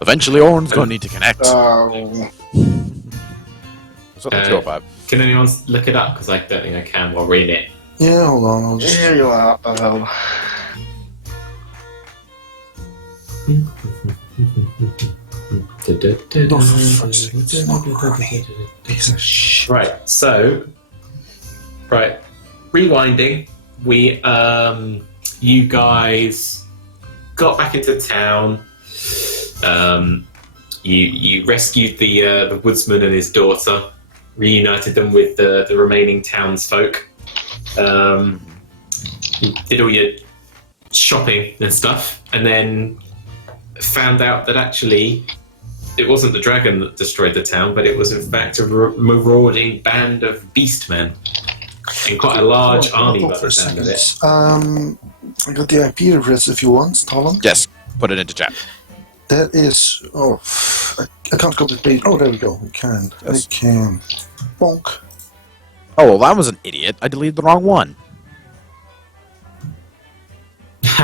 Eventually, Owen's going to need to connect. Oh. So 205. Can anyone look it up? Because I don't think I can while reading it. Yeah, hold on. I'll just... Here you are. Oh, for fuck's sake, it's not working. Piece of shit. Right, so... Right, rewinding. You guys got back into town. You rescued the woodsman and his daughter, reunited them with the remaining townsfolk. You did all your shopping and stuff, and then found out that actually it wasn't the dragon that destroyed the town, but it was in fact a marauding band of beastmen. And quite a large army by the sound of it. I got the IP address if you want, Talon. Yes, put it into chat. That is... Oh, I can't copy the page. Oh, there we go. We can. Yes. I can. Bonk. Oh, well, I was an idiot. I deleted the wrong one.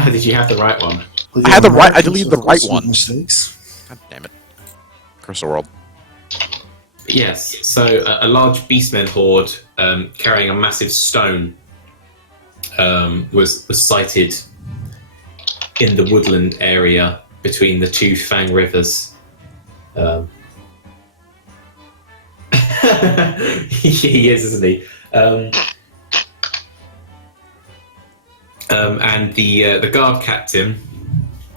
Did you have the right one? Well, I had the right... I Americans deleted the have right also one. made mistakes. God damn it. Curse the world. Yes, so a large beastmen horde carrying a massive stone was sighted in the woodland area between the two Fang rivers. He is, isn't he? And the guard captain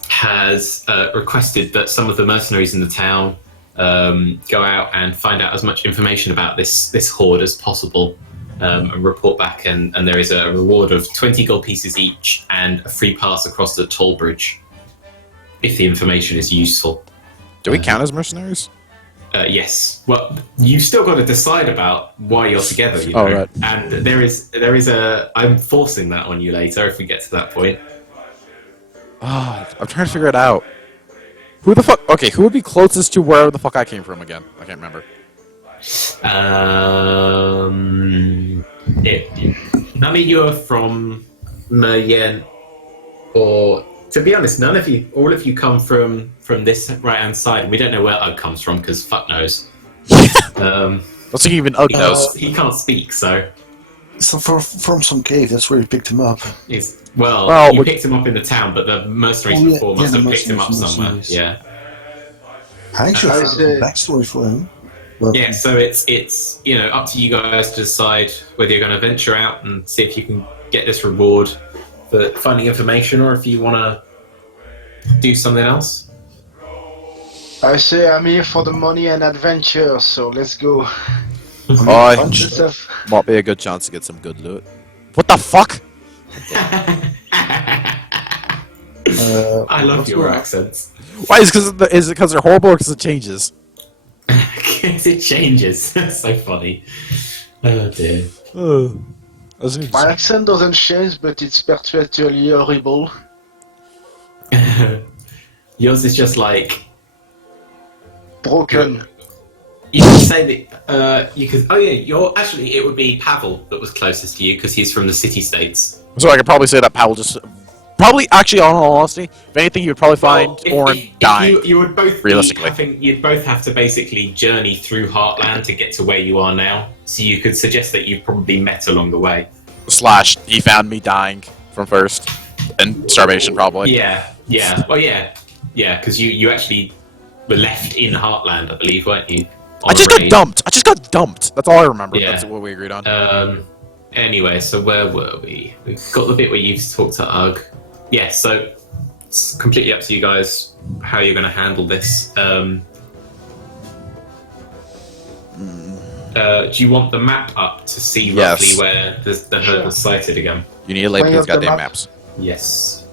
has requested that some of the mercenaries in the town go out and find out as much information about this horde as possible, and report back. And there is a reward of 20 gold pieces each and a free pass across the toll bridge if the information is useful. Do we count as mercenaries? Yes. Well, you've still got to decide about why you're together, you know. Oh, right. And there is a... I'm forcing that on you later if we get to that point. Oh, I'm trying to figure it out. Who the fuck... Okay, who would be closest to where the fuck I came from again? I can't remember. None of you are from Meryen, or... To be honest, all of you come from this right-hand side. We don't know where Ugg comes from, because fuck knows. I was thinking even Ugg knows. He can't speak, so... So from some cave, that's where we picked him up. Well, you picked him up in the town, but the mercenaries before must have picked him up somewhere. Yeah. I actually have a backstory for him. But Yeah, so it's up to you guys to decide whether you're going to venture out and see if you can get this reward for finding information, or if you want to do something else. I say I'm here for the money and adventure, so let's go. Might be a good chance to get some good loot. What the fuck? I love your accents. Why? Is it because they're horrible or because it changes? Because it changes. That's so funny. Oh dear. My accent doesn't change, but it's perpetually horrible. Yours is just like... Broken. You could say that, it would be Pavel that was closest to you, because he's from the city-states. So I could probably say that Pavel just... Probably, actually, on all honesty, if anything, you would probably find Orin dying. You would both realistically. you'd both have to basically journey through Heartland to get to where you are now. So you could suggest that you've probably met along the way. / he found me dying from first. And starvation, probably. Yeah. Well, yeah, because you actually were left in Heartland, I believe, weren't you? I just got dumped. That's all I remember. Yeah. That's what we agreed on. Anyway, so where were we? We got the bit where you talked to Ugg. Yeah, so it's completely up to you guys how you're going to handle this. Do you want the map up to see roughly where the herd was sighted again? You need to lay these goddamn maps. Yes.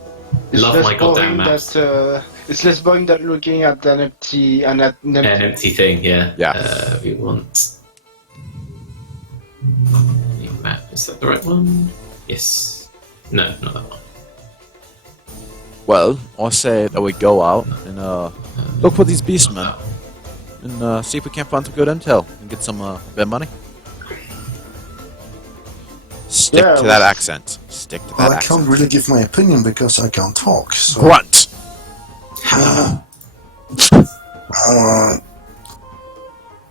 It's Love my goddamn maps. It's less boring than looking at an empty thing, yeah. Yeah. We want... map. Is that the right one? Yes. No, not that one. Well, I say that we go out and look for these beastmen and see if we can't find some good intel and get some bit of money. Stick to that accent. Stick to that accent. I can't really give my opinion because I can't talk. So. Grunt.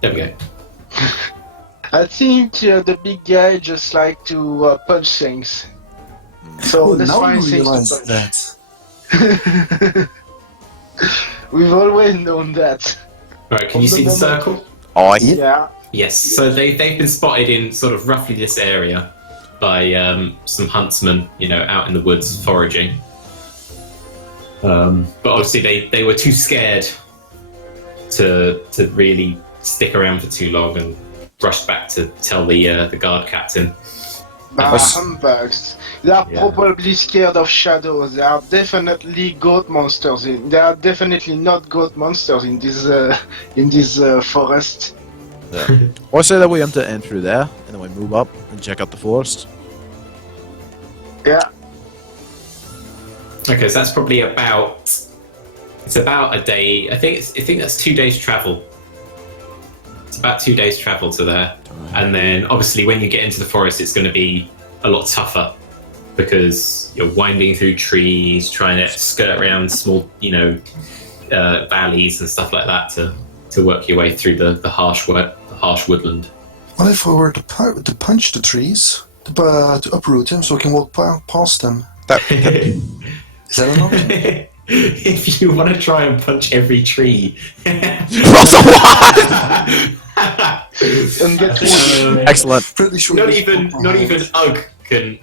There we go. I think the big guy just like to punch things. So let's now find you things realize to that. punch. We've always known that. Right, can you see the circle? Oi. Yeah. Yes, so they've been spotted in sort of roughly this area by some huntsmen, out in the woods foraging. But obviously they were too scared to really stick around for too long and rushed back to tell the guard captain. Humbugs. They are Yeah. probably scared of shadows. There are definitely goat monsters in. There are definitely not goat monsters in this forest. Yeah. Or say that we enter in through there, and then we move up and check out the forest. Yeah. Okay, so that's probably about a day. I think that's 2 days travel. It's about 2 days travel to there, and then obviously when you get into the forest, it's going to be a lot tougher because you're winding through trees, trying to skirt around small, valleys and stuff like that to work your way through the harsh woodland. What if we were to punch the trees, to uproot them so we can walk past them? Is that an option? If you want to try and punch every tree. And get Excellent. Pretty sure. Not even Ugg can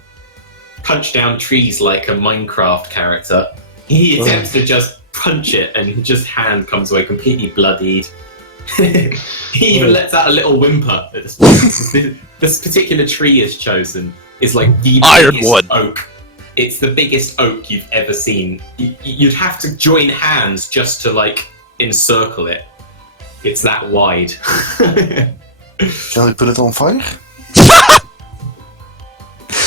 punch down trees like a Minecraft character. He attempts to just punch it, and his hand comes away completely bloodied. He even lets out a little whimper at this point. This particular tree is chosen is like the biggest Ironwood. oak. It's the biggest oak you've ever seen. You'd have to join hands just to encircle it. It's that wide. Shall we put it on fire?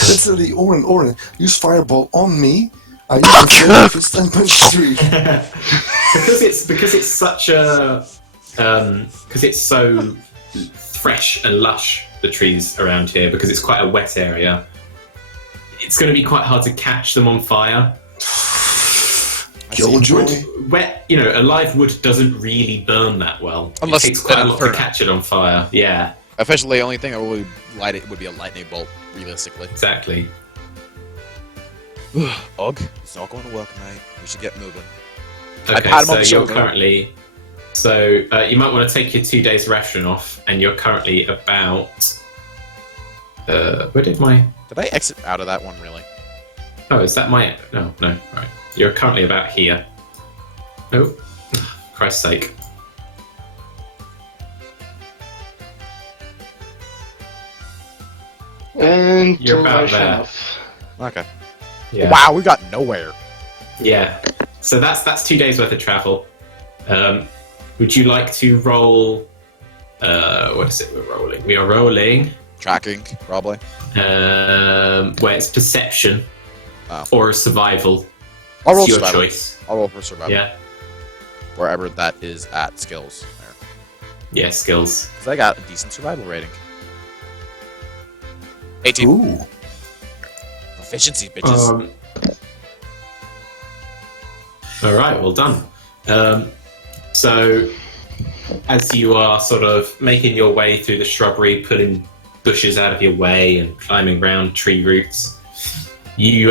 Literally, Oren, use fireball on me. I use the focus and punch the tree. because it's such a because it's so fresh and lush, the trees around here, because it's quite a wet area. It's going to be quite hard to catch them on fire. Killjoy. Wet, a live wood doesn't really burn that well. Unless it takes it's quite a an lot to inferno. catch it on fire. Yeah, Officially, the only thing that would light it would be a lightning bolt, realistically. exactly. Ugh, it's not going to work, mate. We should get moving. I Okay, pat him on so the you're shoulder. currently. So you might want to take your 2 days ration off, and you're currently about. Where did my? Did I exit out of that one, really? Oh, is that my? No, right. You're currently about here. Oh, Christ's sake! And You're about ration there. off. Okay. Yeah. Wow, we got nowhere. Yeah. So that's 2 days worth of travel. Would you like to roll? What is it? We're rolling. We are rolling. Tracking, probably. Where it's perception Oh. or survival. I'll roll It's your survival. choice. I'll roll for survival. Yeah. Wherever that is at skills. There. Yeah. Skills. Because I got a decent survival rating. 18. Ooh. Efficiency, bitches. All right. Well done. So, as you are sort of making your way through the shrubbery, pulling bushes out of your way and climbing round tree roots, you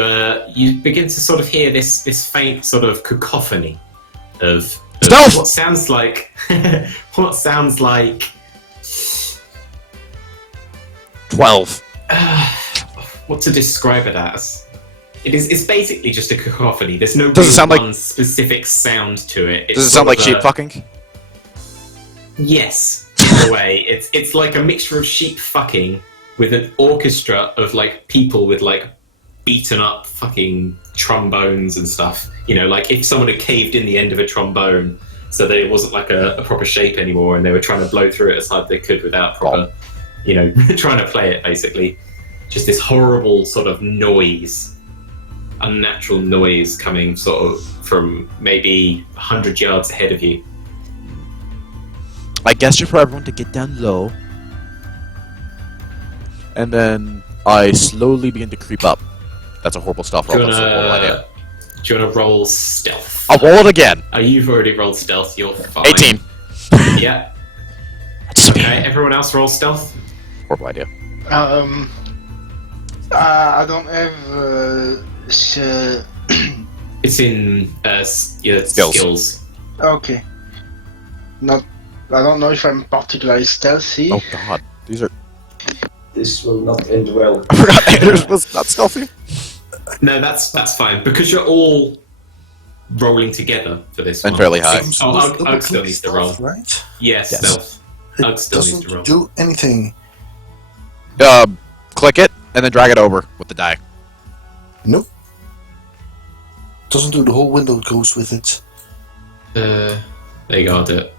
begin to sort of hear this faint sort of cacophony of Stealth! what sounds like 12. what to describe it as. It's basically just a cacophony. There's no Does it sound like- one specific sound to it. It's Does it sound sort like of sheep a- fucking? Yes, in a way. It's like a mixture of sheep fucking with an orchestra of people with beaten up fucking trombones and stuff. Like if someone had caved in the end of a trombone so that it wasn't a proper shape anymore, and they were trying to blow through it as hard as they could without proper, trying to play it basically. Just this horrible sort of noise, unnatural noise coming sort of from maybe 100 yards ahead of you. I gesture for everyone to get down low. And then I slowly begin to creep up. That's a horrible stealth roll. That's a horrible idea. Do Do you want to roll stealth? I'll roll it again. Oh, you've already rolled stealth. You're fine. 18. Yeah. Okay, everyone else roll stealth? Horrible idea. I don't have. It's in your skills. Okay. Not. I don't know if I'm particularly stealthy. Oh god, these are. This will not end well. I forgot Anders was not stealthy. No, that's fine because you're all rolling together for this And one. fairly high. Ugg still needs to roll. Right? Yes, Yes. stealth. Ugg still needs to roll. Doesn't do anything. Click it and then drag it over with the die. Nope. Doesn't do the whole window goes with it. There you go. I'll do it.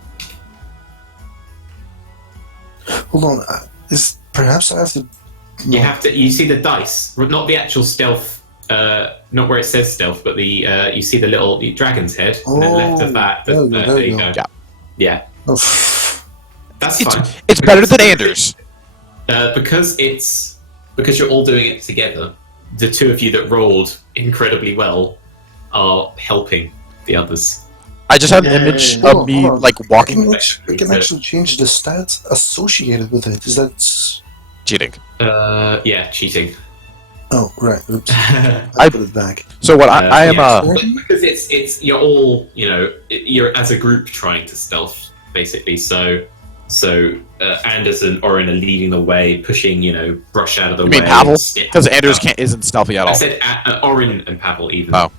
Hold on. Is perhaps I have to. You have to. You see the dice, not the actual stealth. Not where it says stealth, but the you see the little dragon's head. And then left of that. there you go, there you go. Yeah. Yeah. Oh, That's fine. It's better than Anders. Because you're all doing it together. The two of you that rolled incredibly well are helping the others. I just have an image Hold of on, me hold on. like walking. we can actually change the stats associated with it. Is that? Cheating. Yeah, cheating. Oh, right. Oops. I- I put it back. So what I am yeah. Because it's you're all you're as a group trying to stealth basically. So Anders and Orin are leading the way, pushing brush out of the You way. mean Pavel? stick- Because Anders isn't stealthy at I all. said Orin and Pavel even. Oh.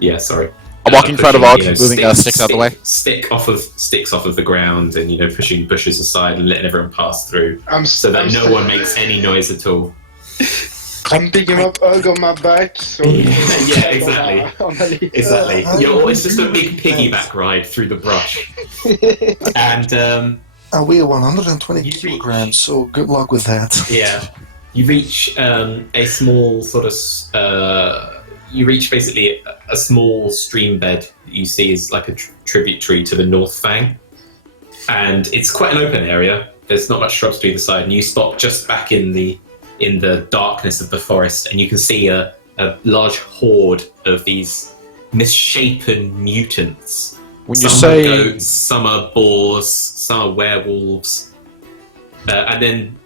Yeah, sorry. I'm walking in front of Pushing, Ugg, moving sticks out of the way. Sticks off of the ground, and pushing bushes aside and letting everyone pass through, so that no one makes any noise at all. I'm picking up Ugg on my back. So Yeah, exactly. on the lead. Exactly. It's just a big piggyback ride through the brush. And I weigh 120 You kilograms, so good luck with that. yeah, you reach a small sort of. You reach basically a small stream bed that you see is like a tributary to the North Fang, and it's quite an open area. There's not much shrubs to either side, and you stop just back in the darkness of the forest, and you can see a large horde of these misshapen mutants. When you Some say are goats, some are boars, some are werewolves, and then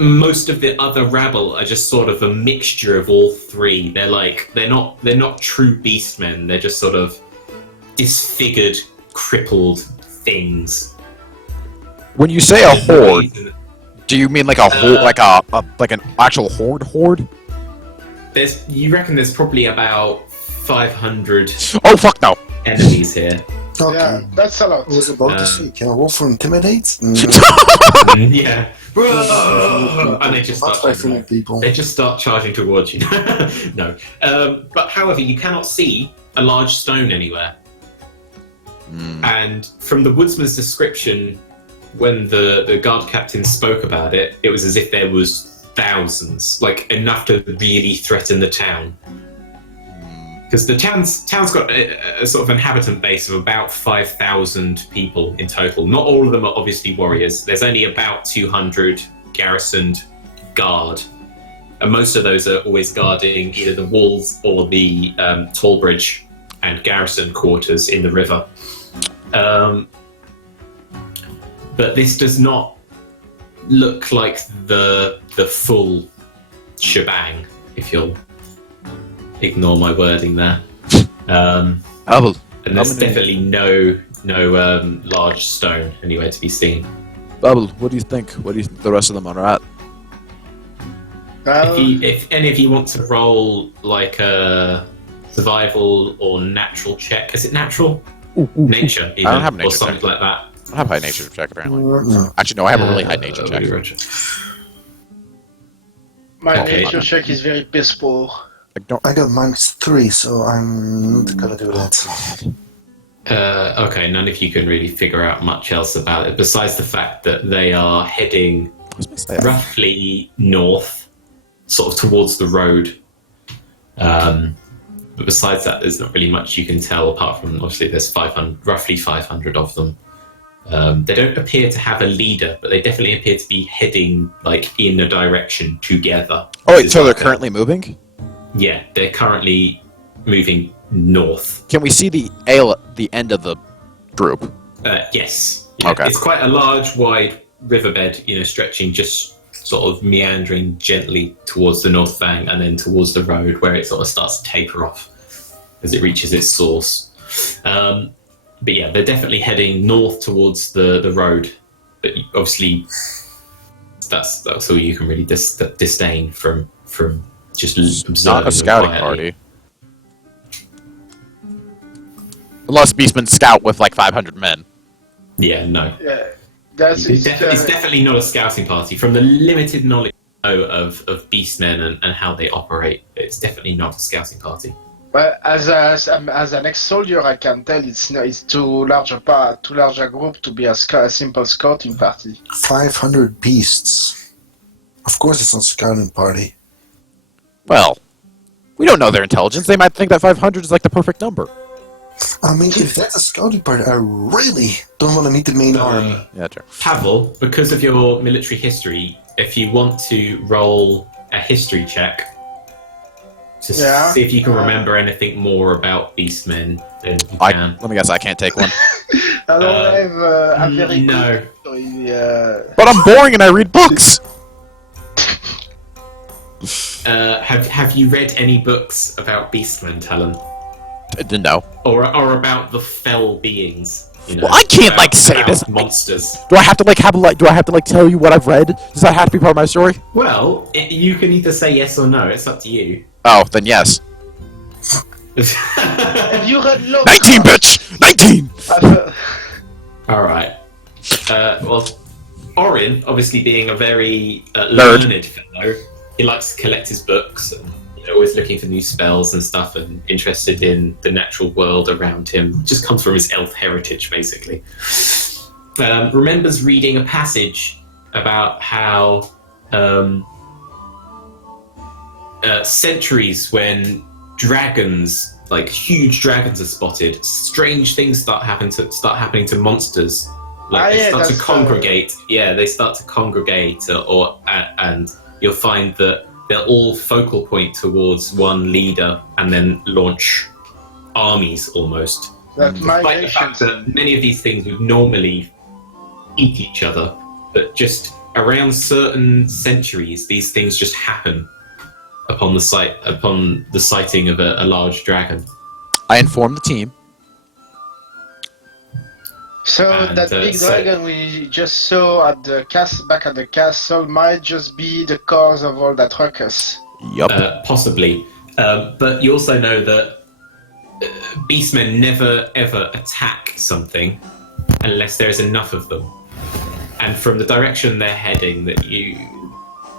most of the other rabble are just sort of a mixture of all three. They're not true beastmen. They're just sort of disfigured, crippled things. when you say a horde, do you mean like a horde, like an actual horde? You reckon there's probably about 500 Oh fuck no! enemies here. Okay. Yeah, that's a lot. I was about to say, can I roll for intimidate? Yeah. And they just Not start 500 people. They just start charging towards you. No. But however, you cannot see a large stone anywhere. And from the woodsman's description, when the guard captain spoke about it, it was as if there was thousands, like enough to really threaten the town. Because the town's got a sort of inhabitant base of about 5,000 people in total. Not all of them are obviously warriors. There's only about 200 garrisoned guard. And most of those are always guarding either the walls or the tall bridge and garrison quarters in the river. But this does not look like the full shebang, if you'll ignore my wording there. And there's definitely no large stone anywhere to be seen. Bubble, what do you think? What do you think the rest of them are at? If any of you want to roll like a survival or natural check, is it natural? Nature, even, I don't have a nature or something check. like that. I have high nature check apparently. No. Actually, no, I have a really high nature check. My Okay. nature check is very piss poor. I got -3, so I'm not gonna do that. Okay, none of you can really figure out much else about it besides the fact that they are heading roughly north, sort of towards the road. But besides that, there's not really much you can tell apart from obviously there's roughly 500 of them. They don't appear to have a leader, but they definitely appear to be heading like in a direction together. Oh wait, This so is they're like currently moving? Yeah, they're currently moving north. Can we see the end of the group? Yes. Yeah. Okay. It's quite a large, wide riverbed, stretching just sort of meandering gently towards the north bank and then towards the road where it sort of starts to taper off as it reaches its source. But yeah, they're definitely heading north towards the road. But obviously, that's all you can really disdain from just observing. Not a scouting quietly. party. Unless Beastmen scout with like 500 men. Yeah, no. Yeah, It's definitely not a scouting party. From the limited knowledge I know of Beastmen and how they operate, it's definitely not a scouting party. But as an ex-soldier, I can tell it's too large a group to be a simple scouting party. 500 beasts. Of course it's not a scouting party. Well, we don't know their intelligence. They might think that 500 is like the perfect number. I mean, if that's a scouting party, I really don't want to meet the main army. Yeah, true. Pavel, because of your military history, if you want to roll a history check to see if you can remember anything more about Beastmen, then you can. Let me guess, I can't take one. I don't have a very no. good history, But I'm boring and I read books! Have you read any books about Beastmen, Talon? I didn't know. Or about the fell beings? Well, I can't say this. Monsters. Do I have to tell you what I've read? Does that have to be part of my story? Well, you can either say yes or no. It's up to you. Oh, then yes. Have you read 19, bitch! 19! All right. Well, Orin, obviously being a very learned fellow, he likes to collect his books and always looking for new spells and stuff and interested in the natural world around him. Just comes from his elf heritage, basically. Remembers reading a passage about how centuries when dragons, like huge dragons, are spotted, strange things start happening to monsters. Like they start to congregate. Yeah, they start to congregate, and you'll find that they'll all focal point towards one leader and then launch armies almost. Despite the fact that many of these things would normally eat each other, but just around certain centuries, these things just happen upon the sighting of a large dragon. I informed the team. So that big dragon we just saw at the back at the castle might just be the cause of all that ruckus. Yup. Possibly. But you also know that beastmen never ever attack something unless there's enough of them. And from the direction they're heading,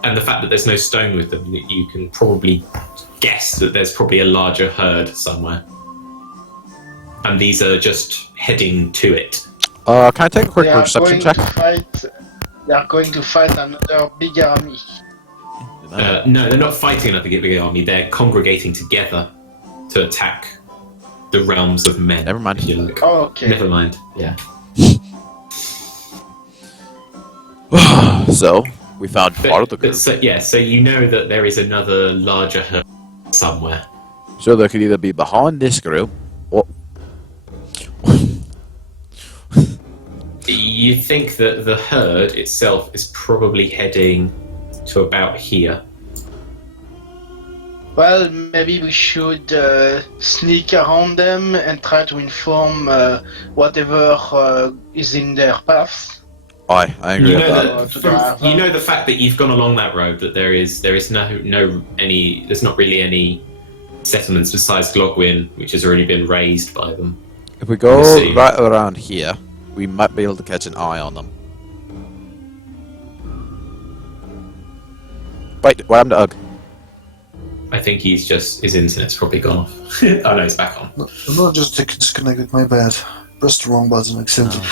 and the fact that there's no stone with them, you can probably guess that there's probably a larger herd somewhere. And these are just heading to it. Can I take a quick perception check? They are going to fight another big army. No, they're not fighting another big army. They're congregating together to attack the realms of men. Never mind. Oh, okay. Never mind. Yeah. So, we found part of the group. So you know that there is another larger herd somewhere. So there could either be behind this group, or... You think that the herd itself is probably heading to about here. Well, maybe we should sneak around them and try to inform whatever is in their path. I agree with that. You know the fact that you've gone along that road, that there's not really any settlements besides Glogwyn, which has already been raised by them. If we go right around here, we might be able to catch an eye on them. Wait, what happened to Ugg? I think his internet's probably gone off. Oh no, it's back on. No, just disconnected, my bad. Pressed the wrong button, accidentally.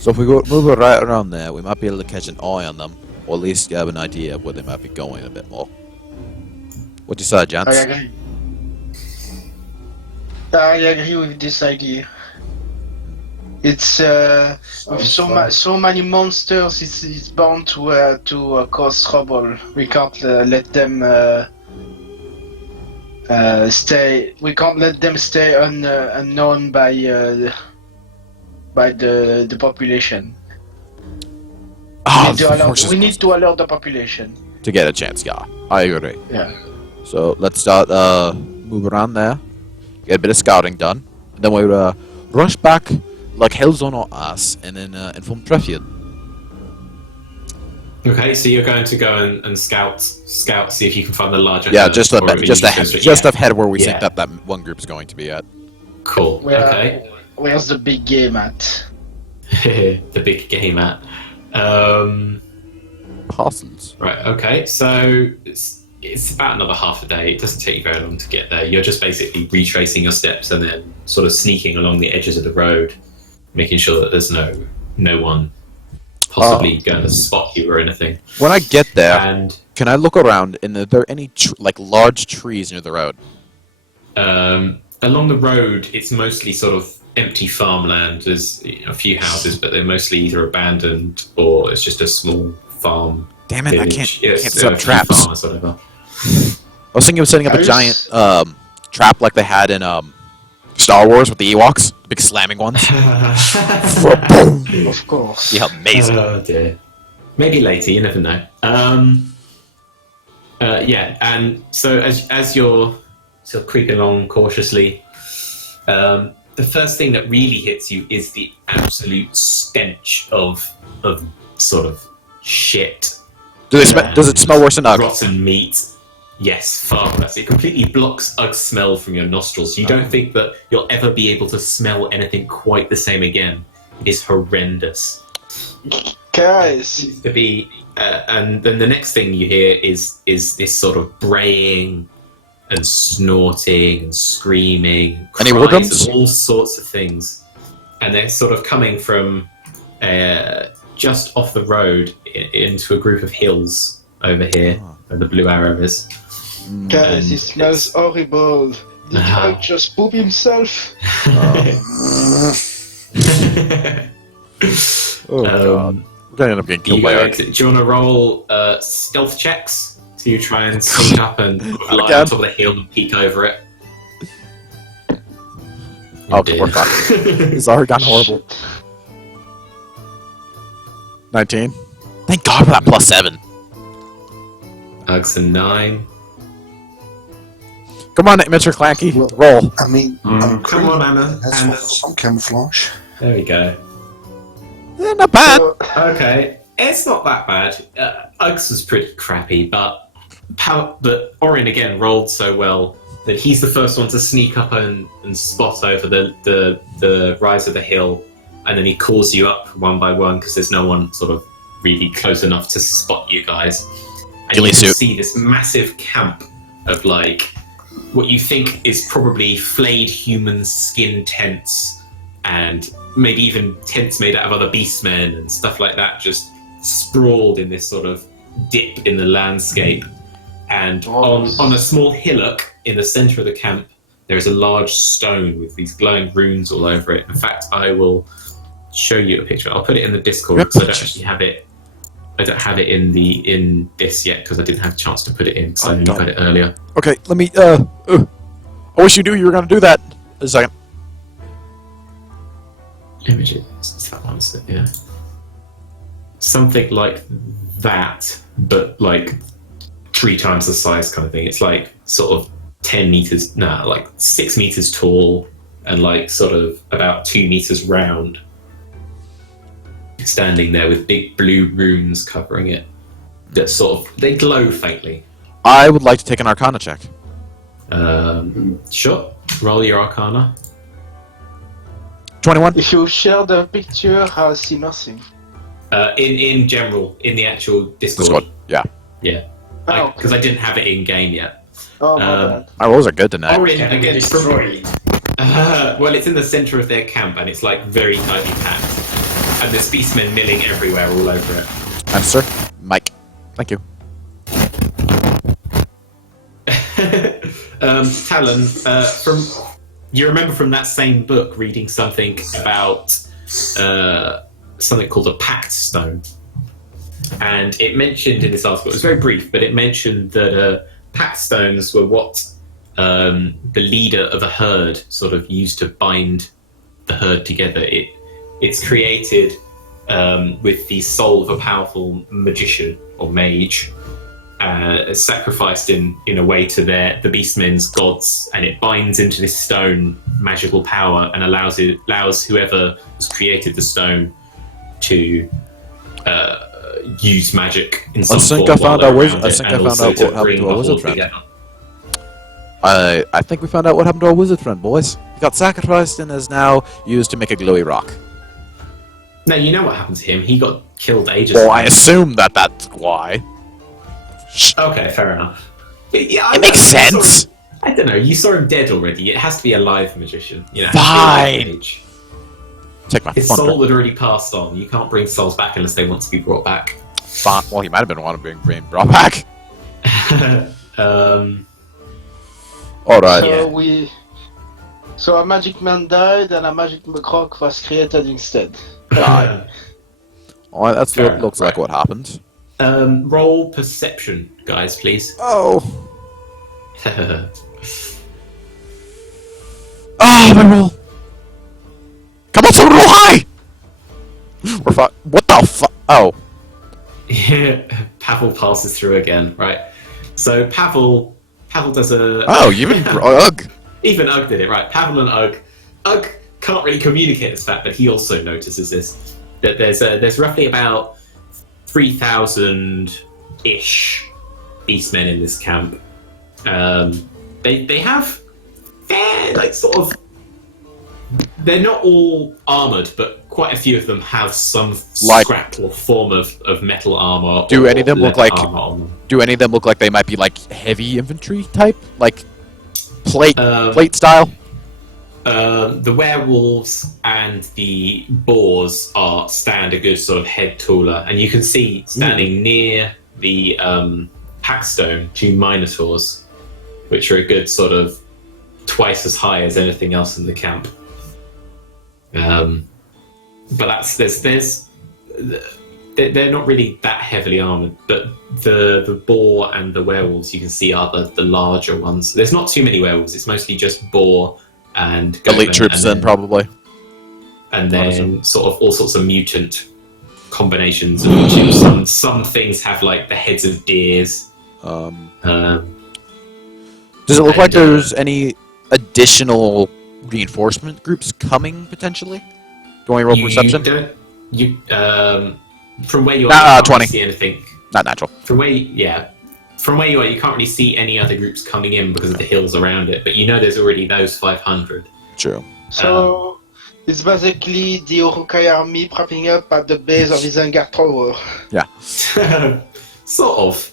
So if we move it right around there, we might be able to catch an eye on them, or at least have an idea of where they might be going a bit more. What do you say, gents? I agree with this idea. It's with so many monsters, it's bound to cause trouble. We can't let them stay. We can't let them stay unknown by the population. Ah, We need to alert the population. to get a chance. Yeah, I agree. Yeah. So let's start move around there, get a bit of scouting done, and then we rush back like hell's on our ass, and then inform Treffield. Okay, so you're going to go and scout, see if you can find the larger. Yeah, herd, just or are you just yeah. ahead where we Yeah. think that one group is going to be at. Cool. Okay. Where's the big game at? The big game at. Parcels. Right. Okay. So it's about another half a day. It doesn't take you very long to get there. You're just basically retracing your steps and then sort of sneaking along the edges of the road, making sure that there's no one possibly going to spot you or anything. When I get there, And can I look around? And are there any like large trees near the road? along the road, it's mostly sort of empty farmland. There's a few houses, but they're mostly either abandoned or it's just a small farm. Damn it! village. I can't It's set a up few traps. farmers, whatever. I was thinking of setting up a giant trap like they had in Star Wars with the Ewoks, the big slamming ones. Boom! Of course. Yeah, amazing. Oh dear. Maybe later, you never know. Yeah, and so as you're sort of creeping along cautiously, the first thing that really hits you is the absolute stench of sort of shit. Does it smell worse than Ugg? Rotten meat. Yes, far worse. It completely blocks Ugg's smell from your nostrils. You don't think that you'll ever be able to smell anything quite the same again. It's horrendous. Guys, To be, and then the next thing you hear is this sort of braying and snorting and screaming, Any cries organs? of all sorts of things, and they're sort of coming from just off the road into a group of hills over here, where the blue arrow is. guys, And it smells horrible. Did Ugg just poop himself? Oh god. We're gonna end up getting killed by Ugg. Do you want to roll stealth checks to try and sneak up and lie Again? on top of the hill and peek over it? Oh, dear. we're fucked. It's already gone horrible. 19. Thank God for that +7. Ugg's a 9. Come on, Mr. Clanky, roll. I mean, I'm Come on, Anna. That's Anna. some camouflage. There we go. Not bad. Okay, it's not that bad. Uggs was pretty crappy, but Orin again rolled so well that he's the first one to sneak up and spot over the rise of the hill, and then he calls you up one by one because there's no one sort of really close enough to spot you guys. And Ghillie you can suit. see this massive camp of like what you think is probably flayed human skin tents, and maybe even tents made out of other beastmen and stuff like that, just sprawled in this sort of dip in the landscape. And on a small hillock in the center of the camp, there is a large stone with these glowing runes all over it. In fact, I will show you a picture. I'll put it in the Discord because I don't actually have it. I don't have it in this yet because I didn't have a chance to put it in. So I only got it earlier. Okay, let me, I wish you knew you were gonna do that. A second. Images. It's that one, is it? Yeah. Something like that, but like 3 times the size kind of thing. It's like sort of 10 meters, like 6 meters tall and like sort of about 2 meters round. Standing there with big blue runes covering it that sort of, they glow faintly. I would like to take an Arcana check. Sure. Roll your Arcana. 21. If you share the picture, I'll see nothing. In general, in the actual Discord. Squad. Yeah. Yeah. Oh, okay. Because I didn't have it in game yet. Oh, my bad. My rolls are good tonight. Orin, Can I get destroyed? well, it's in the center of their camp and it's like very tightly packed. And there's beastmen milling everywhere all over it. Answer, Mike. Thank you. Talon, you remember from that same book reading something about something called a pact stone, and it mentioned in this article, it was very brief, but it mentioned that pact stones were what the leader of a herd sort of used to bind the herd together. It's created with the soul of a powerful magician or mage, sacrificed in a way to the beastmen's gods, and it binds into this stone magical power and allows whoever has created the stone to use magic in some form. I think I found out what happened to our wizard friend. I think we found out what happened to our wizard friend, boys. He got sacrificed and is now used to make a glowy rock. No, you know what happened to him. He got killed ages ago. Well, I assume that's why. Okay, fair enough. Yeah, It makes sense. I don't know. You saw him dead already. It has to be a live magician. You know, Fine. Take my His soul had already passed on. You can't bring souls back unless they want to be brought back. Fine. Well, he might have been wanting to being brought back. All right. So a magic man died and a magic rock was created instead. God. Oh, that's what looks like what happened. Roll perception, guys, please. Oh. My roll. Come on, someone roll high. We're fine. What the fuck? Oh. Yeah, Pavel passes through again, right? So Pavel does a... Oh, even Ugg. Even Ugg did it, right? Pavel and Ugg. Ugg can't really communicate this fact, but he also notices this. That there's roughly about 3,000-ish beastmen in this camp. They have... They're not all armoured, but quite a few of them have some scrap or form of metal armour. Do any of them look like they might be like heavy infantry type, like plate style? The werewolves and the boars stand a good sort of head taller, and you can see standing near the packstone 2 minotaurs, which are a good sort of twice as high as anything else in the camp. But they're not really that heavily armored. But the boar and the werewolves you can see are the larger ones. There's not too many werewolves. It's mostly just boar and elite troops, then probably, and then sort of all sorts of mutant combinations of each. Some things have like the heads of deers. Does it look like there's any additional reinforcement groups coming potentially? Do you want to roll perception? From where you are, you can't 20. see anything. Not natural. From where you are, you can't really see any other groups coming in because of the hills around it. But you know there's already those 500. True. So it's basically the Urukai army propping up at the base of Isengard Tower. Yeah. Sort of.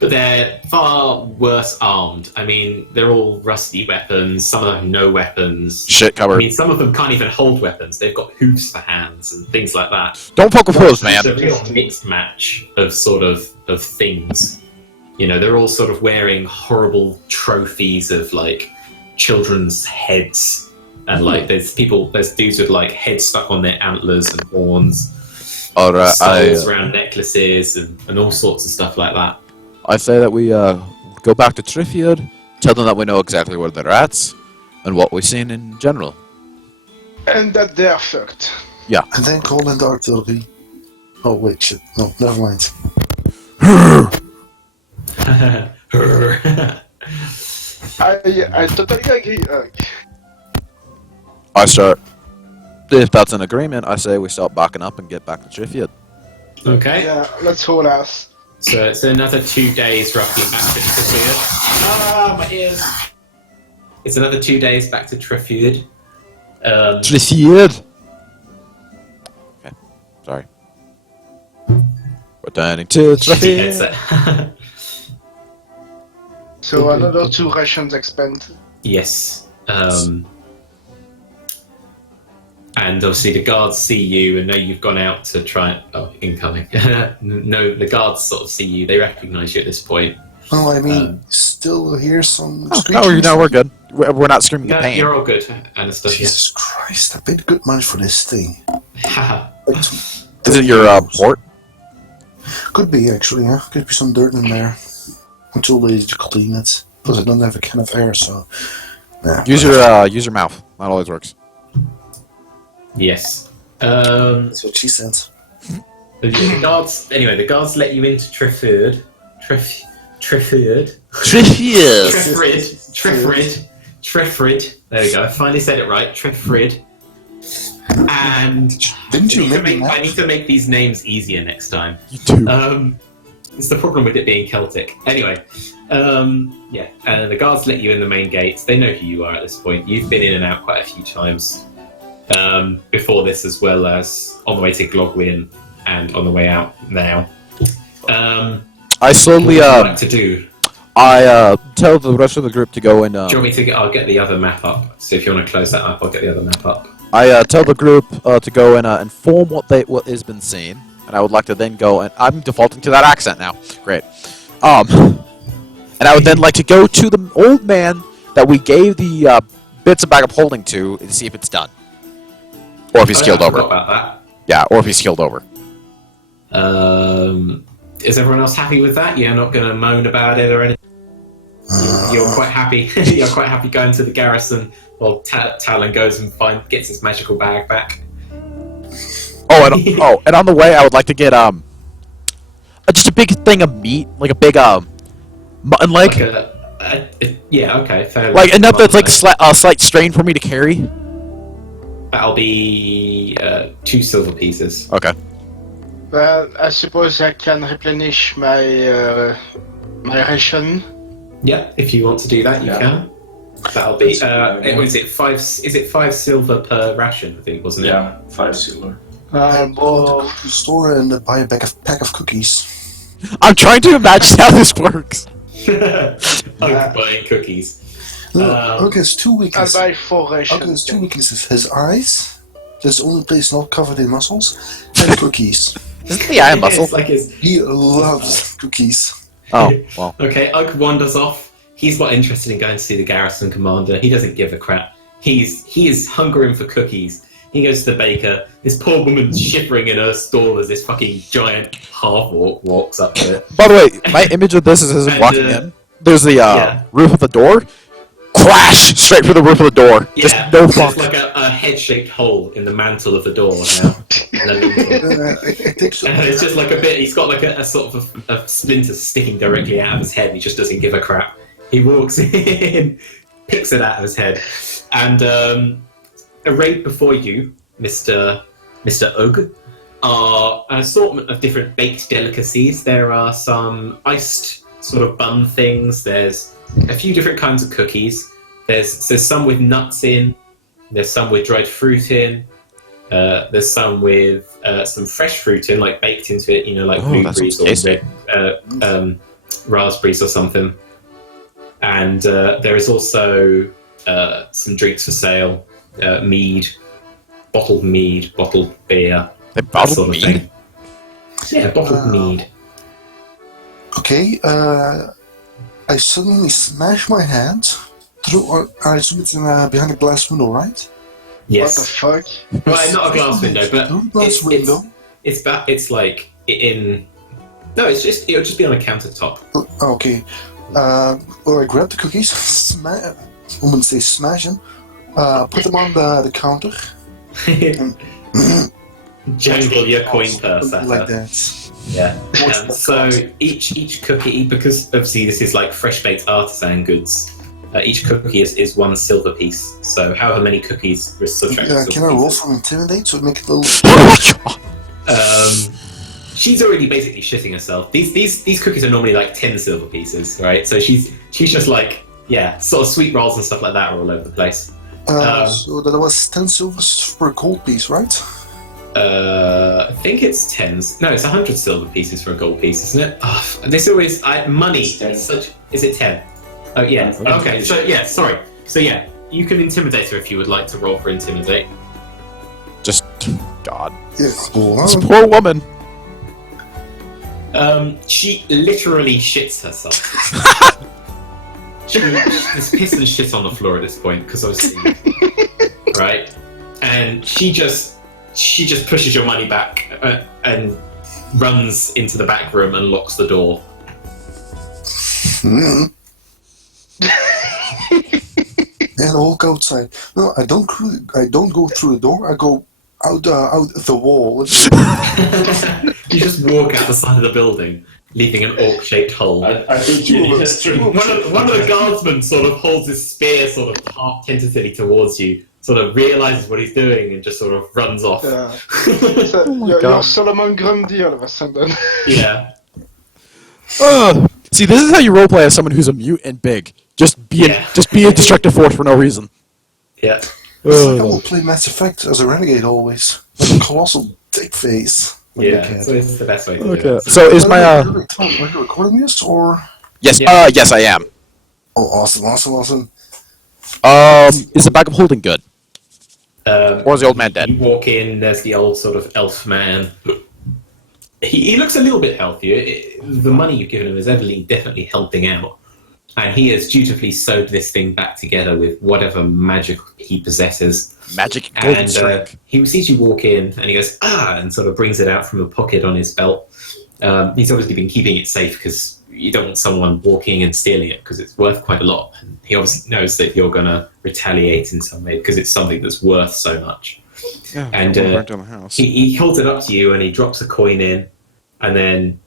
But they're far worse armed. I mean, they're all rusty weapons. Some of them have no weapons. Shit covered. I mean, some of them can't even hold weapons. They've got hooves for hands and things like that. Don't poke with hooves, man. It's a real mixed match of things. You know, they're all sort of wearing horrible trophies of like children's heads, and like there's dudes with like heads stuck on their antlers and horns. All right, skulls around necklaces and all sorts of stuff like that. I say that we go back to Triffiod, tell them that we know exactly where they're at, and what we've seen in general. And that they're fucked. Yeah. And then call in Dark Derby. Oh wait, shit. No, never mind. I totally agree. I start. If that's an agreement, I say we start backing up and get back to Triffiod. Okay. Yeah, let's hold us. So it's another 2 days roughly back to Triffiod. Ah, my ears! It's another 2 days back to Triffiod. Triffiod! Okay, sorry. Returning to Triffiod. So another 2 rations expended. Yes. And obviously the guards see you and know you've gone out to try... Oh, incoming. No, the guards sort of see you. They recognise you at this point. Oh, I mean, still hear some No, we're good. We're not screaming in pain. You're all good, Anastasia. Jesus Christ, I paid good money for this thing. Is it your port? Could be, actually, yeah. Could be some dirt in there. I'm too lazy to clean it. Plus, I don't have a can of air, so. Yeah. Use your mouth. That always works. Yes. That's what she said. The guards. Anyway, the guards let you into Trefford. Trefford. Trefford. There we go. I finally said it right. Trefford. And Didn't you I need to make these names easier next time. You do. It's the problem with it being Celtic. Anyway, yeah, and the guards let you in the main gates. They know who you are at this point. You've been in and out quite a few times before this, as well as on the way to Glogwyn and on the way out now. I slowly what would you like to do? I tell the rest of the group to go and. Do you want me to get? I'll get the other map up. So if you want to close that up, I'll get the other map up. I tell the group to go and inform what has been seen, and I would like to then go and I'm defaulting to that accent now. Great. And I would then like to go to the old man that we gave the bits of bag of holding to and see if it's done, or if he's killed I over. forgot about that. Yeah, or if he's killed over. Is everyone else happy with that? You're not going to moan about it or anything? You're quite happy. You're quite happy going to the garrison while Talon goes and gets his magical bag back. Oh, and on the way, I would like to get just a big thing of meat, like a big mutton leg, yeah, okay, fair enough. like enough that's like a slight strain for me to carry. That'll be 2 silver pieces. Okay. Well, I suppose I can replenish my my ration. Yeah, if you want to do that, you can. That'll be. What is it? 5? Is it 5 silver per ration? I think, wasn't it? Yeah, 5 silver. I'll go to the store and buy a pack of cookies. I'm trying to imagine how this works. I'm buying cookies. Look, there's 2 I weaknesses. buy 4 Okay, rations. there's 2 weaknesses. His eyes. That's the only place not covered in muscles. And cookies. Isn't the eye a muscle? It's like his. He loves cookies. Oh, well. Okay, Ugg wanders off. He's not interested in going to see the garrison commander. He doesn't give a crap. He is hungering for cookies. He goes to the baker. This poor woman's shivering in her stall as this fucking giant half-orc walks up to it. By the way, my image of this is as I'm And, walking in. There's the roof of the door. Crash! Straight through the roof of the door. Yeah, Just no so fuck. it's like a head-shaped hole in the mantle of the door now. I think so. And it's just like a bit. He's got like a sort of a splinter sticking directly out of his head. He just doesn't give a crap. He walks in, picks it out of his head, and arrayed before you, Mr. Ugg, are an assortment of different baked delicacies. There are some iced sort of bun things. There's a few different kinds of cookies. There's some with nuts in. There's some with dried fruit in. There's some with some fresh fruit in, like baked into it, like blueberries or red, raspberries or something. And there is also some drinks for sale, bottled beer, They that bottled sort of mead? thing. Yeah, bottled mead. Okay, I suddenly smash my hand through. I assume it's behind a glass window, right? Yes. What the fuck? Well, not a glass window, but Through a glass window. it's like in. No, it'll just be on a countertop. Okay. Or I grab the cookies, I wouldn't say smash them, put them on the counter. Jangle your coin purse at like her. that. Yeah. So each cookie, because obviously this is like fresh baked artisan goods, each cookie is 1 silver piece. So however many cookies we're subtracting. Can I roll from intimidate so make it a little? Oh my god! She's already basically shitting herself. These cookies are normally like 10 silver pieces, right? So she's just like, yeah, sort of sweet rolls and stuff like that are all over the place. So that was 10 silvers for a gold piece, right? I think it's 10s. No, it's 100 silver pieces for a gold piece, isn't it? Oh, this always money. Is such. Is it 10? Oh yeah. Okay. So yeah. Sorry. So yeah, you can intimidate her if you would like to roll for intimidate. Just, God. Yeah. This poor woman. She literally shits herself. There's piss and shit on the floor at this point because obviously, right? And she just pushes your money back and runs into the back room and locks the door. And walk outside. No, I don't. I don't go through the door. I go out the wall. You just walk out the side of the building, leaving an orc-shaped hole. I think you need a string. One of the guardsmen sort of holds his spear sort of half tentatively towards you, sort of realizes what he's doing, and just sort of runs off. Yeah. So you're Solomon Grundy all of a sudden. Yeah. See, this is how you roleplay as someone who's a mute and big. Just be a destructive force for no reason. Yeah. It's like I will play Mass Effect as a renegade always. Like a colossal dick face. Like Yeah, so it's the best way to do Okay. it. So is my Are you recording this or? yes, Yeah. yes, I am. Oh, awesome. Is the bag of holding good? Or is the old man dead? You walk in, there's the old sort of elf man. He looks a little bit healthier. The money you've given him is definitely helping out. And he has dutifully sewed this thing back together with whatever magic he possesses. Magic golden And string. he sees you walk in, and he goes, and sort of brings it out from a pocket on his belt. He's obviously been keeping it safe because you don't want someone walking and stealing it because it's worth quite a lot. And he obviously knows that you're going to retaliate in some way because it's something that's worth so much. Yeah, And burnt down the house. he holds it up to you, and he drops a coin in, and then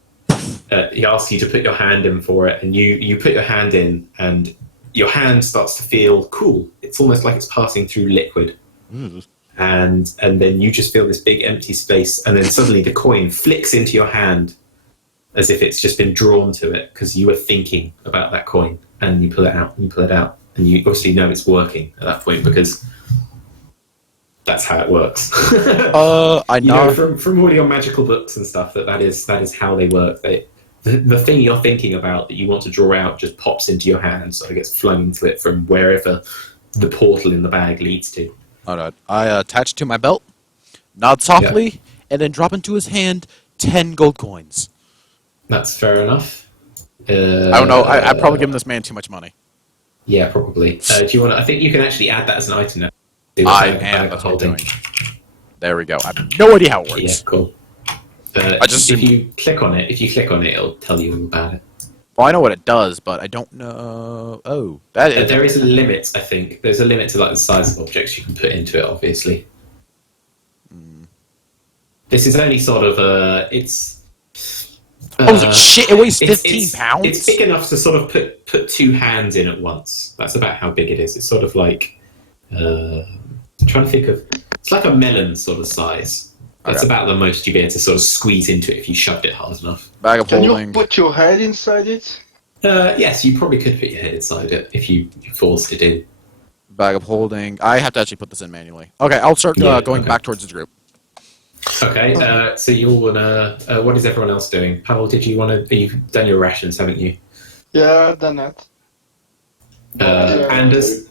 he asks you to put your hand in for it, and you put your hand in, and your hand starts to feel cool. It's almost like it's passing through liquid. And then you just feel this big empty space, and then suddenly the coin flicks into your hand as if it's just been drawn to it because you were thinking about that coin, and you pull it out, and you obviously know it's working at that point because that's how it works. I You know. know from all your magical books and stuff that is how they work. The thing you're thinking about that you want to draw out just pops into your hand, so it gets flung into it from wherever the portal in the bag leads to. Alright. I attach to my belt, nod softly, and then drop into his hand 10 gold coins. That's fair enough. I don't know. I've probably given this man too much money. Yeah, probably. Do you want? I think you can actually add that as an item now. I am. That's what I'm doing. There we go. I have no idea how it works. Yeah, cool. If you click on it, it'll tell you all about it. Well, I know what it does, but I don't know. Oh, that is. There is a limit. I think there's a limit to like the size of objects you can put into it. Obviously, this is only sort of it's. Holy shit! It weighs 15 it's pounds. It's big enough to sort of put two hands in at once. That's about how big it is. It's sort of like I'm trying to think of. It's like a melon sort of size. That's about the most you'd be able to sort of squeeze into it if you shoved it hard enough. Bag of Can holding. you put your head inside it? Yes, you probably could put your head inside it if you forced it in. Bag of holding. I have to actually put this in manually. Okay, I'll start going back towards the group. Okay, so you all wanna. What is everyone else doing? Pavel, did you wanna? You've done your rations, haven't you? Yeah, I've done that. Anders.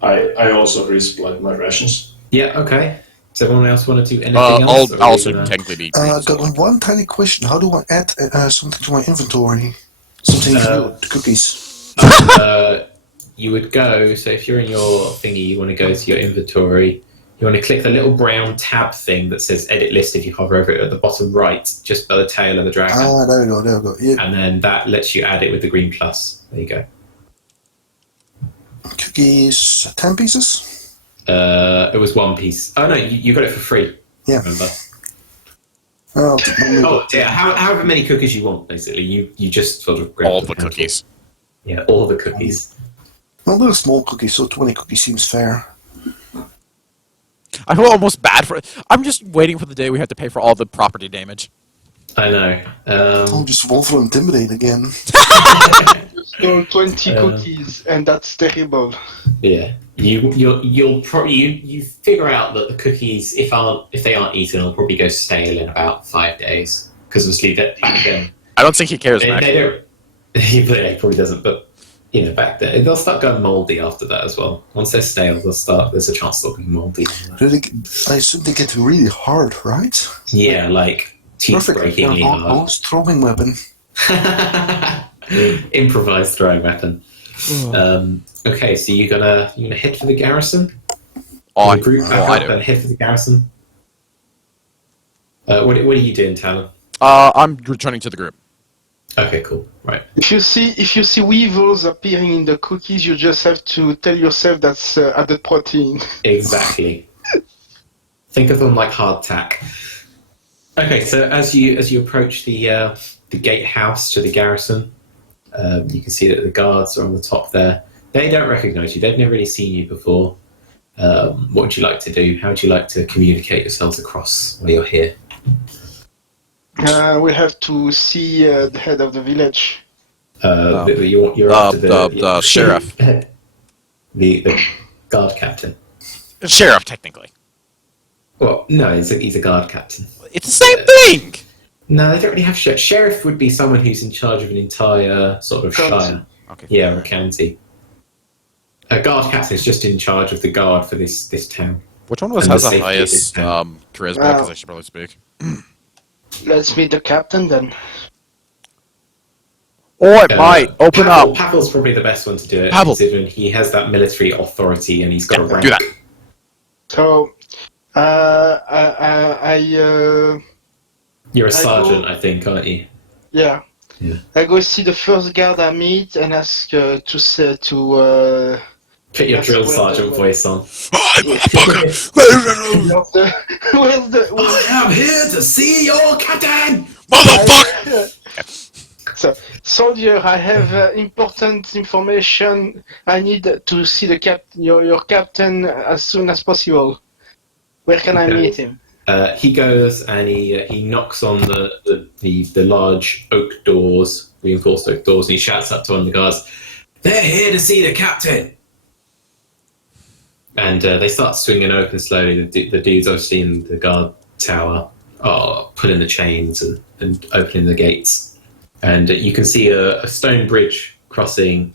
I also resupplied my rations. Yeah. Okay. Does everyone else want to do anything else? I'll also technically be. Got one tiny question. How do I add something to my inventory? Something new, the cookies. You would go. So if you're in your thingy, you want to go to your inventory. You want to click the little brown tab thing that says Edit List if you hover over it at the bottom right, just by the tail of the dragon. Ah, there we go. Yeah. And then that lets you add it with the green plus. There you go. Cookies, 10 pieces? It was one piece. Oh no, you got it for free. Yeah. Remember? Oh, yeah. However many cookies you want, basically, you just sort of grab All the cookies. Yeah, all the cookies. well, they're small cookies, so 20 cookies seems fair. I feel almost bad for it. I'm just waiting for the day we have to pay for all the property damage. I know. Oh, just Wolf will intimidate again. Stole 20 cookies, and that's terrible. Yeah, you'll probably figure out that the cookies, if they aren't eaten, will probably go stale in about 5 days. Because obviously that back then I don't think he cares, Mac. they don't. He probably doesn't, but back then they'll start going mouldy after that as well. Once they're stale, there's a chance they'll be mouldy. Really, I assume they get really hard, right? Yeah, like teeth breakingly hard. Most throwing weapon. Improvised throwing weapon. Okay, so you're gonna head for the garrison. I Group back I up do. and head for the garrison. What are you doing, Talon? I'm returning to the group. Okay, cool. Right. If you see weevils appearing in the cookies, you just have to tell yourself that's added protein. Exactly. Think of them like hardtack. Okay, so as you approach the gatehouse to the garrison, you can see that the guards are on the top there. They don't recognise you. They've never really seen you before. What would you like to do? How would you like to communicate yourselves across while you're here? We have to see the head of the village. You're after the sheriff. the guard captain. Sheriff, technically. Well, no, he's a guard captain. It's the same thing! No, they don't really have sheriff. Sheriff would be someone who's in charge of an entire sort of County. shire. Okay. Yeah, or a county. A guard captain is just in charge of the guard for this town. Which one of us And has the the safety highest is down. charisma? Wow. Because I should probably speak. Let's meet the captain then. Or it might open up. Pavel's probably the best one to do it, Pavel. considering he has that military authority and he's got a rank. Do that. So, You're a I sergeant, go- I think, aren't you? yeah. Yeah. I go see the first guard I meet and ask to Put your That's drill where sergeant the- voice on. where's am here to see your captain! Motherfucker! So, soldier, I have important information. I need to see your captain as soon as possible. Where can I Okay. meet him? He goes and he knocks on the large oak doors, reinforced oak doors, and he shouts up to one of the guards, "They're here to see the captain!" And they start swinging open slowly. The dudes obviously in the guard tower are pulling the chains and opening the gates. And you can see a stone bridge crossing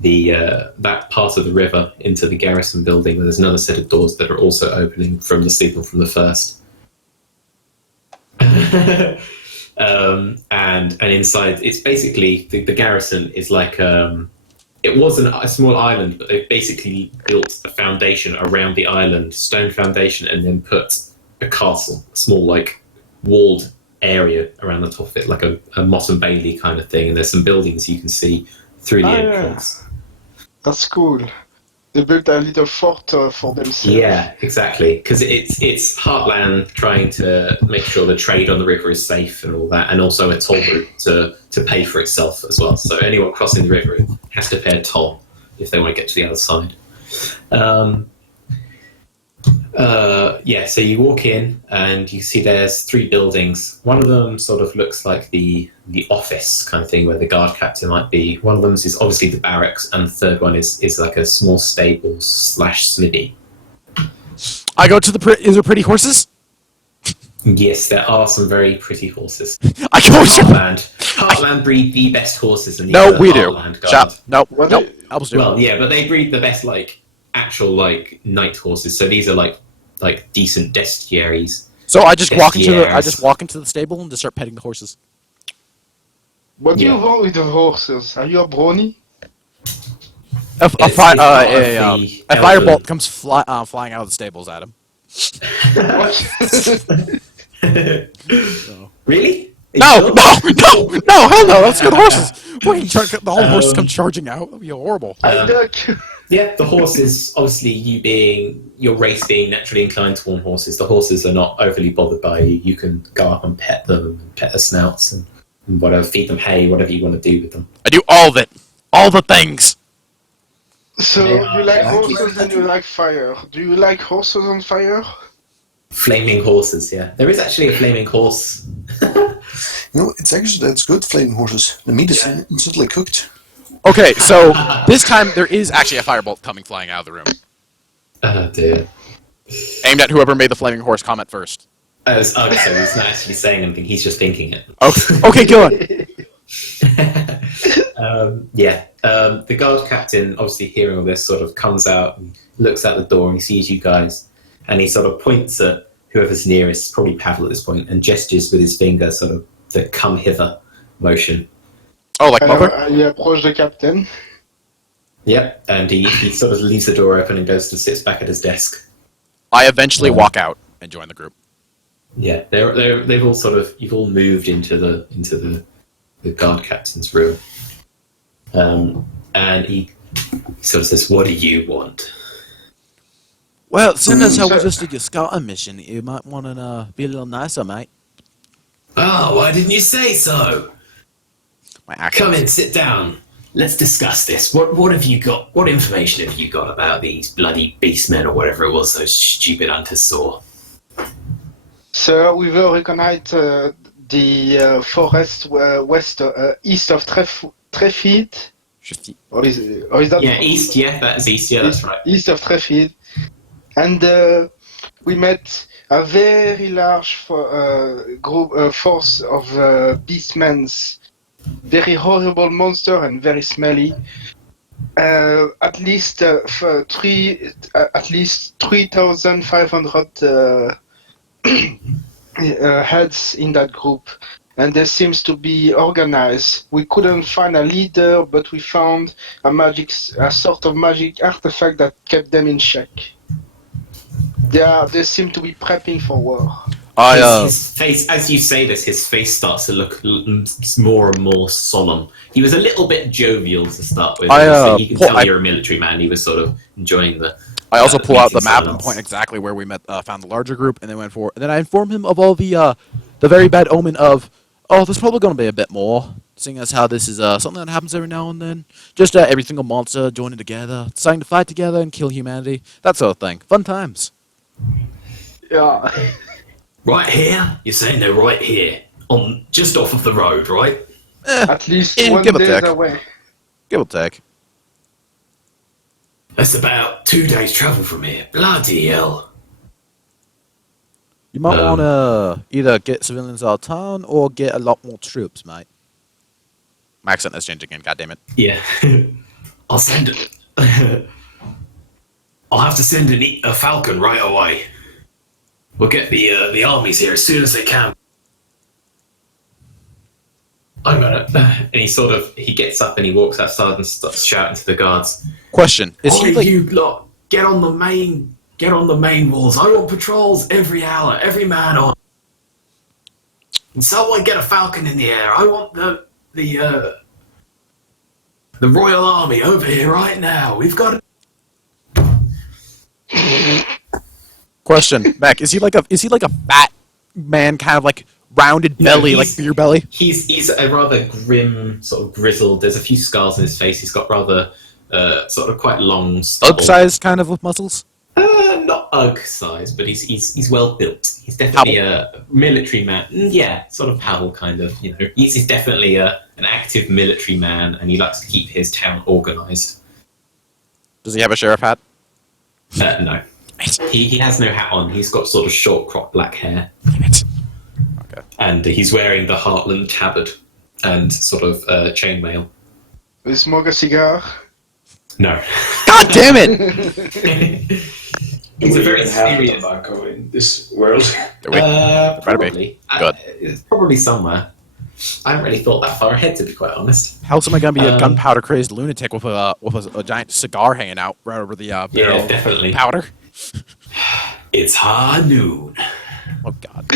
that part of the river into the garrison building. Where there's another set of doors that are also opening from the signal from the first. And inside, it's basically the garrison is like it was a small island, but they've basically built a foundation around the island, stone foundation, and then put a castle, a small like walled area around the top of it, like a Motte and Bailey kind of thing. And there's some buildings you can see through the entrance. That's cool. They built a little fort for themselves. Yeah, exactly. Because it's Heartland trying to make sure the trade on the river is safe and all that, and also a toll route to pay for itself as well. So anyone crossing the river has to pay a toll if they want to get to the other side. So you walk in and you see there's 3 buildings. One of them sort of looks like the office kind of thing where the guard captain might be. One of them is obviously the barracks, and the third one is like a small stable / smithy. I go to is there pretty horses? Yes, there are some very pretty horses. I go to... Heartland breed the best horses in the No, we do. Heartland Guard. Shop. Nope. What Nope. do- Albus do. Well, yeah, but they breed the best actual knight horses. So these are like decent destriaries. So I just walk into Yes. the stable and just start petting the horses. What do you Yeah. want with the horses? Are you a brony? A It's part of the a firebolt elven- comes flying out of the stables at him. Really? No, hell no, that's good horses. Wait, the whole horses come charging out. That'd be horrible. I duck. Yeah, the horses, obviously your race being naturally inclined toward horses, the horses are not overly bothered by you. You can go up and pet them, and pet their snouts, and whatever, feed them hay, whatever you want to do with them. I do all of it. All the things. So Yeah, you like I like horses it. and you like fire. Do you like horses on fire? Flaming horses, yeah. There is actually a flaming horse. It's good flaming horses. The meat is Yeah. instantly cooked. Okay, so this time there is actually a firebolt coming flying out of the room, Oh dear. aimed at whoever made the flaming horse comment first. So he's not actually saying anything, he's just thinking it. Okay, go on. The guard captain, obviously hearing all this, sort of comes out and looks out the door and he sees you guys, and he sort of points at whoever's nearest, probably Pavel at this point, and gestures with his finger, sort of the come hither motion. Oh, like mother? I approach the captain. Yep, and he sort of leaves the door open and goes and sits back at his desk. I eventually walk out and join the group. Yeah, they've all sort of, you've all moved into the the guard captain's room, and he sort of says, "What do you want?" Well, seeing as how we So- just did your scouting mission, you might want to be a little nicer, mate. Oh, why didn't you say so? My accent. Come in, sit down. Let's discuss this. What have you got? What information have you got about these bloody beastmen or whatever it was those stupid hunters saw? So we will recognize the forest east of Treffield. Or is that? Yeah, east. Yeah, that is east. Yeah, that's right. East of Treffield. And we met a very large force of beastmen, very horrible monster and very smelly. At least 3,500 heads in that group, and there seems to be organized. We couldn't find a leader, but we found a sort of magic artifact that kept them in check. They seem to be prepping for war. His face, as you say this, his face starts to look more and more solemn. He was a little bit jovial to start with. You can tell you're a military man. He was sort of enjoying the. I also pull out the map and silence. point exactly where we met, found the larger group, and then went for. And then I inform him of all the very bad omen of, oh, there's probably going to be a bit more, seeing as how this is something that happens every now and then. Just every single monster joining together, deciding to fight together and kill humanity, that sort of thing. Fun times. Yeah. Right here? You're saying they're right here, on just off of the road, right? At least Yeah, one give or day take. away. Give or take. That's about 2 days' travel from here. Bloody hell. You might want to either get civilians out of town or get a lot more troops, mate. My accent has changed again, goddammit. Yeah. I'll send it. I'll have to send a falcon right away. We'll get the armies here as soon as they can. I'm gonna. And he gets up and he walks outside and starts shouting to the guards. Question: Is All he of like? you lot, get on the main walls. I want patrols every hour, every man on. And someone get a falcon in the air. I want the Royal Army over here right now. We've got. Question, Mac, is he like a fat man, kind of like rounded belly, like beer belly? He's a rather grim, sort of grizzled. There's a few scars on his face. He's got rather sort of quite long stubble. Ugg-sized, kind of, with muscles? Not Ugg-sized, but he's well built. He's definitely a military man. Yeah, sort of Powell kind of. You know, he's definitely an active military man, and he likes to keep his town organised. Does he have a sheriff hat? No. He has no hat on. He's got sort of short cropped black hair. Damn it. Okay. And he's wearing the Heartland tabard and sort of chainmail. We smoke a cigar. No. God damn it! He's a very even have serious. tobacco in this world. Do we? Better be. Probably. Good. It's probably somewhere. I haven't really thought that far ahead, to be quite honest. How else am I gonna be a gunpowder crazed lunatic with a giant cigar hanging out right over the barrel Yeah, of definitely. powder? It's high noon. Oh god.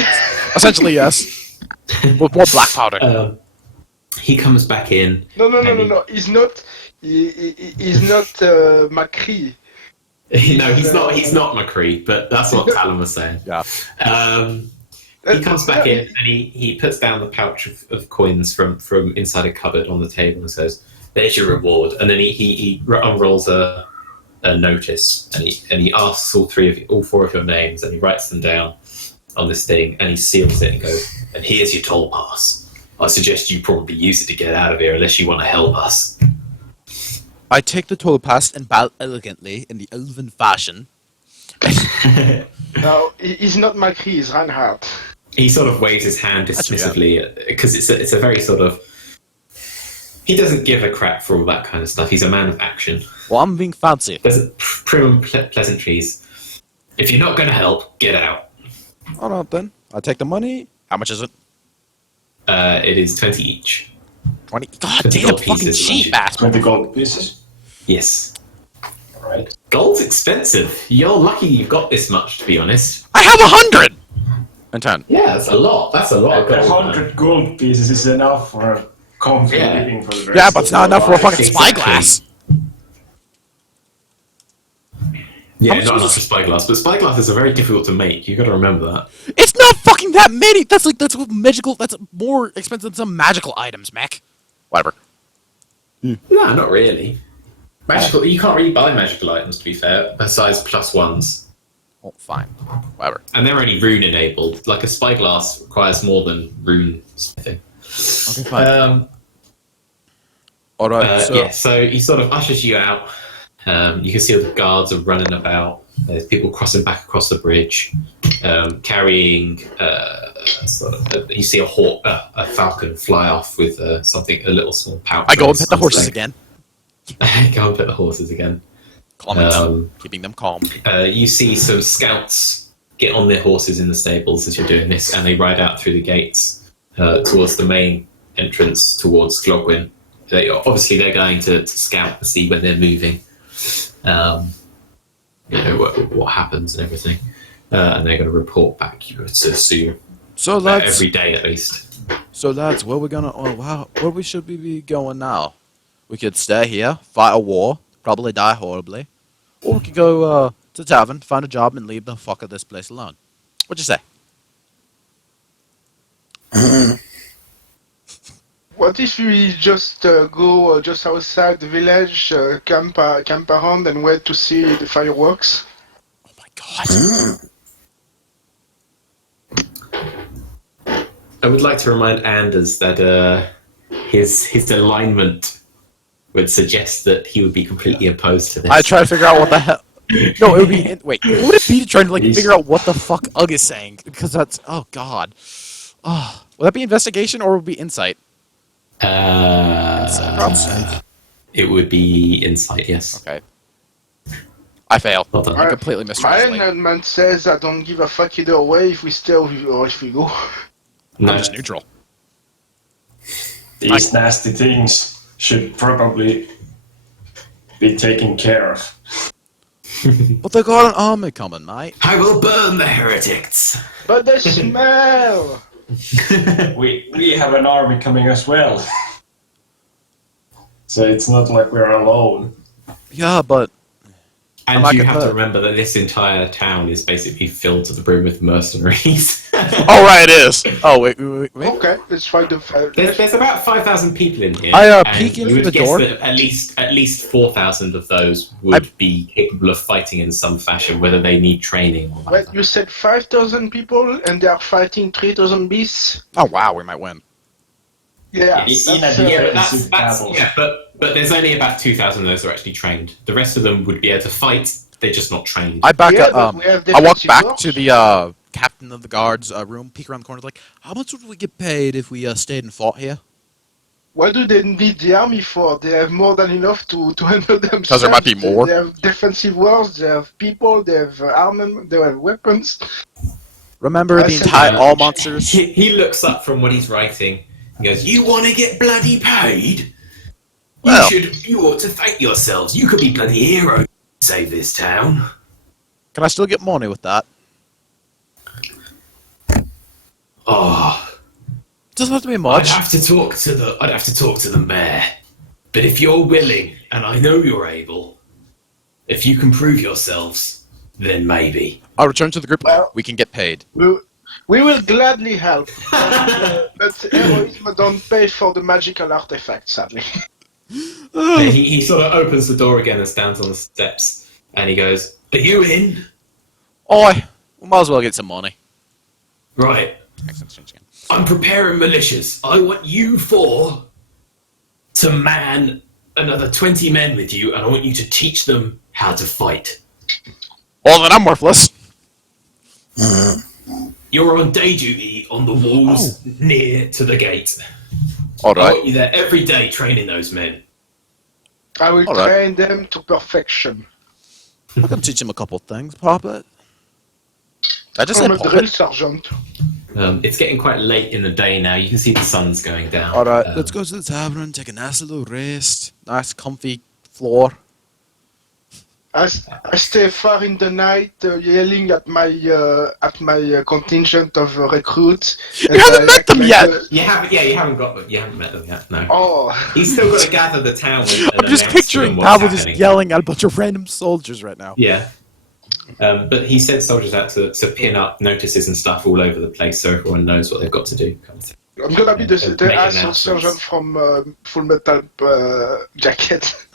Essentially, yes. With more black powder. He comes back in. No. He's not. He's not Macri. No, he's not. He's not McCree, but that's what Talon was saying. Yeah. He comes back in and he puts down the pouch of coins from inside a cupboard on the table and says, "There's your reward." And then he unrolls a notice and he asks all four of your names and he writes them down on this thing and he seals it and goes, "And here's your toll pass. I suggest you probably use it to get out of here unless you want to help us." I take the toll pass and bow elegantly in the elven fashion. No, he's not Macri. He's Reinhardt. He sort of waves his hand dismissively because it's a very sort of. He doesn't give a crap for all that kind of stuff. He's a man of action. Well, I'm being fancy. There's prim and pleasantries. If you're not going to help, get out. All right then. I'll take the money. How much is it? It is 20 each. 20. God 20 damn, gold fucking pieces, cheap ass. 20 gold pieces. Yes. Alright. Gold's expensive. You're lucky you've got this much, to be honest. I have 100 and 10. Yeah, that's a lot. That's a lot of gold. 100 gold pieces is enough for a comfy Yeah. living for the rest Yeah, but it's of not your enough for a life. fucking Exactly. spyglass. Yeah, much not was enough for this- spyglass, but spyglasses are very difficult to make. You got to remember that. It's not fucking that many. That's magical. That's more expensive than some magical items, Mac. Whatever. No, not really. Magical. You can't really buy magical items, to be fair, besides +1s. Oh, fine. Whatever. And they're only rune enabled. Like a spyglass requires more than rune smithing. Okay, fine. All right. So he sort of ushers you out. You can see all the guards are running about. There's people crossing back across the bridge, carrying. You see a falcon fly off with something, a little small pouch. I go on and pet the its horses leg. again. Go and pet the horses again. Calm it. Um, Keeping them calm. You see some scouts get on their horses in the stables as you're doing this, and they ride out through the gates towards the main entrance towards Glogwyn. Obviously, they're going to scout and see when they're moving. What happens and everything, and they're going to report back. You would assume So lads, every day at least. where we gonna? Oh wow, where we should we be going now? We could stay here, fight a war, probably die horribly, or we could go to the tavern, find a job, and leave the fuck of this place alone. What'd you say? What if we just go just outside the village, camp around, and wait to see the fireworks? Oh my god! I would like to remind Anders that his alignment would suggest that he would be completely opposed to this. I try to figure out what the hell. No, it would be. Wait, what would it be to try to He's- figure out what the fuck Ugg is saying? Because that's. Oh god. Oh, will that be investigation or will it be insight? It would be insight, yes. Okay. I fail. Well done. I completely My mistranslate. enlightenment says I don't give a fuck either way if we stay or if we go. No. I'm just neutral. These nasty things should probably be taken care of. But they got an army coming, mate. I will burn the heretics. But the smell! We have an army coming as well. So it's not like we're alone. Yeah, but And like you a have to third. remember that this entire town is basically filled to the brim with mercenaries. oh right, it is. Oh wait. Okay, let's find the There's about 5,000 people in here. I, and peek in you through would the guess door. that at least 4,000 of those would be capable of fighting in some fashion, whether they need training or Wait, not. you said 5,000 people and they are fighting 3,000 beasts? Oh wow, we might win. Yeah, But there's only about 2,000 of those are actually trained. The rest of them would be able to fight. They're just not trained. I back Yeah, up. but we have I walk defensive back works. to the captain of the guards room, peek around the corner, like, how much would we get paid if we stayed and fought here? What do they need the army for? They have more than enough to handle themselves. 'Cause there might be more. They have defensive walls, they have people, they have armament, they have weapons. Remember I the said- entire all monsters. He looks up from what he's writing and goes, "You want to get bloody paid? Well. You ought to thank yourselves. You could be bloody heroes to save this town." Can I still get money with that? Oh, Doesn't have to be I'd much. have to talk to the mayor. But if you're willing, and I know you're able, if you can prove yourselves, then maybe. I'll return to the group. Well- We can get paid. We will gladly help. But heroism don't pay for the magical artifacts, sadly. He sort of opens the door again and stands on the steps, and he goes, "Are you in?" Oi, we might as well get some money. Right. Accent change again. I'm preparing militias. I want you four to man another 20 men with you, and I want you to teach them how to fight. Well, then I'm worthless. You're on day duty on the walls near to the gate. All I right. want you there every day training those men. I will All right. train them to perfection. I can teach him a couple of things, Papa. I just I'm said a drill puppet. sergeant. It's getting quite late in the day now. You can see the sun's going down. All right, Um, let's go to the tavern, take a nice little rest. Nice, comfy floor. I stay far in the night, yelling at my contingent of recruits. You haven't met them yet! You haven't got them. You haven't met them yet. No. Oh, He's still got to gather the town and I'm just announce to picturing them what's Pavel just happening. yelling at a bunch of random soldiers right now. Yeah. But he sent soldiers out to pin up notices and stuff all over the place so everyone knows what they've got to do. Kind of thing. I'm gonna be the Make asshole announcements. sergeant from Full Metal Jacket.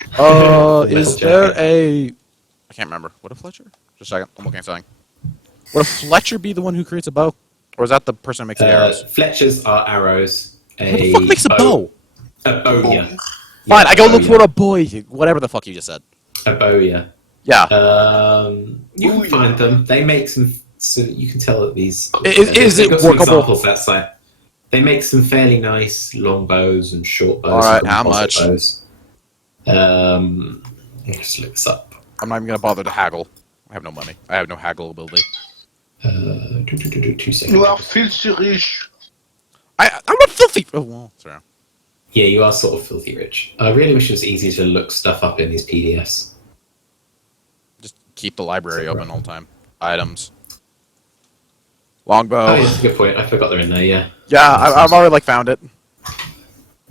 Is there a... I can't remember. Would a Fletcher? Just a second. I'm looking at something. Would a Fletcher be the one who creates a bow? Or is that the person who makes the arrows? Fletchers are arrows. What the fuck makes a bow? A bow, yeah. Fine, I go bow, look yeah. for a boy. Whatever the fuck you just said. A bow, yeah. Yeah. You can find them. They make some. So you can tell that these. Is they've it got some workable? examples that side. They make some fairly nice long bows and short bows. Alright, and how composite much? Bows. Let's look this up. I'm not even gonna bother to haggle. I have no money. I have no haggle ability. 2 seconds. You are filthy rich. I'm a filthy... Oh, well, sorry. Yeah, you are sort of filthy rich. I really wish it was easy to look stuff up in these PDFs. Just keep the library open all the time. Items. Longbow. Oh, yeah, that's a good point. I forgot they're in there. Yeah. Yeah, I've already like found it.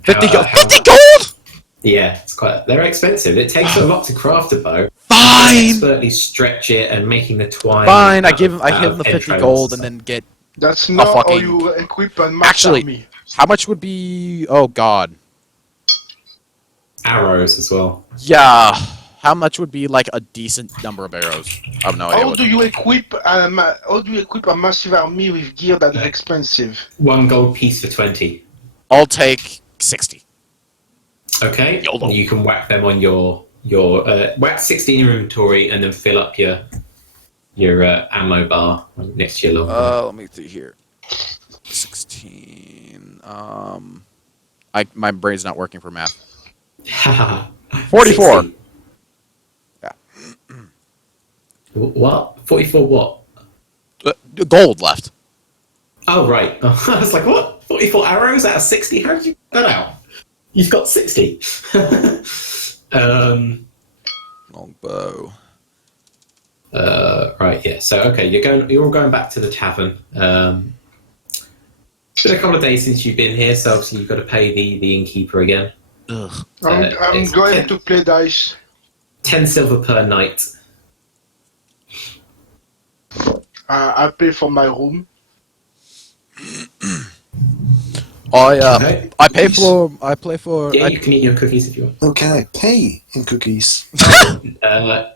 50 gold. how- 50 gold! Yeah, it's quite. They're expensive. It takes a lot to craft a bow. Fine! Expertly stretch it and making the twine. Fine, I out give him of the 50 entrails gold and stuff. then get... That's not how fucking- you equip a master Actually, army. how much would be... Oh, God. arrows as well. Yeah. How much would be like a decent number of arrows? I have no idea. How What... do you equip a massive army with gear that is expensive? 1 gold piece for 20. I'll take 60. Okay. YOLO. You can whack them on your whack 60 in your inventory and then fill up your ammo bar next to your longbow. Let me see here. 16. My brain's not working for math. 44. 60. Yeah. What? 44 what? Gold left. Oh, right. I was like, what? 44 arrows out of 60? How did you get that out? You've got 60. Longbow. Right, yeah. So, okay, you're all going back to the tavern. It's been a couple of days since you've been here, so obviously you've got to pay the innkeeper again. Ugh. I'm it's going 10 to play dice. 10 silver per night. I pay for my room. Okay. I play for. Yeah, you can eat your cookies if you want. Oh, can I pay in cookies?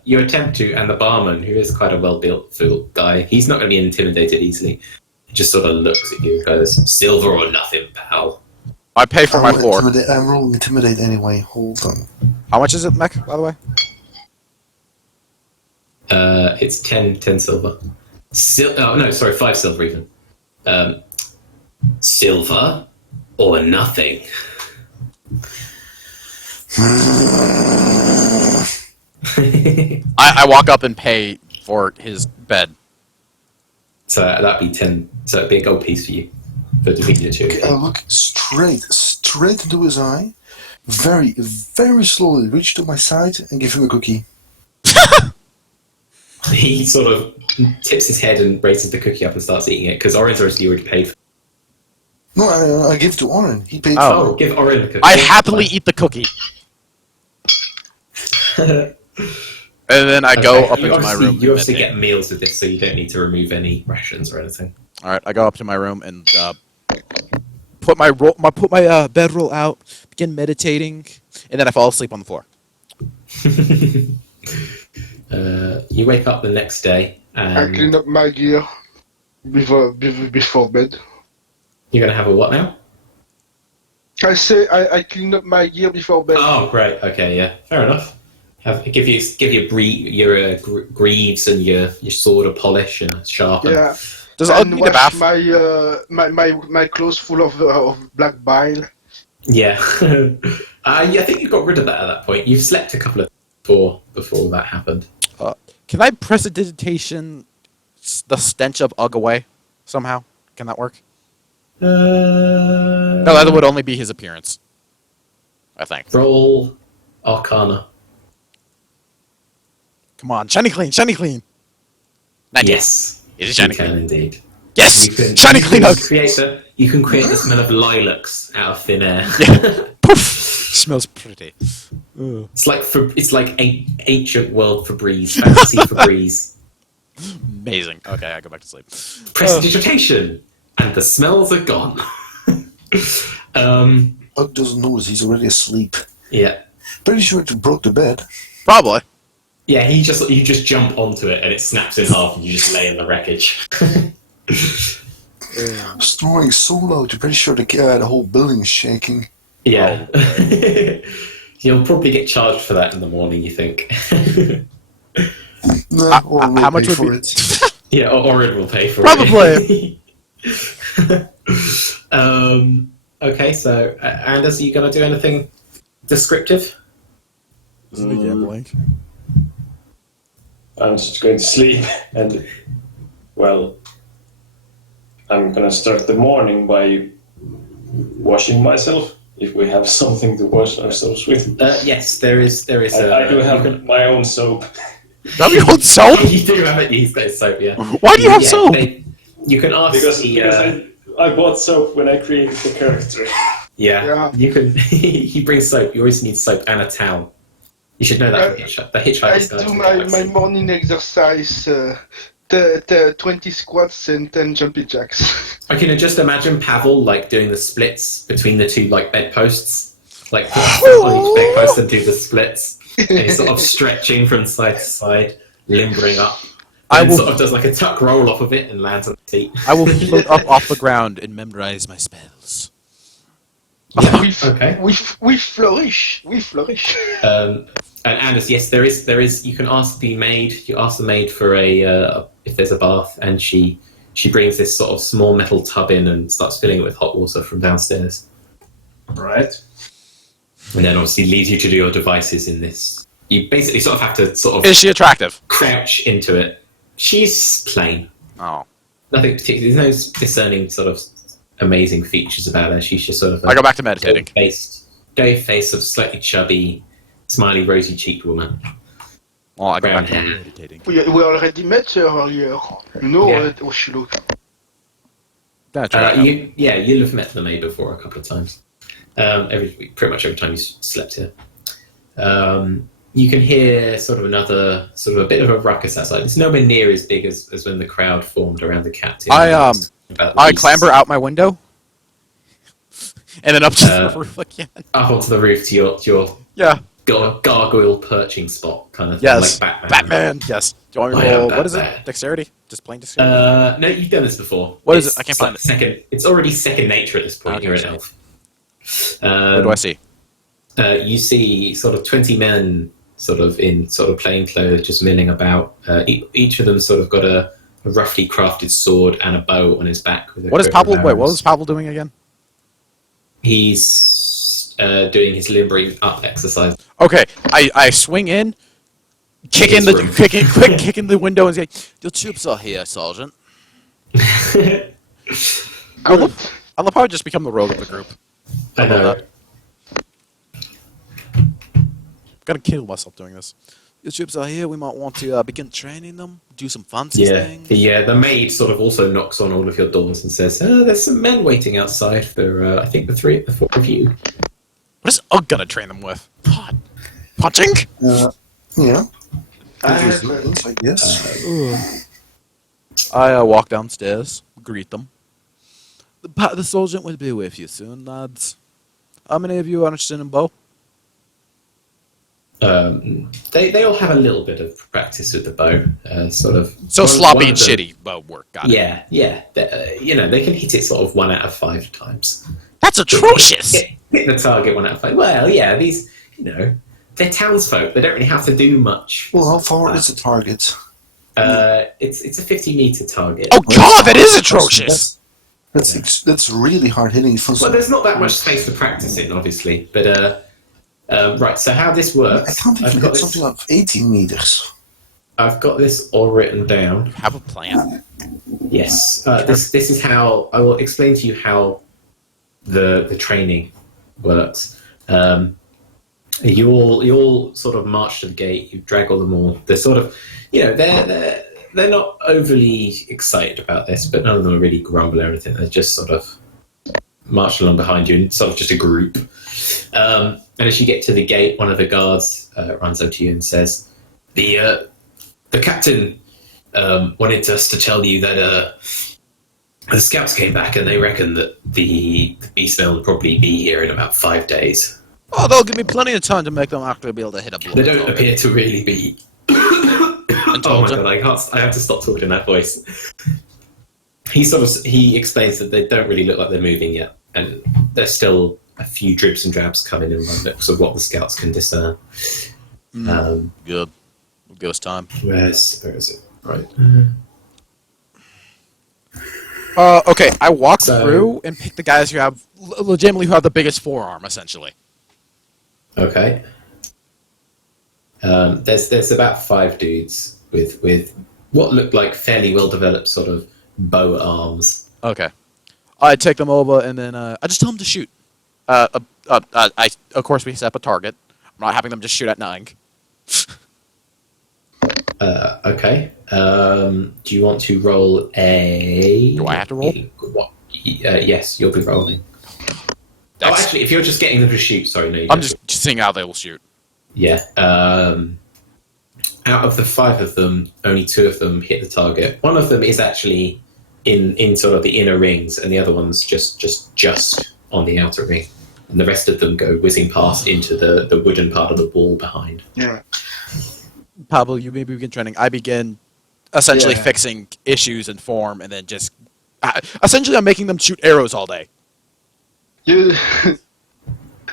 You attempt to, and the barman, who is quite a well-built guy, he's not going to be intimidated easily. He just sort of looks at you and goes, "Silver or nothing, pal." I pay for my I'm floor. I'm rolling intimidate anyway. Hold on. How much is it, Mech? By the way. It's 10 silver. Oh, no, sorry, 5 silver even. Silver or nothing. I walk up and pay for his bed. So that'd be 10. So it'd be a gold piece for you. For defeating your two. I look straight into his eye, very, very slowly reach to my side and give him a cookie. He sort of tips his head and raises the cookie up and starts eating it because Oren's obviously already paid for. No, I give to Oren. He paid Oh. Oh, give Oren the cookie. I happily eat the cookie, and then I go up You into my obviously- room. You and obviously meditate. get meals with this, so you don't need to remove any rations or anything. All right, I go up to my room and put my bedroll out, begin meditating, and then I fall asleep on the floor. You wake up the next day I and clean up my gear before bed. you're gonna have a what now? I say I clean up my gear before bed. Oh, great. Okay, yeah, fair enough. Give your greaves and your sword a polish and a sharpen. Yeah. Does Ugg And need a bath? my clothes full of black bile. Yeah. I think you got rid of that at that point. You've slept a couple of before that happened. Can I prestidigitation the stench of Ugg away somehow? Can that work? No, that would only be his appearance. I think. Roll Arcana. Come on, shiny clean, shiny clean. 19. Yes, It is you shiny can clean. indeed. Yes, You can, shiny you clean can hug. create the smell of lilacs out of thin air. Yeah. Poof. Smells pretty. Ugh. It's like ancient world Febreze, fantasy Febreze. Amazing. Okay, I go back to sleep. Prestidigitation, and the smells are gone. Bug doesn't notice he's already asleep. Yeah. Pretty sure it broke the bed. Probably. Yeah, you just jump onto it and it snaps in half and you just lay in the wreckage. Snoring so loud, you're pretty sure the whole building is shaking. Yeah. You'll probably get charged for that in the morning, you think. No, or we'll how much pay would for be? Yeah, or it will pay for Probably. it. Okay, so Anders, are you going to do anything descriptive? Gambling. I'm just going to sleep and, well, I'm gonna start the morning by washing myself, if we have something to wash ourselves with. Yes, there is. I do have my own soap. Have you got soap? You do have it. He's got his soap. Yeah. Why do you have soap? You can ask Because the. I bought soap when I created the character. Yeah. You can. He brings soap. You always need soap and a towel. You should know that. The Hitchhiker's Guide to I the do Galaxy. my morning exercise, the 20 squats and 10 jumping jacks. I can just imagine Pavel like doing the splits between the two like bedposts, like put his foot on each bedpost and do the splits. And he's sort of stretching from side to side, limbering up. And then sort of does like a tuck roll off of it and lands on the feet. I will float up off the ground and memorize my spells. Yeah. Okay. We flourish. And Anders, yes, there is. You can ask the maid. You ask the maid for if there's a bath, and she brings this sort of small metal tub in and starts filling it with hot water from downstairs. Right. And then obviously leaves you to do your devices in this. You basically sort of have to sort of Is she attractive? crouch into it. She's plain. Oh. Nothing particular. There's no discerning sort of amazing features about her. She's just sort of I go back to meditating. dough face of slightly chubby, smiley, rosy-cheeked woman. Well, I go Brown back to hair. meditating. We already met her earlier. You know Yeah. how she looks. That's right. You'll have met the maid before a couple of times. Pretty much every time you slept here. You can hear sort of a bit of a ruckus outside. It's nowhere near as big as when the crowd formed around the captain. I clamber out my window, and then up to the roof again. up onto the roof to your Yeah. gargoyle perching spot, kind of thing, Yes. like Batman. Batman. Yes. Do you want me to I am roll? What is it? Batman. Dexterity? Just plain dexterity. No, you've done this before. What is it? I can't find it. It's already second nature at this point. Okay, You're an so- elf. What do I see? You see sort of 20 men sort of in sort of plain clothes just milling about. Each of them sort of got a roughly crafted sword and a bow on his back. With a What is coat of Pavel? Wait, what arrows. was Pavel doing again? He's doing his limbering up exercise. Okay, I swing in, kick in the window and say, "Your troops are here, Sergeant." I love how I just become the rogue of the group. I know. I'm gonna kill myself doing this. Your troops are here. We might want to begin training them. Do some fancy things. The maid sort of also knocks on all of your doors and says, "There's some men waiting outside for I think the four of you." What is Ugg gonna train them with? God. Punching? Yeah. I Confused have, minds, I guess. I walk downstairs, greet them. The sergeant will be with you soon, lads. How many of you are interested in bow? They all have a little bit of practice with the bow, sort of. So one sloppy of and them- shitty bow work. Got it. Yeah. They can hit it sort of 1 out of 5 times. That's atrocious. Hit the target 1 out of 5. Well, yeah, these, they're townsfolk. They don't really have to do much. Well, how far is the target? It's a 50-meter target. Oh God, that is atrocious. That's really hard hitting. Well, there's not that much space to practice in, obviously, but right. So how this works? I can't even hit something like 18 meters. I've got this all written down. Have a plan. Yes. This is how I will explain to you how the training works. You all sort of march to the gate. You drag all them all. They're sort of, they're not overly excited about this, but none of them are really grumbling or anything. They're just sort of march along behind you, and sort of just a group. And as you get to the gate, one of the guards runs up to you and says, "The captain wanted us to tell you that the scouts came back and they reckon that the beastmen will probably be here in about 5 days." Oh, they'll give me plenty of time to make them actually be able to hit a blow. They don't appear to really be. Oh my god, I have to stop talking in that voice. He explains that they don't really look like they're moving yet, and there's still a few dribs and drabs coming in by the looks of what the scouts can discern. Good. We'll give us time. Where is it? Right. Okay, I walk So- through and pick the guys who have legitimately the biggest forearm, essentially. Okay. There's about 5 dudes with what look like fairly well developed sort of bow arms. Okay. I take them over and then I just tell them to shoot. Of course we set up a target. I'm not having them just shoot at nothing. Okay. Do you want to roll a? Do I have to roll? What? Yes, you'll be rolling. That's- Oh, actually, if you're just getting them to shoot, sorry, no. You I'm don't. just seeing how they will shoot. Yeah. Out of the 5 of them, only 2 of them hit the target. One of them is actually in sort of the inner rings, and the other one's just on the outer ring. And the rest of them go whizzing past into the wooden part of the wall behind. Yeah. Pablo, you maybe begin training. I begin essentially Yeah. fixing issues and form, and then just essentially I'm making them shoot arrows all day. You.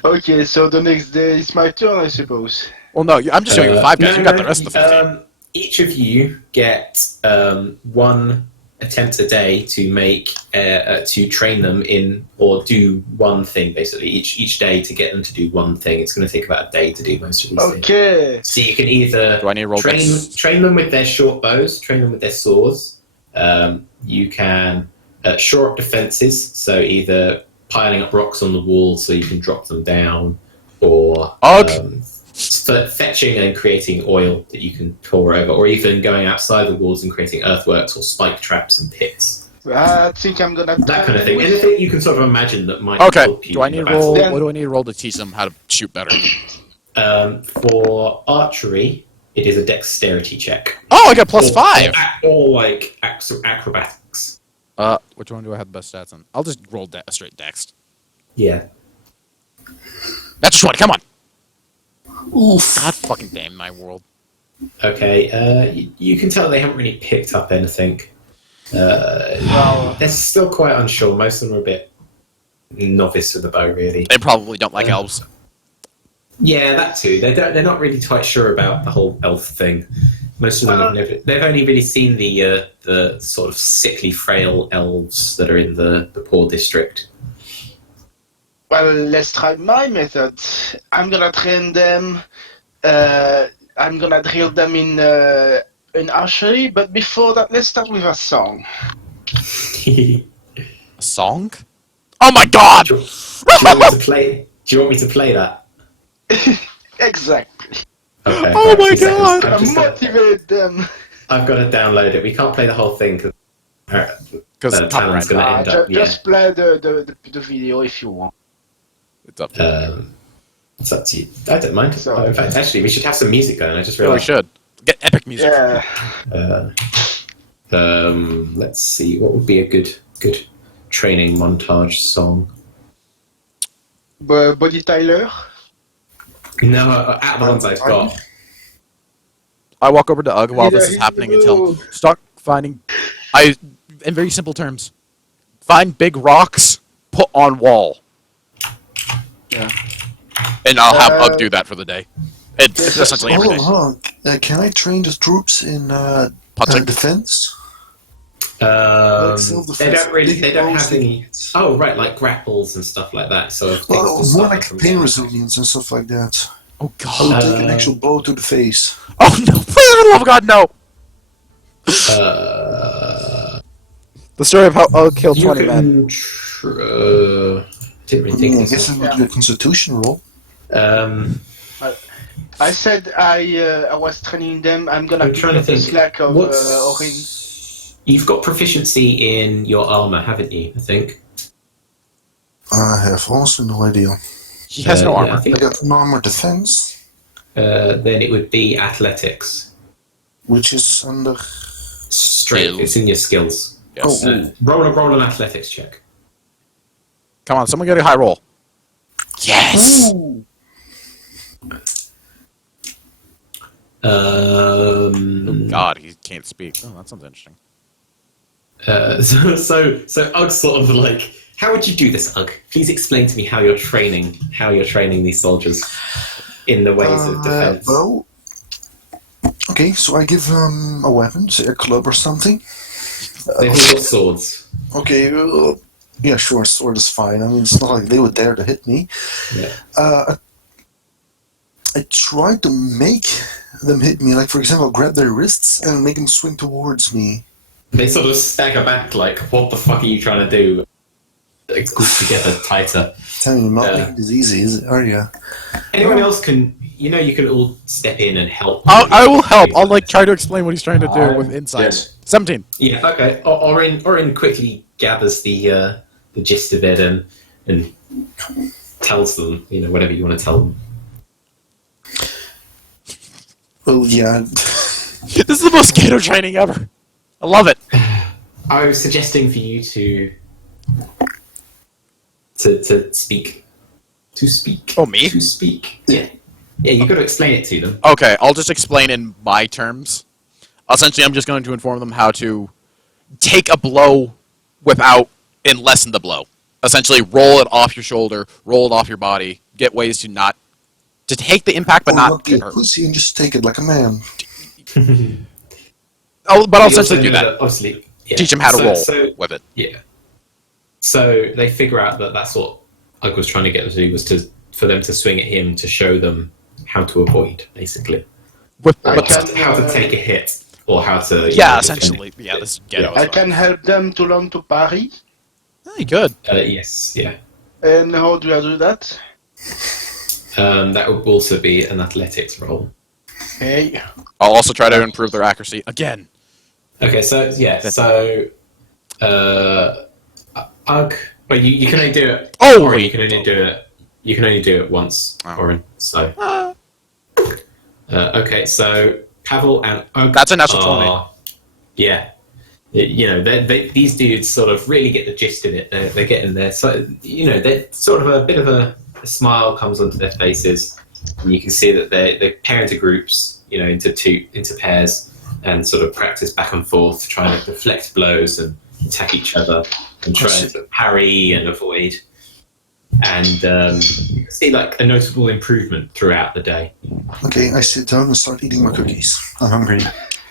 Okay, so the next day it's my turn, I suppose. Well, no, I'm just showing you 5 guys. You got the rest of the 15. Each of you get 1 attempt a day to make to train them in or do one thing basically each day to get them to do one thing. It's going to take about a day to do most of these things. Okay. So you can either Do I need to roll this? train them with their short bows, train them with their swords. You can shore up defenses, so either piling up rocks on the wall so you can drop them down, or fetching and creating oil that you can pour over, or even going outside the walls and creating earthworks or spike traps and pits. I think I'm gonna. That kind of thing. Anything you can sort of imagine that might Okay. help you. Do I in need to the battle. roll? Then- What do I need to roll to teach them how to shoot better? For archery, it is a dexterity check. Oh, I got +5. Or like acrobatics. Which one do I have the best stats on? I'll just roll a straight dex. Yeah. That's a 20. Come on. Oof. God fucking damn my world. Okay. You can tell they haven't really picked up anything. They're still quite unsure. Most of them are a bit novice with the bow, really. They probably don't like elves. Yeah, that too. They're not really quite sure about the whole elf thing. Most of them they've only really seen the sort of sickly, frail elves that are in the poor district. Well, let's try my method. I'm gonna train them. I'm gonna drill them in archery. But before that, let's start with a song. A song? Oh my god! Do you want me to play? Do you want me to play that? Exactly. Okay, Oh right, my 2 seconds. God. I'm just gonna- Motivate them. I've got to download it. We can't play the whole thing because Because Talon's going to end up. Just play the video if you want. It's up to you. It's up to you. I don't mind. So- In fact, actually, we should have some music going. I just Yeah, we realized. should. Get epic music. Yeah. Let's see. What would be a good training montage song? Body Tyler. No, out of the ones I've got. I walk over to Ugg while this is Either happening you and tell him, do. start finding, in very simple terms, find big rocks, put on wall. Yeah. And I'll have Ugg do that for the day. It's Yes, essentially every day. Hold on. Can I train the troops in Punching. defense? They self-defense, don't really. big They don't bows, have any. Oh, right, like grapples and stuff like that. So things Well, to more stop like from pain getting- resilience and stuff like that. Oh I god. would take an actual blow to the face. Oh no, for the love of God, no! The story of how Ugg killed You 20 men. can. Didn't really think I of guess this. it would be a constitution roll. Um, I I said I was training them. I'm gonna I'm pick trying to up the think. slack of Orin. You've got proficiency in your armor, haven't you? I think. I have also no idea. He has no Yeah, armor. I I think. got an armor defense, Then it would be athletics. which is under. Strength. Skills. It's in your skills. Yes. Oh, Roll an athletics check. Come on, someone get a high roll. Yes! Ooh. God, he can't speak. Oh, that sounds interesting. So Ugg sort of like, how would you do this, Ugg? Please explain to me how you're training these soldiers in the ways of defense. Well, okay, so I give them a weapon, say a club or something. They've all got swords. Okay, yeah, sure, sword is fine. I mean, it's not like they would dare to hit me. Yeah. I tried to make them hit me, like, for example, grab their wrists and make them swing towards me. They sort of stagger back, like, what the fuck are you trying to do? Like, group together tighter. Tell me, I'm not making this easy, are you? Anyone else can, you can all step in and help. I will help. I'll like try to explain what he's trying to do with insight. Yes. 17. Yeah, okay. Orin quickly gathers the gist of it and tells them, whatever you want to tell them. Well, yeah. This is the most Gato training ever. I love it. I was suggesting for you to speak. To speak. Oh, me? To speak. Yeah. Yeah, you've got to explain it to them. Okay, I'll just explain in my terms. Essentially, I'm just going to inform them how to take a blow and lessen the blow. Essentially, roll it off your shoulder, roll it off your body, get ways to take the impact but not be a hurt. pussy and just take it like a man. But I'll You also essentially do know that. obviously, yeah. Teach them how to roll So, with it. yeah. So they figure out that that's what Ugg was trying to get them to do, was for them to swing at him to show them how to avoid, basically. But How to take a hit, or how to... yeah, essentially. Yeah, this is Gato. I can help them to learn to parry. Hey, good. Yes, yeah. And how do I do that? That would also be an athletics roll. Hey. I'll also try to improve their accuracy again. Okay, so yeah, Ugg. But you can only do it. Oh, Orin, you can only do it. You can only do it once, Oh. Orin. So. Okay, so Pavel and Ugg. That's a natural 20. Yeah. These dudes sort of really get the gist of it. They're getting there. So they're sort of a bit of a smile comes onto their faces, and you can see that they pair into groups, into pairs, and sort of practice back and forth, trying to deflect blows and attack each other, and try to parry and avoid. And you can see like a notable improvement throughout the day. Okay, I sit down and start eating my cookies. I'm hungry.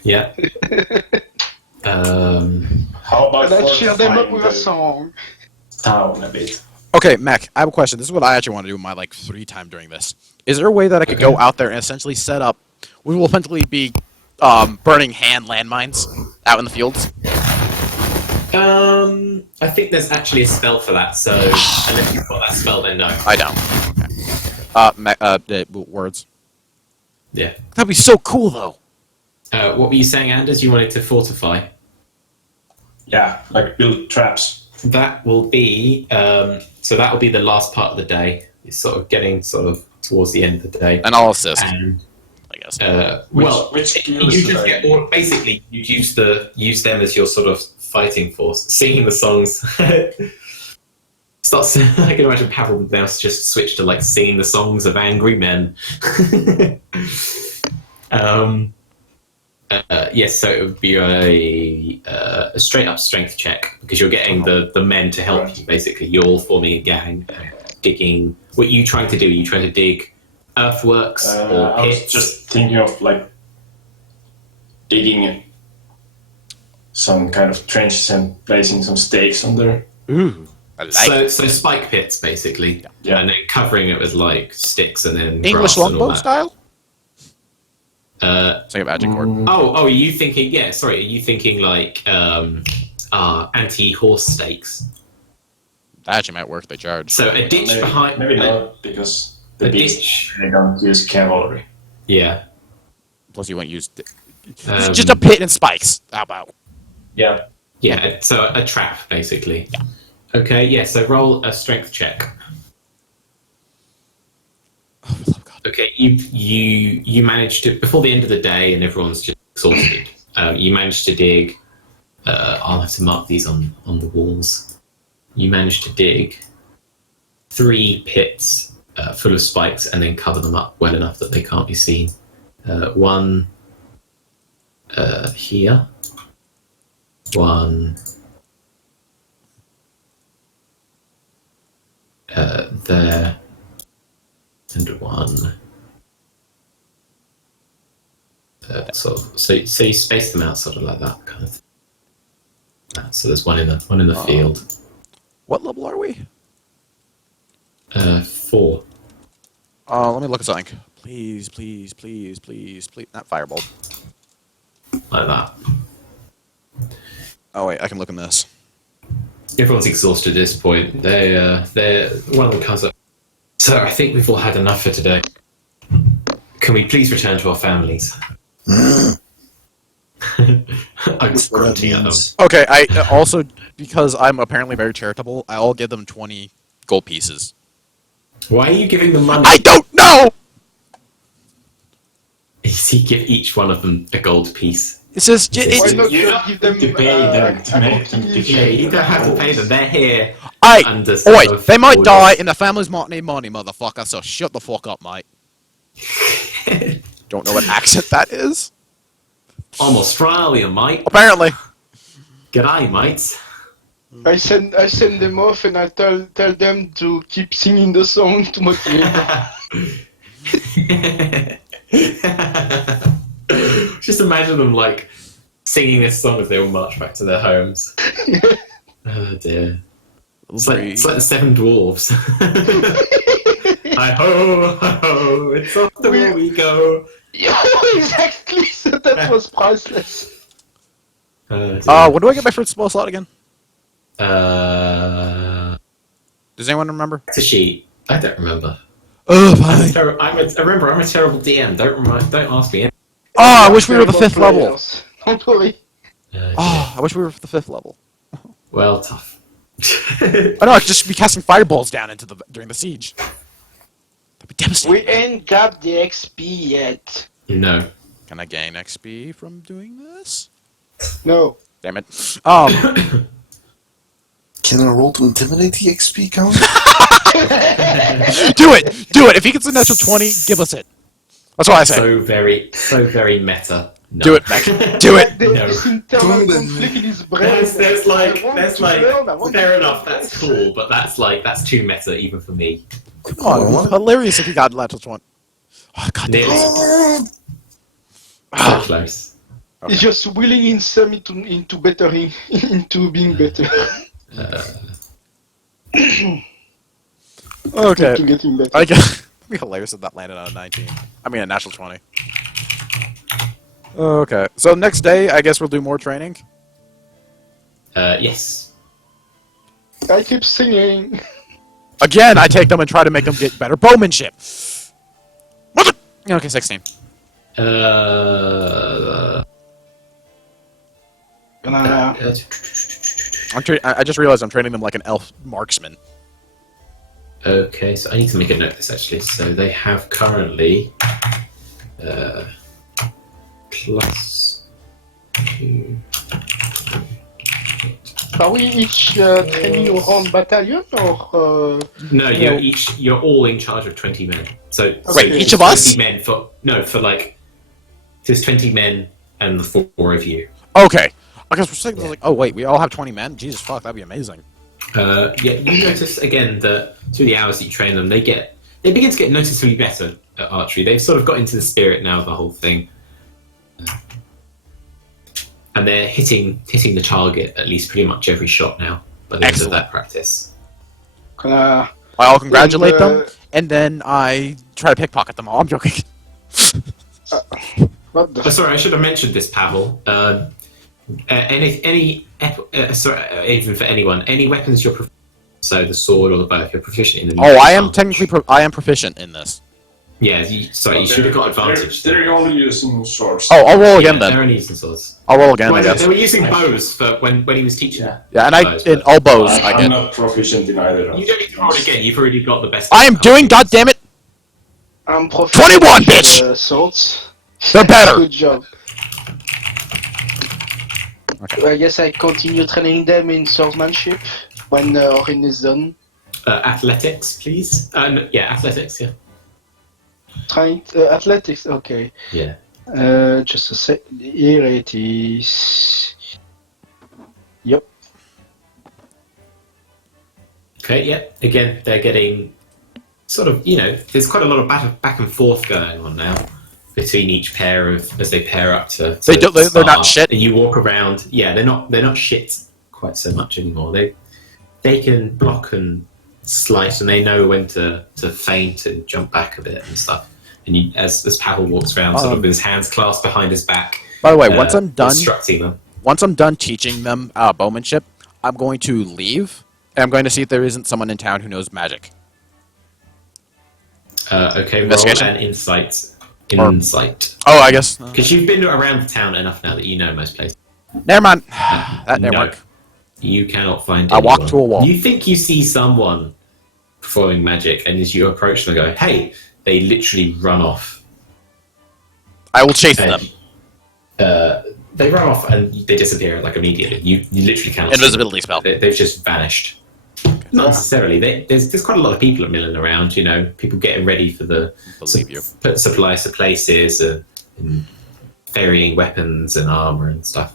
Yeah. How about Let's cheer them up fortifying with a the song. town a bit? Okay, Mac, I have a question. This is what I actually want to do in my free time during this. Is there a way that I could go out there and essentially set up? We will eventually be burning hand landmines out in the fields. I think there's actually a spell for that. So unless you've got that spell, then no. I don't. Words. Yeah. That'd be so cool, though. What were you saying, Anders? You wanted to fortify? Yeah, like build traps. That will be so. That will be the last part of the day. It's sort of getting towards the end of the day. And I'll assist, And I guess. Which you skills just should I- get, or basically you use them as your sort of fighting force, singing the songs. I can imagine Pavel now just switch to like singing the songs of angry men. Yes, so it would be a straight up strength check because you're getting the men to help you. Basically, you're all forming a gang, digging. What are you trying to do? Are you trying to dig earthworks or I was pits? just thinking of like digging some kind of trenches and placing some stakes on there. Ooh, I like it. So spike pits, basically, Yeah. and then covering it with like sticks and then English grass and all longbow that. style? It's like a magic cord. Oh, are you thinking? Yeah, sorry. Are you thinking like anti-horse stakes? That actually might work. They charge. So a ditch Maybe, behind. maybe not, because the A beasts ditch. they don't use cavalry. Yeah. Plus, you won't use Um, just a pit and spikes. How about? Yeah. Yeah, so a trap, basically. Yeah. Okay, yeah, so roll a strength check. Oh God. Okay, you managed to, before the end of the day and everyone's just exhausted, you managed to dig, I'll have to mark these on the walls. You managed to dig 3 pits full of spikes and then cover them up well enough that they can't be seen. One here. One there. And one. So you space them out sort of like that kind of thing. So there's one in the field. What level are we? 4. Let me look at something. Please. Not fireball. Like that. Oh wait, I can look in this. Everyone's exhausted at this point. They're one of them comes up. So I think we've all had enough for today. Can we please return to our families? I'm just grunting at them. Okay, I also, because I'm apparently very charitable, I'll give them 20 gold pieces. Why are you giving them money? I don't know! You give each one of them a gold piece. It's just, Why it's, not You just give them have to pay them to make them Yeah, you don't have to pay them. They're here. Under oi, of they might orders. die and the families might need money, motherfucker, so shut the fuck up, mate. Don't know what accent that is? I'm Australian, mate. Apparently. G'day, mates. I send them off and I tell them to keep singing the song to motivate them. Just imagine them like singing this song as they all march back to their homes. Oh dear. It's like the Seven Dwarves. Hi ho, ho, it's off the way we go. Yeah, exactly. So that was priceless. Oh, dear. When do I get my first spell slot again? Does Does anyone remember? it's a sheet. I don't remember. Oh, Remember, I'm a terrible DM. Don't ask me. Oh, I wish we were the 5th level. Players. Don't worry. Oh, I wish we were the 5th level. Well, tough. I know, I could just be casting fireballs down into during the siege. That'd be devastating. We ain't got the XP yet. No. Can I gain XP from doing this? No. Damn it. Can I roll to intimidate the XP count? Do it! Do it! If he gets a natural 20, give us it. That's what I say. So very meta. No. Do it, Mac. Do it! There's internal Don't conflict in his brain. There's like, I want fair to enough, that's cool, but that's too meta even for me. Come on, it'd be hilarious if he got a natural 20. Oh, God damn Nearly. it. So close. Okay. It's just willing himself into bettering, into being better. Okay. To getting better. I guess it'd be hilarious if that landed on a 19. I mean, a natural 20. Okay. So next day, I guess we'll do more training. Yes. I keep singing. Again, I take them and try to make them get better bowmanship. Okay, 16. I just realized I'm training them like an elf marksman. Okay, so I need to make a note of this actually. So they have currently +2. Are we each training our own battalion or? No, you're all in charge of 20 men. So Wait, so each of 20 us? Men for like there's 20 men and the 4 of you. Okay. I guess we're saying, like, oh wait, we all have 20 men? Jesus fuck, that'd be amazing. Yeah, you notice again that through the hours that you train them, they begin to get noticeably better at archery. They've sort of got into the spirit now of the whole thing, and they're hitting the target at least pretty much every shot now by the end of that practice. I'll congratulate them, and then I try to pickpocket them all. I'm joking. What the? Sorry, I should have mentioned this, Pavel. Even for anyone, any weapons you're so the sword or the bow, if you're proficient in them. Oh, I am technically I am proficient in this. Yeah, sorry, you should have got advantage. They're only using swords. Oh, I'll roll again They're then. only using swords. I'll roll again, Well, I guess. they were using bows for when he was teaching. Yeah, and bows, in but- all bows, I I'm get. not proficient in either of You don't need to roll it again. You've already got the best. I am doing, goddammit! I'm 21, bitch! Swords. They're better! Good job. Okay. I guess I continue training them in swordsmanship when Orin is done. Athletics, please. Yeah, athletics. Yeah. Trying athletics. Okay. Yeah. Just a sec. Here it is. Yep. Okay. Yeah. Again, they're getting sort of. There's quite a lot of back and forth going on now between each pair as they pair up to. They're not start. shit? And you walk around. Yeah, they're not shit quite so much anymore. They can block and slice, and they know when to feint and jump back a bit and stuff. And as Pavel walks around, sort of with his hands clasped behind his back. By the way, once I'm done, instructing them. once I'm done teaching them bowmanship, I'm going to leave, and I'm going to see if there isn't someone in town who knows magic. Okay, roll Investigation? an insight. Or- Insight. Oh, I guess. Because you've been around the town enough now that you know most places. Never mind. That didn't No. work. You cannot find I walked anyone. to a wall. You think you see someone performing magic, and as you approach them, go, "Hey!" They literally run off. I will chase And, them. they run off and they disappear like immediately. You literally cannot. see them. Invisibility spell. They've just vanished. Not necessarily. There's quite a lot of people milling around. People getting ready for the Believe you. put supplies to places and varying weapons and armor and stuff.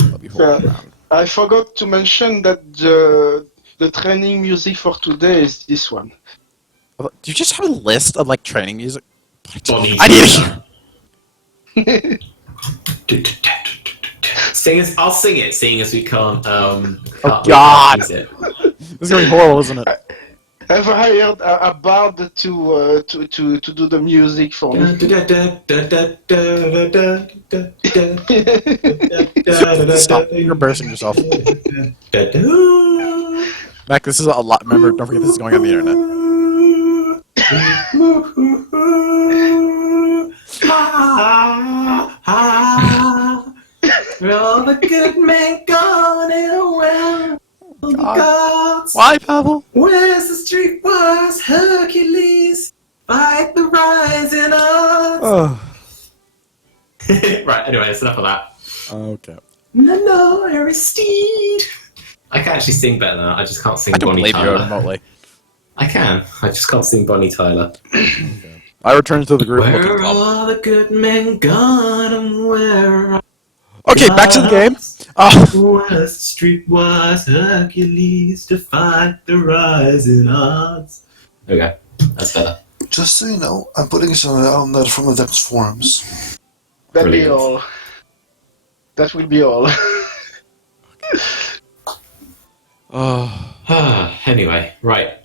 I'll be holding around. I forgot to mention that the training music for today is this one. Do you just have a list of like training music? Bonnie I need Tyler. I'll sing it, seeing as we can't. Oh, God. use it. This is gonna be horrible, isn't it? I've hired a bard to do the music for me. Stop. You're embarrassing yourself. Mac, this is a lot. Remember, don't forget this is going on the internet. All the good men gone in a well. God. Gods, Why, Pavel? where's the streetwise Hercules? Fight the rising odds. Oh. Right, anyway, that's enough of that. Okay. No, Aristide. I can actually sing better than that. I just can't sing I don't Bonnie believe you Tyler. remotely. I can. I just can't sing Bonnie Tyler. I return to the group. Where looking are up. all the good men gone and where are Okay, back to the game. Where's the streetwise Hercules to fight the rising odds? Okay, that's better. Just so you know, I'm putting this on the From the Depths forums. That'll be Brilliant. all. That will be all. Anyway, right.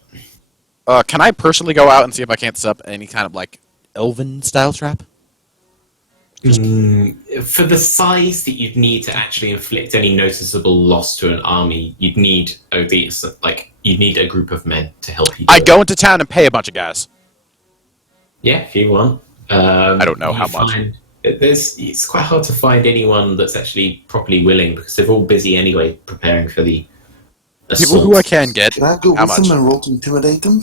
Can I personally go out and see if I can't set up any kind of like elven style trap? For the size that you'd need to actually inflict any noticeable loss to an army, you'd need you'd need a group of men to help you. I go into town and pay a bunch of guys. Yeah, if you want. I don't know you how much. find- It's quite hard to find anyone that's actually properly willing because they're all busy anyway preparing for the People assault. who I can get. Can I go How with much? them and roll to intimidate them?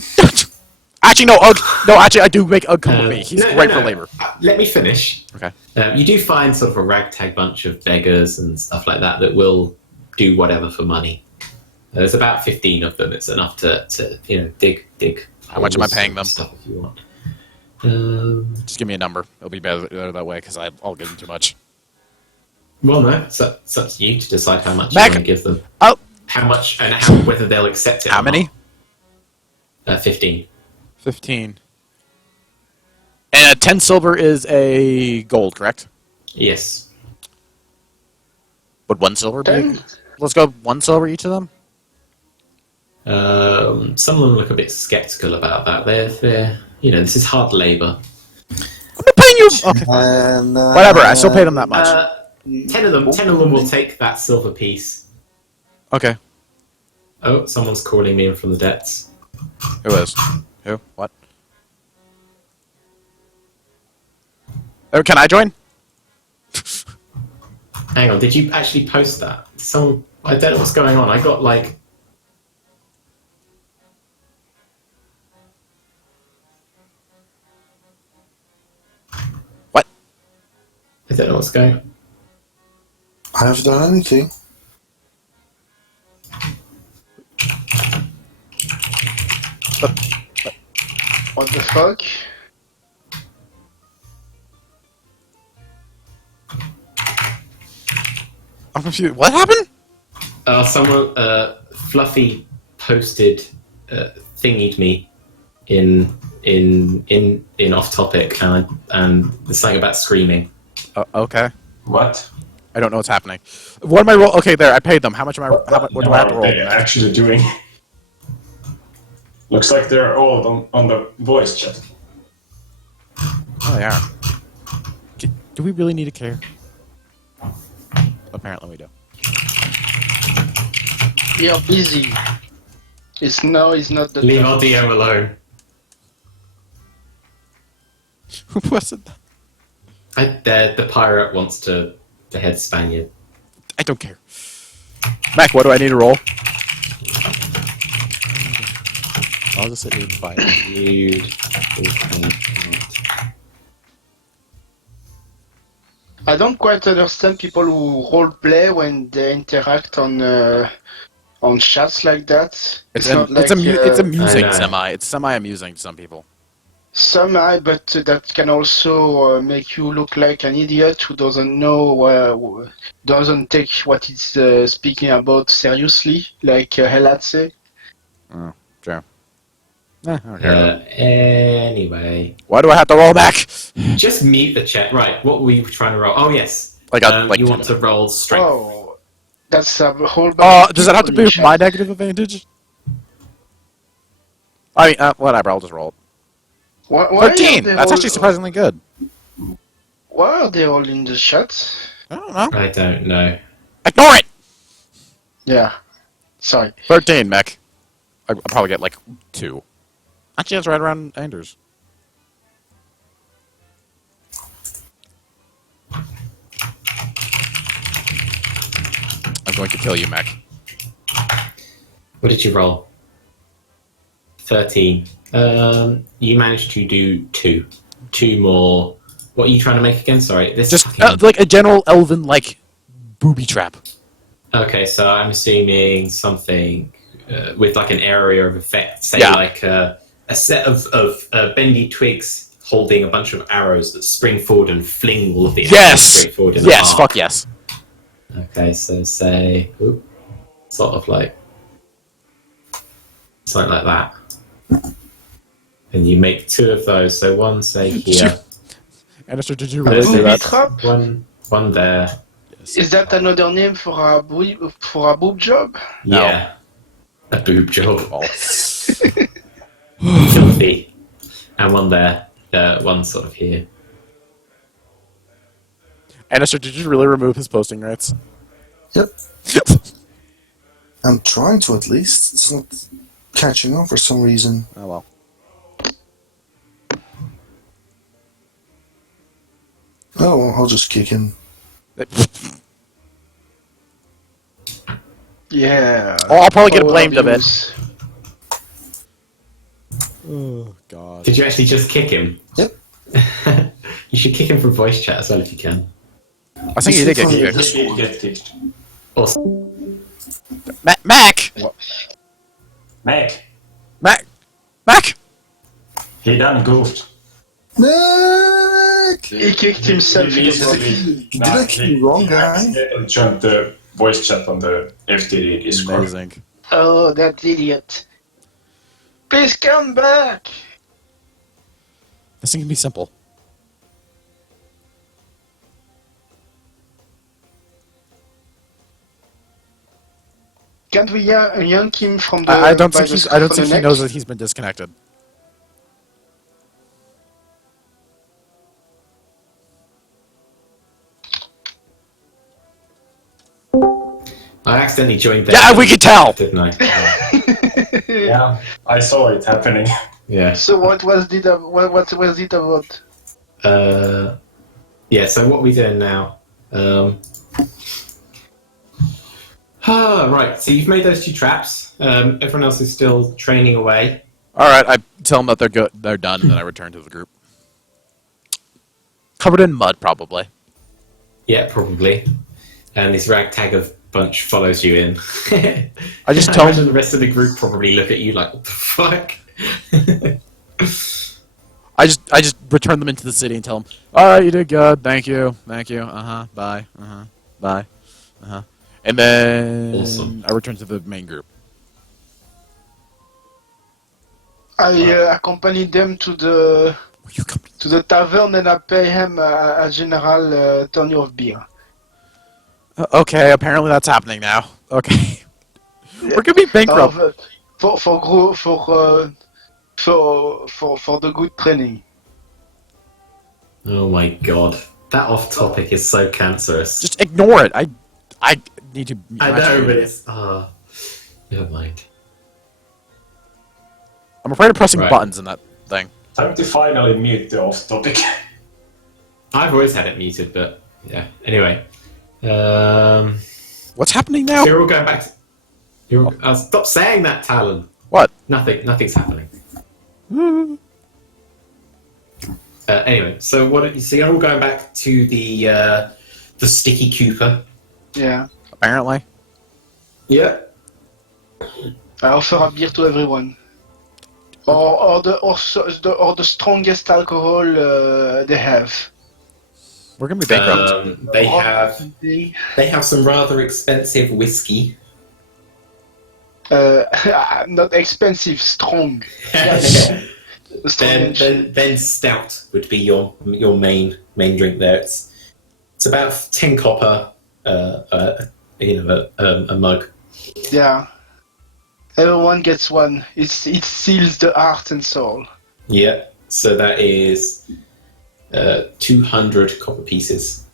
Actually, no, Ugg. No, actually, I do make Ugg come with me. He's No, great no. for labor. Let me finish. Okay. You do find sort of a ragtag bunch of beggars and stuff like that will do whatever for money. There's about 15 of them. It's enough to dig. How much am I holes paying and them? Stuff if you want. Just give me a number. It'll be better that way because I'll give them too much. Well, no, it's up to you to decide how much Mac- you want to give them. Oh, How much and whether they'll accept it. how or many? not. 15. 15. And 10 silver is a gold, correct? Yes. Would 1 silver be? 10? Let's go 1 silver each of them. Some of them look a bit skeptical about that. They're this is hard labor. I'm not paying you. Okay, fine. And, Whatever. I still pay them that much. 10 of them will take that silver piece. Okay. Oh, someone's calling me in from the depths. Who is? Who? What? Can I join? Hang on, did you actually post that? Some I don't know what's going on. I got like. What? I don't know what's going on. I haven't done anything. What the fuck? I'm confused. What happened? Someone, Fluffy posted, thingied me in off topic, and it's something about screaming. Okay. What? I don't know what's happening. What am I roll? Okay, there. I paid them. How much am I? What do I have to What roll? are they actually doing? Looks like they're all on the voice chat. Oh, they are. Do we really need to care? Apparently we do. You're busy. It's not the Leave time. our DM alone. Who was it? The pirate wants to head Spaniard. I don't care. Mac, what do I need to roll? I'll just sit here and fight. I don't quite understand people who roleplay when they interact on chats like that. It's not like it's amusing I know. semi. It's semi-amusing to some people. some are, but that can also make you look like an idiot who doesn't know, doesn't take what it's speaking about seriously, like Helatse. Oh, sure. I don't care. Anyway, Why do I have to roll back? just mute the chat. Right, what were you trying to roll? Oh yes, Like you want to roll strength. Oh, that's a whole bunch of Does that have to people be in with chat. my negative advantage? I mean, whatever. I'll just roll it. Why are 13. they That's all- actually surprisingly good. Why are they all in the chat? I don't know. I don't know. Ignore it. Yeah. Sorry. 13, mech. I'll probably get like 2. Actually, that's right around Anders. I'm going to kill you, mech. What did you roll? 13. You managed to do 2. 2 more. What are you trying to make again? Sorry, this. Just like a general elven like booby trap. Okay, so I'm assuming something with like an area of effect, say Yeah. like a set of bendy twigs holding a bunch of arrows that spring forward and fling all of the arrows Yes. straight forward in Yes. a Fuck yes. Okay, so say sort of like something like that, and you make 2 of those. So one say here, Anderson, did you really really do do Booby that? trap? one there. Is that another name for a boob job? No. Yeah, a boob job. Well, Filthy. And one there, one sort of here. Anderson, did you really remove his posting rights? Yep. I'm trying to at least. It's not catching on for some reason. Oh well. Oh, well, I'll just kick him. Yeah. Oh, I'll probably get Power blamed of it. abuse. Oh god. Did you actually just kick him? Yep. You should kick him from voice chat as well if you can. I think you did get Yeah. kicked. This He one. did get kicked. Awesome. Mac! Mac, Mac! he done goofed. Mac! He kicked himself in the butt. Did I kick you wrong, guy? He joined the voice chat on the FTD Discord. Amazing. Oh, that idiot. Please come back. This thing can be simple. Can't we yank him from the I don't by think the he's. I don't scruff of think the he neck? knows that he's been disconnected. I accidentally joined that. Yeah, we can tell. Didn't I? Yeah, I saw it happening. Yeah. So what was it about? Yeah. So what are we doing now? Right. So you've made those 2 traps. Everyone else is still training away. All right, I tell them that they're good, they're done, and then I return to the group. Covered in mud, probably. Yeah, probably. And this ragtag of bunch follows you in. I just I tell imagine them. the rest of the group probably look at you like, what the fuck? I just return them into the city and tell them, all right, you did good, thank you, bye, bye, and then Awesome. I return to the main group. I accompany them to the tavern and I pay him a general tonne of beer. Okay, apparently that's happening now. Okay, we're gonna be bankrupt. For the good training. Oh my god. That off topic is so cancerous. Just ignore it. I need to. I know, but it's... never mind. I'm afraid of pressing Right. buttons in that thing. Time to finally mute the off topic. I've always had it muted, but yeah. Anyway. What's happening now? So you're all going back to... stop saying that, Talon. What? Nothing's happening. Anyway, so so you're all going back to the Sticky Cooper. Yeah. Apparently. Yeah. I offer a beer to everyone. Or the strongest alcohol they have. We're gonna be bankrupt. They have some rather expensive whiskey. Not expensive, strong. Then stout would be your main drink there. It's about 10 copper, a mug. Yeah. Everyone gets one. It seals the heart and soul. Yeah. So that is 200 copper pieces.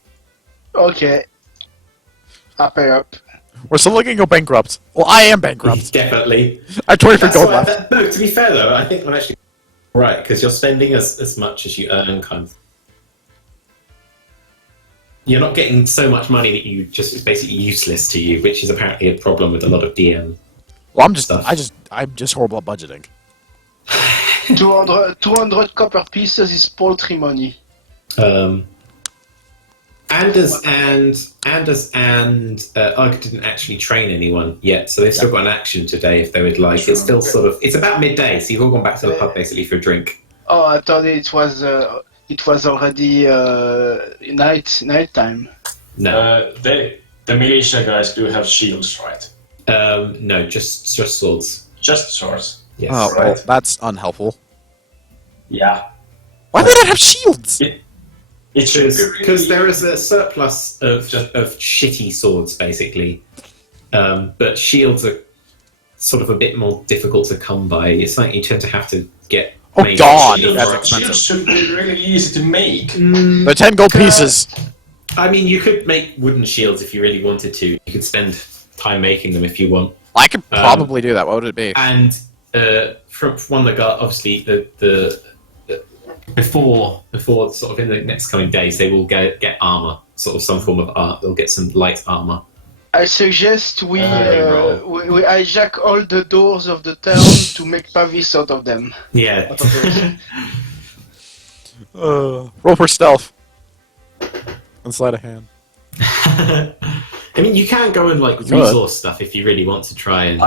Okay. I pay up. We're still looking to go bankrupt. Well, I am bankrupt. Definitely. I have 23 That's gold why- left. no, to be fair though, I think I'm actually right because you're spending as much as you earn, kind of. You're not getting so much money that it's basically useless to you, which is apparently a problem with a lot of DM. Well, I'm stuff. just horrible at budgeting. 200 copper pieces is poultry money. Anders and Ark didn't actually train anyone yet, so they've still got an action today if they would like. It's still it's about midday, so you've all gone back to the pub basically for a drink. Oh, I thought it was already night time. No, The militia guys do have shields, right? no, just swords. Just swords. Yes. Oh, Right. well, that's unhelpful. Yeah. Why do they not have shields? It should be Because really there is a surplus of shitty swords, basically. But shields are sort of a bit more difficult to come by. It's like you tend to have to get. Oh, made God, shields. that's expensive. Shields should be really easy to make. They're 10 gold pieces. I mean, you could make wooden shields if you really wanted to. You could spend time making them if you want. I could probably do that. What would it be? And from one that got obviously the before sort of in the next coming days, they will get armor, sort of some form of art. They'll get some light armor. I suggest we hijack all the doors of the town to make pavis out of them. Yeah. Out of those. Roll for stealth. And sleight of hand. I mean, you can go and like resource stuff if you really want to try and.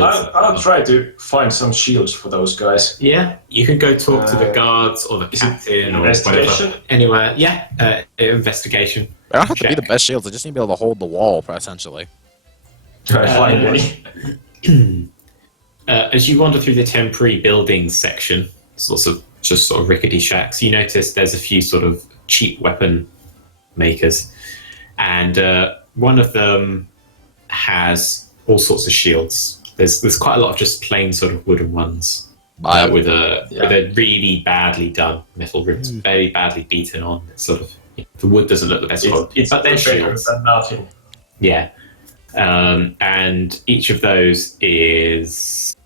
I'll try to find some shields for those guys. Yeah, you can go talk to the guards or the captain or investigation? whatever. Anywhere, yeah, investigation. They don't have to be Check. the best shields. They just need to be able to hold the wall, essentially. Try to find any. As you wander through the temporary buildings section, it's just sort of rickety shacks, you notice there's a few sort of cheap weapon makers, and one of them has all sorts of shields. There's quite a lot of just plain sort of wooden ones with a really badly done metal ribs, very badly beaten on. It's sort of the wood doesn't look the best quality, It's but they're better shields. than nothing. Yeah, and each of those is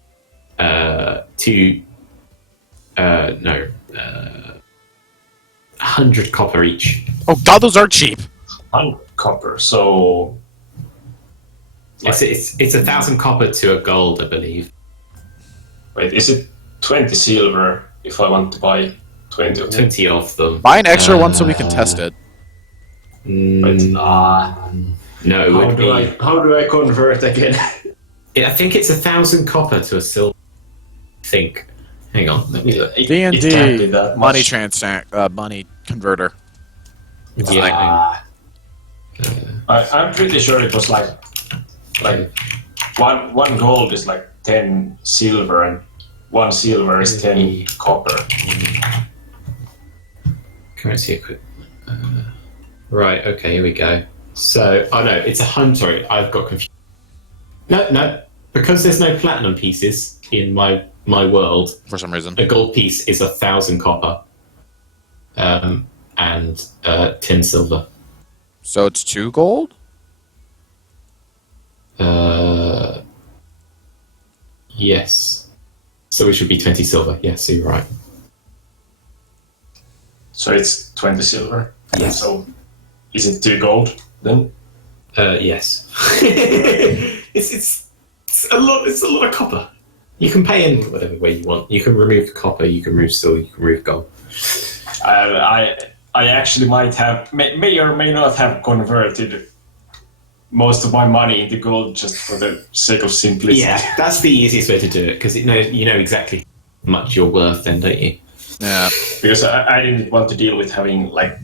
100 100 copper each. Oh god, those are cheap. 100 copper, so... It's 1,000 copper to a gold, I believe. Wait, is it 20 silver if I want to buy 20 of them? 20 of them. Buy an extra one so we can test it. Wait, No, it would be. how do I convert again? I think it's 1,000 copper to a silver. I think. Hang on, let me look. It can't be D&D that money much. money converter. Yeah. I'm pretty sure it was like one gold is like 10 silver and 1 silver is 10 copper. Currency equipment. Right. Okay. Here we go. So, oh no, it's 100. Sorry, I've got confused. No, because there's no platinum pieces in my world. For some reason. A gold piece is 1,000 copper, and 10 silver. So it's 2 gold? Yes. So it should be 20 silver. Yes, so you're right. So it's 20 silver. Yes. So is it 2 gold then? Yes. it's a lot. It's a lot of copper. You can pay in whatever way you want. You can remove copper. You can remove silver. You can remove gold. I actually might have may or may not have converted most of my money into gold just for the sake of simplicity. Yeah, that's the easiest way to do it because you know exactly how much you're worth, then, don't you? Yeah. Because I didn't want to deal with having like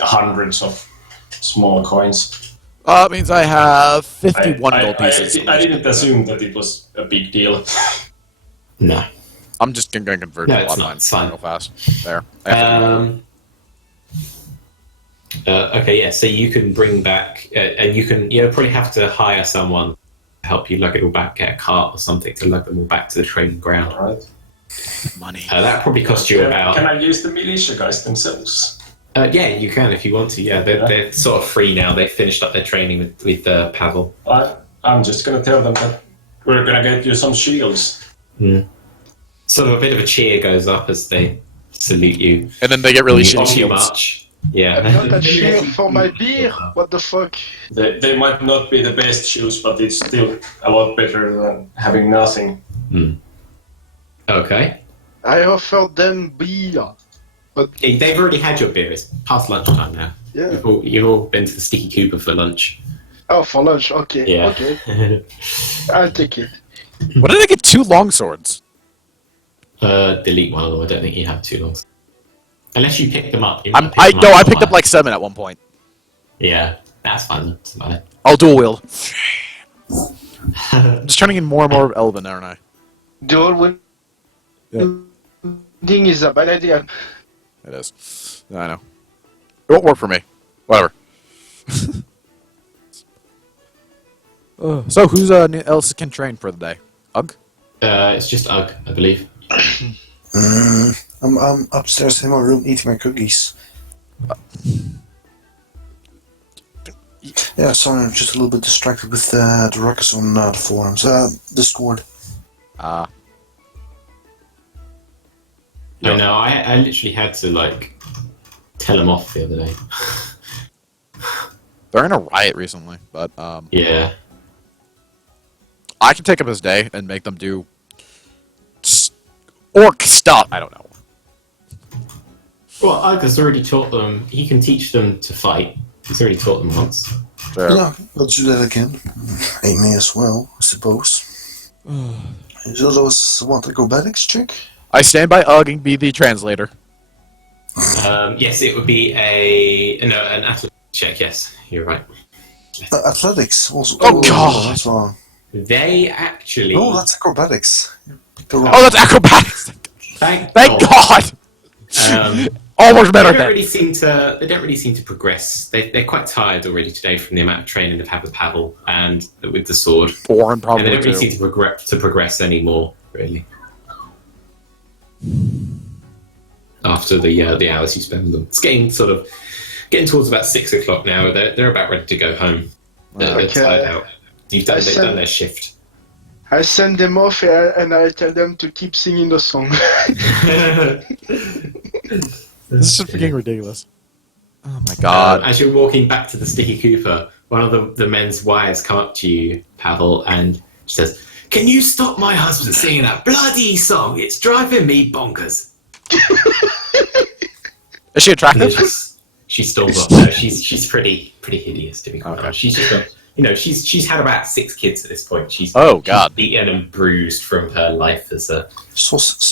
hundreds of small coins. It means I have 51 gold pieces. I didn't assume that it was a big deal. No. I'm just going to convert No, to it's one not. line It's fine. real fast. There. Okay, yeah. So you can bring back, and you can probably have to hire someone to help you lug it all back, get a cart or something to lug them all back to the training ground. All right. Money. That probably cost you about. Can I use the militia guys themselves? Yeah, you can if you want to. Yeah, they're sort of free now. They finished up their training with Pavel. I'm just gonna tell them that we're gonna get you some shields. Sort of a bit of a cheer goes up as they salute you. And then they get really shitty Not too shields. much. Yeah. I'm not a cheer for my beer. What the fuck? They might not be the best shoes, but it's still a lot better than having nothing. Okay. I offered them beer. But Yeah, they've already had your beer. It's past lunchtime now. yeah. You've all been to the Sticky Cooper for lunch. Oh, for lunch. Okay. Yeah. Okay. I'll take it. What did I get 2 long swords? Delete one of them. I don't think you have 2 long. Unless you pick them up. You I might pick them no, up I picked up somewhere. like 7 at one point. Yeah, that's fun. That's about it. I'll dual wield. I'm just turning in more and more Elven, aren't I? Dual wielding is a bad idea. It is. I know. It won't work for me. Whatever. So who's else can train for the day? Ugg? It's just Ugg, I believe. I'm upstairs in my room eating my cookies. Yeah, sorry, I'm just a little bit distracted with the ruckus on the forums. Discord. I know. I literally had to tell them off the other day. They're in a riot recently, but Yeah. I can take up his day and make them do orc stuff. I don't know. Well, Ugg has already taught them. He can teach them to fight. He's already taught them once. Sure. Yeah, let's do that again. Ain't me as well, I suppose. Is those want acrobatics check? I stand by Ugg and be the translator. Yes, it would be an athletics check. Yes, you're right. Athletics. Also. Oh, God. That's wrong. They actually. No, that's acrobatics. Oh, that's acrobatics. Thank God. Almost better They than. don't really seem to progress. They're quite tired already today from the amount of training they've had with Pavel and with the sword. Foreign And they probably don't really too. seem to progress anymore, really. After the hours you spend with them, it's getting towards about 6 o'clock now. They're about ready to go home. They're Okay. tired out. They've done their shift. I send them off and I tell them to keep singing the song. This is just freaking ridiculous. Oh my god. As you're walking back to the Sticky Cooper, one of the men's wives come up to you, Pavel, and she says, "Can you stop my husband singing that bloody song? It's driving me bonkers." Is she attractive? She storms off. No, she's pretty hideous, to be quite honest. She's just she's had about 6 kids at this point. She's beaten and bruised from her life as a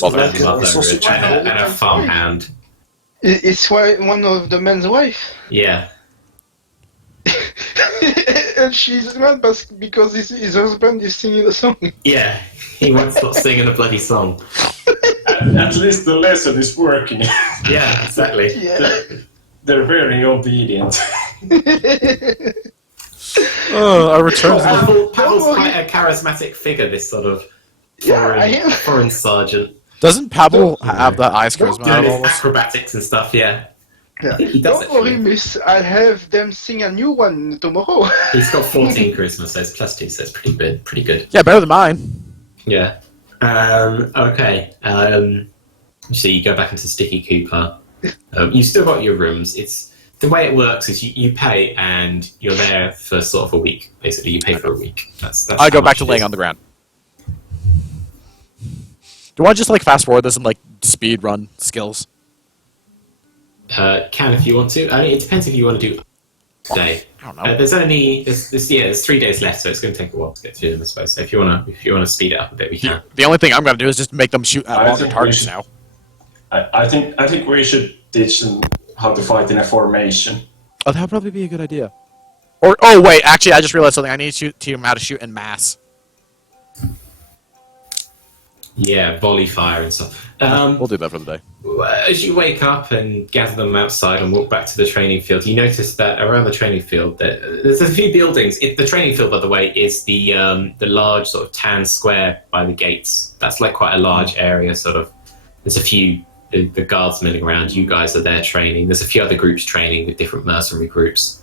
mother and a farmhand. It's one of the men's wife. Yeah. And she's mad because his husband is singing the song. Yeah, he won't stop singing the bloody song. At least the lesson is working. Yeah, exactly. Yeah. They're very obedient. I returned. Pavel's quite a charismatic figure, this sort of foreign sergeant. Doesn't Pavel have that ice charisma out of Doing all his this? acrobatics and stuff, yeah. Yeah. I think he does Don't worry, actually. miss. I'll have them sing a new one tomorrow. He's got 14 charisma, so it's +2, so it's pretty good. Yeah, better than mine. Yeah. Okay. So you go back into Sticky Cooper. You've still got your rooms. It's the way it works is you pay and you're there for sort of a week. Basically, you pay for a week. That's I go back to laying on the ground. Do you want to just like fast forward this and like speed run skills? Can if you want to. I mean, it depends if you want to do today. I don't know. There's 3 days left, so it's going to take a while to get through them, I suppose. So if you want to speed it up a bit, we can. The only thing I'm going to do is just make them shoot at I longer think targets we should- now. I think we should teach them how to fight in a formation. Oh, that would probably be a good idea. Or oh wait, actually, I just realized something. I need to teach them how to shoot in mass. Yeah, volley fire and stuff. We'll do that for the day. As you wake up and gather them outside and walk back to the training field, you notice that around the training field, there's a few buildings. The training field, by the way, is the large sort of tan square by the gates. That's like quite a large area, sort of. There's a few the guards milling around. You guys are there training. There's a few other groups training with different mercenary groups.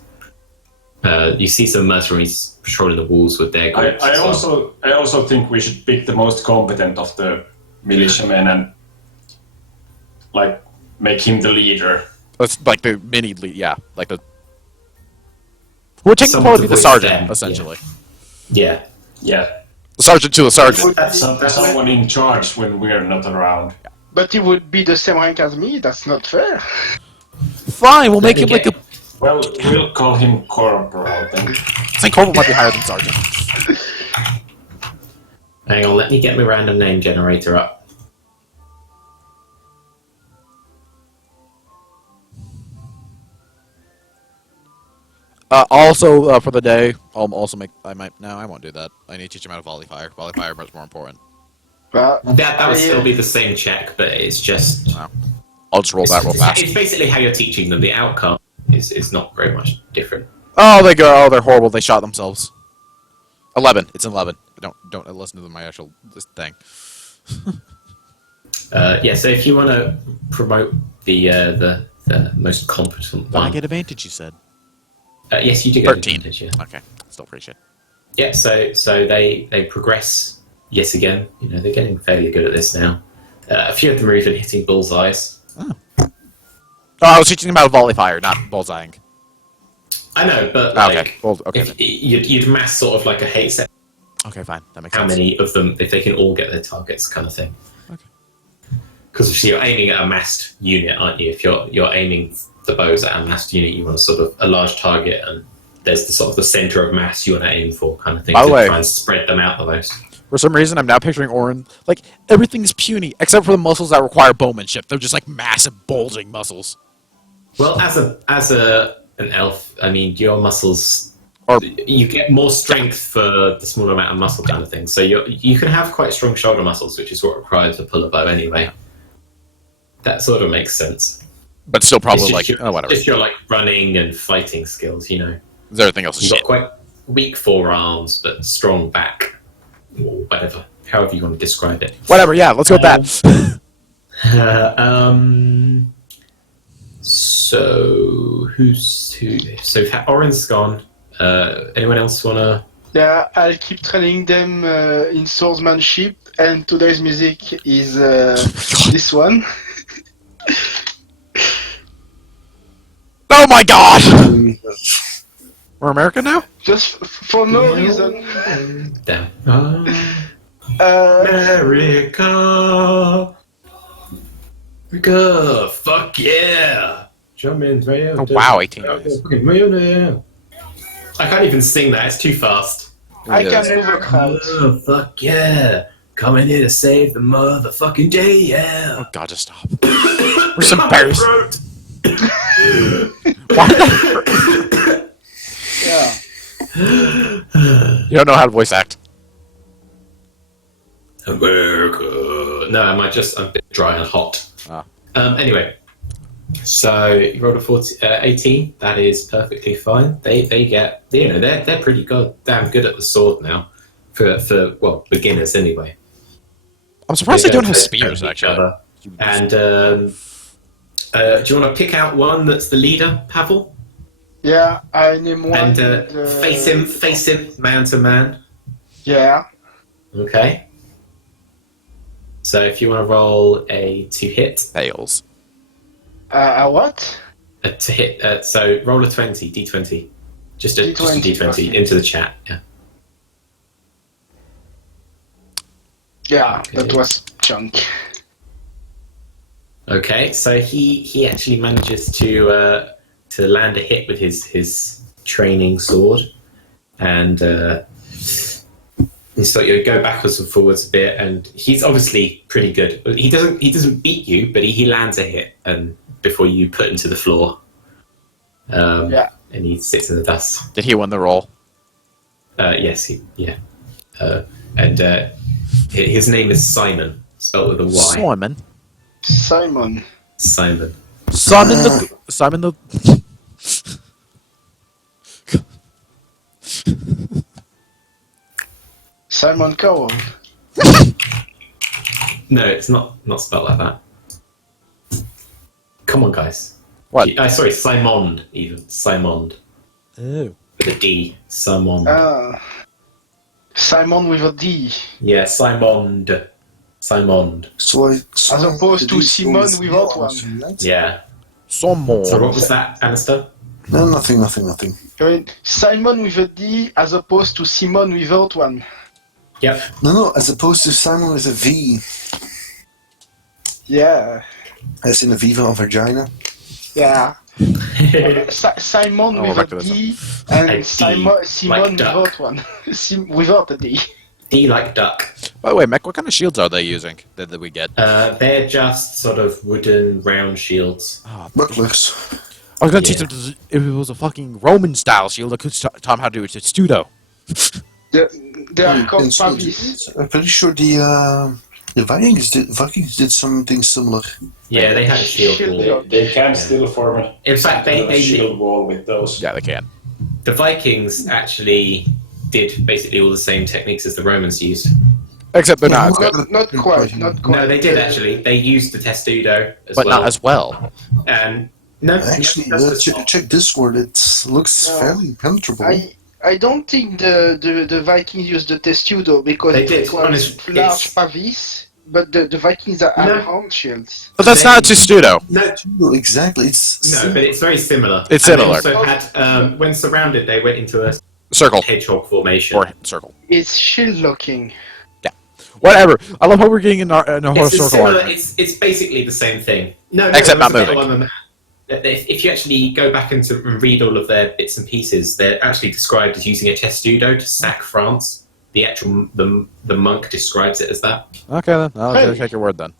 You see some mercenaries patrolling the walls with their groups. I also think we should pick the most competent of the militiamen and like make him the leader. That's like the mini lead, yeah, like the. We're taking Someone probably to the voice sergeant, them, essentially. Yeah. Yeah, The sergeant to the sergeant. That's someone in charge when we're not around. But he would be the same rank as me. That's not fair. Fine, we'll make him like a. Well, we'll call him corporal then. I think corporal might be higher than sergeant. Hang on, let me get my random name generator up. Also, for the day, I'll also make. I won't do that. I need to teach him how to volley fire. Volley fire is much more important. But That would still be the same check, but it's just. Wow. I'll just roll that real fast. It's basically how you're teaching them. The outcome is not very much different. Oh, they go. Oh, they're horrible. They shot themselves. 11. It's an 11. Don't listen to my actual thing. Yeah. So if you want to promote the most competent I one, get advantage, you said. yes, you do get 13. advantage. Yeah. Okay, still appreciate it. Yeah. So they progress yet again. You know, they're getting fairly good at this now. A few of them are even hitting bullseyes. Oh, I was teaching them how to volley fire, not bullseyeing. I know, but Oh, like, okay. Well, okay. if you'd mass sort of like a hate set. Okay, fine. That makes How sense. many of them, if they can all get their targets, kind of thing. Okay. Because you're aiming at a massed unit, aren't you? If you're aiming the bows at a massed unit, you want sort of a large target, and there's the sort of the center of mass you want to aim for, kind of thing. By the to way- try and spread them out the most. For some reason, I'm now picturing Orin like everything's puny except for the muscles that require bowmanship. They're just like massive, bulging muscles. Well, as an elf, I mean, your muscles, Or you get more strength for the smaller amount of muscle, kind of thing. So you can have quite strong shoulder muscles, which is what required to pull a bow anyway. That sort of makes sense. but still probably It's like just your, whatever. just your like running and fighting skills, you know. Everything else is You've got shit. quite weak forearms, but strong back, or whatever, however you want to describe it. Whatever. Yeah, let's go with that. So who? So Oren's gone. Anyone else wanna? yeah, I'll keep training them in swordsmanship. And today's music is this one. Oh my god! We're American now? Just for no reason. Damn. America. America. Fuck yeah. Jump in, man. Oh wow, 18 guys. I can't even sing that. It's too fast. I can move a crowd. Oh, fuck yeah. Coming here to save the motherfucking day, yeah. Oh god, just stop. We're some bears. Throat. Why? Yeah. You don't know how to voice act. America. No, I'm a bit dry and hot. Ah. Anyway, so you rolled a 18. That is perfectly fine. They get, you know, they're pretty damn good at the sword now, for beginners anyway. I'm surprised they don't have play spears each actually. other. And do you want to pick out one that's the leader, Pavel? Yeah, I name one. And with, face him, man to man. Yeah. Okay. So if you want to roll a to hit, Fails. What? to hit. So roll a 20, d20, just a d20 okay. into the chat. Yeah. Yeah, Okay. that was junk. Okay, so he actually manages to land a hit with his training sword, and so you go backwards and forwards a bit, and he's obviously pretty good. He doesn't beat you, but he lands a hit, and before you put him to the floor, Yeah. and he sits in the dust. Did he win the roll? Yes, and his name is Simon, spelled with a Y. Simon. Simon. Simon. Simon the. Simon Cowell. No, it's not spelled like that. Come on, guys. What? Sorry, Simond, even. Simond. Oh. With a D. Simond. Simon with a D. Yeah, Simond. Simond. So As opposed to Simon without one. Yeah. Some more. So what was that, Anister? No, nothing. I mean, Simon with a D as opposed to Simon without one. Yep. No, as opposed to Simon with a V. Yeah. As in a Viva of vagina. Yeah. Simon Oh, with back to a this D A and D, Simon like duck. without one. Without a D. D like duck. By the way, Mech, what kind of shields are they using that we get? They're just sort of wooden round shields. Oh, Bucklers. I was gonna teach Yeah. them to, if it was a fucking Roman style shield, I could taught him how to do it. It's Studo. They are called And so Pavis. I'm pretty sure the Vikings did something similar. Yeah, they had a shield Shield wall. lock. They can still form a In fact, a shield wall with those. Yeah, they can. the Vikings actually did basically all the same techniques as the Romans used. Except they're Yeah, not as good. Not quite. Not quite. No, they did actually. They used the testudo as But well. not as well. And no, Actually, that's just not- check Discord. It looks No. fairly penetrable. I don't think the Vikings used the testudo because They it did. requires Honest, large it's- pavis, but the Vikings are No. hand shields. But that's not a Testudo. no, Exactly. It's no, but it's very similar. It's And similar. They also had, when surrounded, they went into a Circle. hedgehog formation. Or circle. It's shield locking. Whatever. I love how we're getting in a It's circle similar. argument. It's basically the same thing. No, Except there was not a better moving. one than that. If you actually go back and read all of their bits and pieces, they're actually described as using a testudo to sack France. The actual the monk describes it as that. Okay, then. I'll Hey. take your word then.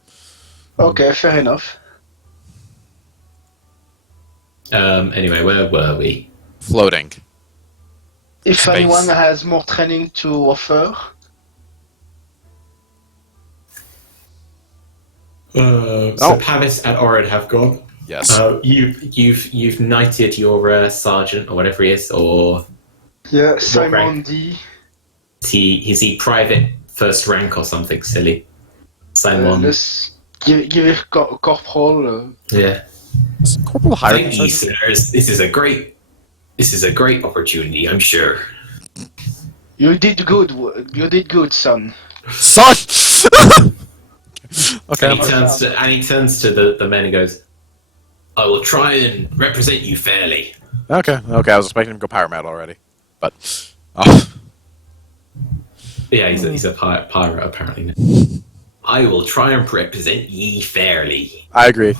Okay, fair enough. Anyway, where were we? Floating. If Space. anyone has more training to offer, So Pavis and Orid have gone. Yes. You've knighted your sergeant or whatever he is, or yeah, Simon rank? D. is he private first rank or something silly? Simon. Let's give it corporal. Yeah. Is Corporal higher Thank than you, Sergeant? sirs. This is a great opportunity, I'm sure. You did good. You did good, son. Son! Okay. And he turns to the men and goes, I will try and represent you fairly. Okay. I was expecting him to go pyromat already, but oh, Yeah, he's a pirate apparently. I will try and represent ye fairly. I agree.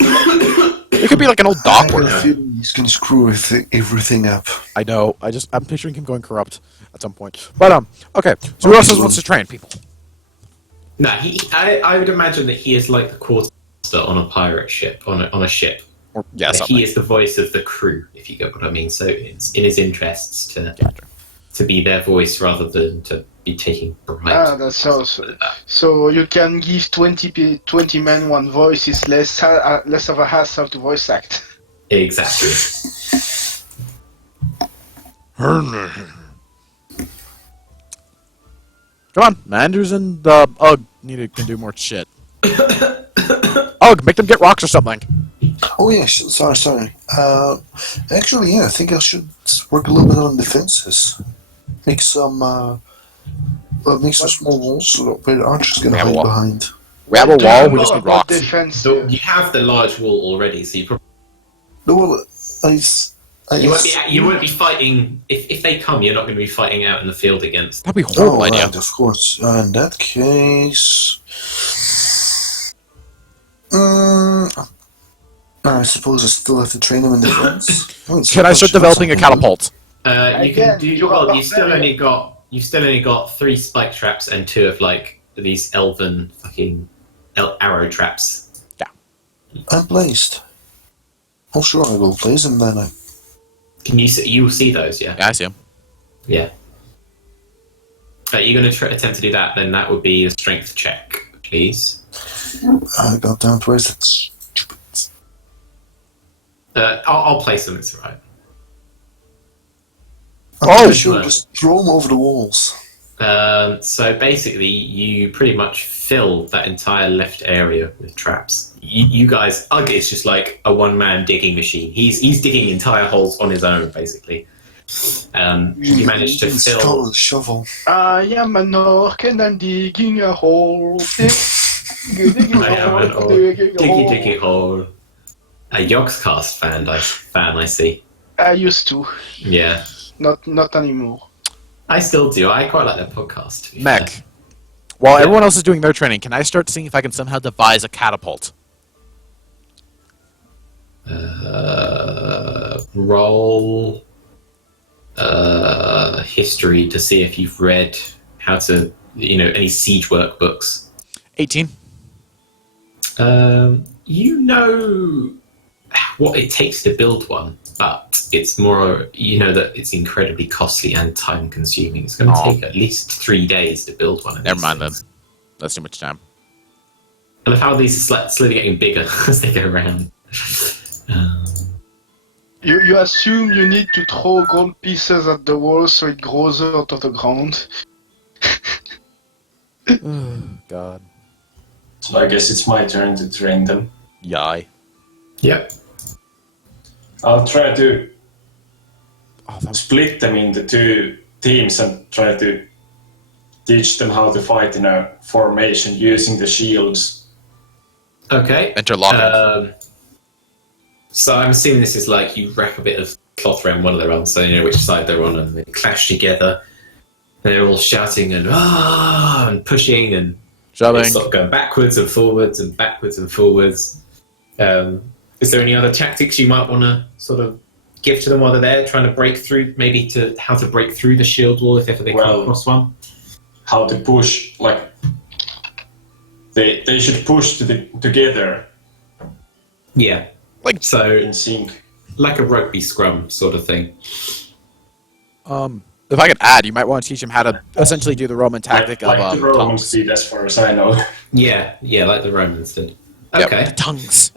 It could be like an old I dock have a worker. feeling he's gonna screw everything up. I know. I'm picturing him going corrupt at some point. But okay. So who else wants to train people? No, I would imagine that he is like the quartermaster on a pirate ship, on a ship. Or, yeah, Like, something. he is the voice of the crew, if you get what I mean. So it's in his interests to be their voice rather than to be taking bribes. That's awesome. So you can give 20 men one voice. It's less of a hassle to voice act. Exactly. Come on, Manders and Ugg can do more shit. Ugg, make them get rocks or something. Oh yeah, sorry. Actually, yeah, I think I should work a little bit on defenses. Make some small walls so that where the archers can We have a hide wall. behind. We have a Do you wall. know We just need about rocks. Defense? So you have the large wall already, so you probably No, well, you won't be fighting if they come. You're not going to be fighting out in the field against. That'd be Oh, horrible idea. right, of course. In that case, I suppose I still have to train them in defense. Can I start developing a catapult? You Again, can do you're well. a You've still only got 3 spike traps and 2 of like these elven fucking arrow traps. I'm placed. Oh, sure, I will place them then. Can you see? You will see those, yeah. Yeah, I see him. Yeah. Are you going to attempt to do that? Then that would be a strength check, please. I got down to where's that stupid. I'll place them. It's alright. I'm Oh, sure, no. just throw them over the walls. So basically, you pretty much fill that entire left area with traps. You guys, Ugg is just like a one-man digging machine. He's digging entire holes on his own, basically. You managed to Install fill. a shovel. I am an orc and I'm digging a hole. Digging I am an orc. digging a hole. Diggy hole. A Yogscast fan, I see. I used to, Yeah, not anymore. I still do. I quite like their podcast. to be Mech. fair. While Yeah. everyone else is doing their training, can I start seeing if I can somehow devise a catapult? Roll history to see if you've read how to, any siege workbooks. 18. You know what it takes to build one, but it's more, that it's incredibly costly and time consuming. It's going to Oh. take at least 3 days to build one. Of Never these mind then. things. That's too much time. I love how these are slowly getting bigger as they go around. You assume you need to throw gold pieces at the wall so it grows out of the ground. God. So I guess it's my turn to train them. Yai. Yep. I'll try to Oh, that was... split them into 2 teams and try to teach them how to fight in a formation using the shields. Okay. Interlocking. So I'm assuming this is like you wrap a bit of cloth around one of their arms so you know which side they're on, and they clash together. They're all shouting and pushing and Shoving. sort of going backwards and forwards and backwards and forwards. Is there any other tactics you might want to sort of give to them while they're there, trying to break through, maybe to how to break through the shield wall if ever they come across one? How to push, like they should push together Yeah. Like- so, in sync. like a rugby scrum sort of thing. If I could add, you might want to teach him how to essentially do the Roman tactic like of the Romans tongues. did, as far as I know. Yeah, like the Romans did. Yep, Okay. the tongues.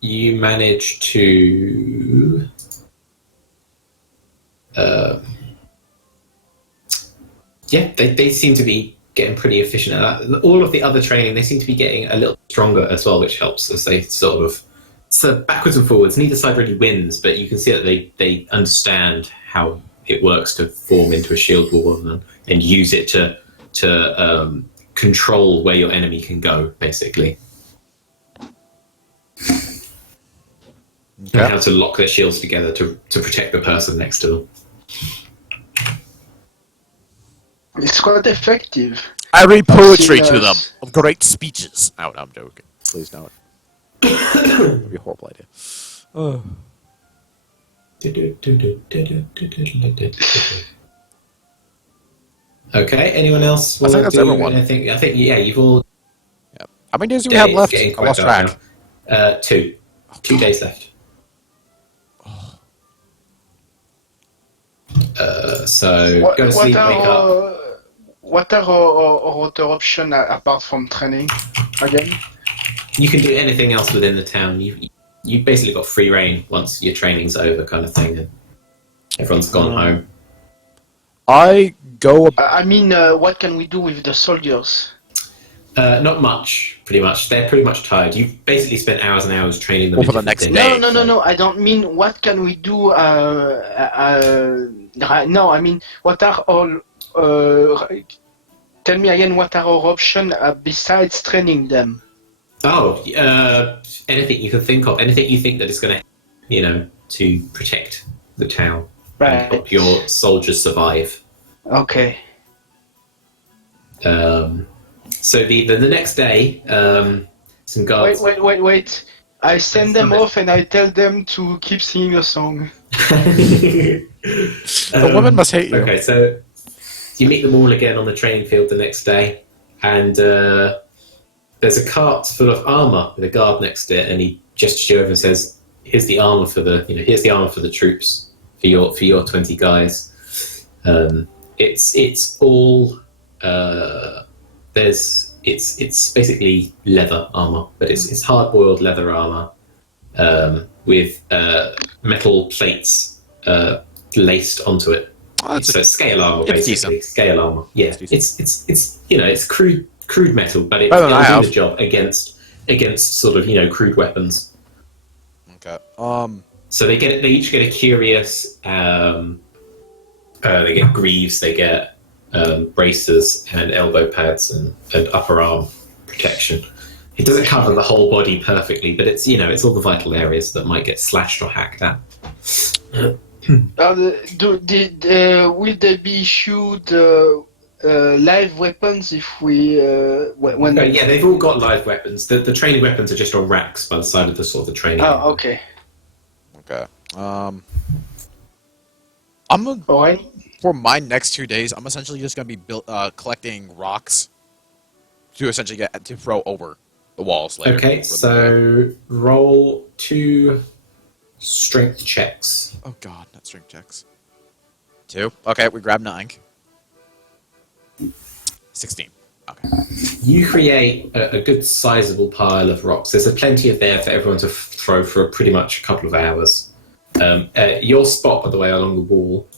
You manage to. They seem to be getting pretty efficient at that. All of the other training, they seem to be getting a little stronger as well, which helps as they sort of. So backwards and forwards, neither side really wins, but you can see that they understand how it works to form into a shield wall and use it to control where your enemy can go, basically. and how to lock their shields together to protect the person next to them. It's quite effective. I read poetry I've to seen, them of great speeches. No, I'm joking. Please don't. That'd be a horrible idea. Oh. Okay, anyone else? I think that's everyone. I think yeah, you've all. Yeah. How many days do we have left? Getting I quite lost dark track. now. 2. 2 days left. So go to sleep, wake up. What are our other options apart from training? Again? You can do anything else within the town. You basically got free reign once your training's over, kind of thing, and everyone's gone home. I go. I mean, what can we do with the soldiers? Not much, pretty much. They're pretty much tired. You've basically spent hours and hours training them. Well, for the next day. No. I don't mean what can we do. No, I mean what are all. Tell me again, what are our options besides training them? Oh, anything you can think of, anything you think that is going to, to protect the town and help your soldiers survive. Okay. So the next day, some guards. Wait. I send them off and I tell them to keep singing a song. The woman must hate you. Okay, so you meet them all again on the training field the next day, and there's a cart full of armor with a guard next to it, and he gestures you over and says, "Here's the armor for the troops for your 20 guys." It's all it's basically leather armor, but it's hard-boiled leather armor with metal plates laced onto it. Oh, So scale armor, it's basically. decent. Scale armor. Yeah, it's crude metal, but it Better than I will have. do the job against sort of crude weapons. Okay. So they each get a curious. They get greaves, they get braces and elbow pads and upper arm protection. It doesn't cover the whole body perfectly, but it's all the vital areas that might get slashed or hacked at. Will they be issued live weapons if we when? Yeah, they've all got live weapons. The training weapons are just on racks by the side of the sort of the training. Oh, okay. Okay. I'm gonna, Alright. for my next 2 days, I'm essentially just gonna be collecting rocks to essentially get to throw over the walls later. Okay, so roll 2 strength checks. Oh god, not strength checks. 2. Okay, we grab 9. 16. Okay. You create a good sizable pile of rocks. There's plenty of there for everyone to throw for pretty much a couple of hours. Your spot, by the way, along the wall,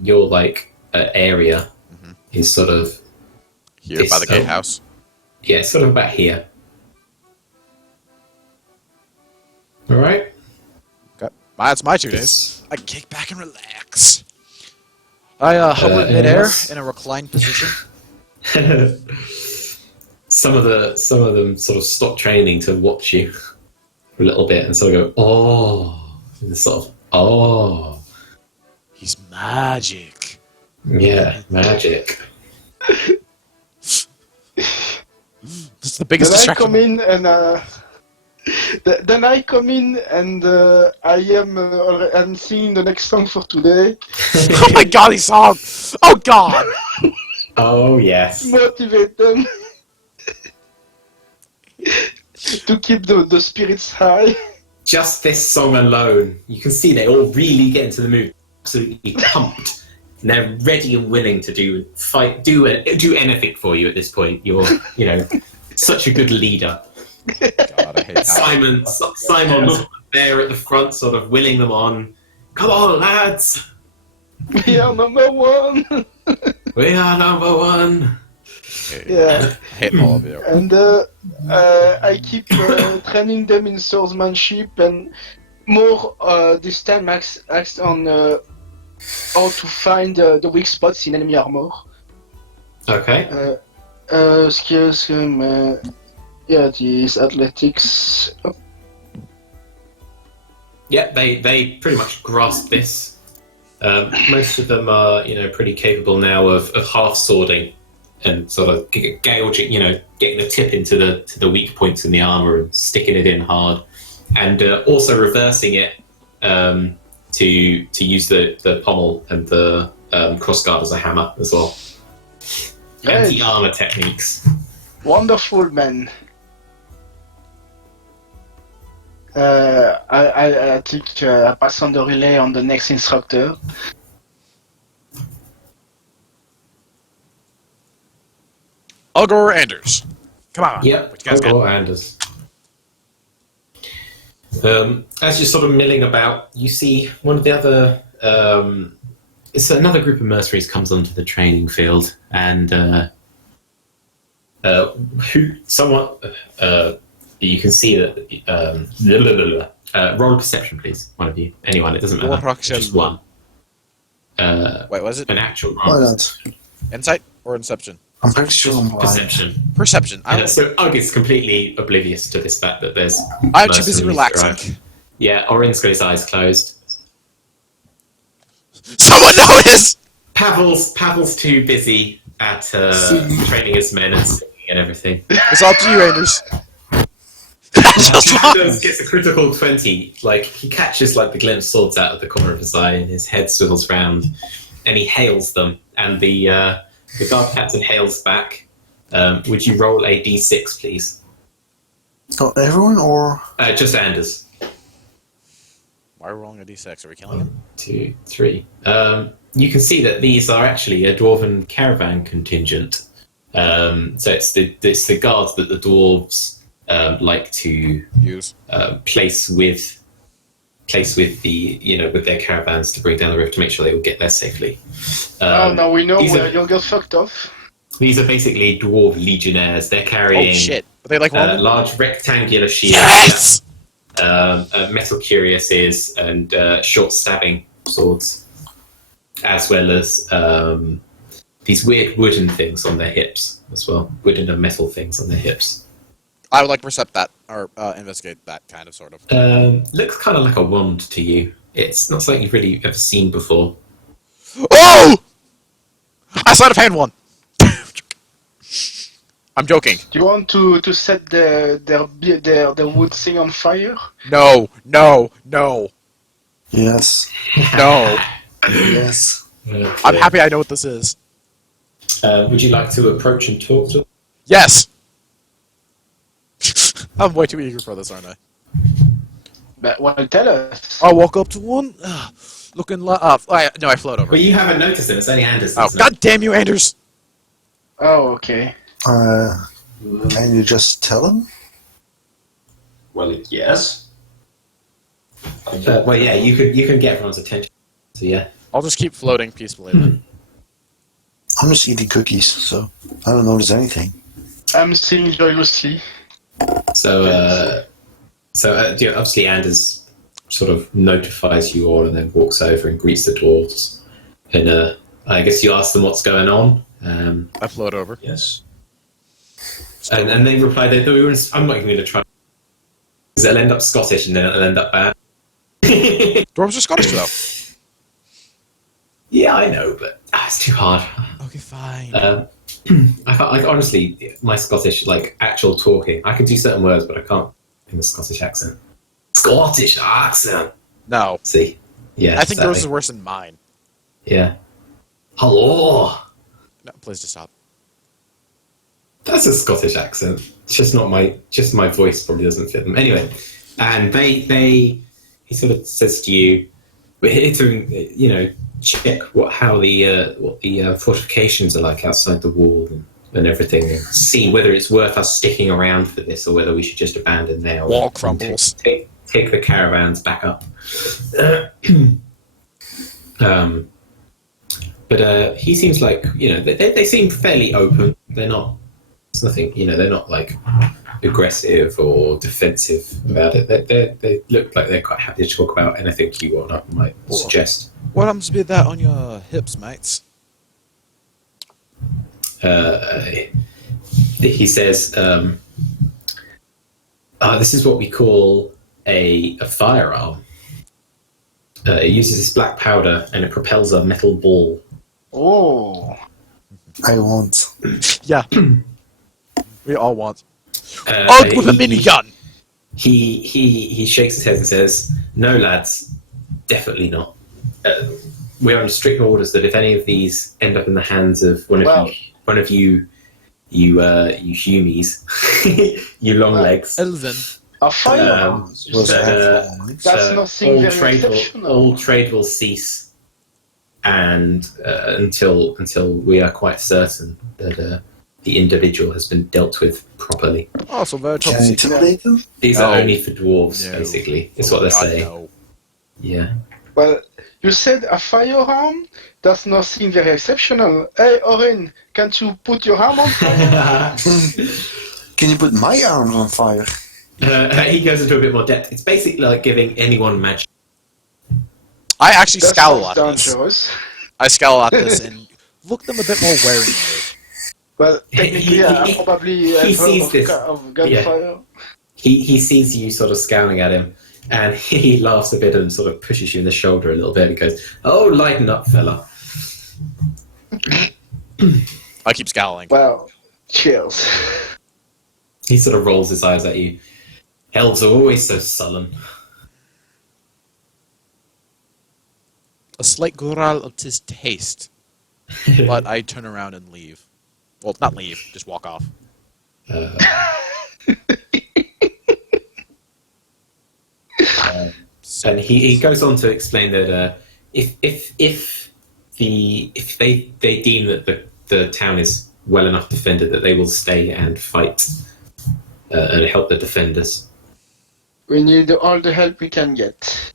your area is sort of Here by the gatehouse. Yeah, it's sort of about here. All right. Okay. That's my 2 days. I kick back and relax. I hover in midair in a reclined position. Some of them sort of stop training to watch you for a little bit and sort of go, oh, and sort of, oh. He's magic. Yeah, magic. This is the biggest Then I distraction. come in and then I come in and I'm singing the next song for today. Oh my god, these songs! Oh god! Oh, yes. Motivate them to keep the spirits high. Just this song alone, you can see they all really get into the mood, absolutely pumped. And they're ready and willing to do anything for you at this point. You're, such a good leader. God, I hate Simon's there at the front, sort of willing them on. Come on, lads! We are number one. We are number one. Yeah. I hate all of you. And I keep training them in swordsmanship and more this time asked on how to find the weak spots in enemy armor. Okay. Skills, yeah, these athletics. Yeah, they pretty much grasp this. Most of them are, pretty capable now of half swording and sort of gouging, getting the tip into the weak points in the armor and sticking it in hard, and also reversing it to use the pommel and the crossguard as a hammer as well. Yes. Anti-armor techniques. Wonderful, man. I think I pass on the relay on the next instructor. Ulgar or Anders? Come on. Yep, What you guys got? Anders. As you're sort of milling about, you see one of the other. It's another group of mercenaries comes onto the training field, and you can see that. Roll perception, please. One of you, anyone. It doesn't matter. Perception. Just one. Wait, was it An actual Why roll. not? insight or inception? I'm pretty sure I'm right. Perception. Perception. So Ugg is completely oblivious to this fact that there's. I'm too busy mercenaries relaxing. arriving. Yeah, Orin's got his eyes closed. Someone notice! Pavel's too busy at training his men and singing and everything. It's all to you, Anders. Anders gets a critical 20. Like, he catches like the glimpsed swords out of the corner of his eye, and his head swivels round, and he hails them. And the guard captain hails back. Would you roll a d6, please? Oh, everyone or Just Anders. Why are we rolling a d6? Are we killing him? 1, 2, 3. You can see that these are actually a dwarven caravan contingent. So it's the guards that the dwarves like to Use. place with the with their caravans to bring down the river to make sure they will get there safely. Now we know these where are- you'll get fucked off. These are basically dwarf legionnaires. They're carrying Oh shit. Are they like Roman? large rectangular shields. Yes! Metal cuirasses and short stabbing swords, as well as these weird wooden things on their hips as well. Wooden and metal things on their hips. I would like to percept that, or investigate that, kind of, sort of. Looks kind of like a wand to you. It's not something you've really ever seen before. Oh! I sleight of hand one! I'm joking. Do you want to set their wood thing on fire? No, no, no, yes, no. yes. I'm happy I know what this is. Would you like to approach and talk to them? Yes! I'm way too eager for this, aren't I? But well, tell us. I walk up to one, looking like... no, I float over. Well, you haven't noticed them. It's only Anders. Oh, god damn you, Anders! Oh, okay. Can you just tell him? Well, yes. Well, yeah, you can get everyone's attention. So yeah. I'll just keep floating peacefully then. I'm just eating cookies, so I don't notice anything. I'm singing joyously. So obviously Anders sort of notifies you all and then walks over and greets the dwarves. And I guess you ask them what's going on. I float over. Yes. And they reply, I'm not even going to try. Because it'll end up Scottish and then it'll end up bad. Dwarves are Scottish, though. Yeah, I know, but it's too hard. Okay, fine. I can't, like, honestly, my Scottish, like, actual talking, I can do certain words, but I can't in the Scottish accent. Scottish accent! No. See? Yeah. I think exactly. yours is worse than mine. Yeah. Hello! No, please just stop. That's a Scottish accent. It's just not my voice probably doesn't fit them. Anyway, and he sort of says to you, we're here to, check how the fortifications are like outside the wall and everything, and see whether it's worth us sticking around for this or whether we should just abandon now. Wall and crumbles. Take the caravans back up. But he seems like, they seem fairly open. They're not. It's nothing. They're not like aggressive or defensive about it. They look like they're quite happy to talk about anything you might suggest. What happens to be that on your hips, mates? He says, this is what we call a firearm. It uses this black powder and it propels a metal ball. Oh. I want. Yeah. We all want. Uh, With a minigun! He shakes his head and says, "No, lads, definitely not. We're under strict orders that if any of these end up in the hands of one of you humies, you long legs, Elven. A firearm. That's nothing all very trade exceptional. all trade will cease, and until we are quite certain that the individual has been dealt with properly. Oh, so very Can I top secret. intimidate them? These are No. only for dwarves, No. basically. Is Oh, what they're God, saying. no. Yeah. Well, you said a firearm? That's nothing very exceptional. Hey, Orin, can't you put your arm on fire? Can you put my arms on fire? He goes into a bit more depth. It's basically like giving anyone magic. I actually That scowl sounds at this. dangerous. I scowl at this and look them a bit more waringly. Well, technically, I probably he have sees heard this. of gunfire. He sees you sort of scowling at him, and he laughs a bit and sort of pushes you in the shoulder a little bit and goes, "Oh, lighten up, fella." I keep scowling. Well, cheers. He sort of rolls his eyes at you. Elves are always so sullen. A slight growl of distaste. But I turn around and leave. Well, not leave, just walk off. And he goes on to explain that if they deem that the town is well enough defended, that they will stay and fight and help the defenders. We need all the help we can get.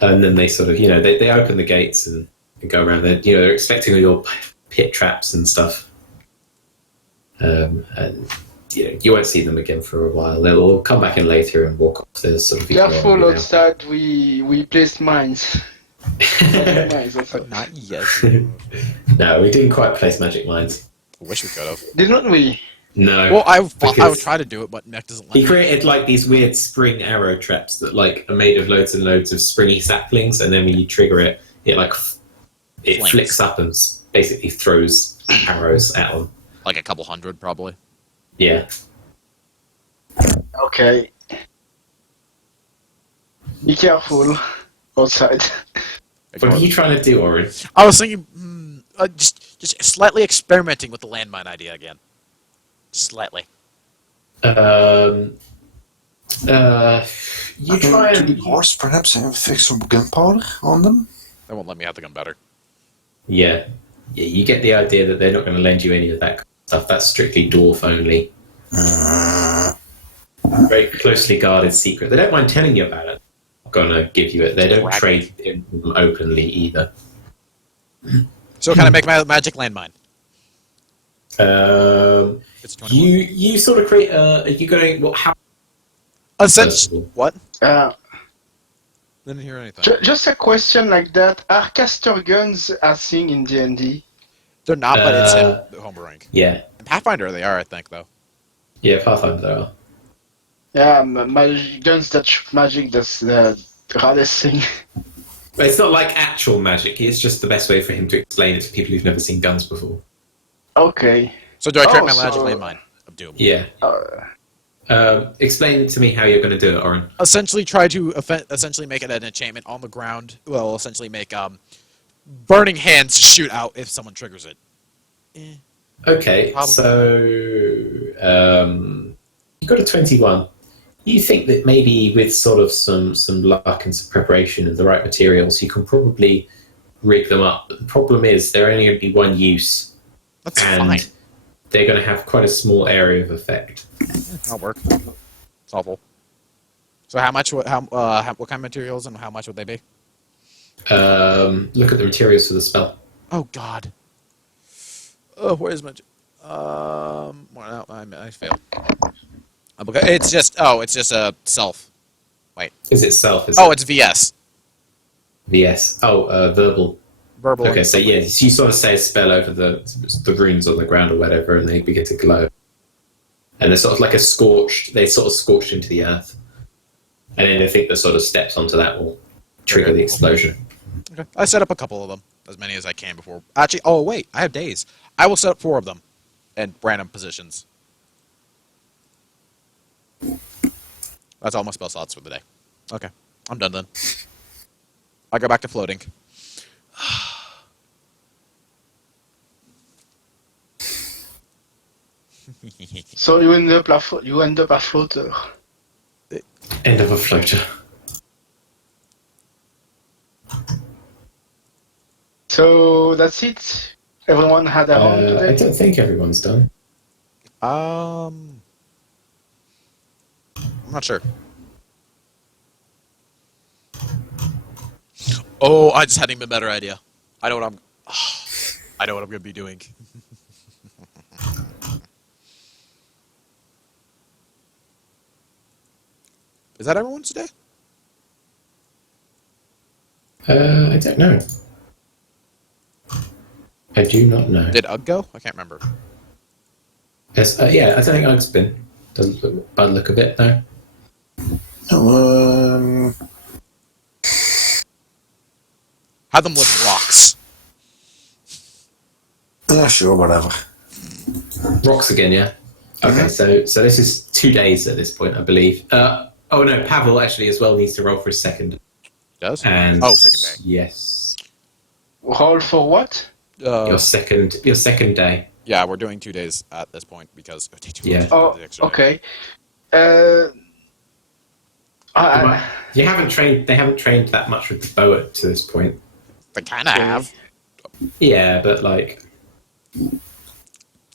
And then they sort of, they open the gates and go around there. They're expecting all your pit traps and stuff. And you won't see them again for a while. They'll come back in later and walk off. There's sort of Careful outside, we placed mines. Mines outside. Not yet. No, we didn't quite place magic mines. I wish we could have. Didn't we? No. Well, I would because try to do it, but Mech doesn't let he me. created like these weird spring arrow traps that like are made of loads and loads of springy saplings, and then when you trigger it, it Flames. flicks up and basically throws arrows at them. Like a couple hundred, probably. Yeah. Okay. Be careful outside. What are you trying to do, Orin? I was thinking, just slightly experimenting with the landmine idea again. Slightly. You try To the and horse, perhaps, and fix some gunpowder on them? They won't let me have the gun better. yeah. You get the idea that they're not going to lend you any of that stuff. That's strictly dwarf only. Very closely guarded secret. They don't mind telling you about it. Not gonna give you it. They don't trade in them openly either. So can I make my magic landmine? It's 21. You sort of create. Are you going? What? How? Essentially, what? Didn't hear anything. Just a question like that. Are caster guns a thing in D&D? They're not, but it's in Homebrewing. Yeah. In Pathfinder, they are, I think, though. Yeah, Pathfinder there are. Yeah, guns that shoot magic, that's the hardest thing. But it's not like actual magic. It's just the best way for him to explain it to people who've never seen guns before. Okay. So do I create Oh, my magic so- landmine of doom? Yeah. Explain to me how you're going to do it, Oren. Essentially, try to essentially make it an enchantment on the ground. Well, essentially make burning hands shoot out if someone triggers it. Okay, Probably. so you got a 21. You think that maybe with sort of some luck and some preparation and the right materials, you can probably rig them up. But the problem is they're only going to be one use, That's and fine. they're going to have quite a small area of effect. That'll work. It's awful. So how much? What kind of materials and how much would they be? Look at the materials for the spell. Oh God. Oh, where's my? Well, no, I failed. It's just a self. Is it self? Is Oh, it it's VS. VS? Oh, verbal. Verbal. Okay, so yeah, you sort of say a spell over the runes on the ground or whatever, and they begin to glow. and they're sort of like they sort of scorched into the earth, and anything that sort of steps onto that will trigger the explosion. Okay. I set up a couple of them, as many as I can before. Actually, oh wait, I have days. I will set up 4 of them in random positions. That's all my spell slots for the day. Okay, I'm done then. I go back to floating. So you end up a floater. End of a floater. So that's it. Everyone had a round I today. don't think everyone's done. I'm not sure. Oh, I just had an even better idea. I know what I'm. I know what I'm gonna be doing. Is that everyone's today? I don't know. I do not know. Did Ugg go? I can't remember. Yes, yeah, I don't think Ugg's been. Doesn't look by the look of it, though. No, Have them lift rocks. yeah, sure, whatever. Rocks again, yeah? Okay, so this is 2 days at this point, I believe. Oh no, Pavel actually as well needs to roll for his second. Does? And Second day. Yes. Roll for what? Your second day. Yeah, we're doing 2 days at this point because it takes 2 Yeah. hours to do the extra day. Okay. You haven't trained. They haven't trained that much with the bow to this point. They kind of have. Yeah, but like, I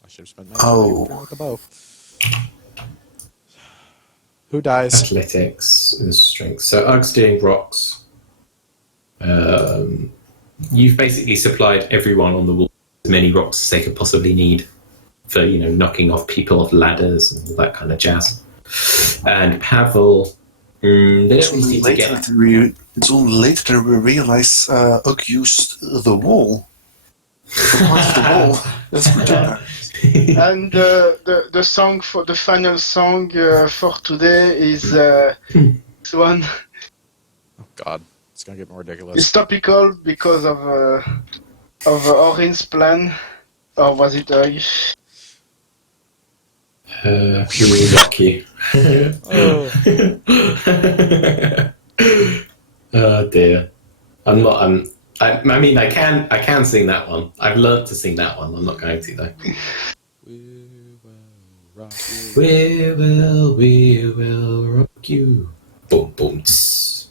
should have spent my Oh. time with the bow. Who dies? athletics and strength. So Ugg's doing rocks. You've basically supplied everyone on the wall as many rocks as they could possibly need for knocking off people off ladders and all that kind of jazz. And Pavel, they It's don't only need to later get. it's only later that we realize Ugg used the wall. The part of the wall. That's good. And the song for the final song for today is this one. Oh God, it's gonna get more ridiculous. It's topical because of Orin's plan, or was it Puree Rocky. Oh. Oh dear. I mean, I can sing that one. I've learnt to sing that one. I'm not going to though. We will rock you. We will rock you. Boom, boom. Tss.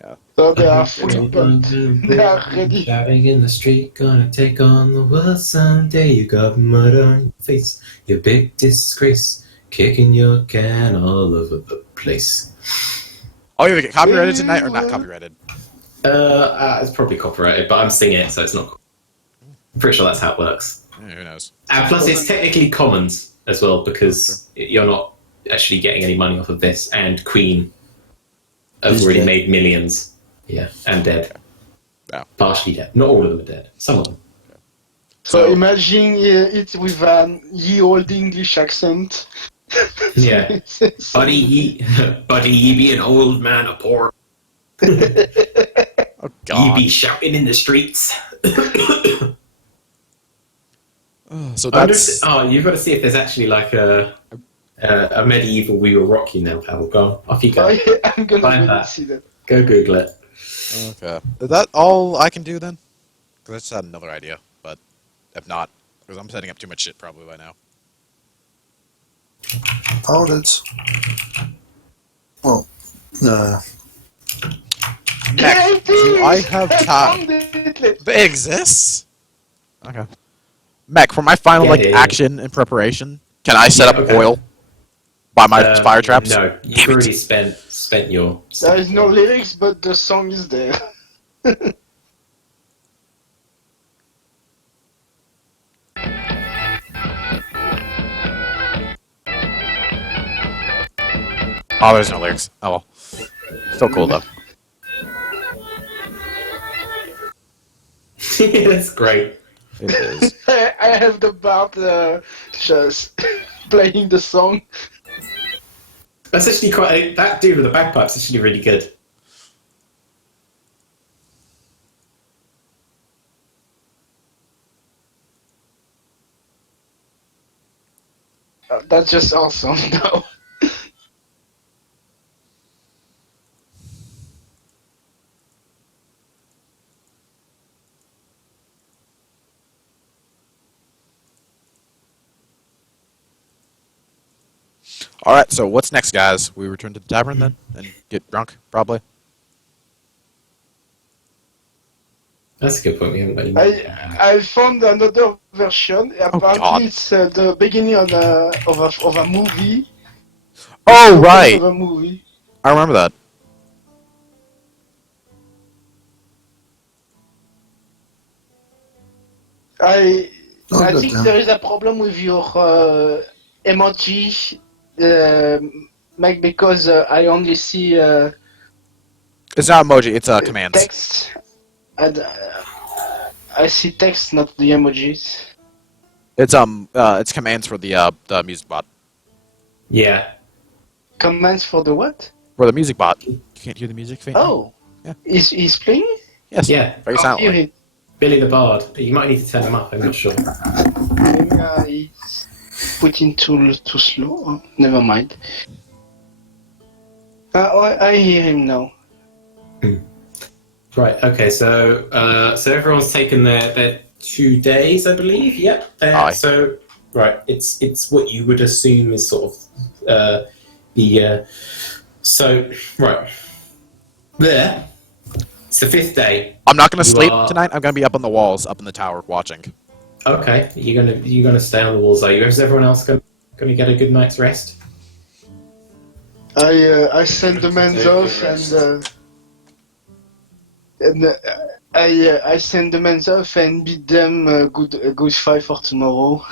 Yeah. So they are fully pumped. They are ready. Shouting in the street, gonna take on the world someday. You got mud on your face, you big disgrace, kicking your can all over the place. I'll either get copyrighted tonight or not copyrighted. It's probably copyrighted, but I'm singing it, so it's not. I'm pretty sure that's how it works. Yeah, who knows? And plus, it's technically commons as well because you're not actually getting any money off of this. And Queen have He's already dead. made millions. Yeah, and dead. Yeah. Partially dead. Not all of them are dead. Some of them. So imagine it with an ye old English accent. Yeah. Buddy, ye be an old man of poor. Oh Ye God. be shouting in the streets. So that's. You've got to see if there's actually like a medieval We Will Rock You now, Pavel. Go on. Off you go. I'm gonna Find really that. see that. Go Google it. Okay. Is that all I can do then? Because I just had another idea, but if not, because I'm setting up too much shit probably by now. Oh, that's. Well, no. Mech, do I have time? It. It exists? Okay. Mech, for my final Yeah. action and preparation, can I set up okay. oil by my fire traps? No, you've Damn it. already spent your. There is no lyrics, but the song is there. Oh, there's no lyrics. Oh well. Still cool though. That's great. It is. I have the bard just playing the song. That's actually quite. That dude with the bagpipes is actually really good. That's just awesome, though. All right. So what's next, guys? We return to the tavern then and get drunk, probably. That's a good point. We haven't got any. I found another version. God. Apparently, it's the beginning of a movie. Oh, right. Of a movie. I remember that. I good think then. there is a problem with your emoji, Mike, because I only see It's not emoji. It's commands. text, and I see text, not the emojis. It's commands for the music bot. Yeah. Commands for the what? For the music bot. You can't hear the music faintly? Oh, Yeah. He's playing it? Yes. Yeah. Very Can't hear silently. it. Billy the Bard. You might need to turn him up. I'm not sure. Maybe I put in too slow. Oh, never mind. I hear him now. Right. Okay. So so everyone's taken their 2 days, I believe. Yep. Aye. So right. It's what you would assume is sort of the. So right. There. It's the 5th day. I'm not gonna You sleep are- tonight. I'm gonna be up on the walls, up in the tower, watching. Okay. You're gonna stay on the walls, are you? Is everyone else gonna get a good night's rest? I send the men Take off a rest. and I send the men off and bid them a good fight for tomorrow.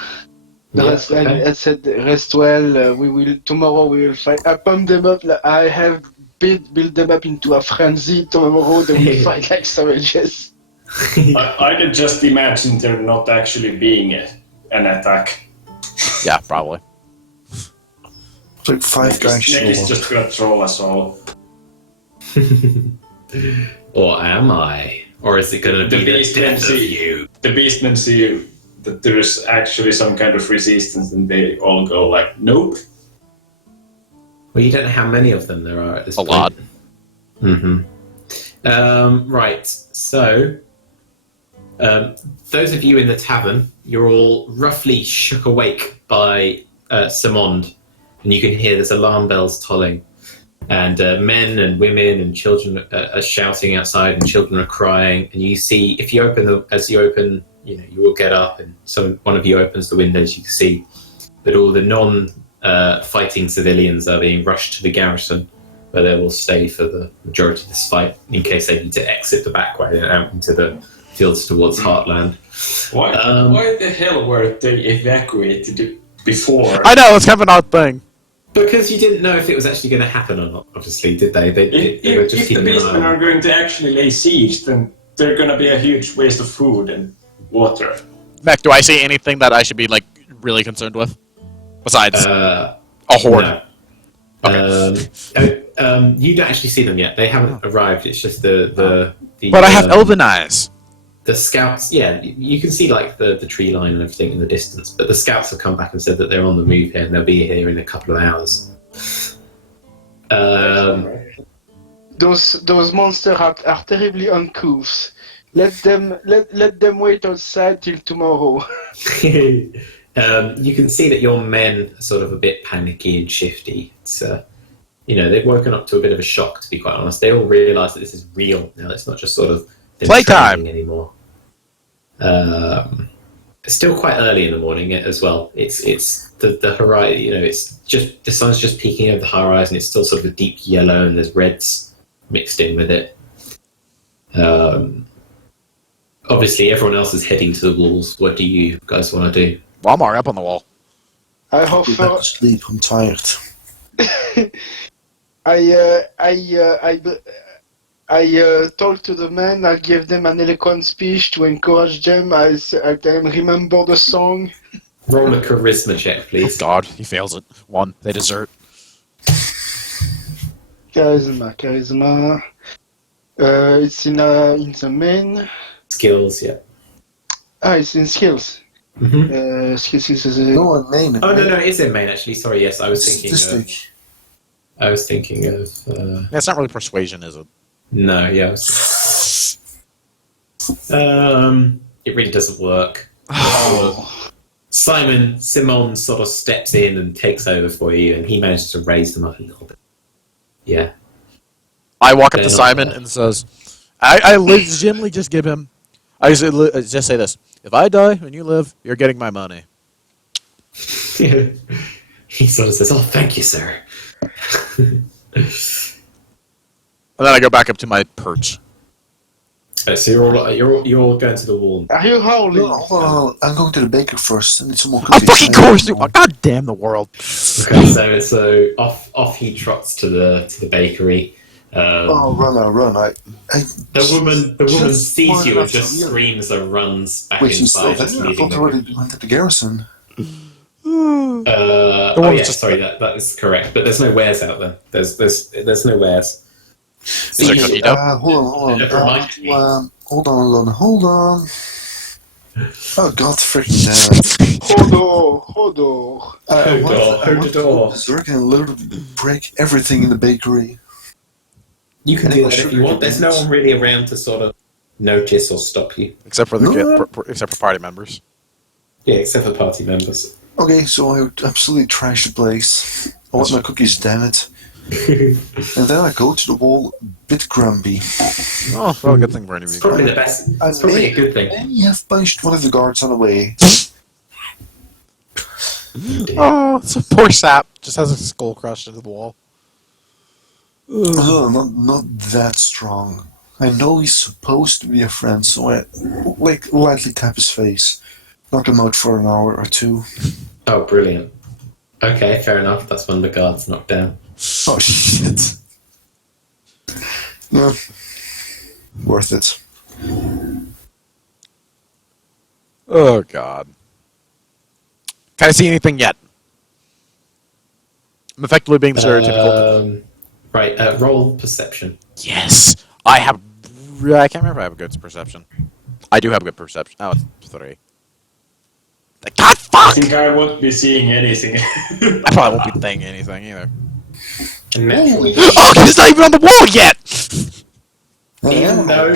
Yeah, Rest, okay. I said rest well. Tomorrow we will fight. I pump them up. I have build them up into a frenzy. Tomorrow they will fight like savages. I can just imagine there not actually being an attack. Yeah, probably. It's like 5 guys. Nick is show up. just gonna troll us all. Or am I? Or is it gonna be The the beast death of see you? the beastmen see that there is actually some kind of resistance, and they all go like, "Nope." Well, you don't know how many of them there are at this A point. lot. Right. So, those of you in the tavern, you're all roughly shook awake by Samond, and you can hear there's alarm bells tolling, and men and women and children are shouting outside, and children are crying. And you see, if you open as you open, you know, you will get up, and one of you opens the windows. You can see that all the non-fighting civilians are being rushed to the garrison, where they will stay for the majority of this fight in case they need to exit the back way and out into the fields towards Heartland. Why the hell were they evacuated before? I know, it's kind of an odd thing. Because you didn't know if it was actually going to happen or not, obviously, did they? They were If just the keeping an eye beastmen on are it. going to actually lay siege, then there's going to be a huge waste of food and water. Mech, do I see anything that I should be, like, really concerned with? Besides a horde. No. Okay. You don't actually see them yet. They haven't arrived. It's just the But I have elven eyes. The scouts, yeah, you can see like the tree line and everything in the distance, but the scouts have come back and said that they're on the move here and they'll be here in a couple of hours. Those monsters are terribly uncouth. Let them wait outside till tomorrow. You can see that your men are sort of a bit panicky and shifty. It's, they've woken up to a bit of a shock, to be quite honest. They all realise that this is real now. It's not just sort of them Playtime training anymore. It's still quite early in the morning as well. It's the horizon. It's just the sun's just peeking over the horizon. It's still sort of a deep yellow, and there's reds mixed in with it. Obviously, everyone else is heading to the walls. What do you guys want to do? Well, I'm already up on the wall. I I'll be back offer. to sleep. I'm I talk to the men. I give them an eloquent speech to encourage them. I tell them remember the song. Roll a charisma check, Oh please. God, he fails it. 1. They desert. Charisma. It's in the main. Skills, yeah. It's in skills. Mm-hmm. Skills. No, main. Oh no, it's in main actually. Sorry, yes, I was thinking. Statistic. Of That's not really persuasion, is it? no, yeah. It really doesn't work. Simon sort of steps in and takes over for you, and he manages to raise them up a little bit. Yeah. I walk up to They're not Simon bad. and says, I legitimately just give him. I just say this: if I die and you live, you're getting my money. He sort of says, "Oh, thank you, sir." And then I go back up to my perch. So you're all going to the wall. Are you howling? No, hold on. I'm going to the baker first. I need some more Of cookies. fucking course you are! God damn the world! Okay, so off he trots to the bakery. Oh, run! The woman Just sees smart you and enough to just really- screams and runs back Wait, she's still inside, there? just I leaving thought the already went to the garrison. The oh woman's yeah, just- sorry, that is correct. But there's no wares out there. There's no wares. Is there cookie dough? Hold on. Never mind me. Hold on. Oh God, freaking Hold on. Hold the door. Berserk and literally break everything in the bakery. You can I do think that I if should you want. There's no one really around to sort of notice or stop you. Except for the No. except for party members. Yeah, except for party members. Okay, so I would absolutely trash the place. I want my cookies, damn it. And then I go to the wall, a bit grumpy. Oh, well, good thing Bernie. It's probably the best. It's probably a good thing. And you have punched one of the guards on the way. Oh, it's a poor sap. Just has a skull crushed into the wall. No, not that strong. I know he's supposed to be a friend, so I lightly tap his face. Knock him out for an hour or two. Oh, brilliant. Okay, fair enough. That's one of the guards knocked down. Oh shit. No. Worth it. Oh God. Can I see anything yet? I'm effectively being the stereotypical. Right, roll perception. Yes, I have. I can't remember if I have a good perception. I do have a good perception. Oh, it's 3. God, I fuck! think I won't be seeing anything. I probably won't be saying anything either. And naturally, Oh, he's not even on the wall yet!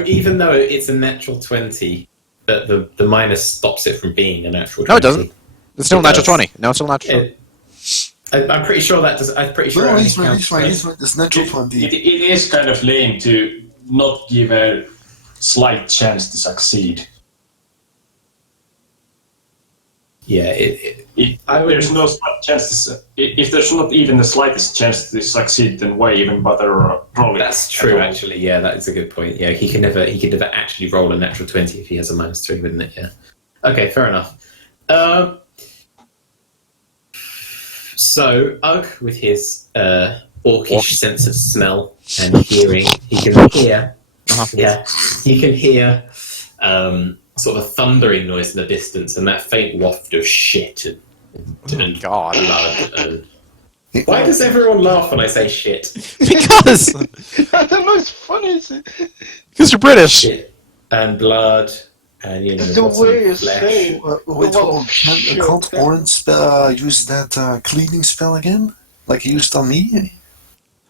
even though it's a natural 20, the minus stops it from being a natural 20. No, it doesn't. It's still It natural does. 20. No, it's still natural 20. I'm pretty sure that does. I'm pretty sure. No, it only he's right. counts It's natural 20. It is kind of lame to not give a slight chance to succeed. Yeah, There's no slight chance. If there's not even the slightest chance to succeed, then why even bother rolling? that's true. Actually, yeah, that is a good point. Yeah, he can never actually roll a natural 20 if he has a -3, wouldn't it? Yeah. Okay, fair enough. So Ugg, with his orcish sense of smell and hearing, he can hear. Yeah, he can hear sort of a thundering noise in the distance, and that faint waft of shit and God. blood. And why does everyone laugh when I say shit? Because! I don't know, it's funny. Because you're British! Shit and blood, and The lots way you of flesh. say it. Wait, Well, hold on. shit. Can't Orange use that cleaning spell again? Like he used on me?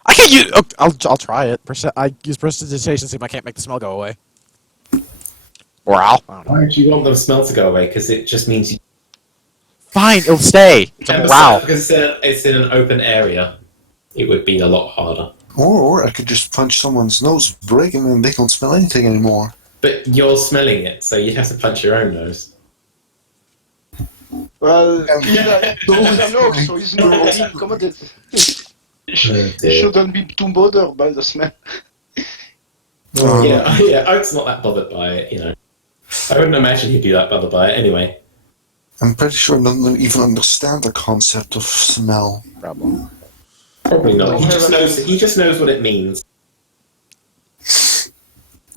I can't use. Oh, I'll try it. I use prestidigitation, see if I can't make the smell go away. Or I'll. I don't know. Why do you want the smell to go away? Because it just means you. Fine, it'll stay. It's a And morale. besides, because it's in an open area, it would be a lot harder. Or I could just punch someone's nose, break him, and they don't smell anything anymore. But you're smelling it, so you'd have to punch your own nose. Well, And- he's an orc, so he's not really accommodated. Shouldn't be too bothered by the smell. Yeah, Oak's not that bothered by it, I wouldn't imagine he'd be that bothered by it anyway. I'm pretty sure I don't even understand the concept of smell. Problem. Probably not. He just knows what it means.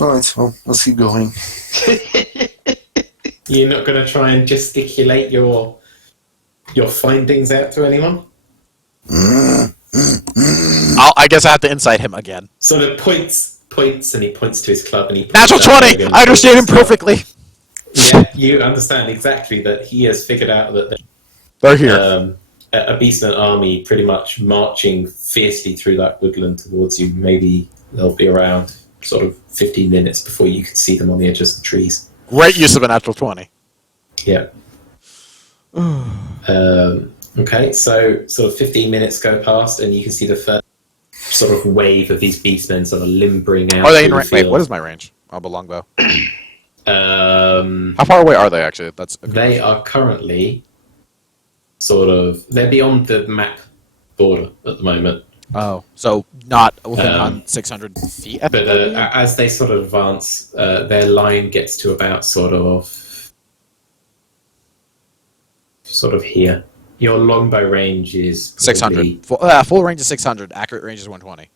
Alright, well, let's keep going. You're not going to try and gesticulate your findings out to anyone? I guess I have to incite him again. Sort of points, and he points to his club, and he points Natural out 20! Logan. I understand him perfectly! Yeah, you understand exactly that he has figured out that They're here. a beastman army pretty much marching fiercely through that woodland towards you. Maybe they'll be around sort of 15 minutes before you can see them on the edges of the trees. Great use of a natural 20. Yeah. Okay, so sort of 15 minutes go past, and you can see the first sort of wave of these beastmen sort of limbering out. Are they in through the range? Wait, field. what is my range? Of the longbow. Um, How far away are they, actually? That's a good they question. are currently sort of... They're beyond the map border at the moment. Oh, so not within 600 feet? I But think as they sort of advance, their line gets to about sort of here. Your longbow range is 600. Full range is 600. Accurate range is 120.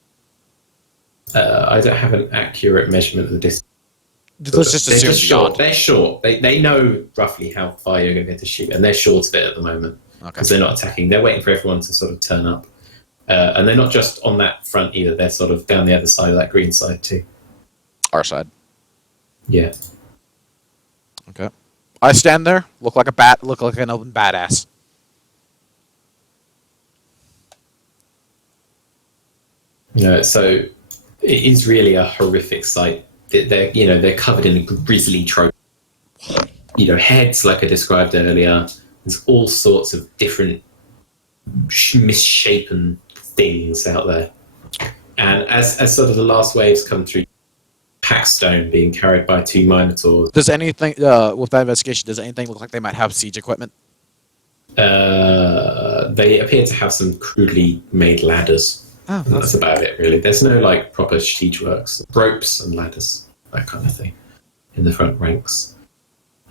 I don't have an accurate measurement of the distance. Let's just They're assume just short. beyond. They're short. They know roughly how far you're going to be able to shoot, and they're short of it at the moment Okay. because they're not attacking. They're waiting for everyone to sort of turn up, and they're not just on that front either. They're sort of down the other side of that green side too. Our side. Yeah. Okay. I stand there, look like a bat, look like an open badass. No, so it is really a horrific sight. They're covered in grisly tropes. Heads like I described earlier. There's all sorts of different misshapen things out there. And as sort of the last waves come through, Packstone being carried by 2 Minotaurs. Does anything, with that investigation, does anything look like they might have siege equipment? They appear to have some crudely made ladders. Oh, And that's about it, really. There's no proper siege works, ropes and ladders, that kind of thing, in the front ranks.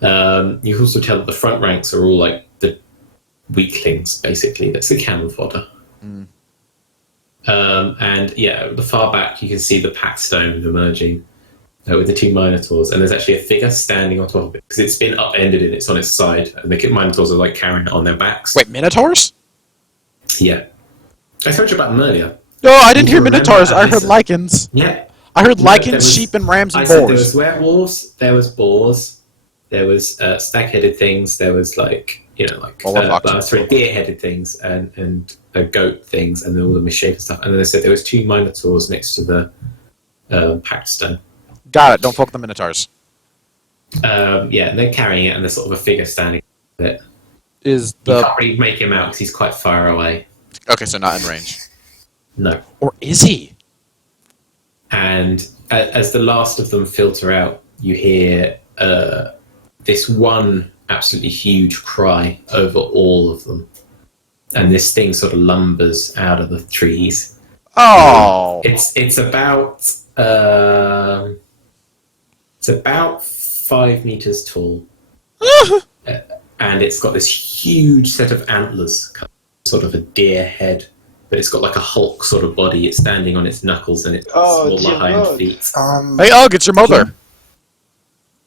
You can also tell that the front ranks are all the weaklings, basically. That's the cannon fodder. Mm. And the far back you can see the Packstone emerging with the 2 Minotaurs, and there's actually a figure standing on top of it because it's been upended and it's on its side, and the Minotaurs are carrying it on their backs. Wait, minotaurs? Yeah, I told you about them earlier. No, I didn't You hear remember minotaurs. I heard Alyssa? lichens. Yeah. I heard No, lichens, there was- sheep, and rams and I said there boars. was werewolves, there was boars, there was stag-headed things, there was deer-headed things and goat things, and then all the misshapen stuff. And then they said there was 2 Minotaurs next to the Packstone. Got it. Don't fuck the minotaurs. And they're carrying it, and there's sort of a figure standing there. Is You the can't really make him out because he's quite far away. okay? So not in range. No. Or is he? And as the last of them filter out, you hear this one absolutely huge cry over all of them. And this thing sort of lumbers out of the trees. Oh. It's about 5 meters tall. And it's got this huge set of antlers, sort of a deer head. But it's got a Hulk sort of body. It's standing on its knuckles and its Oh, smaller dear hind Lord. feet. Hey, Ugg, it's your mother.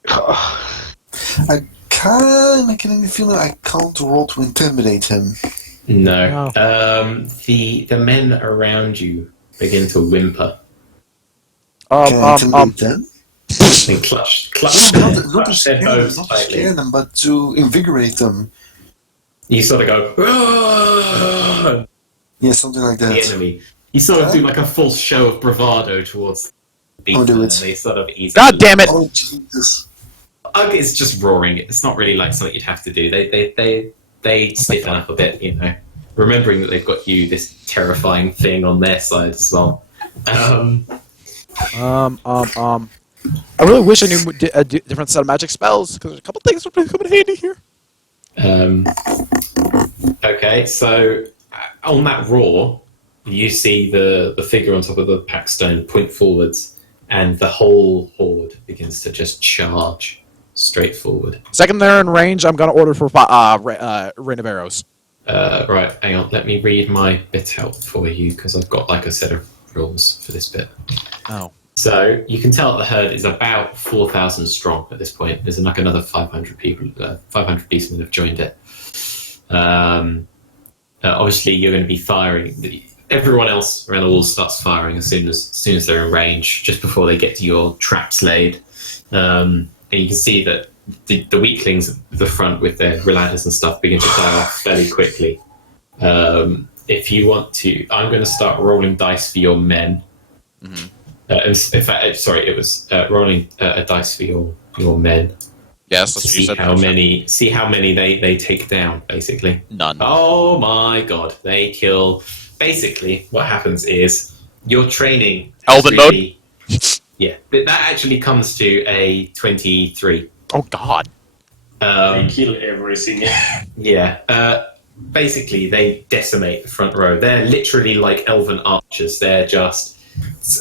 I kind of getting the feeling I can't roll to intimidate him. No. The men around you begin to whimper Can I intimidate them? and clutch Not to their scare them, bows not to tightly. scare them, but to invigorate them. You sort of go, "Ah!" Yeah, something like the that. enemy. You sort of do a full show of bravado towards the Oh, do beastmen, it. and they sort of ease. God damn it! Oh, Jesus. Ugg is just roaring. It's not really something you'd have to do. They stiffen up a bit, remembering that they've got you, this terrifying thing, on their side as well. I really wish I knew a different set of magic spells because there's a couple things that would come in handy here. Okay, so on that roar, you see the figure on top of the Packstone point forwards, and the whole horde begins to just charge straight forward. Second they're in range, I'm gonna order for Rain of Arrows. Right, hang on, let me read my bit out for you, because I've got a set of rules for this bit. Oh. So you can tell the herd is about 4,000 strong at this point. There's like another 500 people, 500 beastmen have joined it. Obviously, you're going to be firing. Everyone else around the walls starts firing as soon as they're in range, just before they get to your traps laid. And you can see that the weaklings at the front with their ladders and stuff begin to die off fairly quickly. If you want to, I'm going to start rolling dice for your men. Mm-hmm. In fact, sorry, it was rolling a dice for your men. Yes, To that's what you said. see how many they take down, basically. None. Oh my god, they kill. Basically, what happens is your training. Elven mode? Yeah, that actually comes to a 23. Oh god. They kill everything. Yeah. Basically, they decimate the front row. They're literally like elven archers. They're just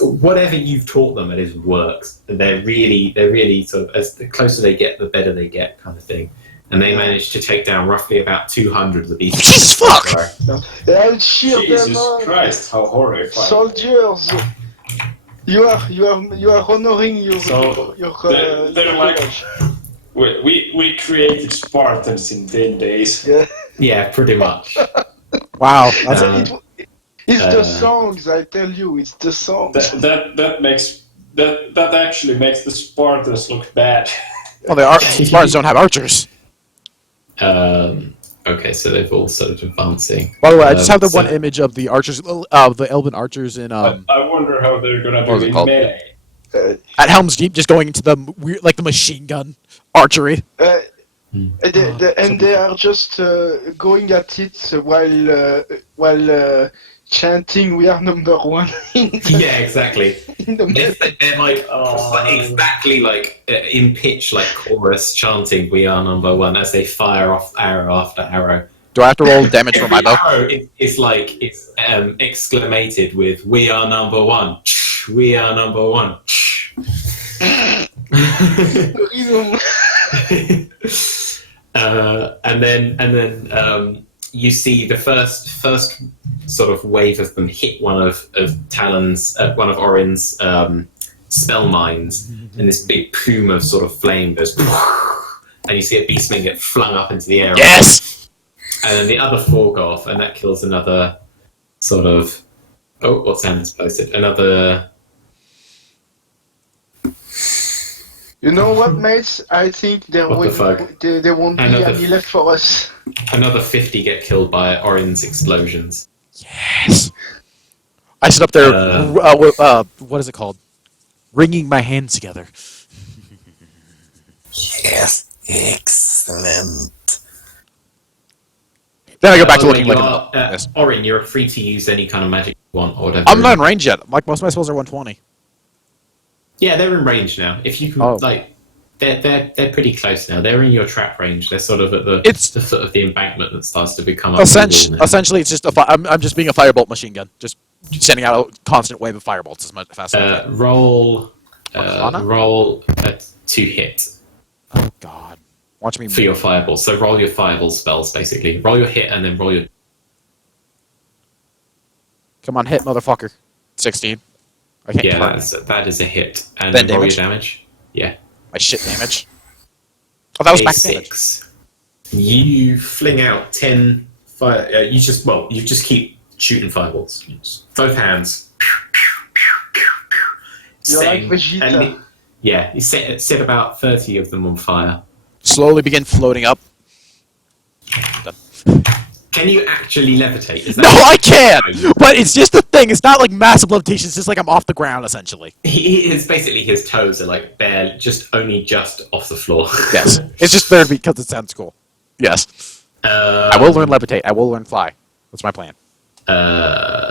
whatever you've taught them, it works. And they're really sort of, as the closer they get, the better they get, kind of thing. And they managed to take down roughly about 200 of the beasts. Jesus fuck! I'll shield them Jesus on. Christ, how horrifying. Soldiers, you are honoring your they're like village. we created Spartans in 10 days. Yeah. Yeah, pretty much. Wow. It's the songs, I tell you, it's the songs. That actually makes the Spartans look bad. Well, Spartans don't have archers. Okay, so they've all started advancing. By the way, I just have the one image of the archers, the elven archers in I wonder how they're gonna what was do it in called? melee. At Helm's Deep, just going into the weird, like the machine gun archery. And they are just going at it while chanting, "We are number one." Yeah, exactly. In the They're like exactly like in pitch, like chorus chanting, "We are number one," as they fire off arrow after arrow. Do I have to roll damage for my bow? Arrow, it's exclamated with "We are number one." We are number one. And then you see the first sort of wave of them hit one of Orin's spell mines, and this big plume of sort of flame goes, and you see a beastman get flung up into the air. Yes. And then the other four go off, and that kills another sort of. Oh, what sound is posted? Another. You know what, mates? I think there won't be any left for us. Another 50 get killed by Orin's explosions. Yes. I sit up there. What is it called? Wringing my hands together. Yes, excellent. Then I go back to looking you like are, yes. Orin, you're free to use any kind of magic you want or whatever. I'm not in range yet. Like most of my spells are 120. Yeah, they're in range now. If you can, they're pretty close now. They're in your trap range. They're sort of at the foot of the embankment that starts to become. Essentially, it's just I'm just being a firebolt machine gun, just sending out a constant wave of firebolts as fast as I can. Roll to hit. Oh God! Watch me for your fireballs. So roll your fireball spells basically. Roll your hit and then roll your. Come on, hit, motherfucker! 16. I can't that is a hit. And then roll damage? your damage. Yeah. My shit damage. Oh, that was back damage. You fling out 10 fire. You just keep shooting fireballs. Both hands. You're like Vegeta. You set about 30 of them on fire. Slowly begin floating up. Done. Can you actually levitate? Is that no, I can't! But it's just a thing. It's not like massive levitation. It's just like I'm off the ground, essentially. He is basically, his toes are like bare, just off the floor. Yes. It's just there because it sounds cool. Yes. I will learn levitate. I will learn fly. That's my plan.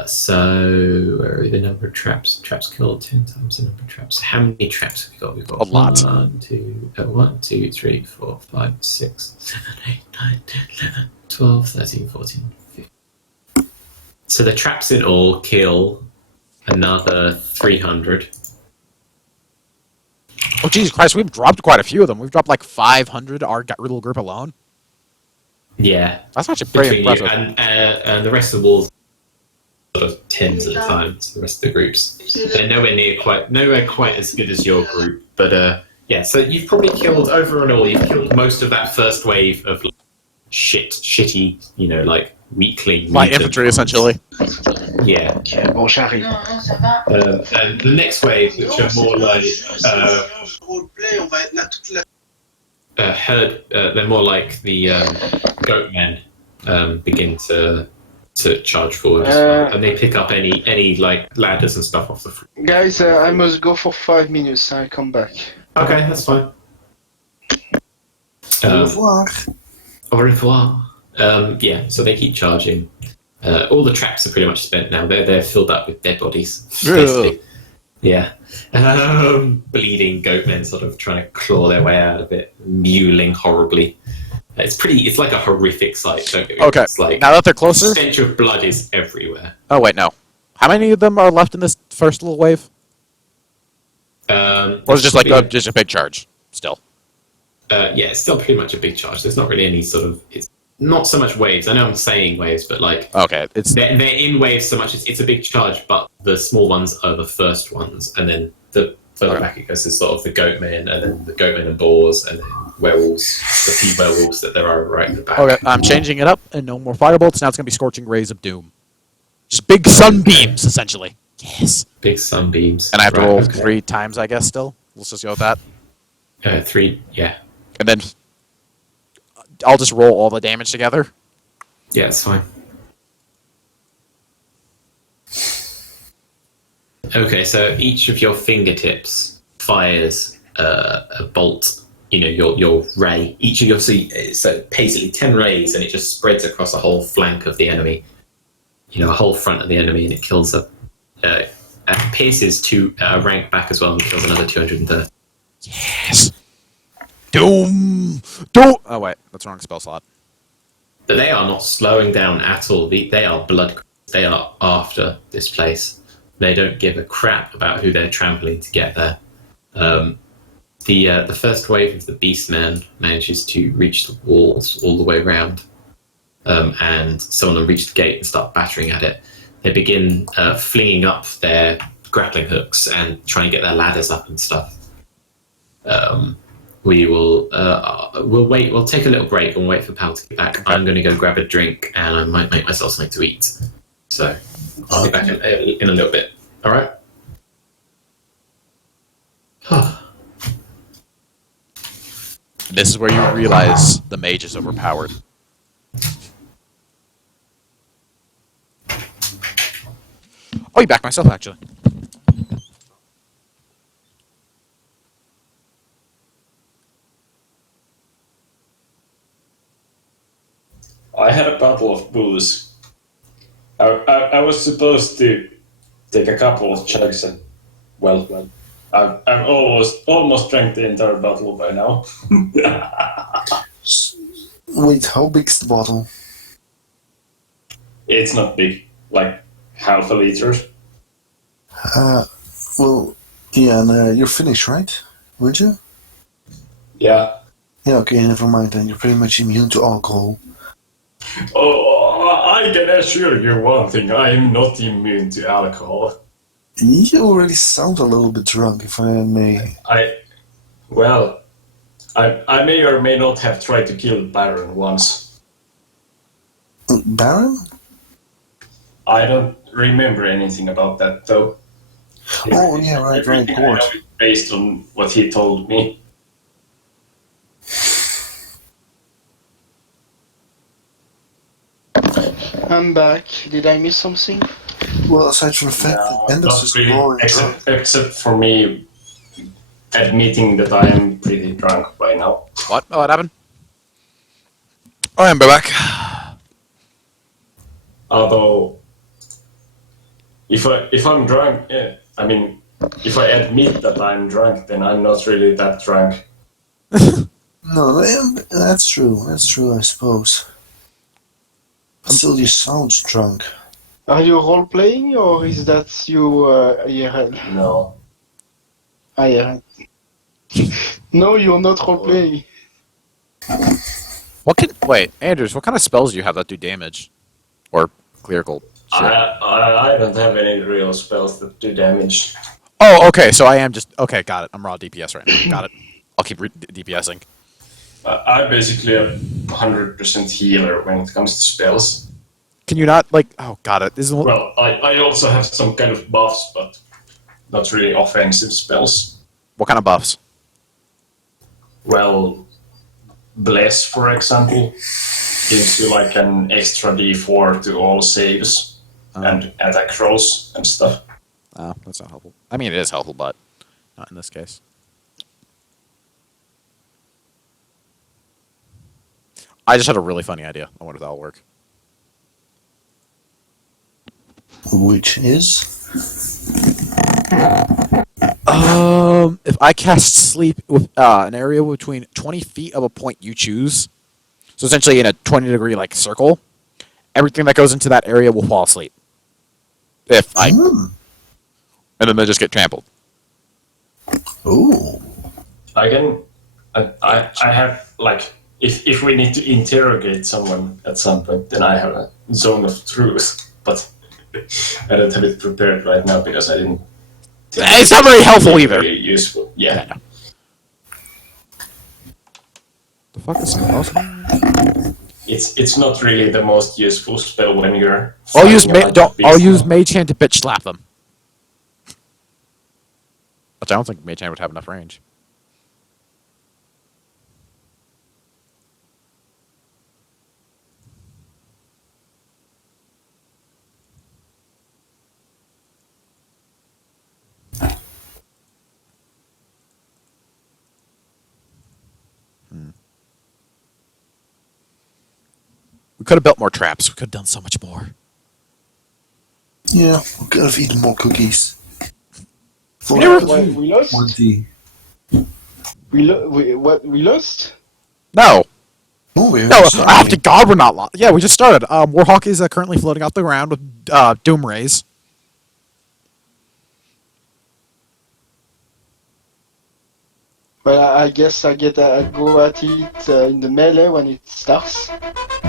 So where are the number of traps? Traps kill 10 times the number of traps. How many traps have we got? We've got a lot. 1, 2, 3, 4, 5, 6, 7, 8, 9, 10, 11, 12, 13, 14, 15. So the traps in all kill another 300. Oh Jesus Christ! We've dropped quite a few of them. We've dropped like 500. Our little group alone. Yeah, that's actually pretty impressive. And the rest of the walls sort of tens at a time to the rest of the groups. They're nowhere quite as good as your group, but yeah. So you've probably killed over and all. You've killed most of that first wave of like, shitty, like weakling. Light infantry, essentially. Yeah. Ok, bon, j'arrive. And the next wave, which are more like they're more like the goat men begin to charge forward as well, and they pick up any like ladders and stuff off the floor. Guys, I must go for 5 minutes. I come back. Okay, that's fine. Au revoir. Au revoir. Yeah, so they keep charging. All the traps are pretty much spent now. They're filled up with dead bodies. Basically. Yeah. Bleeding goatmen sort of trying to claw their way out of it, mewling horribly. It's like a horrific sight. Don't get me wrong. Okay, It's like now that they're closer... the stench of blood is everywhere. Oh, wait, no. How many of them are left in this first little wave? Or is it just like just a big charge, still? Yeah, it's still pretty much a big charge. There's not really any sort of... It's not so much waves. I know I'm saying waves, but like... Okay, it's... They're in waves so much. It's a big charge, but the small ones are the first ones, and then the further back it goes is sort of the goatmen, and then the goatmen and boars, and then werewolves, the few werewolves that there are right in the back. Okay, I'm changing it up, and no more firebolts. Now it's going to be Scorching Rays of Doom. Just big sunbeams, essentially. Yes. Big sunbeams. And I have to roll 3 times, I guess, still. Let's just go with that. 3, yeah. And then I'll just roll all the damage together. Yeah, it's fine. Okay, so each of your fingertips fires a bolt. Your ray. Each of your so basically 10 rays, and it just spreads across a whole flank of the enemy. A whole front of the enemy, and it kills pierces to rank back as well, and kills another 230. Yes. Doom. Doom. Oh wait, that's the wrong spell slot. But they are not slowing down at all. They are blood. They are after this place. They don't give a crap about who they're trampling to get there. The first wave of the Beastmen manages to reach the walls all the way around, and some of them reach the gate and start battering at it. They begin flinging up their grappling hooks and trying to get their ladders up and stuff. We'll wait. We'll take a little break and wait for Pal to get back. I'm going to go grab a drink, and I might make myself something to eat. So I'll be back in a little bit. All right. This is where you realize the mage is overpowered. Oh, you back myself, actually. I had a bottle of booze. I was supposed to take a couple of chugs, and I've almost drank the entire bottle by now. Wait, how big's the bottle? It's not big, like half a liter. Well, yeah, and you're finished, right? Weren't you? Yeah. Yeah, okay, never mind then. You're pretty much immune to alcohol. Oh, I can assure you one thing. I am not immune to alcohol. You already sound a little bit drunk, if I may. I may or may not have tried to kill Baron once. Baron? I don't remember anything about that, though. Oh, yeah, right, Everything I Gort. know is based on what he told me. I'm back. Did I miss something? Well, aside from the fact that Anders Not is really, roaring drunk. except for me admitting that I am pretty drunk by now. What? Oh, what happened? Oh, I'm back. Although, if I'm drunk, if I admit that I'm drunk, then I'm not really that drunk. No, that's true. That's true, I suppose. Still, you sound drunk. Are you role playing or is that you IRL? No. IRL. No, you're not role playing. Wait, Anders, what kind of spells do you have that do damage? Or clerical I don't have any real spells that do damage. Oh, okay. So I am just okay. Got it. I'm raw DPS right now. Got it. I'll keep DPSing. I'm basically a 100% healer when it comes to spells. Can you not like? Oh, got it. This is Well, I also have some kind of buffs, but not really offensive spells. what kind of buffs? Well, Bless, for example, gives you like an extra d4 to all saves and attack rolls and stuff. Oh, that's not helpful. I mean, it is helpful, but not in this case. I just had a really funny idea. I wonder if that'll work. Which is? If I cast sleep with an area between 20 feet of a point you choose, so essentially in a 20-degree like circle, everything that goes into that area will fall asleep. If I, and then they just get trampled. Oh. I have like if we need to interrogate someone at some point, then I have a zone of truth, but I don't have it prepared right now because I didn't. It's not very helpful either. Really useful, yeah. No. The fuck is something else? It's not really the most useful spell when you're. I'll use I'll use Mage Hand to bitch slap them. But I don't think Mage Hand would have enough range. We could have built more traps. We could have done so much more. Yeah, we could have eaten more cookies. For We lost? 20. We lost? No. Oh, we're No, sorry. after God, we're not lost. Yeah, we just started. Warhawk is currently floating off the ground with Doom Rays. Well, I guess I get a go at it in the melee when it starts.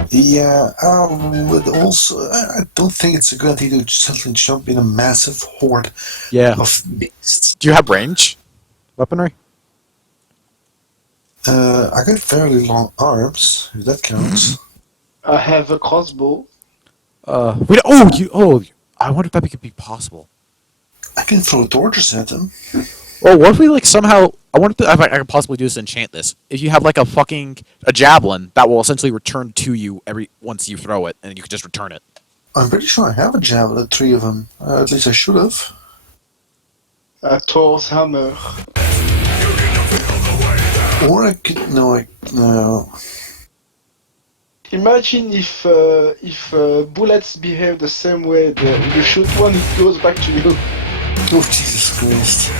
Yeah, but also, I don't think it's a good idea to suddenly jump in a massive horde Yeah. of beasts. Do you have range weaponry? I got fairly long arms, if that counts. I have a crossbow. We don't, I wonder if that could be possible. I can throw torches at them. Oh, what if we like somehow? I wonder if I could possibly do this to enchant this. If you have like a javelin that will essentially return to you once you throw it, and you can just return it. I'm pretty sure I have a javelin, 3 of them. At least I should have. A Thor's hammer. Or I could. No. Imagine if bullets behave the same way. You shoot one, it goes back to you. Oh, Jesus Christ.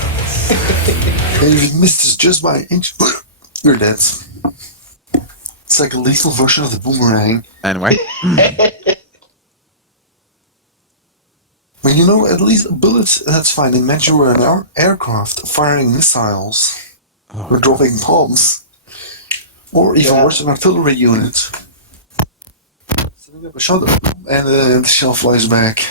And if it misses just by an inch, you're dead. It's like a lethal version of the boomerang. Anyway, Well, you know, at least bullets, that's fine. Imagine we're an aircraft firing missiles. Or dropping bombs. Or even worse, an artillery unit. Setting up a shot and the shell flies back.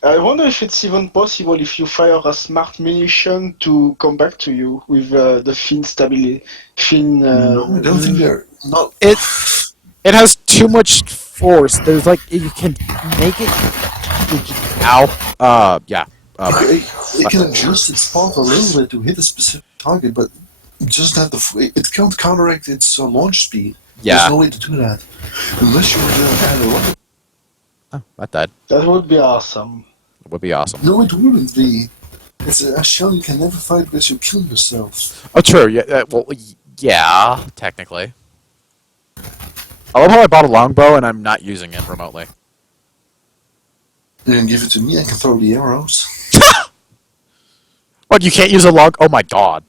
I wonder if it's even possible if you fire a smart munition to come back to you with the fin stability. No, I don't think they're not. it has too much force. There's like you can make it. Ow. Yeah. It can adjust its path a little bit to hit a specific target, but it doesn't have the. It can't counteract its launch speed. Yeah. There's no way to do that unless you were doing add a rocket. Oh, that died. That would be awesome. It would be awesome. No, it wouldn't be. It's a shell you can never fight because you kill yourself. Oh, true. Yeah. Yeah. Technically. I love how I bought a longbow and I'm not using it remotely. You can give it to me. I can throw the arrows. What? You can't use a long? Oh my god.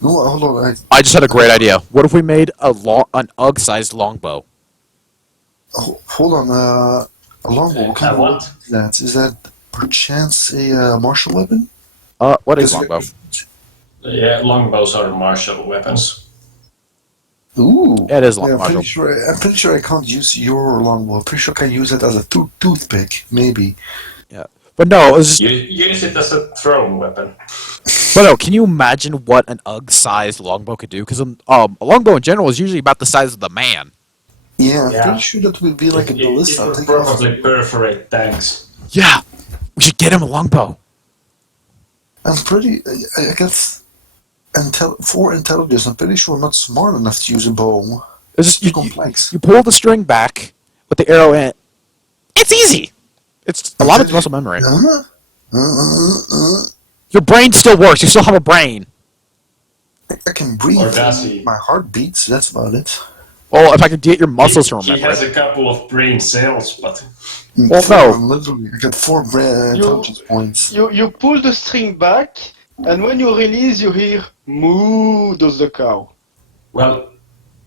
No, hold on. I just had a great idea. What if we made an UGG-sized longbow? Hold on. A longbow. What kind of what? weapon is that? Is that perchance a martial weapon? What is longbow? Yeah, longbows are martial weapons. Ooh. Yeah, it is a Yeah, module. I'm pretty sure I can't use your longbow. I'm pretty sure I can use it as a toothpick, maybe. Yeah, but no, it's just, You use it as a thrown weapon. but no. Can you imagine what an UG-sized longbow could do? Because a longbow in general is usually about the size of the man. Yeah, I'm Yeah. pretty sure that would be like a It ballista. would Take off. probably perforate tanks. Yeah, we should get him a longbow. I'm pretty. I guess. For intelligence, I'm pretty sure I'm not smart enough to use a bow. It's just Too you complex. pull the string back with the arrow in. It's easy. It's a lot of muscle memory. Your brain still works. You still have a brain. I can breathe. Or does he? My heart beats. That's about it. Well, if I could get your muscles to He remember has it. a couple of brain cells, but Well, Four, no. literally, I got 4 intelligence points. You pull the string back, and when you release, you hear moo does the cow. well,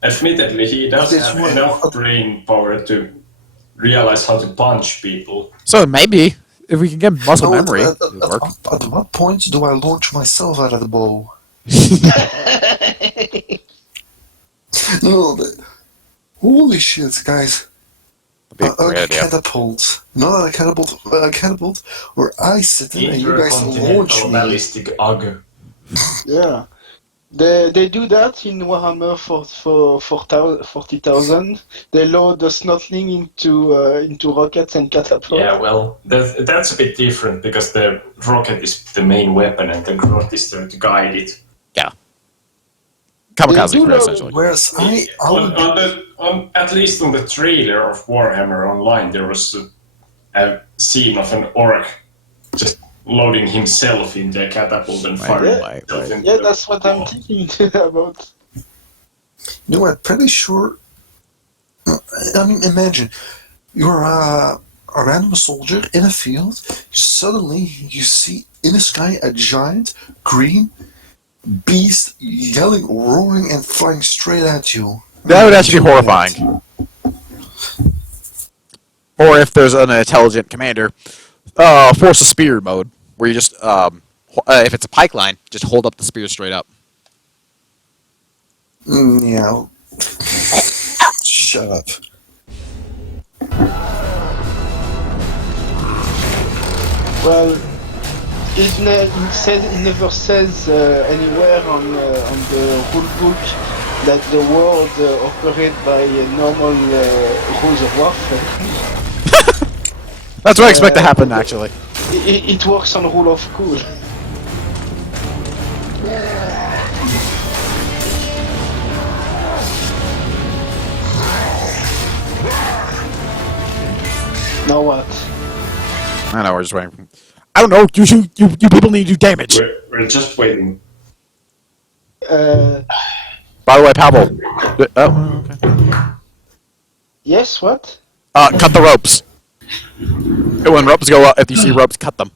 admittedly, he does This have one- enough brain power to realize how to punch people. So maybe if we can get muscle No, memory, at, it would work. at what point do I launch myself out of the bow? No, holy shit, guys. That'd be a great idea. Catapult. Not a catapult where I sit in and you guys launch Intercontinental me. ballistic AUG. Yeah. They do that in Warhammer for 40,000. They load the snotling into rockets and catapults. Yeah, well, that's a bit different because the rocket is the main weapon and the grot is there to guide it. Kamikaze They do crew, know- essentially. Whereas I would At least on the trailer of Warhammer Online, there was a scene of an orc just loading himself in the catapult and firing Right, himself right. into Yeah, the- that's what I'm thinking about. No, I'm pretty sure. I mean, imagine you're a random soldier in a field. Suddenly, you see in the sky a giant green beast yelling, roaring, and flying straight at you. That would actually be horrifying. Or if there's an intelligent commander, force a spear mode, where you just, if it's a pike line, just hold up the spear straight up. Yeah. Shut up. Well, it never says anywhere on the rule book that the world operate by normal rules of warfare. That's what I expect to happen, actually. It works on rule of cool. Now what? I know, we're just waiting. I don't know, you people need to do damage. We're just waiting. By the way, Pavel. Oh, okay. Yes, what? Cut the ropes. When ropes go up, if you see ropes, cut them.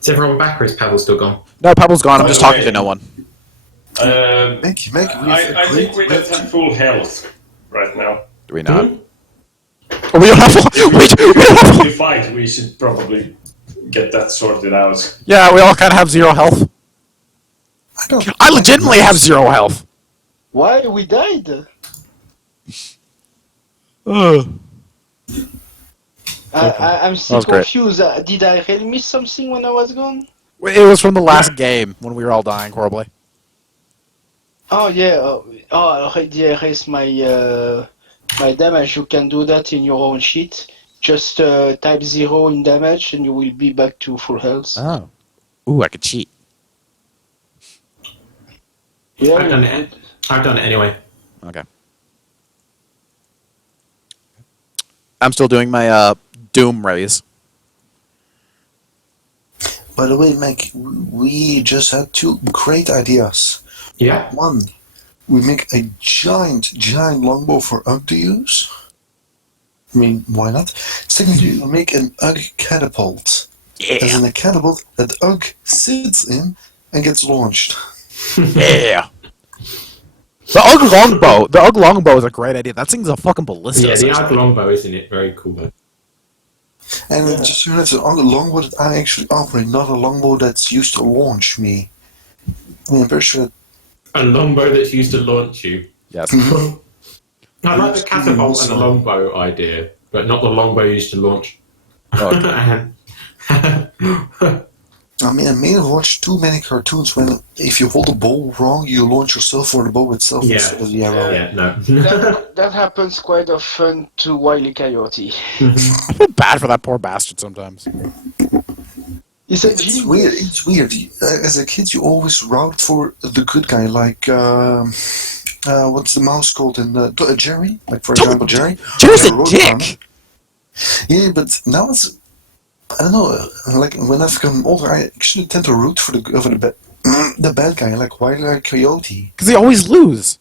Is everyone back or is Pavel still gone? No, Pavel's gone, I'm By just the talking way- to no one. I think we don't have full health right now. Do we not? Oh, we don't have wait, we don't have If we fight, we should probably get that sorted out. Yeah, we all kind of have 0 health. I legitimately have 0 health. Why we died? I'm still was great. confused. Did I really miss something when I was gone? It was from the last game when we were all dying horribly. Oh yeah. I already erased my my damage. You can do that in your own sheet. Just type 0 in damage, and you will be back to full health. Oh. Ooh, I could cheat. Yeah. I've done it. I've done it anyway. Okay. I'm still doing my Doom raise. By the way, Mac, we just had 2 great ideas. Yeah. One, we make a giant longbow for Ugg to use. I mean, why not? Secondly, we make an Ugg catapult. As Yeah. in a catapult that Ugg sits in and gets launched. Yeah. The Ugg longbow is a great idea. That thing's a fucking ballista. Yeah, the essentially. Arc longbow, isn't it? Very cool. And it just so it's a longbow that I actually operate, not a longbow that's used to launch me. I mean, I'm very sure that A longbow that's used to launch you. Yes. I like the catapult and the longbow idea, but not the longbow used to launch. Oh. I mean, I may have watched too many cartoons when if you hold the bow wrong, you launch yourself for the bow itself Yeah. instead of the arrow. Yeah, no. That happens quite often to Wile E. Coyote. I feel bad for that poor bastard sometimes. He's a It's genius. weird. It's weird. As a kid, you always route for the good guy, like what's the mouse called in Jerry? Like for example, Jerry. Jerry's Yeah, a Roadrunner. dick! Yeah, but now it's I don't know. Like when I've become older, I actually tend to root for the bad guy, like Wile E. Coyote. Because they always lose.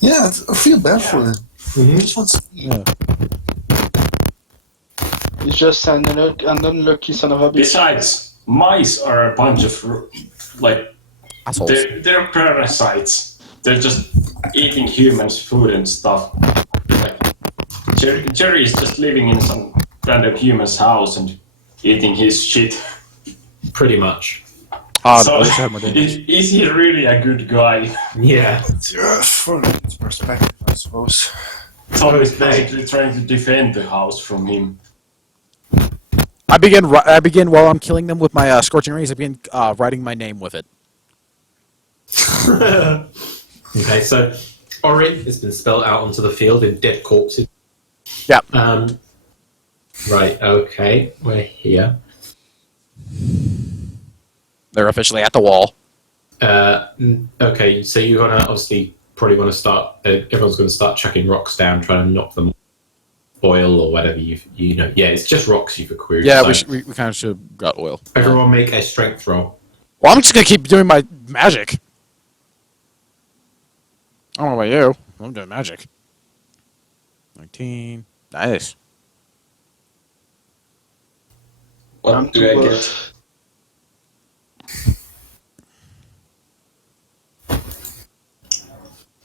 Yeah, I feel bad for him. Mhm. This one's Yeah. He's just an unlucky son of a bitch. Besides, mice are a bunch of like Assholes. they're parasites. They're just eating humans' food and stuff. Like, Jerry is just living in some random human's house and eating his shit. Pretty much. I So, wish I had more damage. is he really a good guy? Yeah. from its perspective, I suppose. Tom is basically trying to defend the house from him. I begin while I'm killing them with my scorching rays. I begin writing my name with it. Okay, so Ori has been spelled out onto the field in dead corpses. Yeah. Right, okay, we're here. They're officially at the wall. Okay, so you're gonna obviously probably want to start. Everyone's going to start chucking rocks down, trying to knock them oil or whatever you know. Yeah, it's just rocks you've accrued. Yeah, so we kind of should have got oil. everyone make a strength roll. Well, I'm just gonna keep doing my magic. I don't know about you. I'm doing magic. 19. Nice. What do I get?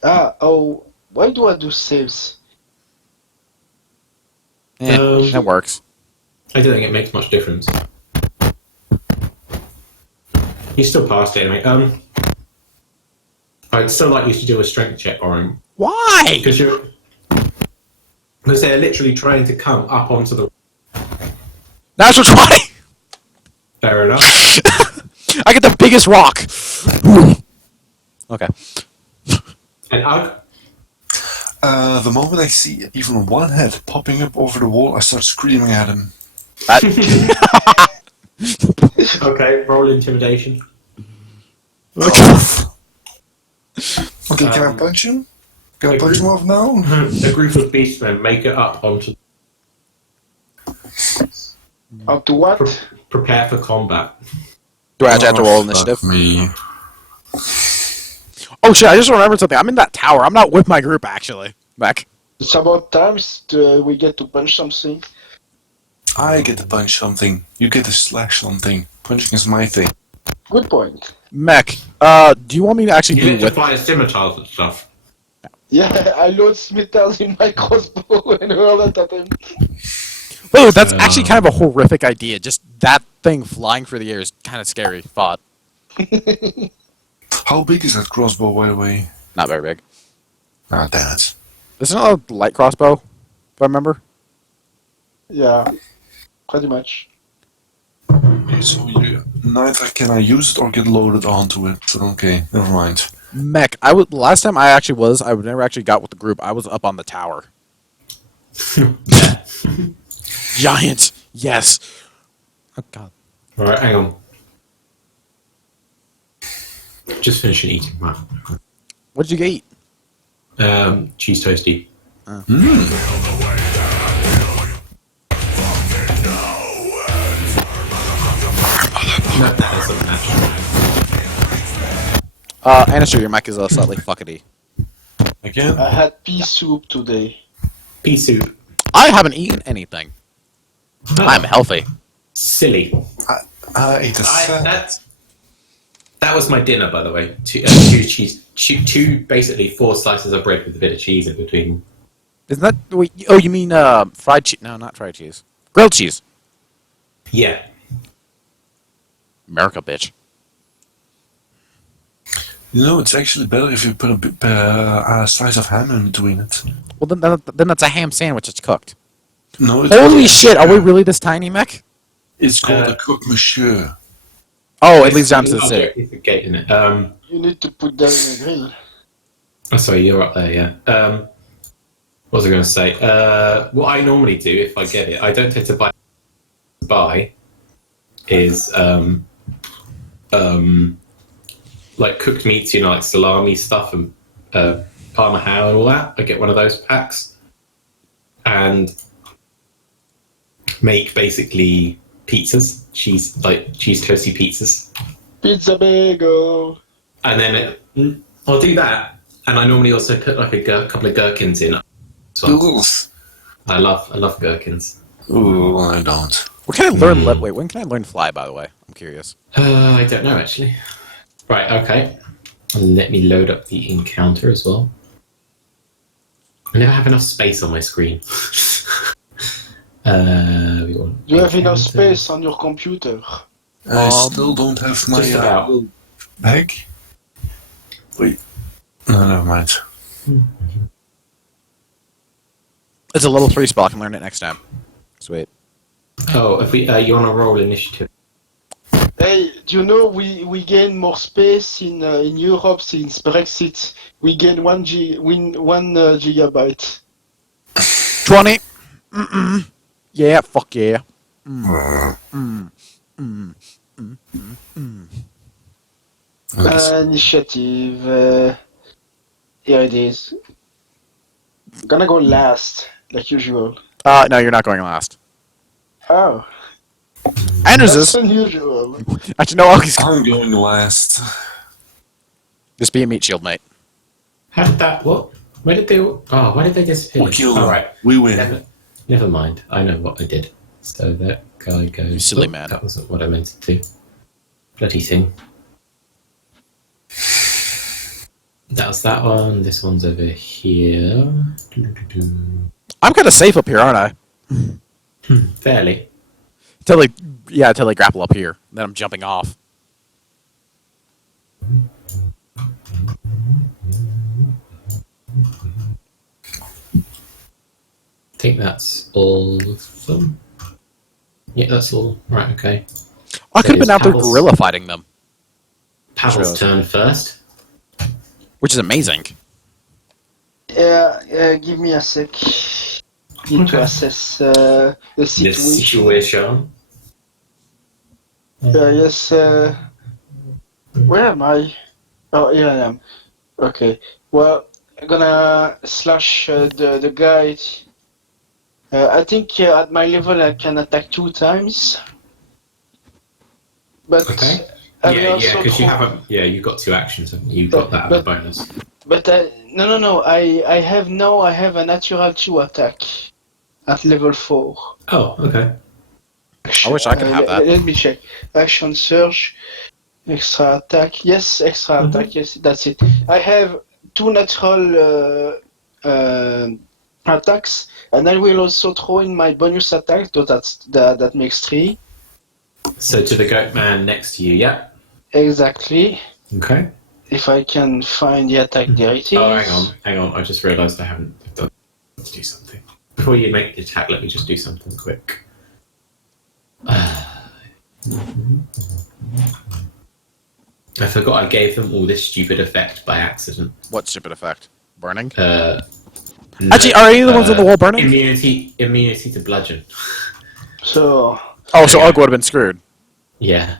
Why do I do saves? That works. I don't think it makes much difference. You still passed it anyway. I'd still like you to do a strength check, Oren, Why? because they're literally trying to come up onto the. Natural 20! Fair enough. I get the biggest rock! Okay. And The moment I see even one head popping up over the wall, I start screaming at him. okay, roll intimidation. Okay, can I punch him? Can I punch him off now? A group of beastmen make it up onto. Up to what? Prepare for combat. Do I have to roll initiative? Me. Oh shit, I just remembered something. I'm in that tower. I'm not with my group, actually. Back. It's about times we get to punch something. I get to punch something. You get to slash something. Punching is my thing. Good point. Mech, do you want me to actually You be get to with... fire scimitars and stuff. Yeah, I load smitters in my crossbow and hurl it at him. Wait, that's actually kind of a horrific idea. Just that thing flying through the air is kind of scary thought. How big is that crossbow, by the way? Not very big. Ah, damn it. This is not a light crossbow, if I remember. Yeah, pretty much. Okay, so neither can I use it or get loaded onto it. So okay, never mind. Mech, last time I never actually got with the group. I was up on the tower. Yeah. Giant, yes. Oh god. Alright, hang on. Just finishing eating. Wow. What did you eat? Cheese toasty. No, that is unnatural. Anastasia, your mic is slightly fuckety. Again? I had pea soup today. Pea soup. I haven't eaten anything. I'm healthy. Silly. I ate a That was my dinner, by the way. Two basically 4 slices of bread with a bit of cheese in between. Isn't that... Wait, oh, you mean fried cheese? No, not fried cheese. Grilled cheese. Yeah. America, bitch. You know, it's actually better if you put a slice of ham in between it. Well, then that's a ham sandwich that's cooked. No, it's Holy called- shit, are we really this tiny, mech? It's called a cook monsieur. Oh, it leads down to the I'll sea. directly the gate in it. You need to put that in a grill. Oh, sorry, you're up there, yeah. What was I going to say? What I normally do if I get it, I don't tend to buy is like cooked meats, you know, like salami stuff and parma ham and all that. I get one of those packs and make basically pizzas, cheese toasty pizzas, Pizza bagel. and then I'll do that. And I normally also put like a couple of gherkins in. So Noodles. I love gherkins. Ooh, I don't. When can I learn? Wait, when can I learn fly? By the way, I'm curious. I don't know actually. Right, okay. Let me load up the encounter as well. I never have enough space on my screen. We want You have enough encounter. space on your computer. I still don't have my Just about. little bag. Wait. No, never mind. It's a level 3 spell. I can learn it next time. Sweet. Oh, if you want to roll initiative? Hey, do you know we gain more space in Europe since Brexit? We gain 1 gigabyte. 20. Yeah, fuck yeah. Initiative. Here it is. Gonna go last, like usual. No, you're not going last. Oh, Anders that's is. unusual. Actually, no, Augie's. I'm going last. Just be a meat shield, mate. How did that? What? Where did they? Oh, why did they disappear? We killed them. All right. We win. Never mind. I know what I did. So that guy goes. You silly man. That wasn't what I meant to do. Bloody thing. That was that one. This one's over here. Doo-doo-doo-doo. I'm kind of safe up here, aren't I? Fairly. Till they grapple up here. Then I'm jumping off. I think that's all of them. Yeah, that's all. Right, okay. I could have That is been out there Pavel's- gorilla fighting them, Pavel's Sure. turn first. which is amazing. Yeah, give me a sec. Need to Okay. assess the This situation. situation. Yes. Where am I? Oh, here I am. Okay. Well, I'm gonna slash the guy. I think at my level I can attack 2 times. But Okay. I will Yeah, also because you try- haven't. Yeah, you got 2 actions. Haven't you? You've got that as a bonus. But no. I have a natural 2 attack at level 4. Oh, okay. I wish I could have that. Let me check. Action surge, extra attack. Yes, extra attack. Yes, that's it. I have 2 natural attacks, and I will also throw in my bonus attack. So that makes 3 So to the goat man next to you, yeah. exactly. Okay. If I can find the attack, there it is. Oh, hang on. I just realised I haven't done to do something. Before you make the attack, let me just do something quick. I forgot I gave them all this stupid effect by accident. What stupid effect? Burning? No, Actually, are any of the ones on the wall burning? Immunity to bludgeon. So Oh, so Yeah. Ugg would have been screwed. Yeah.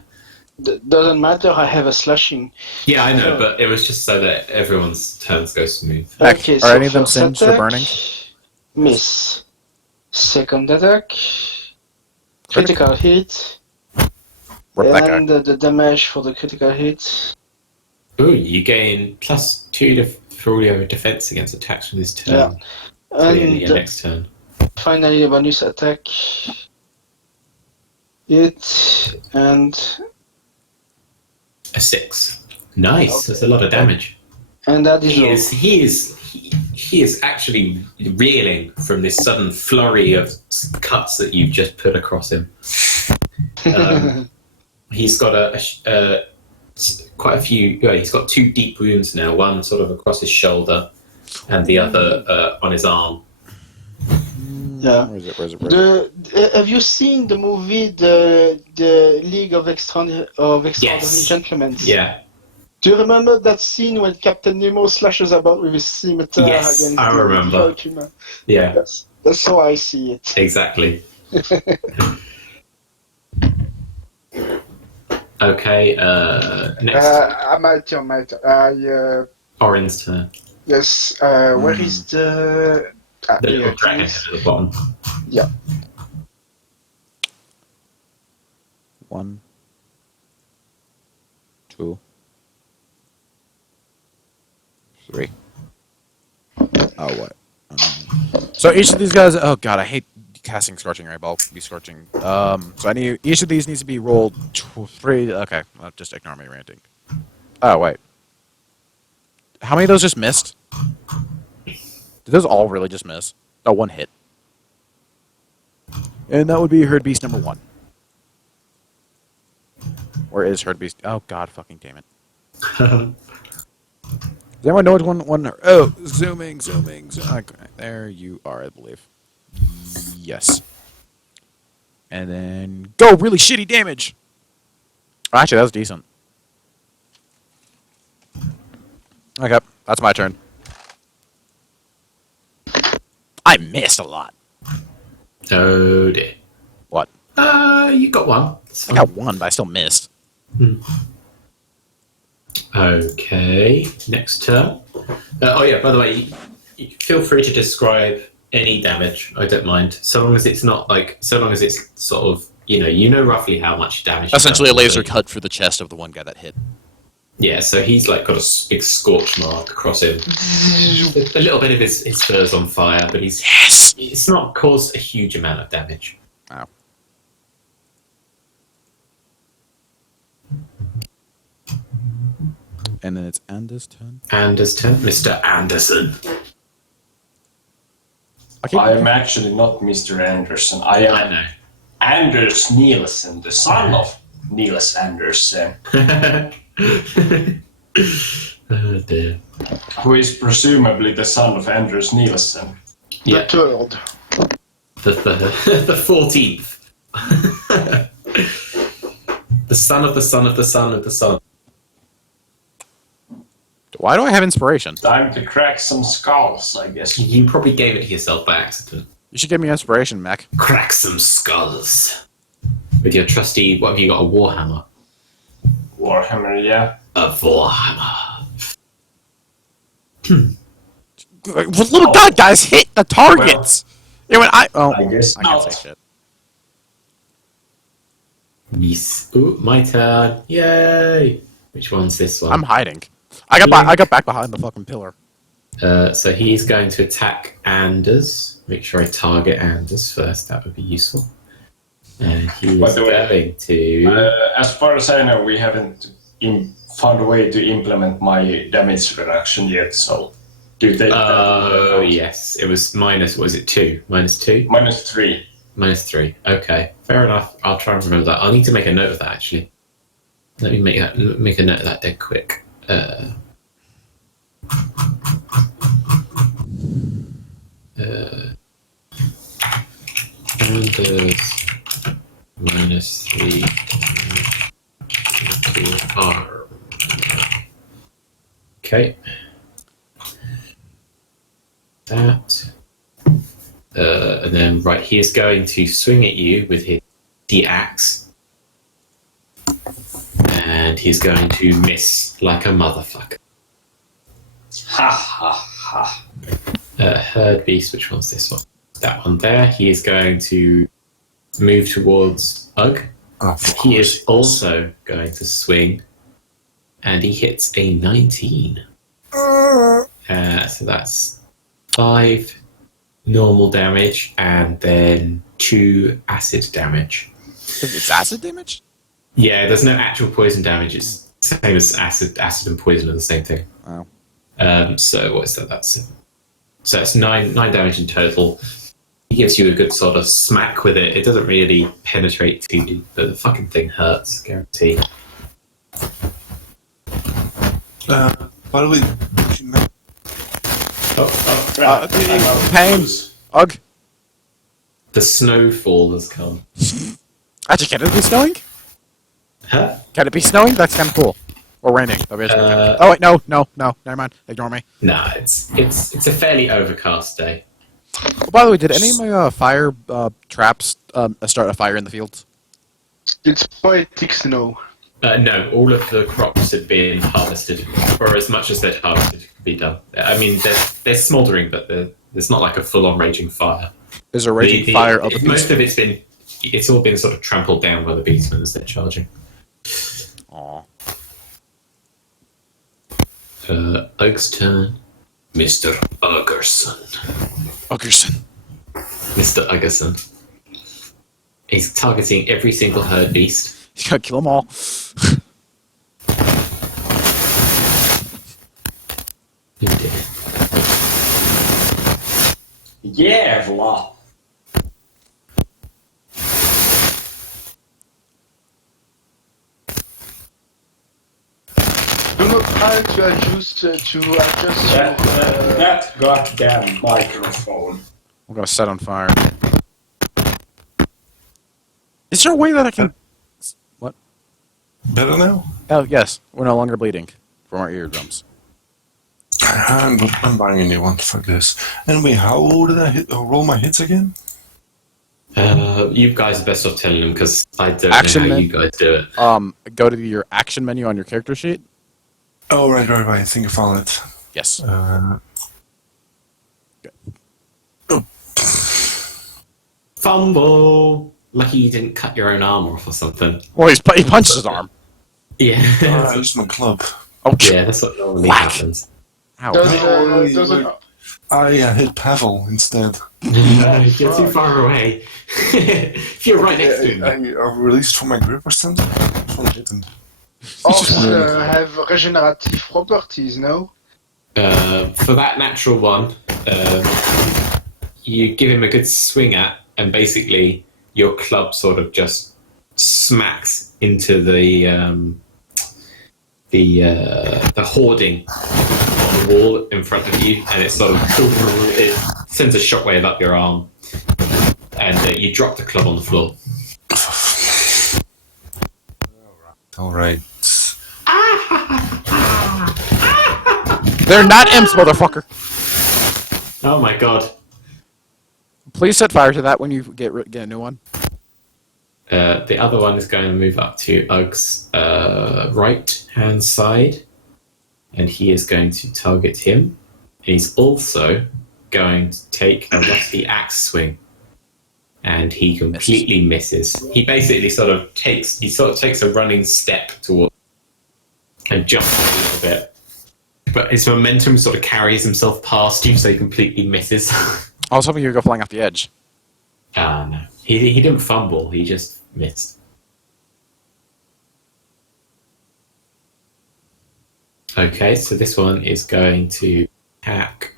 doesn't matter. I have a slashing. Yeah, I know, but it was just so that everyone's turns go smooth. Heck, Okay, are so any of them first singed or attack, burning? Miss. Second attack. Critical hit. Rip that guy. And the damage for the critical hit. Ooh, you gain +2 for all your defense against attacks from this turn. Yeah. So yeah, your And next turn. finally, a bonus attack. Hit. And A 6. Nice. That's a lot of damage. that is all. He is actually reeling from this sudden flurry of cuts that you've just put across him. He's got a quite a few. Well, he's got 2 deep wounds now. One sort of across his shoulder, and the other on his arm. Yeah. Where is it? Where is it? Where is it? Have you seen the movie the League of Extraordinary Yes. Gentlemen? Yeah. Do you remember that scene when Captain Nemo slashes about with his scimitar Yes, against I the remember. Hercules? Yeah. That's how I see it. Exactly. Okay. Next. My turn. Orin's turn. Yes. Where is the... The here little it dragon is. at the bottom. Yeah. 1, 2, 3. Oh, what? So each of these guys. Oh god, I hate casting Scorching Ray, but I'll be Scorching. So I need each of these needs to be rolled 3. Okay, just ignore me ranting. Oh wait, how many of those just missed? Did those all really just miss? Oh, 1 hit. And that would be Herd Beast number 1. Where is Herd Beast? Oh god, fucking damn it. Does anyone know which one? Oh, zooming. Okay, there you are, I believe. Yes. And then go really shitty damage. Oh, actually, that was decent. Okay, that's my turn. I missed a lot. Oh dear. What? You got 1. It's I fine. got 1, but I still missed. Okay. Next turn. Oh yeah. By the way, you feel free to describe any damage. I don't mind, so long as it's not like. So long as it's sort of you know roughly how much damage. Essentially, a you've done. laser cut for the chest of the one guy that hit. Yeah. So he's like got a big scorch mark across him. A little bit of his fur's on fire, but Yes. it's not caused a huge amount of damage. Ow. And then it's Anda's turn. Anders' turn, Mr. Anderson. I am actually not Mr. Anderson. I am I know. Anders Nielsen, the son of Niels Andersen, Oh dear. who is presumably the son of Anders Nielsen. Yeah. The third. The 14th. The son of the son of the son of the son. Why do I have inspiration? Time to crack some skulls, I guess. You probably gave it to yourself by accident. You should give me inspiration, Mac. Crack some skulls. With your trusty, what have you got, a warhammer? Warhammer, yeah. A warhammer. Little god guys hit the targets. Yeah, when I guess I can't not. say shit. Yes. Ooh, my turn. Yay. Which one's this one? I'm hiding. I got back behind the fucking pillar. So he's going to attack Anders. Make sure I target Anders first. That would be useful. And he By was the way, going to. As far as I know, we haven't found a way to implement my damage reduction yet, so do you take that? Oh yes, it was minus. Was it 2? -2. -3. -3. Okay, fair enough. I'll try and remember that. I'll need to make a note of that actually. Let me make a note of that dead quick. Anders -3 to R. Okay. That. And then, right, he is going to swing at you with the axe. And he's going to miss like a motherfucker. Ha ha ha. Herd Beast, which one's this one? That one there. He is going to move towards Ugg. Oh, He is also going to swing. And he hits a 19. So that's 5 normal damage and then 2 acid damage. It's acid damage? Yeah, there's no actual poison damage. It's the same as acid and poison are the same thing. Oh. So what is that? So it's 9 damage in total. He gives you a good sort of smack with it. It doesn't really penetrate too deep, but the fucking thing hurts, guarantee. By the way, Pain. Ugh. The snowfall has come. Actually, can it be snowing? Huh? Can it be snowing? That's kind of cool. Or raining. Oh wait, no. Never mind. Ignore me. Nah, it's a fairly overcast day. Oh, by the way, did any of my fire traps start a fire in the fields? It's poetic snow. No, all of the crops had been harvested, or as much as they'd harvested could be done. I mean, they're smouldering, but there's not like a full-on raging fire. There's a raging fire of the most beast. of it's all been sort of trampled down by the beastmen as they're charging. Aw. Ug's turn. Mr. Uggerson. Uggerson. Mr. Uggerson. He's targeting every single herd beast. He's gotta kill them all. Jävlar! Do not try to adjust That goddamn microphone. I'm gonna set on fire. Is there a way that I can... What? better now? Oh, yes. We're no longer bleeding from our eardrums. I'm buying a new one for this. Anyway, how did I roll my hits again? You guys are best off telling them because I don't Action know how men- you guys do it. Go to your action menu on your character sheet. Oh, right. I think I found it. Yes. Fumble! Lucky you didn't cut your own arm off or something. Well, he punched his arm. Yeah. I used my club. Oh, Yeah, that's what normally Whack. happens. Ow. Wait. I hit Pavel instead. You're too far away. If you're right next to him. I released from my grip or something. I just want to hit him. Orcs have regenerative properties, no? For that natural one, you give him a good swing at, and basically your club sort of just smacks into the hoarding on the wall in front of you, and it sort of it sends a shockwave up your arm, and you drop the club on the floor. All right. They're not imps, motherfucker. Oh my god. Please set fire to that when you get a new one. The other one is going to move up to Ug's right hand side, and he is going to target him. He's also going to take a rusty axe swing, and he completely misses. He basically sort of takes a running step toward and jumps a little bit, but his momentum sort of carries himself past you, so he completely misses. I was hoping you would go flying off the edge. No, he didn't fumble. He just missed. Okay, so this one is going to attack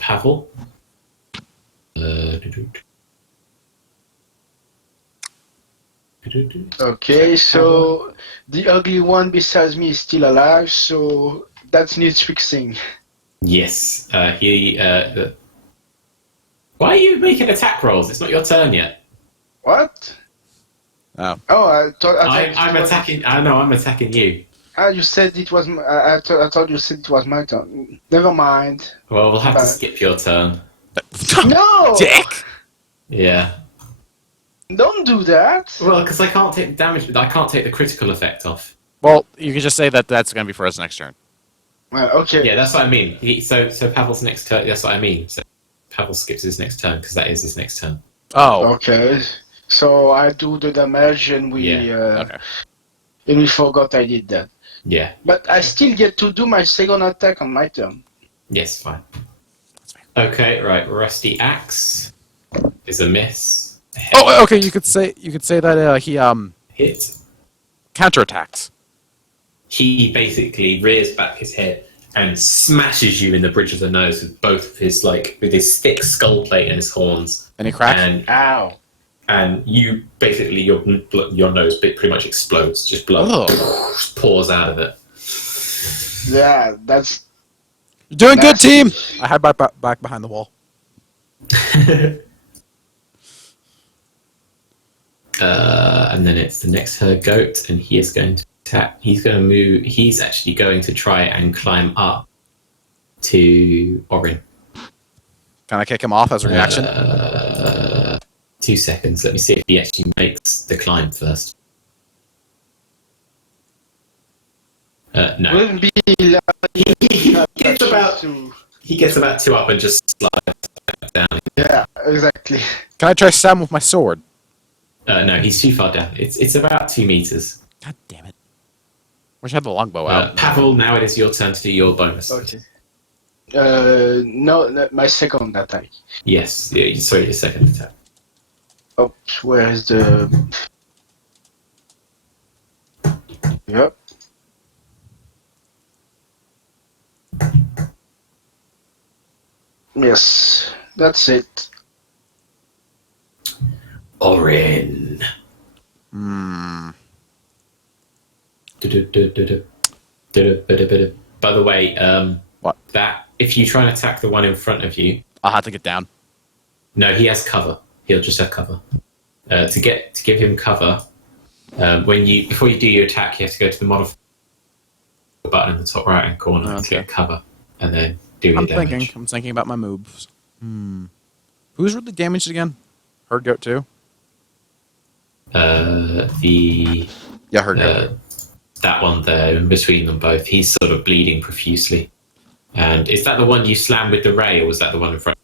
Pavel. Okay, so the ugly one besides me is still alive, so that needs fixing. Yes, he. Why are you making attack rolls? It's not your turn yet. What? Oh. Oh, I thought I'm attacking. I know I'm attacking you. Ah, you said it was. I thought you said it was my turn. Never mind. Well, we'll have to Bye. skip your turn. No! Dick! Yeah. Don't do that. Well, because I can't take the damage. I can't take the critical effect off. Well, you can just say that that's going to be for us next turn. Well, okay. Yeah, that's what I mean. So Pavel's next turn. That's what I mean. So Pavel skips his next turn because that is his next turn. Oh. Okay. So I do the damage, and we Okay. and we forgot I did that. Yeah. But I still get to do my second attack on my turn. Yes, fine. Okay, right. Rusty axe is a miss. Oh, okay. You could say that he Hit. counterattacks. He basically rears back his head and smashes you in the bridge of the nose with both of his with his thick skull plate and his horns. And he cracks. Ow. And you basically your nose pretty much explodes. Just blood Oh. pours out of it. Yeah, that's You're doing good, nasty. team. I hide back behind the wall. And then it's the next herd goat, and he is going to attack. He's going to move. He's actually going to try and climb up to Orin. Can I kick him off as a reaction? 2 seconds. Let me see if he actually makes the climb first. No. Wouldn't be like He gets about 2 up and just slides back down. Yeah, exactly. Can I try to stab him with my sword? No, he's too far down. It's about 2 meters. God damn it! Wish I had the longbow out. Pavel, now it is your turn to do your bonus. Okay. No, my second attack. Yes, yeah, sorry, your second attack. Oh, where is the? Yep. Yes, that's it. Orin. Hmm. By the way, What? that if you try and attack the one in front of you, I'll have to get down. no, he has cover. He'll just have cover. To give him cover, before you do your attack, you have to go to the modify button in the top right hand corner and Okay. click cover, and then do your damage. I'm thinking about my moves. Who's really damaged again? Herd goat too. Yeah, herd goat. That one there, in between them both, he's sort of bleeding profusely. And is that the one you slammed with the ray, or was that the one in front?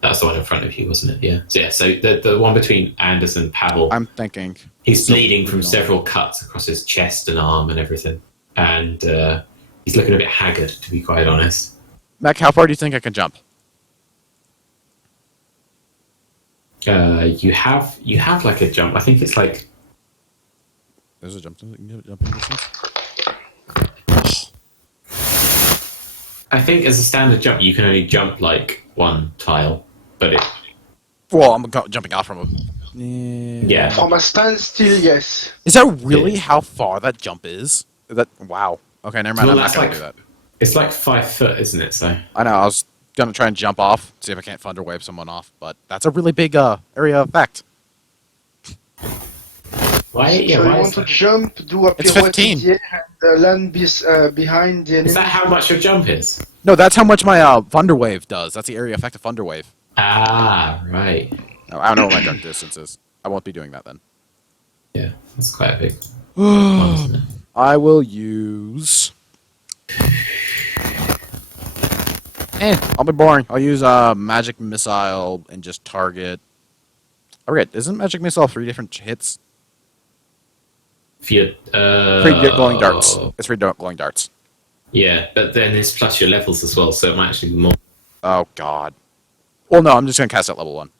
That's the one in front of you, wasn't it? Yeah. So the one between Anders and Pavel. I'm thinking. He's bleeding from several cuts across his chest and arm and everything, and he's looking a bit haggard, to be quite honest. Mac, how far do you think I can jump? You have like a jump. I think it's like There's a jump distance. I think as a standard jump, you can only jump like 1 tile, but it. Well, I'm jumping off from a. Yeah. From a standstill, yes. Is that really Yeah. how far that jump is? Wow. Okay, never mind. Well, I'm not that's gonna like do that. it's like 5 foot, isn't it? So I know. I was gonna try and jump off, see if I can't thunderwave someone off, but that's a really big area effect. why? Yeah. So you Why want is to that? jump, do a It's pirouette 15. in the air, and land behind the enemy. Is that how much your jump is? No, that's how much my thunderwave does. That's the area effect of thunderwave. Ah, right. No, I don't know what my jump distance is. I won't be doing that then. Yeah, that's quite a big one, isn't it? I will use. I'll be boring. I'll use magic missile and just target. I forget. Isn't magic missile 3 different hits? For your, 3 glowing darts. It's 3 glowing darts. Yeah, but then it's plus your levels as well, so it might actually be more. Oh God. Well, no. I'm just gonna cast at level 1.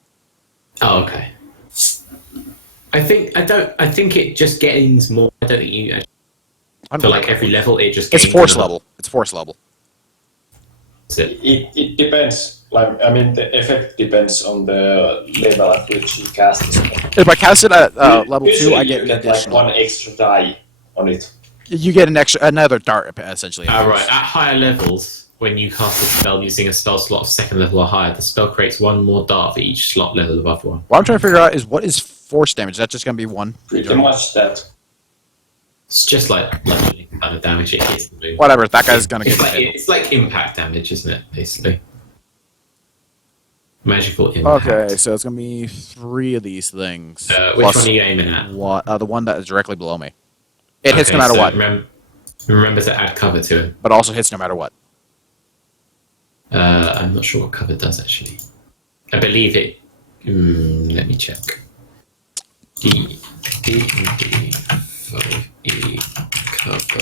Oh, okay. I think it just gains more. I don't think you. I don't For know like what every level. level, it just It's gains force another- level. It's force level. That's it. It depends. Like, I mean, the effect depends on the level at which you cast the spell. If I cast it at level 2, Usually I get you an like additional. 1 extra die on it. You get another dart essentially. Right. At higher levels, when you cast a spell using a spell slot of 2nd level or higher, the spell creates 1 more dart for each slot level above 1. What I'm trying to figure out is what is force damage. Is that just gonna be 1? Pretty much that. It's just like bludgeoning kind of damage it hits the move. Whatever. That guy's gonna It's get like, hit. it's like impact damage, isn't it? Basically, magical impact. Okay, so it's gonna be 3 of these things. Which plus one are you aiming at? what? The one that is directly below me. It hits no Okay, matter so what, Remember to add cover to it. but also hits no matter what. I'm not sure what cover does actually. I believe it. Let me check. D 5E cover.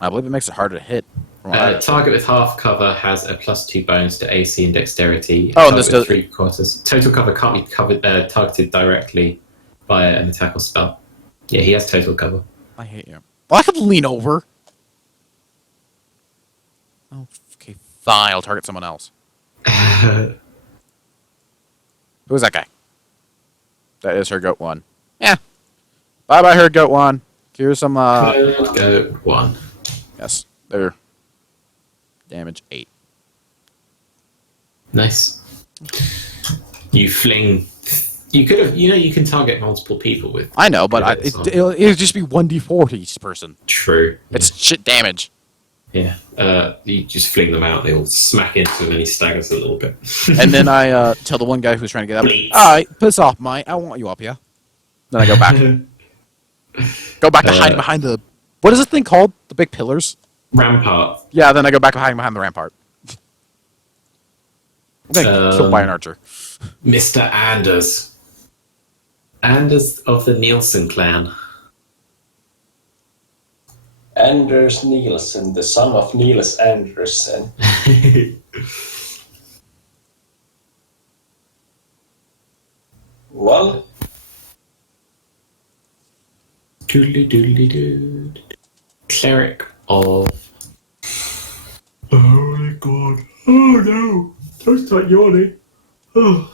I believe it makes it harder to hit. from what I- Target with half cover has a +2 bonus to AC and dexterity. Oh, Target this with does- 3/4. Total cover can't be targeted directly by an attack or spell. Yeah, he has total cover. I hate you. Well, I could lean over. Oh, okay, fine. I'll target someone else. Who is that guy? That is her goat 1. Yeah. Bye bye, her goat 1. Here's some. Go 1. Yes, there. Damage 8. Nice. You fling. You could have. You can target multiple people with. I know, but bullets on. it'll just be 1d4 to each person. True. It's shit damage. Yeah. You just fling them out. They all smack into him, and he staggers a little bit. And then I tell the one guy who's trying to get up, Bleeds. "Alright, piss off, mate. I want you up here." Then I go back. Go back to hiding behind the... What is this thing called? The big pillars? Rampart. Yeah, then I go back to hiding behind the rampart. I'm getting killed by an archer. Mr. Anders. Anders of the Nielsen clan. Anders Nielsen, the son of Niels Andersen. Well, Doodly doodly doo. Cleric of. Oh my god. Oh no. Don't start yawning. Oh.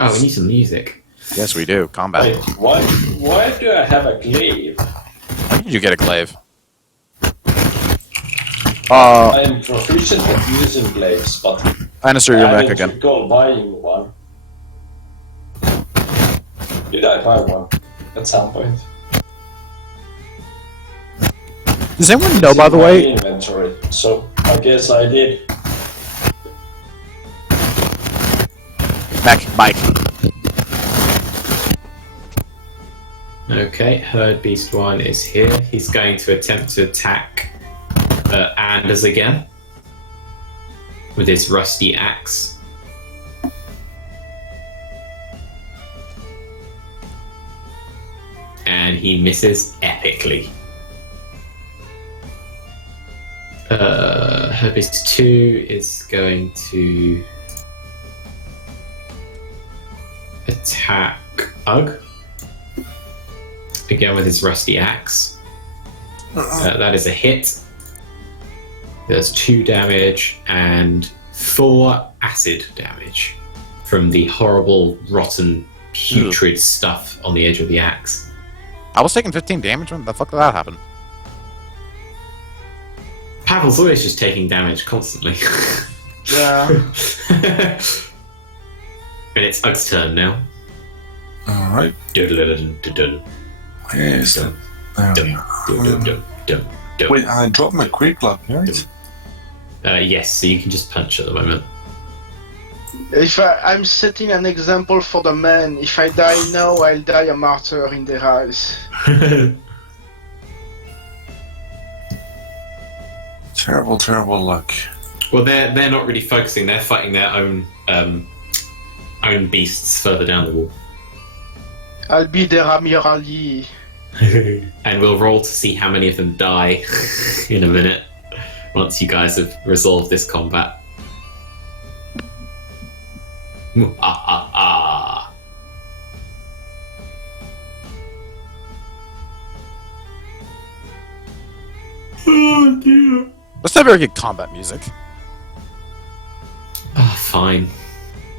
Oh, we need some music. Yes, we do. Combat. wait, why do I have a glaive? How did you get a glaive? I am proficient at using glaives, but Lannister, you're I back didn't again. recall buying one. Did I buy one at some point? Does anyone know, It's by in the my way... inventory, so I guess I did. Mike. Okay, Herd Beast 1 is here. He's going to attempt to attack Anders again with his rusty axe. And he misses epically. Herd Beast 2 is going to attack Ugg again with his rusty axe. That is a hit. There's 2 damage and 4 acid damage from the horrible, rotten, putrid stuff on the edge of the axe. I was taking 15 damage. When the fuck did that happen? Pavel's always just taking damage constantly. Yeah. And it's Ugg's turn now. Alright. Dun-dun-dun-dun-dun. Where is that? There we are. Dun-dun-dun-dun-dun. Wait, I dropped my quick luck, right? Yes, so you can just punch at the moment. If I'm setting an example for the men, if I die now, I'll die a martyr in their eyes. Terrible, terrible luck. Well, they're not really focusing. They're fighting their own beasts further down the wall. I'll be their Amirali. And we'll roll to see how many of them die in a minute once you guys have resolved this combat. Oh dear. That's not very good combat music. Oh, fine.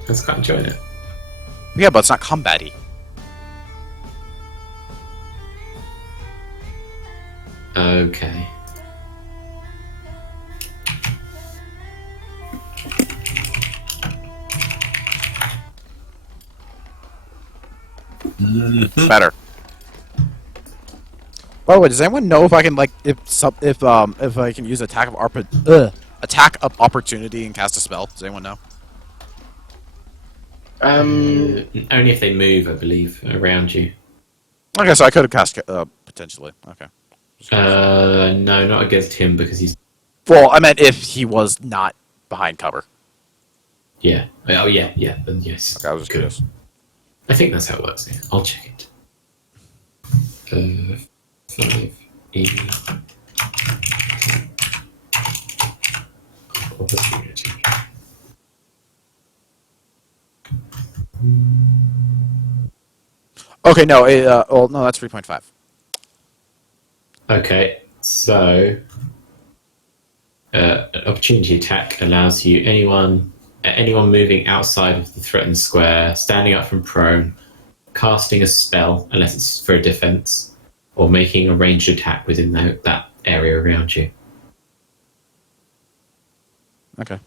I was quite enjoying it. Yeah, but it's not combat-y. Okay. Better. By the way, does anyone know if I can if I can use attack of opportunity and cast a spell? Does anyone know? Only if they move, I believe, around you. Okay, so I could have cast potentially. Okay. No, not against him because he's. Well, I meant if he was not behind cover. Yeah. Oh, yeah. Then yes. Okay, I was just curious. I think that's how it works. Yeah. I'll check it. 5E opportunity. Okay, no. No, that's 3.5. Okay, so an opportunity attack allows you anyone anyone moving outside of the threatened square, standing up from prone, casting a spell, unless it's for a defense, or making a ranged attack within that area around you. Okay.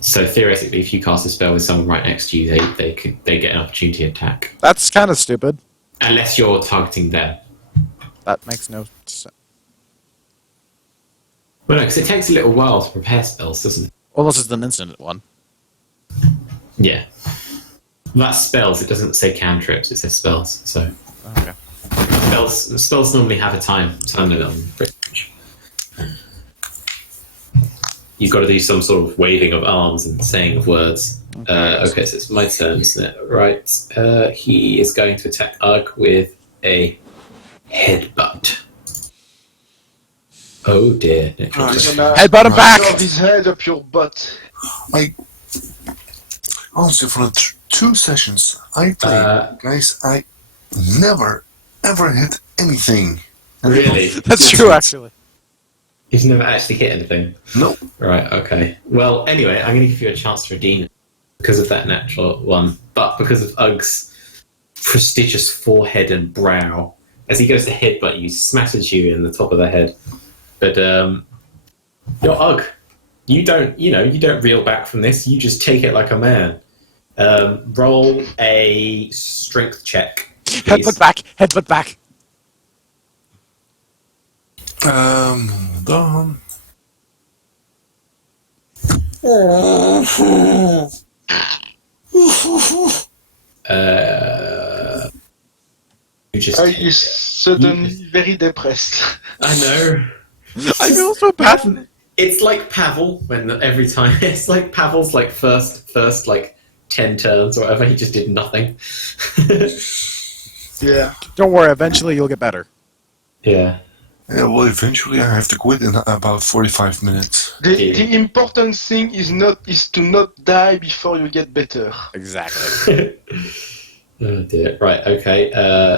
So theoretically, if you cast a spell with someone right next to you, they get an opportunity attack, That's kind of stupid. unless you're targeting them. That makes no sense. Well, no, because it takes a little while to prepare spells, doesn't it? Unless it's an instant one. Yeah. That's spells. It doesn't say cantrips. It says spells. So Okay. spells normally have a time limit on them, pretty much. You've got to do some sort of waving of arms and saying of words. Okay, so it's my turn, isn't it? Right. He is going to attack Ugg with a headbutt. Oh dear. I'm gonna Headbutt him back! shove his head up your butt. Honestly, for the 2 sessions I played, guys, I never ever hit anything. Really? That's true, actually. He's never actually hit anything. No. Right, okay. Well, anyway, I'm going to give you a chance to redeem it because of that natural one, but because of Ugg's prestigious forehead and brow. As he goes to headbutt you, smashes you in the top of the head. But you're Ugg. You don't reel back from this. You just take it like a man. Roll a strength check. Please. Headbutt back! Headbutt back! Done. You just. You suddenly very depressed. I know. I feel so bad. It's like Pavel when every time it's like Pavel's like first like 10 turns or whatever, he just did nothing. Yeah. Don't worry, eventually you'll get better. Yeah. Yeah, well, eventually I have to quit in about 45 minutes. The important thing is to not die before you get better. Exactly. Oh dear. Right. Okay.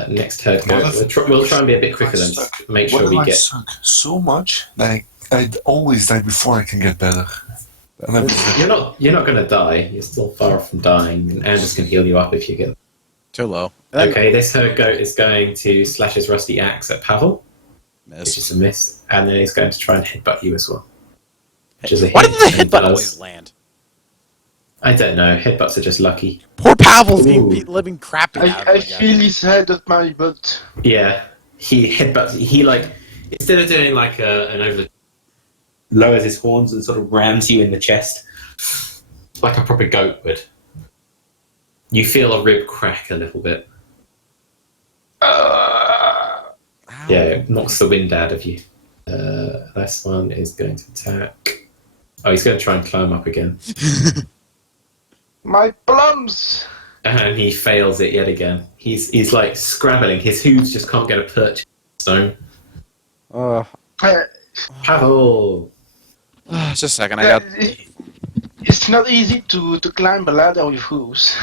Next turn. We'll try and be a bit quicker then. Make sure we I get. suck so much that I'd always die before I can get better. You're not going to die. You're still far from dying, and Anders can heal you up if you get. Too low. Okay. This herd goat is going to slash his rusty axe at Pavel. It's just a miss, and then he's going to try and headbutt you as well. Which is a Why hit, did the and headbutt does- always land? I don't know. Headbutts are just lucky. Poor Pavel's being Ooh. living crappy out I of feel his head at my butt. Yeah, he headbutts. He like instead of doing like an over, lowers his horns and sort of rams you in the chest, like a proper goat would. You feel a rib crack a little bit. Yeah, it knocks the wind out of you. This one is going to attack. Oh, he's going to try and climb up again, My plums! and he fails it yet again. He's like scrabbling. His hooves just can't get a perch. Stone. Uh, Pavel. Just a second, I got... It's not easy to climb a ladder with hooves.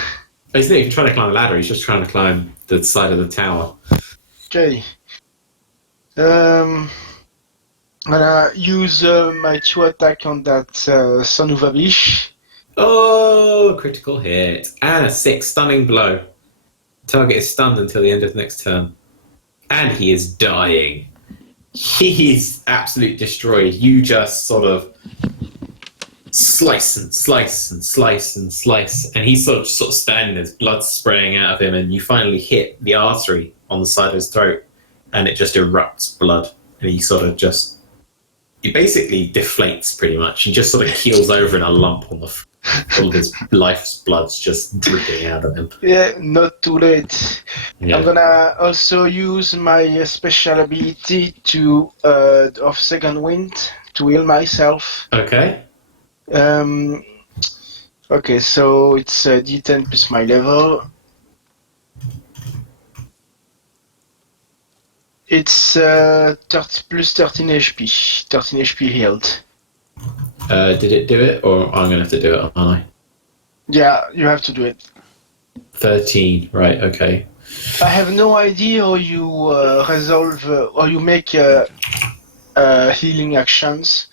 He's not even trying to climb a ladder. He's just trying to climb the side of the tower. Okay. I'm gonna use my 2 attack on that son of a bitch. Oh, critical hit. And a 6 stunning blow. Target is stunned until the end of the next turn. And he is dying. He's absolutely destroyed. You just sort of slice and slice and slice and slice. And he's sort of standing, there's blood spraying out of him, and you finally hit the artery on the side of his throat, and it just erupts blood. And he sort of just... He basically deflates pretty much. He just sort of keels over in a lump on the floor. All of his life's blood's just dripping out of him. Yeah, not too late. Yeah. I'm gonna also use my special ability of second wind to heal myself. Okay. Okay, so it's D10 plus my level. It's 30 plus 13 HP. 13 HP healed. Did it do it, or I'm going to have to do it, aren't I? Yeah, you have to do it. 13, right, okay. I have no idea how you resolve or you make healing actions.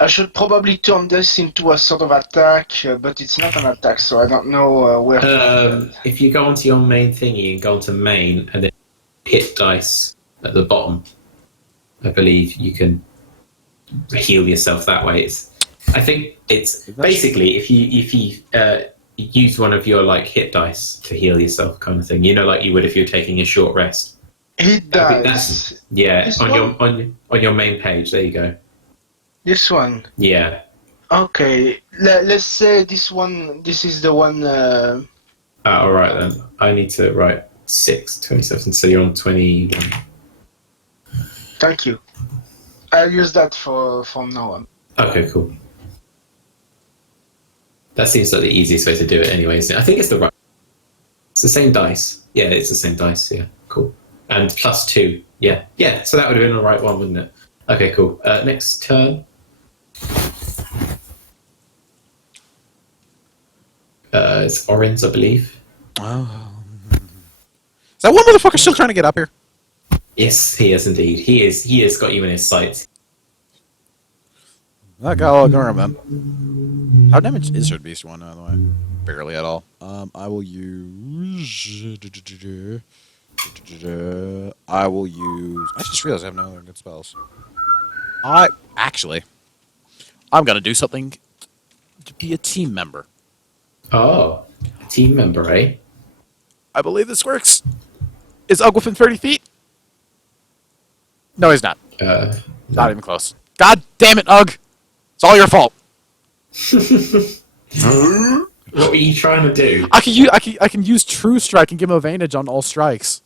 I should probably turn this into a sort of attack, but it's not an attack, so I don't know where to do that. If you go onto your main thingy and go onto main and then hit dice at the bottom, I believe you can heal yourself that way. I think it's basically if you use one of your like hit dice to heal yourself, kind of thing. You know, like you would if you're taking a short rest. Hit dice. Yeah, This on your main page. There you go. This one. Yeah. Okay, let's say this one. This is the one. All right then. I need to write 27. So you're on 21. Thank you. I'll use that from now on. Okay, cool. That seems like the easiest way to do it, anyways. I think it's the right. It's the same dice. Yeah, it's the same dice. Yeah, cool. And +2. Yeah, yeah. So that would have been the right one, wouldn't it? Okay, cool. Next turn. It's orange, I believe. Oh. Is that one motherfucker still trying to get up here? Yes, he is indeed. He has got you in his sights. That guy will ignore him, then. How damaged is her beast one, by the way? Barely at all. I will use... I just realized I have no other good spells. I'm gonna do something to be a team member. Oh, team member, eh? I believe this works. Is Ugg within 30 feet? No, he's not. Not even close. God damn it, Ugg! It's all your fault. What were you trying to do? I can use True Strike and give him advantage on all strikes.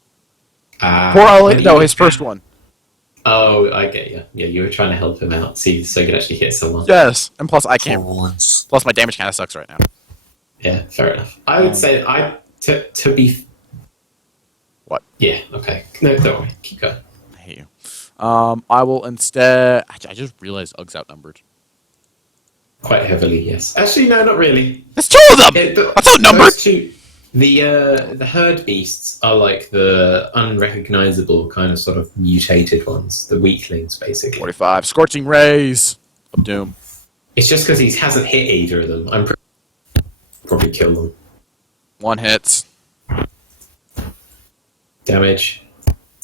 His first one. Oh, I get you. Yeah, you were trying to help him out, see, so you could actually hit someone. Yes, and plus I can't. Once. Plus my damage kind of sucks right now. Yeah, fair enough. I would say to be. What? Yeah. Okay. No, don't worry. Keep going. I hate you. I will instead. I just realized Ugg's outnumbered. Quite heavily, yes. Actually, no, not really. There's two of them. That's outnumbered. Those two, the herd beasts are like the unrecognizable kind of sort of mutated ones, the weaklings, basically. 45 scorching rays of doom. It's just because he hasn't hit either of them. I'm probably kill them. One hits. Damage.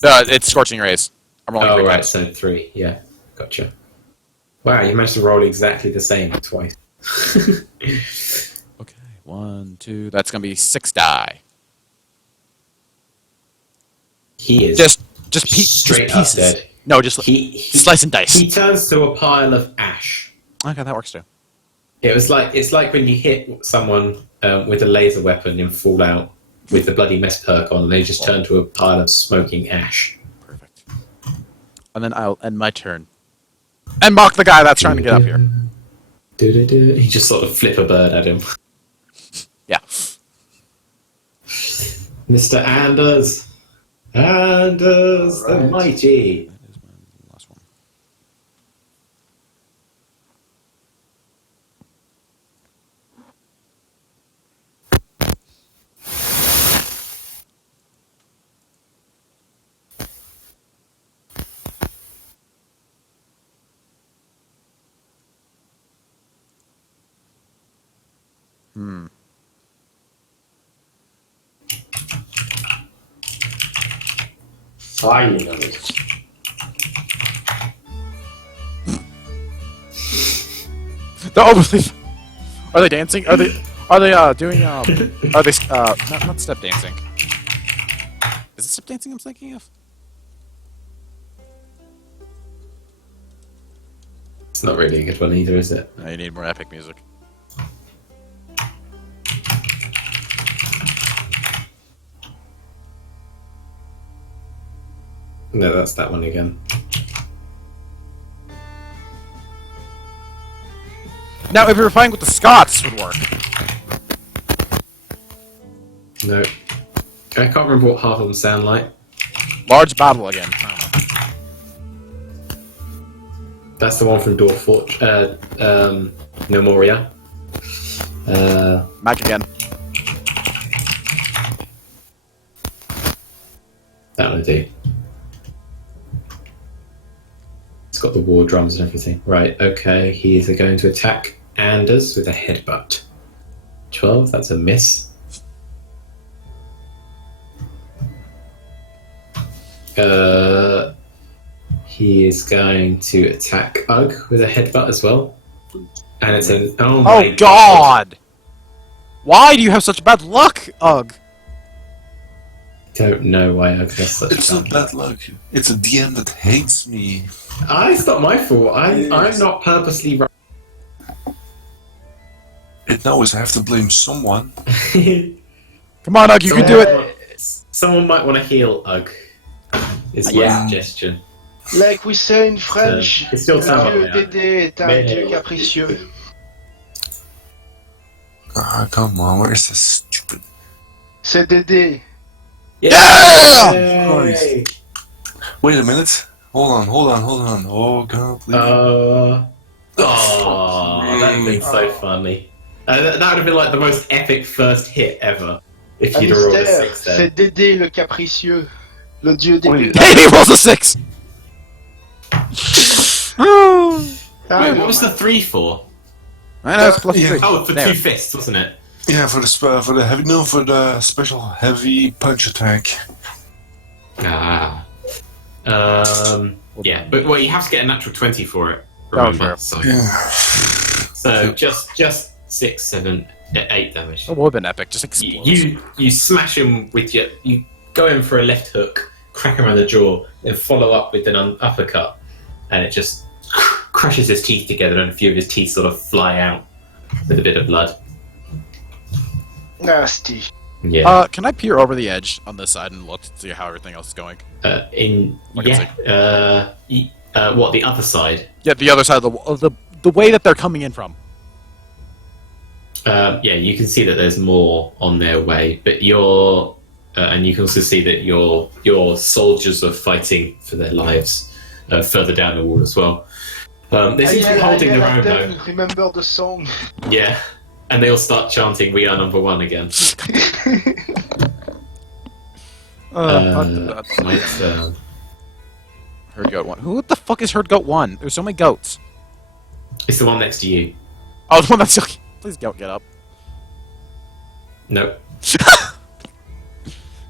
It's scorching rays. I'm rolling 3 right, times. so 3. Yeah, gotcha. Wow, you managed to roll exactly the same twice. Okay, 1, 2. That's gonna be 6 die. He is Just straight up pieces. dead. No, just He slice and dice. He turns to a pile of ash. Okay, that works too. It's like when you hit someone with a laser weapon in Fallout with the bloody mess perk on, and they just turn to a pile of smoking ash. Perfect. And then I'll end my turn. And mock the guy that's trying to get up here. He just sort of flip a bird at him. Yeah. Mr. Anders. Anders the Mighty. That is my last one. Finally. Are they dancing? Are they doing are they not step dancing? Is it step dancing I'm thinking of? It's not really a good one either, is it? No, you need more epic music. No, that's that one again. Now, if we were fighting with the Scots, this would work. No. I can't remember what half of them sound like. Large battle again. I don't know. That's the one from Dwarf Fort, No Moria. Back again. That one do. It's got the war drums and everything. Right, okay. He is going to attack Anders with a headbutt. 12, that's a miss. He is going to attack Ugg with a headbutt as well. And it's an... Oh my Oh God! Why do you have such bad luck, Ugg? Don't know why Ugg has such It's not bad luck. It's a DM that hates me. It's not my fault. I'm Yes. not purposely right. It knows I have to blame someone. Come on, Ugg, you can do it! Someone might want to heal Ugg. Is my suggestion. Like we say in French, it's still le sound, dieu yeah. Dédé est un Mais- dieu capricieux. Ah, come on, where's this stupid... C'est Dédé. Yeah! Yay! Wait a minute. Hold on. Oh god, please. Oh, fuck that would have me. been so funny. That would have been like the most epic first hit ever. If Un you'd have rolled a mystère, 6 there. c'est Dédé le capricieux. Le dieu Dédé. Wait. Hey, he rolls a 6! Ah, Wait, non, what was the man. 3 for? I know, it's plus Yeah. 3. Oh, for There. 2 fists, wasn't it? Yeah, for the special heavy punch attack. Ah. Yeah, but well, you have to get a natural 20 for it. Oh, Remember? sure. So, Yeah. so just 6, 7, 8 damage. That would have been epic, just explodes. You smash him with you go in for a left hook, crack him around the jaw, then follow up with an uppercut, and it just crushes his teeth together, and a few of his teeth sort of fly out with a bit of blood. Nasty. Yeah. Can I peer over the edge on this side and look to see how everything else is going? What the other side? Yeah, the other side of the way that they're coming in from. Yeah, you can see that there's more on their way, but and you can also see that your soldiers are fighting for their lives further down the wall as well. They seem to be holding their own though. Remember the song. Yeah, and they all start chanting "We are number one" again. My turn. Herd Goat 1. Who the fuck is Herd Goat 1? There's so many goats. It's the one next to you. Oh, the one that's... Please, goat, get up. Nope.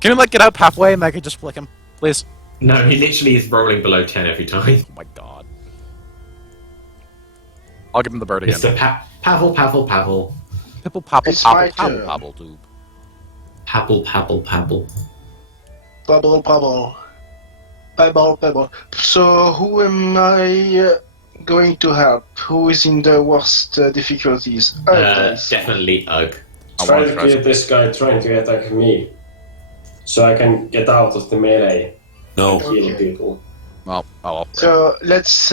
Can you, like, get up halfway and I could just flick him? Please? No, he literally is rolling below 10 every time. Oh my god. I'll give him the bird again. Mr. Pavel. Pipple, popple, It's my popple, popple, turn. popple, tube. Pabble. Pebble. So who am I going to help? Who is in the worst difficulties? Please. Definitely Ugg. Try to get this guy trying to attack me, so I can get out of the melee, No. healing Okay. people. Well, oh well. So let's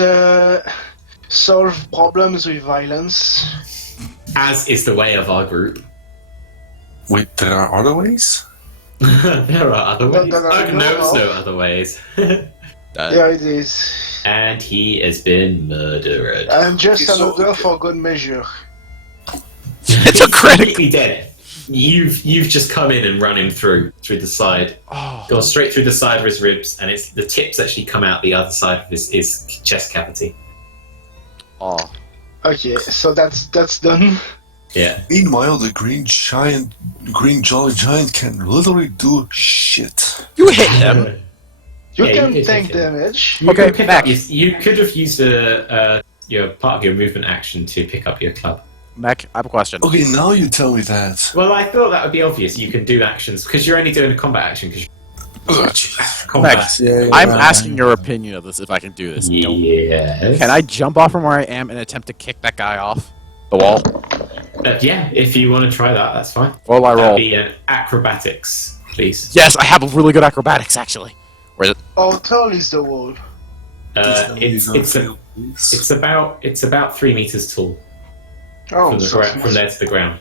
solve problems with violence. As is the way of our group. Wait, there are other ways? There are other ways. No, Ugg knows no. no other ways. There it is. And he has been murdered. And just So- another for good measure. It's a critic! Completely dead. You've just come in and run him through the side. Oh, Gone straight through the side of his ribs, and it's the tips actually come out the other side of his chest cavity. oh. Okay, so that's done. Yeah. Meanwhile, the green jolly giant can literally do shit. You hit him! You Yeah, can you tank hit him. damage. You Okay, could pick back. up you could have used your part of your movement action to pick up your club. Mech, I have a question. Okay, now you tell me that. Well, I thought that would be obvious. You can do actions because you're only doing a combat action. Because Max, I'm asking your opinion of this, if I can do this. Don't- Yes. Can I jump off from where I am and attempt to kick that guy off the wall? Yeah, if you want to try that, that's fine. What will I That'd roll? be an acrobatics, please. Yes, I have a really good acrobatics, actually. Where is it? How tall is the wall? It's about 3 meters tall Oh, from so from there to the ground.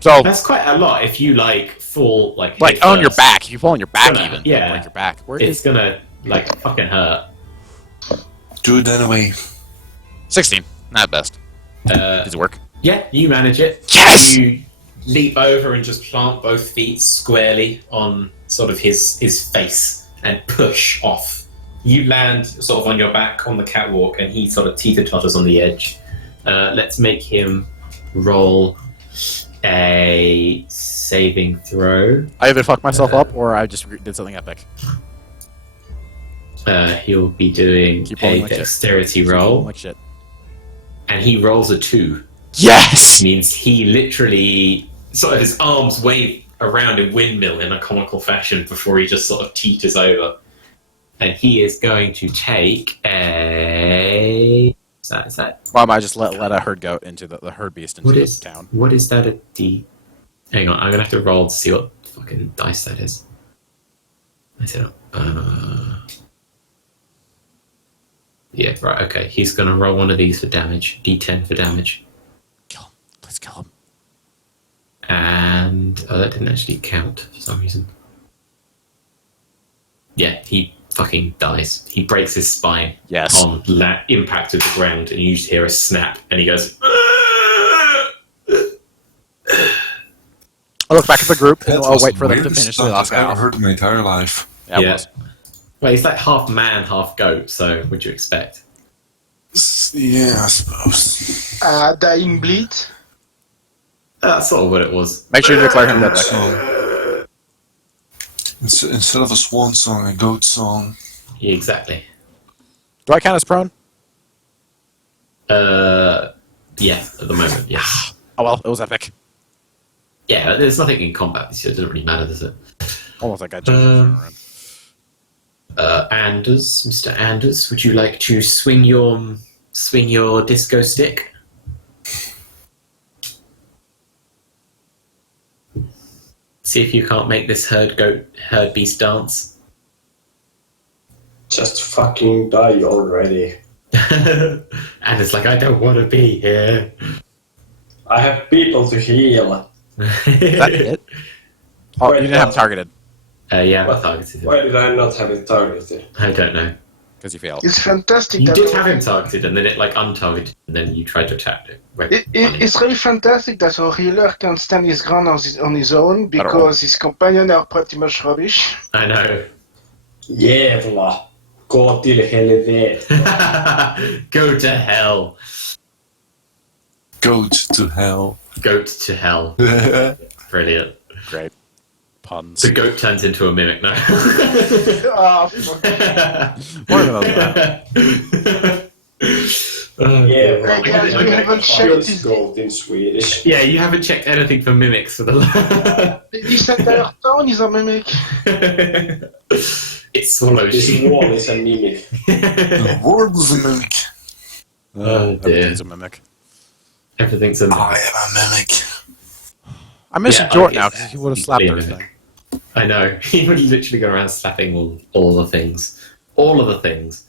So, That's quite a lot if you fall like, head on your first. back. If you fall on your back, Gonna- even. yeah. Like your back. Where It's is gonna fucking hurt. Do it anyway. 16? Not at best. Does it work? Yeah, you manage it. Yes! You leap over and just plant both feet squarely on sort of his face and push off You land sort of on your back on the catwalk, and he sort of teeter-totters on the edge. Let's make him roll a saving throw. I either fucked myself up or I just did something epic. He'll be doing Keep a rolling like shit. dexterity roll, Like shit. and he rolls a 2. Yes! Means he literally sort of his arms wave around in windmill in a comical fashion before he just sort of teeters over. And he is going to take a... Is that? Why am I just let a herd goat into the herd beast into the town? What is that a D? Hang on, I'm gonna have to roll to see what fucking dice that is. I said, yeah, right, okay. He's gonna roll one of these for damage. D10 for damage. Kill him. Let's kill him. And... oh, that didn't actually count for some reason. Yeah, he fucking dies. He breaks his spine Yes. on impact of the ground, and you just hear a snap, and he goes... I look back at the group and That I'll was wait for the them to weirdest finish the stuff last I've ever guy. heard in my entire life. Yeah, it was. Well, he's like half man, half goat, so what'd you expect? Yeah, I suppose. Dying bleed. That's sort of what it was. Make sure you declare him dead. Like. So, instead of a swan song, a goat song. Yeah, exactly. Do I count as prone? Yeah, at the moment, yeah. Oh well, it was epic. Yeah, there's nothing in combat this year, it doesn't really matter, does it? Almost like I jumped around. Anders, Mr. Anders, would you like to swing your disco stick? See if you can't make this herd beast dance. Just fucking die already. And it's like, I don't want to be here. I have people to heal. Is that it? Oh, you didn't have him targeted Yeah, I targeted him. Why did I not have it targeted? I don't know. because you failed. It's fantastic. You that did have him targeted, and then it like untargeted, and then you tried to attack it. It's really fantastic that a healer can stand his ground on his own because his companions are pretty much rubbish. I know. Jävla. Gå till helvete. Go to hell. Goat to hell. Goat to hell. Brilliant. Great puns. The goat turns into a mimic now. Ah, fuck. More than that. Yeah, Hey, guys, we haven't checked his... goat in Swedish. Yeah, you haven't checked anything for mimics for the. This entire town is a mimic. It swallows This you. wall is a mimic. The world is a mimic. Oh, dear. Everything's a mimic. Everything's a mimic. I am a mimic. I miss Yeah, Jort okay. now because he would have slapped Yeah. everything. I know. He would literally go around slapping all the things. All of the things.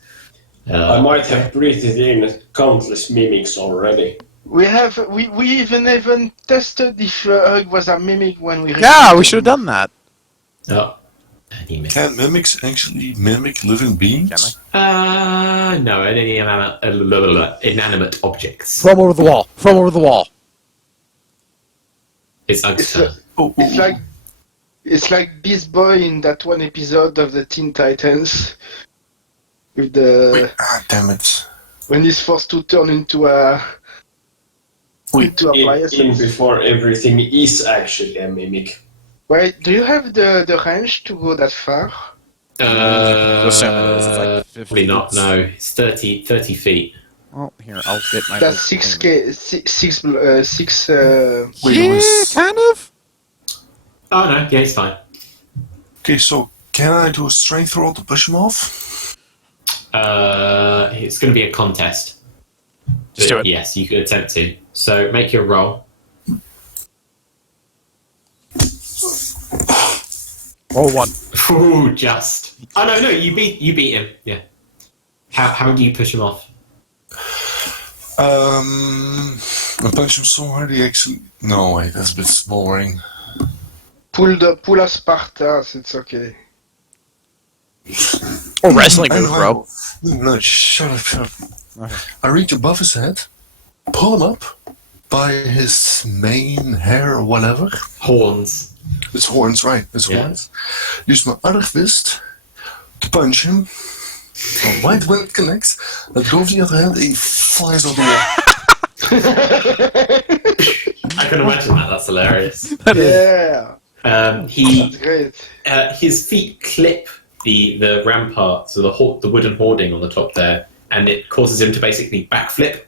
I might have breathed in countless mimics already. We even tested if Hug was a mimic when we... Yeah, we should have done that. Oh. And he missed. Can mimics actually mimic living beings? Can they? No, any inanimate objects. Throw him over the wall. Throw him over the wall. It's Ug's It's, turn. It's like this boy in that one episode of the Teen Titans with the Wait, damn it. when he's forced to turn into a Wait, into a In bias. before everything is actually a mimic. Wait, do you have the range to go that far? Assume it is. It's like 50 Probably not, feet. no. It's 30 feet. Well, here, I'll get my... That's 6k, six. Wait, Yeah, was- kind of. Oh, no, yeah, it's fine. Okay, so can I do a strength roll to push him off? It's going to be a contest. Just But do it. Yes, you could attempt to. So make your roll. Roll one. Ooh, just. Oh no, you beat him. Yeah. How do you push him off? I punch him so hard he actually... No, wait, that's a bit boring. Pull a Sparta, it's okay. Or wrestling I move, know, bro. No, shut up. Okay. I reach above his head, pull him up by his mane, hair, or whatever. Horns. His horns, right, his Yeah. horns. Use my other fist to punch him Right when it connects, let go of the other hand, he flies off the wall. I can imagine that. That's hilarious. Yeah, He that's great. his feet clip the rampart, so the wooden hoarding on the top there, and it causes him to basically backflip,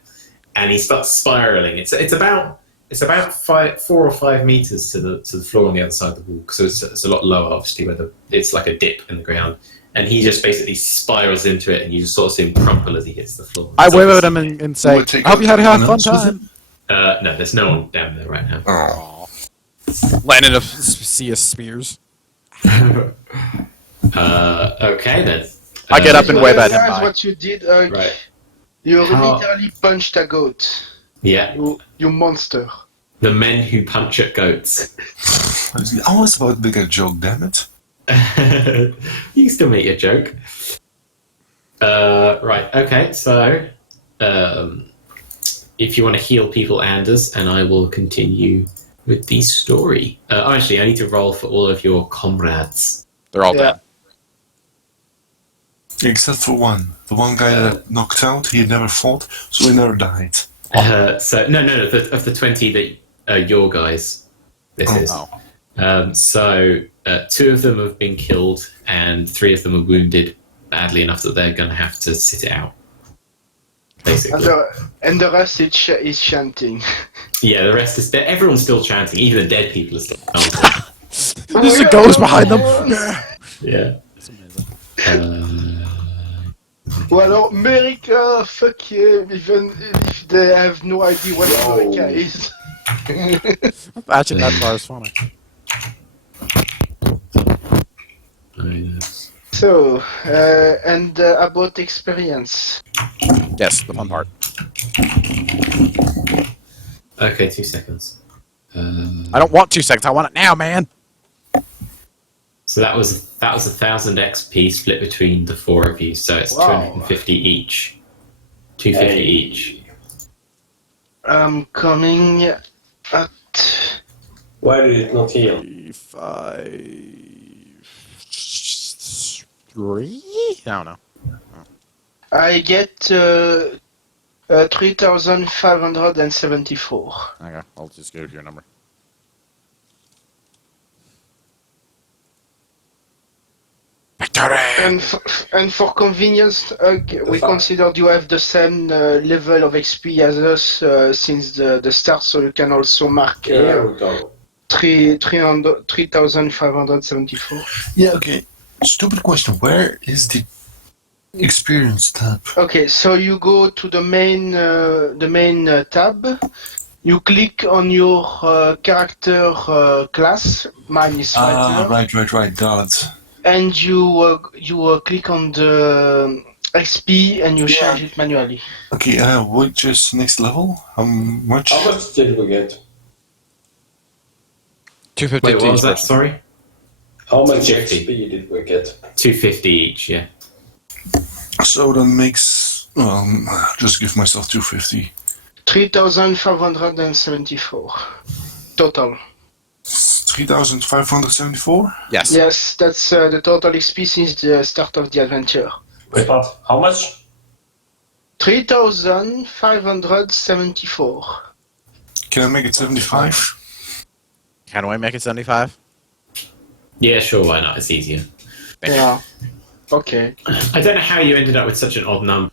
and he starts spiraling. It's about 4 or 5 meters to the floor on the other side of the wall, so it's a lot lower, obviously, where it's like a dip in the ground. And he just basically spirals into it, and you just sort of see him crumple as he hits the floor. I It's wave at obviously- him and say, Would take I hope you had a anyone fun else with time. him? No, there's no one down there right now. Oh. Landing a sea of spears. Okay then. I get up You and wave at him. realize Bye. what you did, Right. You How- literally punched a goat. Yeah, You monster. the men who punch at goats. I was about to make a joke, damn it. You can still make your joke. Right. Okay. So, if you want to heal people, Anders, and I will continue with the story. Actually, I need to roll for all of your comrades. They're all Yeah. dead. Except for one. The one guy that knocked out, he had never fought, so he never died. So no. Of the 20 that your guys, this is. Oh. So 2 of them have been killed, and 3 of them are wounded badly enough that they're going to have to sit it out. Basically, And the rest is chanting. yeah. The rest is dead. Everyone's still chanting. Even the dead people are still chanting. There's a ghost behind them. Yeah. That's amazing. Ou alors, America, fuck you, even if they have no idea what America is. Actually, that bar is funny. So, and about experience. Yes, the fun part. Okay, 2 seconds. I don't want 2 seconds. I want it now, man. So that was 1,000 XP split between the 4 of you. So it's Wow. 250 each. 250 each. I'm coming at... Why did it not heal? 5... 3? I don't know. I get 3,574. Okay, I'll just go to your number. Victory! And for convenience, we considered you have the same level of XP as us since the start, so you can also mark Here we go. 3,574. Yeah, okay. Stupid question. Where is the experience tab? Okay, so you go to the main tab. You click on your character class. Mine is fighter. Right. Got it. And you click on the XP and you Yeah. change it manually. Okay, which is next level? How much? How much did we get? 250 Wait, what was that? each. Sorry? How much 250. XP did we get? 250 each, yeah. So that makes... just give myself 250. 3,574 total. 3,574? Yes. Yes, that's the total XP since the start of the adventure. Wait, what? How much? 3,574. Can I make it 75? Can we make it 75? Yeah, sure, why not? It's easier. Yeah. Okay. I don't know how you ended up with such an odd number.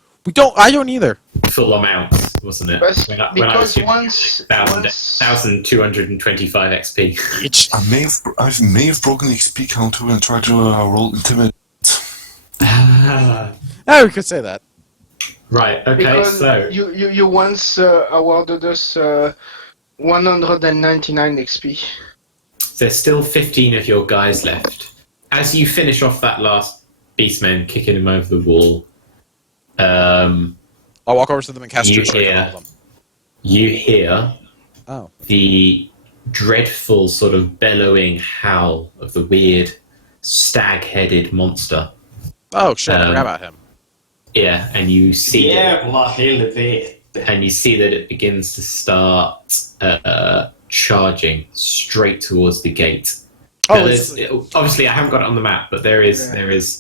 I don't either. Full amount, wasn't it? But When I was because given once 1,225 XP. Each. I may have broken the XP counter and tried to roll intimidate. Oh, we could say that. Right, okay, because so... you once awarded us 199 XP. There's still 15 of your guys left. As you finish off that last beastman, kicking him over the wall, I'll walk over to them and cast You True Strike hear- on all of them. you hear Oh. the dreadful sort of bellowing howl of the weird stag-headed monster. Oh, shit, I Um, forgot about him. Yeah, and you see Jävla helvete. and you see that it begins to start charging straight towards the gate. Oh, Obviously, I haven't got it on the map, but there is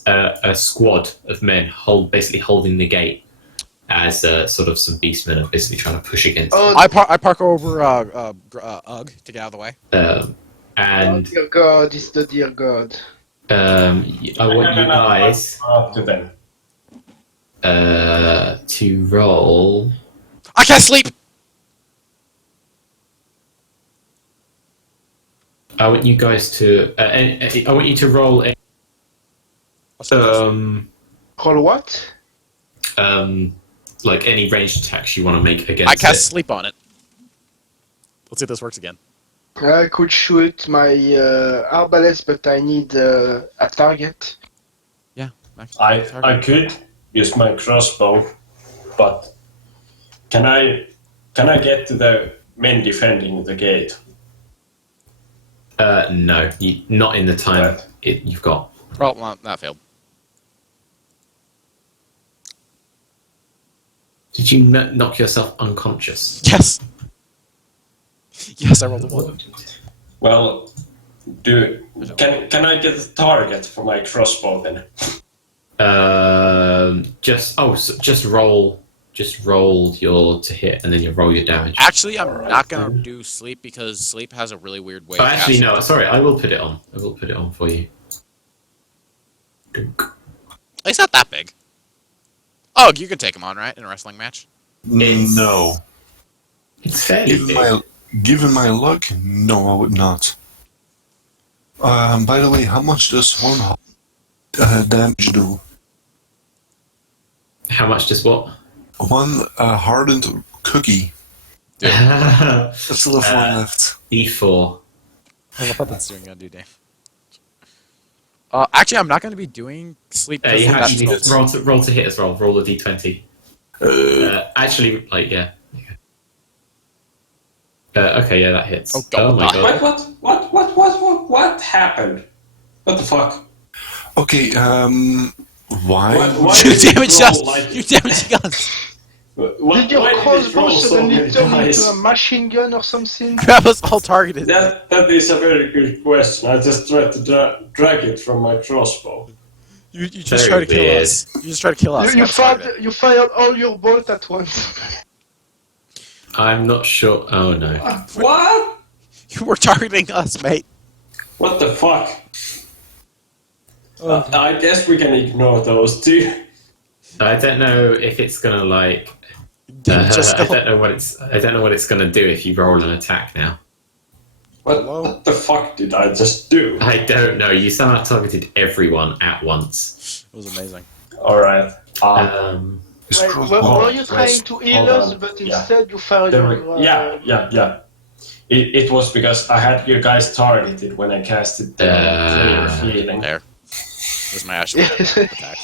a squad of men basically holding the gate as sort of some beastmen are basically trying to push against Oh, I park over Ugg to get out of the way. it. oh dear God, it's the dear God. I want you guys Up to them. to roll. I can't sleep. I want you guys to. I want you to roll a. Roll what? Like any ranged attacks you want to make against I can't it. sleep on it. Let's see if this works again. I could shoot my arbalest, but I need a target. Yeah. I could use my crossbow, but can I get to the men defending the gate? No, not in the time Right. you've got. Well, that failed. Did you knock yourself unconscious? Yes. Yes, I rolled a 1. Well, can I get a target for my crossbow then? Just roll your to hit, and then you roll your damage. Actually, I'm not gonna do sleep because sleep has a really weird way. Oh, of actually, casting. no. Sorry, I will put it on. I will put it on for you. It's not that big. Oh, you could take him on, right, in a wrestling match? No. It's fairly big. Given my luck, no, I would not. By the way, how much does one damage do? How much does what? One hardened cookie. There's still a 4 left. E4. I love how that's doing on do damage. Actually, I'm not going to be doing sleep. You that's actually roll to hit as well. Roll a d20. Actually, like yeah. Okay, yeah, that hits. Oh, God. my god. What happened? What the fuck? Okay, why? Why You did it damaged roll us! like- You damaged us! Did your why did it crossbow roll so suddenly many turn into dice? a machine gun or something? Grab us all targeted. That is a very good question. I just tried to drag it from my crossbow. You just Very try to kill weird. us. You just try to kill us. You Got us targeted. fired all your bolts at once. I'm not sure. Oh no. What? You were targeting us, mate. What the fuck? I guess we can ignore those two. I don't know if it's gonna like. Just I don't know what it's gonna do if you roll an attack now. What the fuck did I just do? I don't know. You somehow targeted everyone at once. It was amazing. Alright. His Were crossbow. you trying to heal Hold us, on. but Yeah. instead you fired your... Yeah. It was because I had you guys targeted when I casted the clear healing. There. This is my actual attack.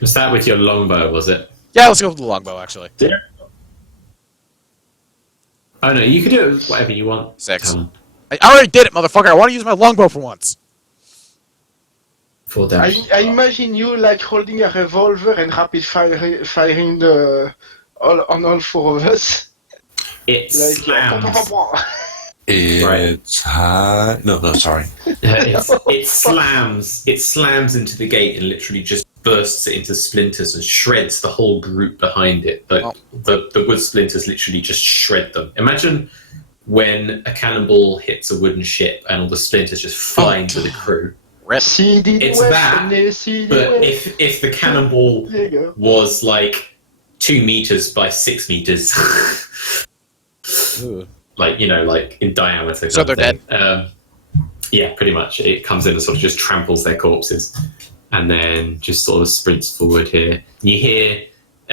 Was that with your longbow? Was it? Yeah, let's go with the longbow, actually. There. Oh no, you can do it with whatever you want. 6. Tom. I already did it, motherfucker! I want to use my longbow for once! 4 damage. I imagine you like holding a revolver and rapid firing on all 4 of us. It Like, slams. It's high. No, sorry. It slams. It slams into the gate and literally just bursts it into splinters and shreds the whole group behind it. Like the wood splinters literally just shred them. Imagine when a cannonball hits a wooden ship and all the splinters just fly into the crew. CD It's that, but if the cannonball There you go. was like 2 meters by 6 meters, like like in diameter. So kind of they're thing. Yeah, pretty much. It comes in and sort of just tramples their corpses, and then just sort of sprints forward here. You hear,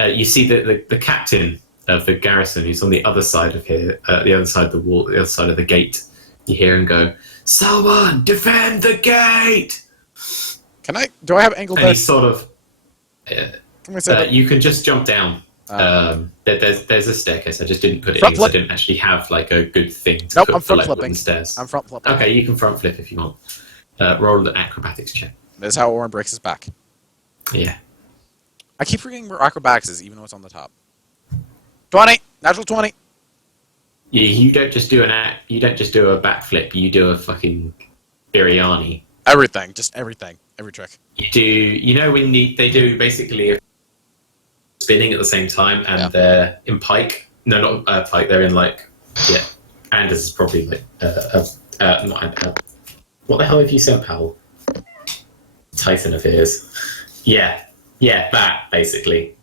you see the captain of the garrison who's on the other side of here, the other side of the wall, the other side of the gate. You hear him go, "Someone defend the gate!" Do I have angle And bed? he's sort of. Can we say that? You can just jump down. There's a staircase. I just didn't put it Front in 'cause I flip. didn't actually have like a good thing to Nope, put I'm for front like flipping. wooden stairs. I'm front flipping. Okay, you can front flip if you want. Roll an acrobatics check. This is how Orin breaks his back. Yeah. I keep forgetting where acrobatics is, even though it's on the top. 20! Natural 20! You don't just do You don't just do a backflip. You do a fucking biryani. Everything, just everything, every trick. You know, when they do basically a spinning at the same time, and they're in pike. No, not pike. They're in Anders is probably like what the hell have you sent, pal? Titan of ears. Yeah, that basically.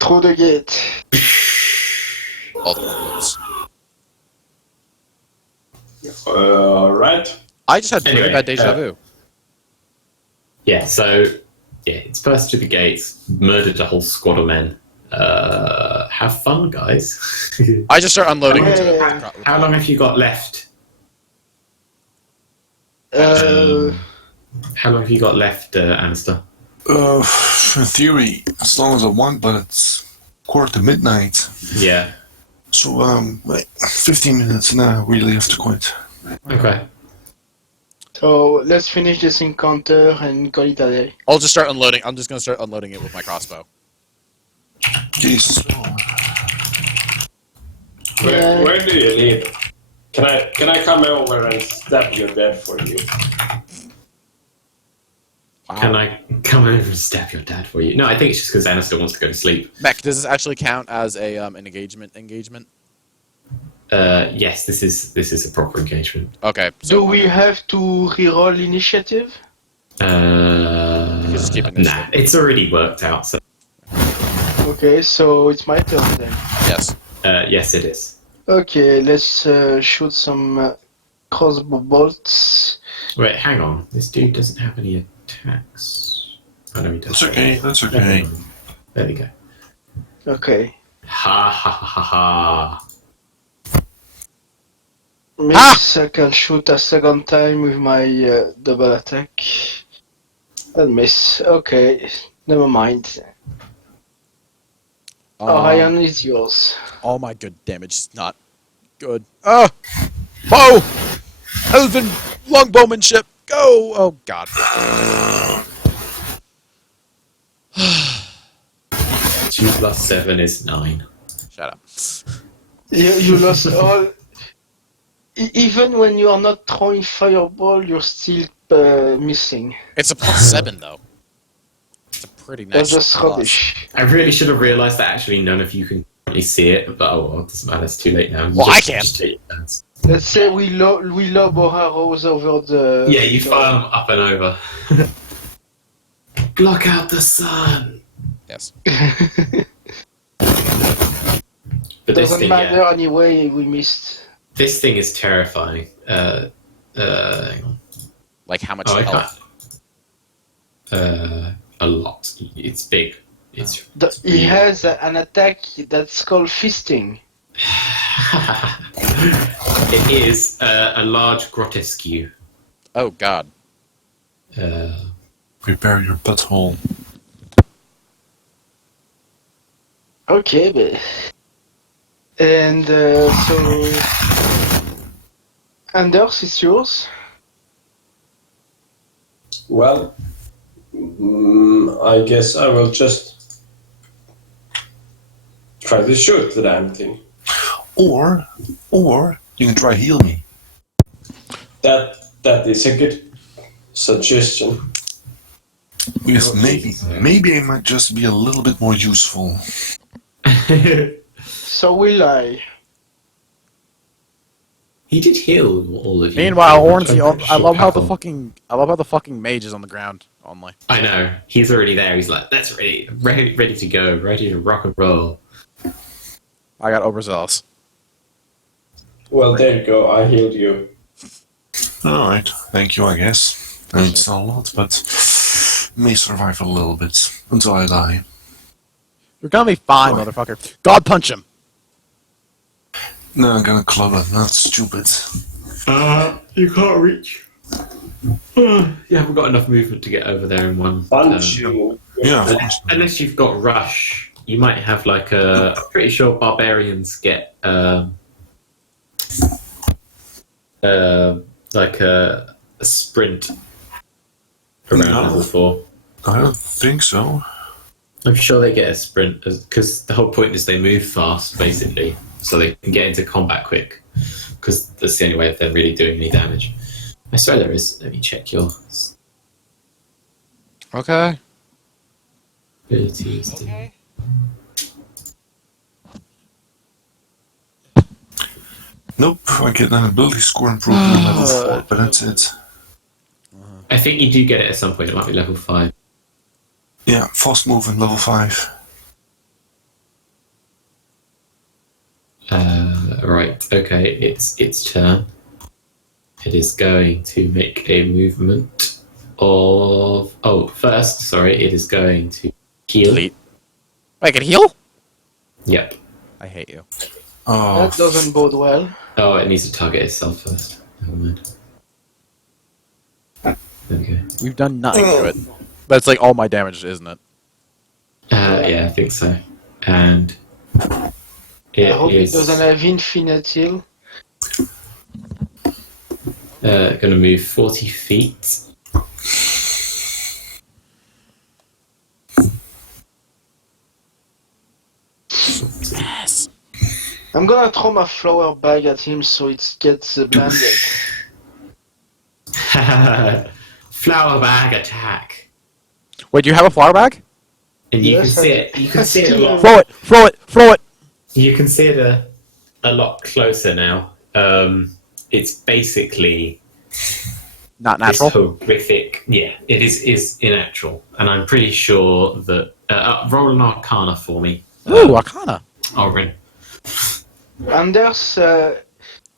Through the gate. All the loops. Right. I just had really Anyway, bad deja vu. Yeah, so it's burst through the gates, murdered a whole squad of men. Have fun, guys. I just start unloading. How long have you got left? How long have you got left, Anister? In theory, as long as I want, but it's 1:45. Yeah. So, 15 minutes and I really have to quit. Okay. So let's finish this encounter and call it a day. I'll just start unloading. I'm just gonna start unloading it with my crossbow. Jesus. Where do you live? Can I come over and stab your dad for you? Wow. Can I come over and stab your dad for you? No, I think it's just because Anister wants to go to sleep. Mech, does this actually count as a an engagement? Yes, this is a proper engagement. Okay. Do we have to reroll initiative? Just keep it Nah, it's already worked out. So Okay, so it's my turn then. Yes. yes, it is. Okay, let's shoot some crossbow bolts. Wait, hang on. This dude doesn't have any attacks. Oh no, he does. That's okay, that's okay. There we go. Okay. Ha ha ha ha. Miss, I can shoot a second time with my double attack. And miss. Okay, never mind. Orion is yours. All my good damage is not good. Bow! Elven longbowmanship! Go! Oh god. 2 + 7 is 9. Shut up. You lost all. Even when you are not throwing fireball, you're still missing. It's a +7 though. It's a pretty nice. That's just plus. rubbish. I really should have realised that actually none of you can currently see it, but oh well, it doesn't matter, it's too late now. Well, I can. Just take your turns. Let's say we lob our arrows over the. Yeah, you fire them up and over. Block out the sun! Yes. But this Doesn't thing, matter anyway, we missed. this thing is terrifying. Hang on. Like how much Oh, I health? can't. A lot. It's big. It's He has an attack that's called fisting. it is a large grotesque. Oh god. Prepare your butthole. Okay, but. And so. Anders, it's yours. Well, I guess I will just try to shoot the damn thing. Or you can try heal me. That is a good suggestion. Because maybe I might just be a little bit more useful. So will I. He did heal all of you. Meanwhile, Ornzy, I'm I love how the sure fucking mage is on the ground only. I know. He's already there. He's like, that's ready to go, ready to rock and roll. I got overzealous. Well, there you go. I healed you. Alright, thank you, I guess. It's not a lot, but may survive a little bit until I die. You're gonna be fine, motherfucker. God punch him. No, I'm gonna club it, that's stupid. You can't reach. You haven't got enough movement to get over there in one. Punch you. Yeah, of course. Unless you've got rush, you might have like a. I'm pretty sure barbarians get like a sprint around No. level 4. I don't think so. I'm sure they get a sprint because the whole point is they move fast, basically, so they can get into combat quick. because that's the only way of them really doing any damage. I swear there is. Let me check your Okay. abilities. Okay. Nope, I get an ability score improvement in level 4, but that's it. I think you do get it at some point. It might be level 5. Yeah, fast move in level 5. Right. Okay. It's turn. It is going to make a movement of. Oh, first, sorry. It is going to heal. Delete. I can heal? Yep. I hate you. Oh, That doesn't bode well. Oh, it needs to target itself first. Never mind. Okay. We've done nothing to it. That's like all my damage, isn't it? Yeah, I think so. And it I hope is it doesn't have infinite heal. going to move 40 feet. Yes. I'm gonna throw my flower bag at him so it gets blinded. Flower bag attack. Wait, do you have a flower bag? And you Yes, can see I it. You can see it a lot. Throw it! Throw it! Throw it! You can see it a lot closer now. It's basically Not this natural. horrific. Yeah, it is unnatural, and I'm pretty sure that. Roll an Arcana for me. Ooh, Arcana. Orin. Anders,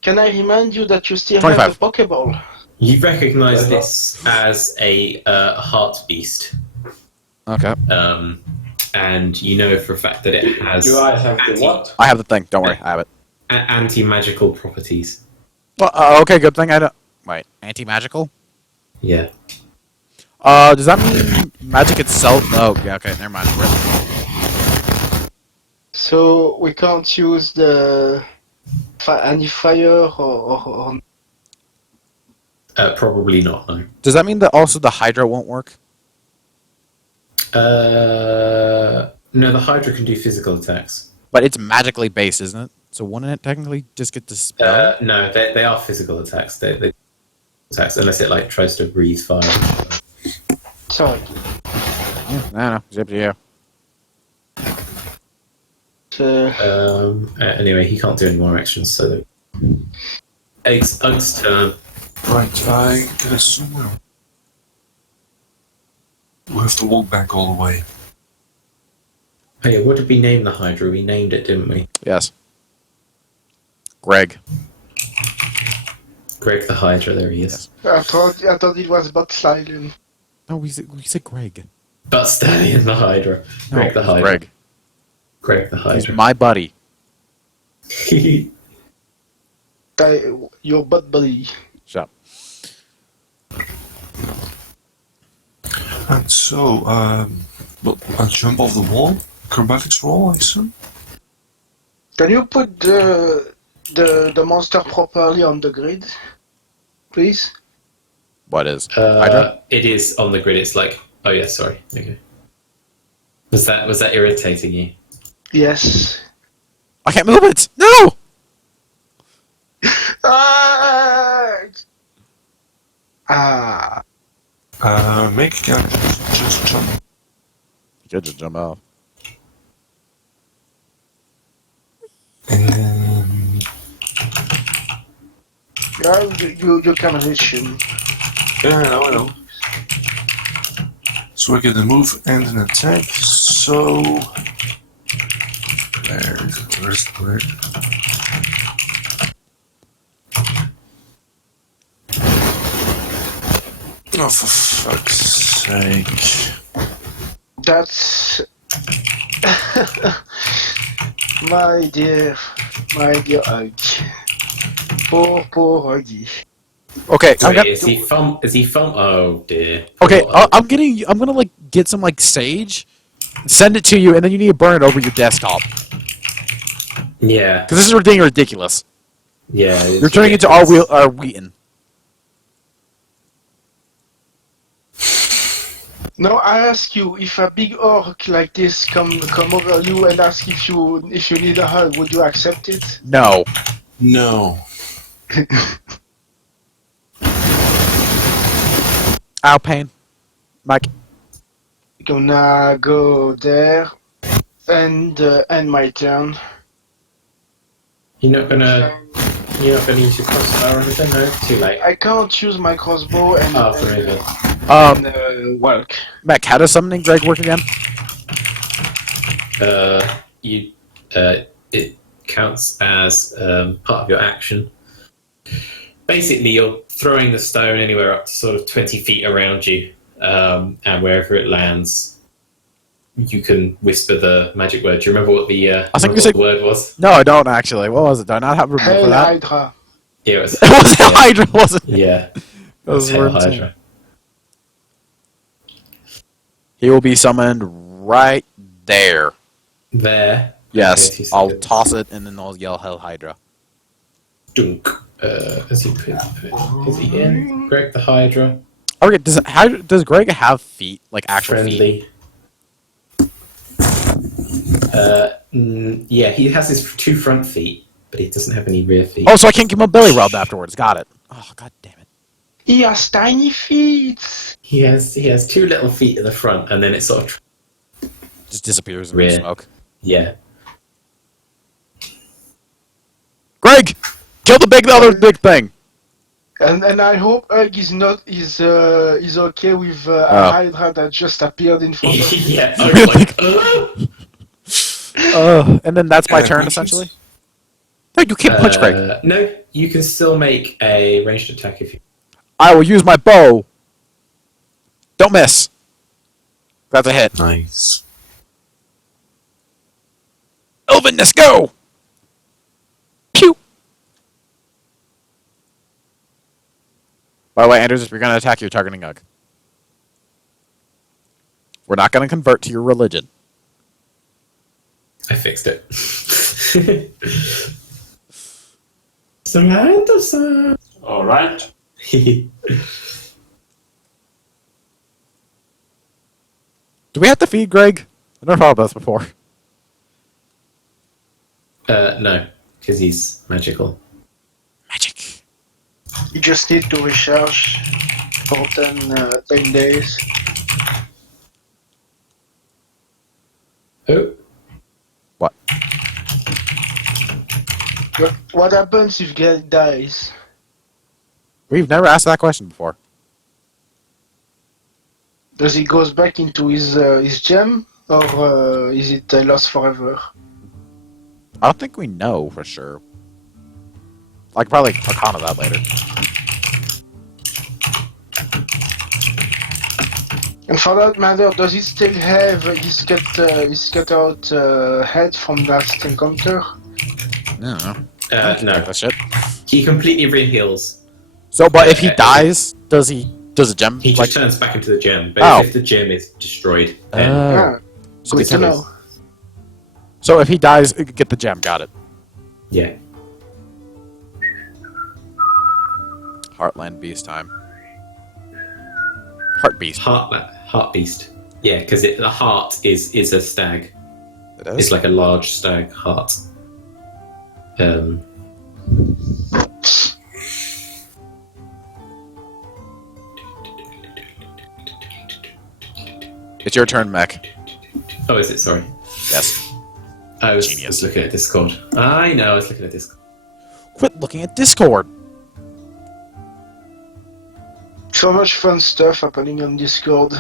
can I remind you that you still 25. have the Pokeball? You recognise this as a heart beast, Okay. and you know for a fact that it has Do I have the what? I have the thing. Don't worry. I have it. anti-magical properties. Well, okay, good thing I don't. Wait, anti-magical? Yeah. Does that mean magic itself? Oh, yeah, okay, never mind. So we can't use the any fire or Probably not. No. Does that mean that also the Hydra won't work? No, the Hydra can do physical attacks. But it's magically based, isn't it? So wouldn't it technically just get dispelled? No, they are physical attacks. They attacks unless it like tries to breathe fire. sorry. Yeah, I don't know. It's up to you. Anyway, he can't do any more actions, so Ugg's turn. right, I can assume we'll have to walk back all the way. Oh yeah, what did we name the Hydra? We named it, didn't we? Yes. Greg. Greg the Hydra, there he is. I thought it was Butt Silent. No, we said Greg. But Stallion the Hydra. Greg the Hydra. Greg. Greg the He's Hydra. my buddy. Your butt buddy. Shut up. And so, well, I'll jump off the wall. Acrobatics roll, I assume? Can you put the monster properly on the grid, please? What is? Hydra? It is on the grid. It's like, oh yeah, sorry. Okay. Was that irritating you? Yes. I can't move it! No! Make a character just jump. You could just jump off. And Yeah, you can reach him. yeah, I know. So I get a move and an attack. So where's where? Oh, for fuck's sake! That's my dear Huggy. Poor Huggy. Okay, I'm Wait, gonna, is he from? Oh dear. okay, Poor I'm gonna like get some like sage, send it to you, and then you need to burn it over your desktop. Yeah. Because this is getting ridiculous. Yeah. You're turning into our Wheaton. Now I ask you, if a big orc like this come over you and ask if you need a hug, would you accept it? No. No. Ow, pain. Mike. Gonna go there and end my turn. You're not gonna use your crossbow or anything, no? Too late. I can't use my crossbow and, Oh, forever. walk. Mac, how does summoning Greg work again? It counts as part of your action. Basically, you're throwing the stone anywhere up to sort of 20 feet around you, and wherever it lands, you can whisper the magic word. Do you remember what the word was? No, I don't actually. What was it? Do I not have a removal for Hail that? Hydra. Yeah, it was. It was a Hydra, wasn't it? Yeah, That was Hail words. Hydra. He will be summoned right there. There. Yes, Okay, I'll toss it and then I'll yell Hell Hydra. Dunk. Is he in? Greg the Hydra. Okay, does Greg have feet? Like actual feet? Friendly. Yeah, he has his 2 front feet, but he doesn't have any rear feet. Oh, so I can't give him a belly rub afterwards. Got it. Oh, god damn it. He has tiny feet. He has 2 little feet at the front, and then it sort of Just disappears in Rear. the smoke. yeah. Greg! Kill the other big thing! And I hope Hug is okay with Oh. a Hydra that just appeared in front of him. Yeah. I was like, And then that's my turn, essentially? No, you can't punch Greg. No, you can still make a ranged attack if you. I will use my bow. Don't miss. That's a hit. Nice. Elvin, go! Pew! By the way, Anders, if you're going to attack, you're targeting Ugg. We're not going to convert to your religion. I fixed it. Samantha. All right. Do we have to feed Greg? I never thought about this before. No, because he's magical. Magic. You just need to recharge for 10 days. Oh, But what happens if Greg dies? We've never asked that question before. Does he goes back into his gem, or is it lost forever? I don't think we know for sure. I could probably Arcana that later. And for that matter, does he still have his cut out head from last encounter? No. no. That shit. He completely re-heals. So, but if he dies, does a gem He like? just turns back into the gem. But Oh. if the gem is destroyed, then Yeah, So, good to know. so if he dies, get the gem. Got it. yeah. Heartland Beast time. Heart Beast. Heart beast. Yeah, because the heart is a stag. It is. It's like a large stag heart. It's your turn, Mech. Oh, is it? Sorry. Yes. I was Genius. looking at Discord. I know, I was looking at Discord. Quit looking at Discord. So much fun stuff happening on Discord.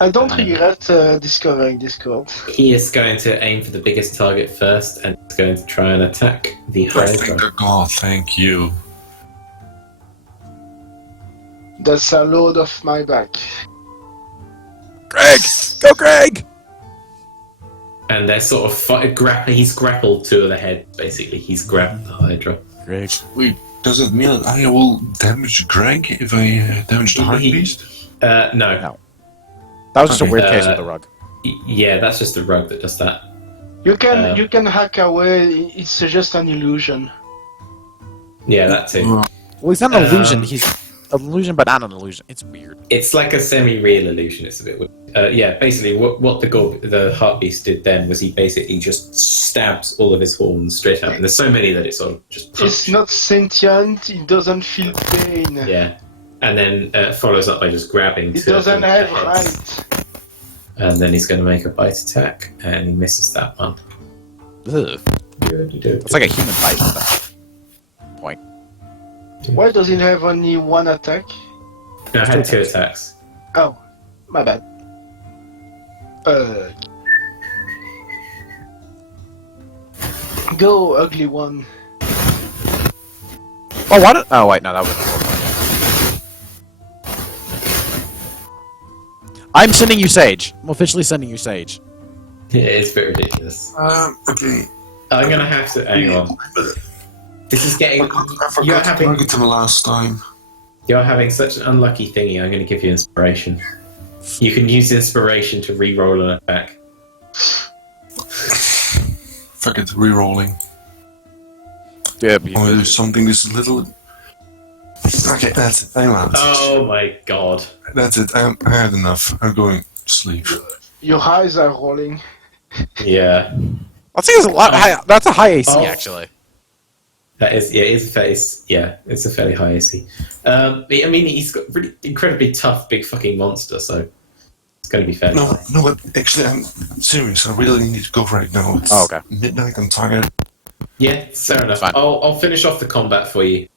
I don't regret discovering Discord. He is going to aim for the biggest target first and is going to try and attack the Hydra. God, thank you. That's a load off my back. Greg, go, Greg. And they're sort of he's grappled to the head, basically. He's grabbed the Hydra. Greg. Wait, does it mean that I will damage Greg if I damage the Heart Beast? No. No. That was just a Okay. weird case with the rug. Yeah, that's just the rug that does that. You can hack away. It's just an illusion. Yeah, that too. Well, he's not an illusion. He's illusion, but not an illusion. It's weird. It's like a semi-real illusion. It's a bit weird. Yeah, basically, what the heart beast did then was he basically just stabs all of his horns straight out, and there's so many that it sort of just It's punches. not sentient, it doesn't feel pain. Yeah, and then follows up by just grabbing. It two of doesn't them have heads. right. And then he's going to make a bite attack, and he misses that one. Ugh. It's like a human bite at that point. Why does it have only one attack? No, I had two attacks. Oh, my bad. Go, ugly one. Oh, what? Oh, wait, no, that was. I'm sending you Sage. I'm officially sending you Sage. Yeah, it's a bit ridiculous. Okay. I'm going to have to. Hang on. This is getting. I You're forgot to having. target him last time. You're having such an unlucky thingy. I'm going to give you inspiration. You can use inspiration to re-roll an attack. Fuck it, rerolling. Yeah, Oh, there's something this little. Okay, that's it. I'm out. Oh my god. That's it. I had enough. I'm going to sleep. Your eyes are rolling. Yeah. I think it's a lot. That's a high AC, Oh. actually. That is, yeah, it's a fairly high AC. I mean, he's got really incredibly tough, big fucking monster, so it's going to be fairly No, high. no, but actually, I'm serious. I really need to go right now. It's Oh, okay. midnight. I'm tired. Yeah, fair enough. Fine. I'll finish off the combat for you.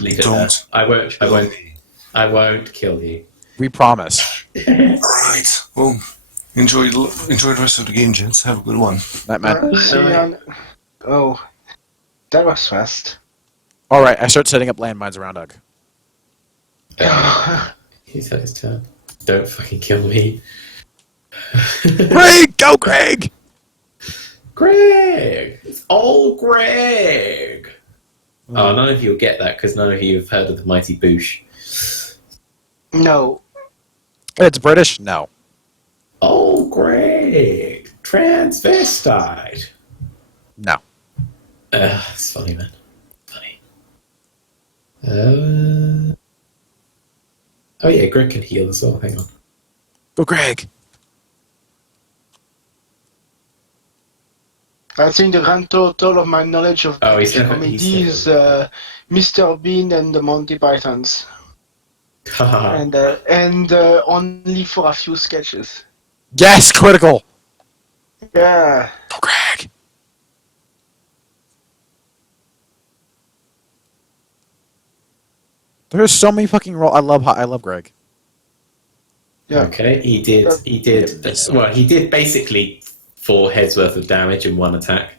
Leave it there. Don't. I won't kill you. We promise. Right. Well, enjoy the rest of the game, gents. Have a good one. Night, man. See you on... Oh, that was fast. Alright, I start setting up landmines around Doug. He's had his turn. Don't fucking kill me. Greg! Go, Greg! Greg! It's all Greg! Oh, none of you will get that because none of you have heard of the mighty Boosh. No. It's British? No. Oh, Greg! Transvestite! No. It's funny, man. Funny. Oh yeah, Greg can heal as well. Hang on. Go, Greg! I think the grand total of my knowledge of Oh, he's never- comedy he's is Mr. Bean and the Monty Pythons. Haha. And only for a few sketches. Yes, critical! Yeah. Go, Greg! There's so many fucking I love Greg. Yeah. Okay, he did. Well, he did basically 4 heads worth of damage in one attack.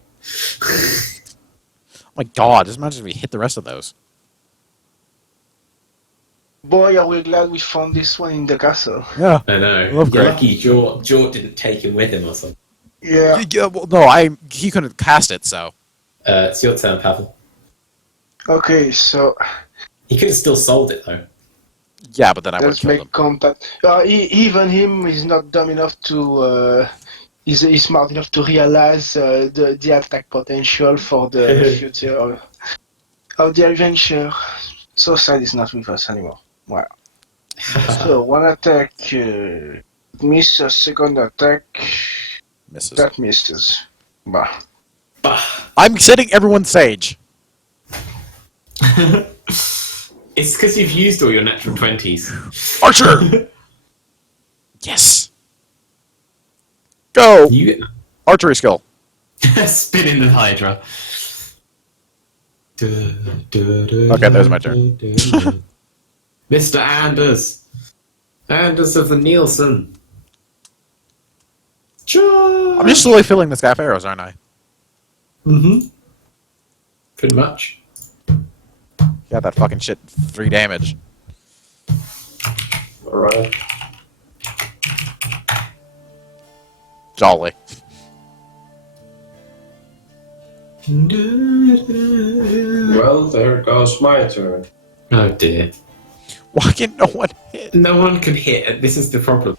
Oh my god, just imagine if we hit the rest of those. Boy, are we glad we found this one in the castle. Yeah. I know. I love You're Greg. lucky Jort didn't take him with him or something. Yeah. Yeah, well, no, he couldn't cast it, so. It's your turn, Pavel. Okay, so He could have still sold it though. Yeah, but then I would have let's killed make him. contact. Even him is not dumb enough to. He's smart enough to realize the attack potential for the future of the adventure. So sad is not with us anymore. Wow. So one attack miss, a second attack Misses. that misses. Bah. Bah. I'm sending everyone Sage. It's because you've used all your natural 20s. Archer! Yes! Go! You Archery skill. spinning the Hydra. Okay, there's my turn. Mr. Anders. Anders of the Nielsen. Charge! I'm just slowly filling this guy with arrows, aren't I? Mm-hmm. Pretty much. Got that fucking shit 3 damage. Alright. Jolly. Well, there goes my turn. Oh dear. Why can no one hit? No one can hit. This is the problem.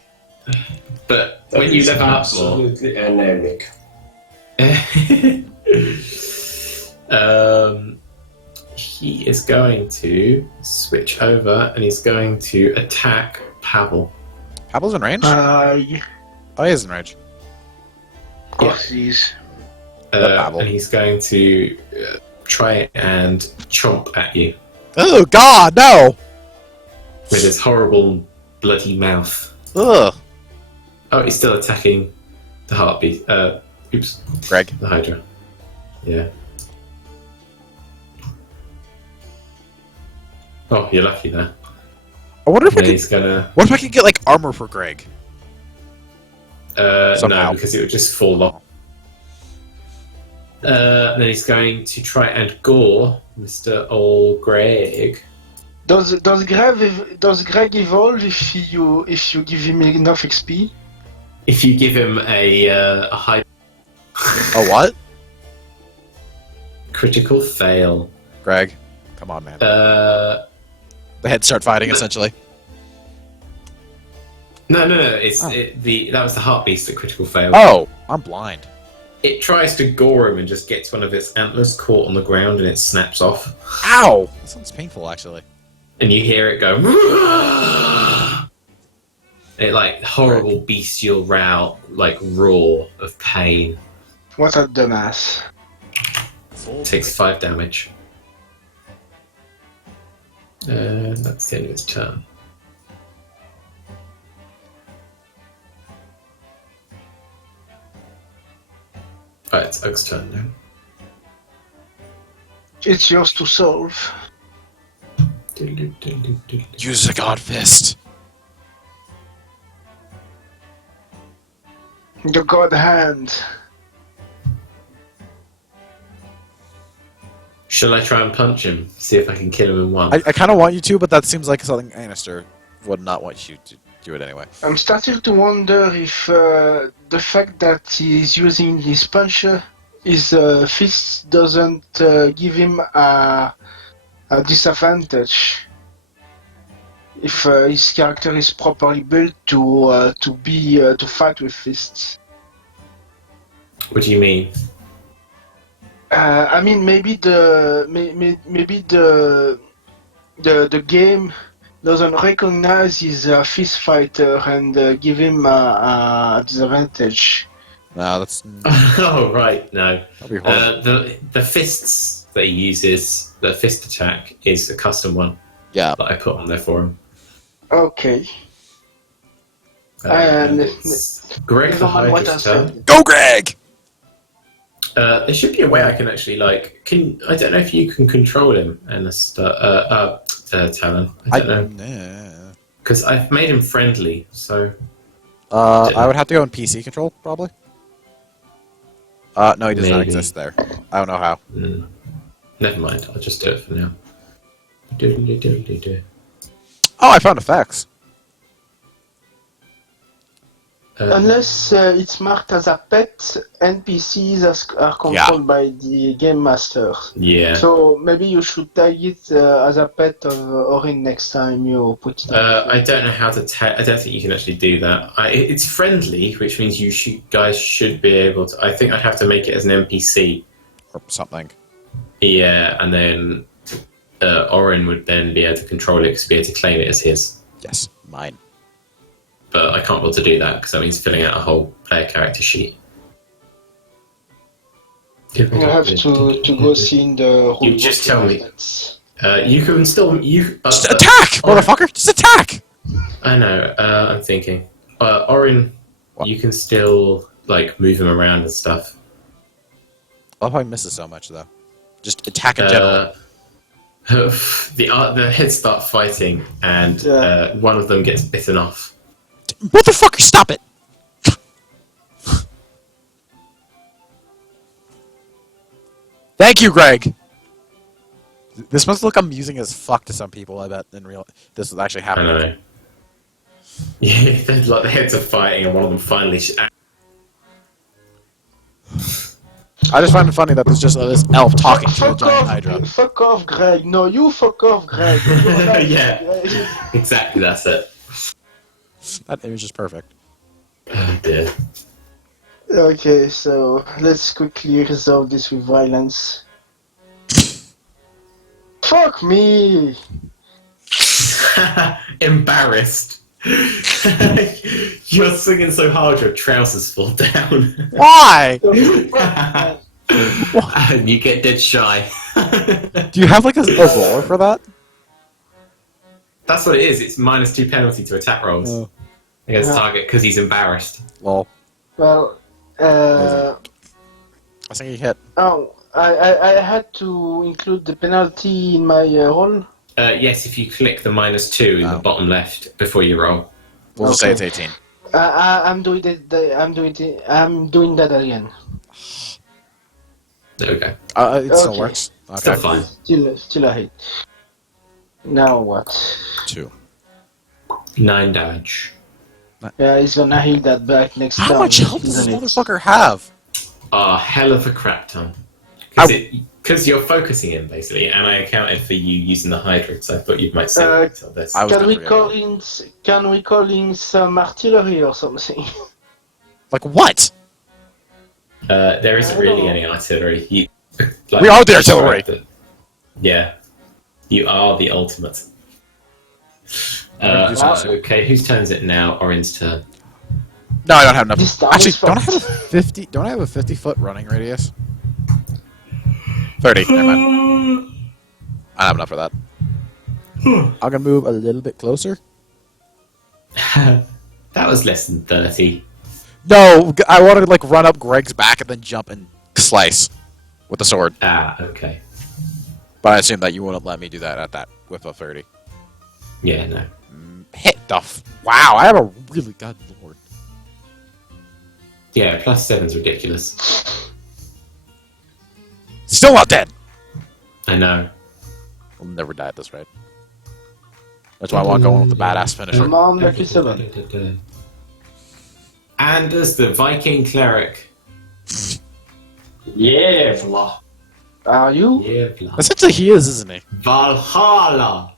But That when you is level up more, absolutely anemic. he is going to switch over and he's going to attack Pavel. Pavel's in range? Yeah, Oh, he is in range. of course he is. Pavel. And he's going to try and chomp at you Oh, God, no! with his horrible bloody mouth. Ugh. Oh, he's still attacking the heartbeat. Oops. Greg. The Hydra. Yeah. Oh, you're lucky there. I wonder if I And could... he's gonna... What if I could get, like, armor for Greg? No, Somehow. because it would just fall off. Then he's going to try and gore Mr. Old Greg. Does Greg evolve if you give him enough XP? If you give him a high Oh, what? critical fail. Greg. Come on, man. Uh, The heads start fighting, essentially. no. It's Oh. that was the heart beast that critical fail. Oh, I'm blind. It tries to gore him and just gets one of its antlers caught on the ground and it snaps off. Ow! That sounds painful, actually. And you hear it go. It like horrible bestial roar of pain. What a dumbass. Takes 5 damage. And that's the end of its turn. Right, it's Oak's turn now. It's yours to solve. Use the God Fist. The God Hand. Shall I try and punch him? See if I can kill him in one? I kind of want you to, but that seems like something Annister would not want you to do it anyway. I'm starting to wonder if the fact that he's using his puncher, his fist doesn't give him a disadvantage. If his character is properly built to fight with fists. What do you mean? I mean, maybe the game doesn't recognize his fist fighter and give him a disadvantage. No, that's... Oh, right, no. That'd be horrible. The fists that he uses, the fist attack, is a custom one Yeah. that I put on there for him. Okay. And it's Greg the never mind what I Hydra's turn. said. Go, Greg! There should be a way I can actually I don't know if you can control him and Talon. I don't know Nah. because I've made him friendly. So I would have to go in PC control, probably. No, he does not Maybe. exist there. I don't know how. never mind. I'll just do it for now. Doodly-doodly-doo. Oh, I found effects. Unless it's marked as a pet, NPCs are controlled by the game master. Yeah. So maybe you should tag it as a pet of Orin next time you put it. I don't know how to I don't think you can actually do that. It's friendly, which means guys should be able to. I think I'd have to make it as an NPC. Or something. Yeah, and then Orin would then be able to control it, be able to claim it as his. Yes, mine. But I can't be able to do that because that means filling out a whole player character sheet. You have to go see in the You just tell me. documents. You can still Just attack, motherfucker! Just attack! I know. I'm thinking. Orin, What? you can still move him around and stuff. I love how he misses so much, though. Just attack in general. The heads start fighting, and one of them gets bitten off. Motherfucker, stop it! Thank you, Greg! This must look amusing as fuck to some people, I bet, in real... This is actually I happening. know. Yeah, the heads are fighting, and one of them finally. I just find it funny that there's just this elf talking to a giant hydra. Fuck off, Greg. No, you fuck off, Greg. Yeah. Exactly, that's it. That image is perfect. Oh dear. Okay, so let's quickly resolve this with violence. Fuck me! Embarrassed. You're swinging so hard your trousers fall down. Why? And you get dead shy. Do you have like a roller for that? That's what it is. It's -2 penalty to attack rolls Oh. against Yeah. target because he's embarrassed. Well, Well, I think he hit. oh, I had to include the penalty in my roll. Yes, if you click the -2 in the Oh. bottom left before you roll. We'll just say it's Okay. 18. I'm doing I'm doing that again. There we go. It still Okay. works. Still Okay. fine. Still a hit. Now what? 2. 9 damage. Yeah, he's gonna heal that back next time. How much health does this isn't it? motherfucker have? Hell of a crap ton. Because you're focusing him, basically, and I accounted for you using the Hydra, so I thought you might say until this. I was Can gonna we forget call that. in? Can we call in some artillery or something? Like what? There isn't I don't really know. any artillery. We are the artillery! Yeah. You are the ultimate. do something. Okay, whose turn is it now? Orin's turn. No, I don't have enough. This time Actually, is don't I fucked. have a 50? Don't I have a 50-foot running radius? 30. Never mind. I don't have enough for that. I'm gonna move a little bit closer. That was less than 30. No, I wanted to like run up Greg's back and then jump and slice with the sword. Ah, okay. But I assume that you wouldn't let me do that at that with a 30. Yeah, no. Hit the wow! I have a really god lord. Yeah, +7's ridiculous. Still not dead. I know. We'll never die at this rate. That's why I want going with the badass finisher. Come on, lucky 7. Anders, the Viking cleric. Yeah, blah. Are you? Yeah, blah. Essentially, he is, isn't he? Valhalla.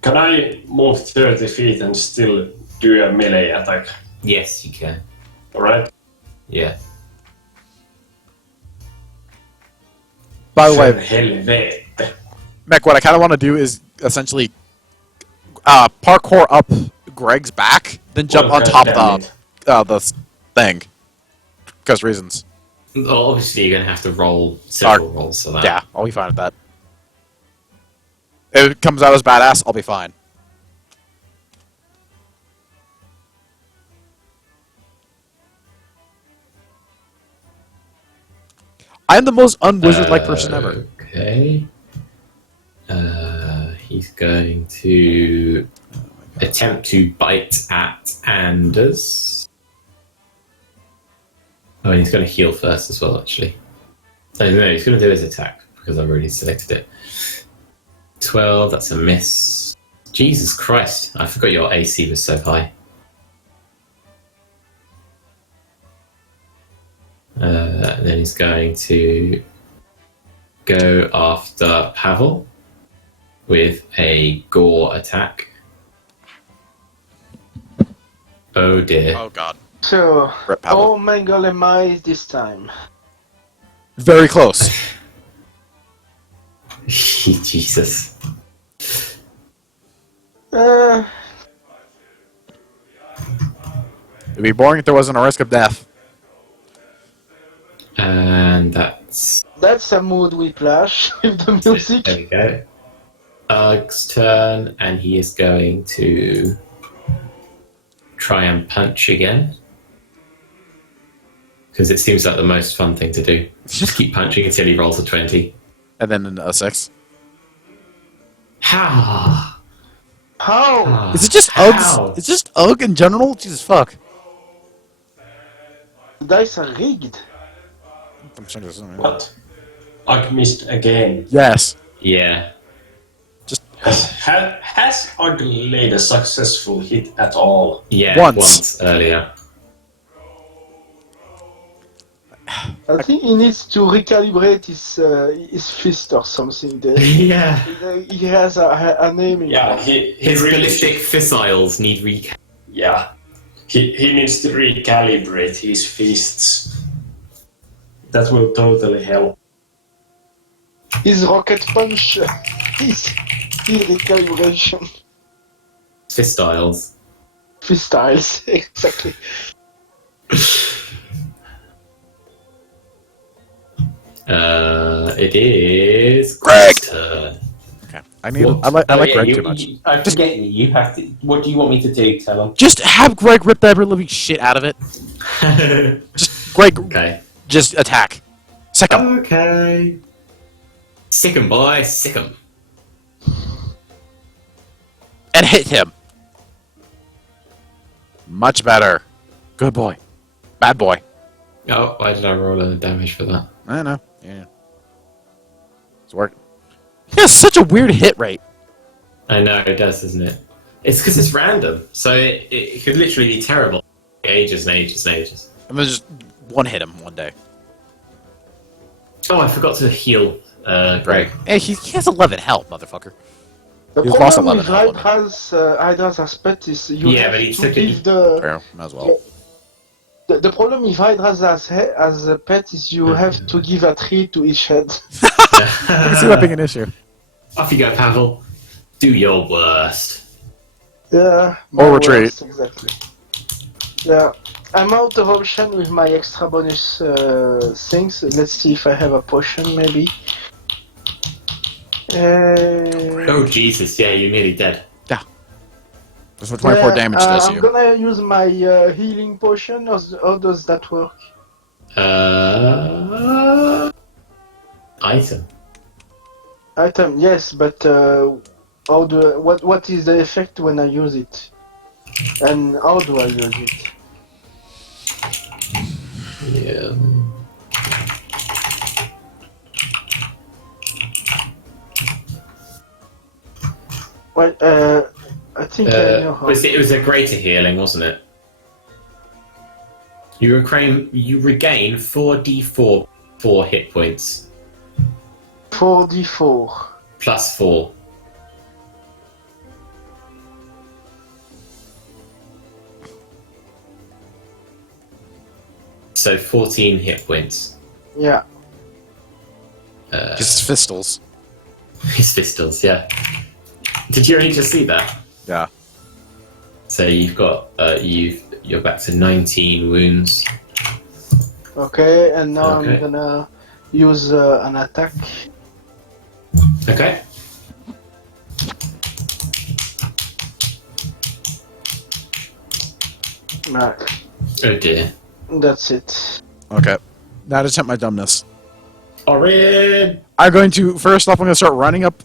Can I move 30 feet and still do a melee attack? Yes, you can. Alright? Yeah. By the way, Helvete. Mech, what I kind of want to do is essentially parkour up Greg's back, then jump Well, on top goddammit. of the thing. Because reasons. Well, obviously, you're going to have to roll several rolls for that. Yeah, I'll be fine with that. If it comes out as badass, I'll be fine. I'm the most unwizard-like person ever. Okay. He's going to attempt to bite at Anders. Oh, and he's going to heal first as well, actually. Oh, no, he's going to do his attack because I've already selected it. 12, that's a miss. Jesus Christ, I forgot your AC was so high. And then he's going to go after Pavel with a gore attack. Oh dear. Oh god. So, Rip Pavel. oh my god, am I this time? Very close. Jesus. Uh, It'd be boring if there wasn't a risk of death. And that's that's a mood whiplash with the music. There we go. Ug's turn, and he is going to try and punch again. Because it seems like the most fun thing to do. Just keep punching until he rolls a 20. And then a 6. How? How? Is it just How? Uggs? It's just Ugg in general? Jesus fuck. The dice are rigged. I'm trying to assume, right? What? Ugg missed again. Yes. Yeah. Just Has Ugg laid a successful hit at all? Yeah, Once. earlier. I think he needs to recalibrate his fist or something. Yeah. He has a name in Yeah, His ballistic fissiles need recap. Yeah. He needs to recalibrate his fists. That will totally help. His rocket punch, his recalibration. Fist styles. Fist styles, exactly. It is Greg! Greg's turn. Okay. I like Greg too much. I'm forgetting you. You have to. What do you want me to do? Tell him. Just have Greg rip the ever living shit out of it. Just Greg, Okay. just attack. Sick him. Okay. Sick 'em, boy. Sick 'em. And hit him. Much better. Good boy. Bad boy. Oh, why did I roll a damage for that? I know. Yeah. It's working. He has such a weird hit rate. I know, it does, doesn't it? It's because it's random, so it could literally be terrible. Ages and ages and ages. I'm gonna just one hit him one day. Oh, I forgot to heal Greg. Hey, he has 11 health, motherfucker. The He's lost problem 11 with health. Hydra's aspect is you Yeah, have but he to took it- give the... Fair, might as well. The problem with Hydras as a pet is you have to give a tree to each head. I can see that being an issue. Off you go, Pavel. Do your worst. Yeah. Or my retreat. worst, exactly. Yeah. I'm out of option with my extra bonus things. Let's see if I have a potion, maybe. Oh, Jesus, yeah, you're nearly dead. That's what 24 damage does to I'm you. gonna use my healing potion. How does that work? Item. Item, yes, but what is the effect when I use it? And how do I use it? Yeah. Well, I think I know how. It was a greater healing, wasn't it? You regain 4d4 4 hit points 4d4. plus 4. So 14 hit points. Yeah. His fistles. His pistols, yeah. Did you only just see that? Yeah. So you've got you're back to 19 wounds. Okay, and now Okay. I'm gonna use an attack. Okay. Right. Oh dear. That's it. Okay. Now to tempt my dumbness. Orin. I'm going to, first off, I'm going to start running up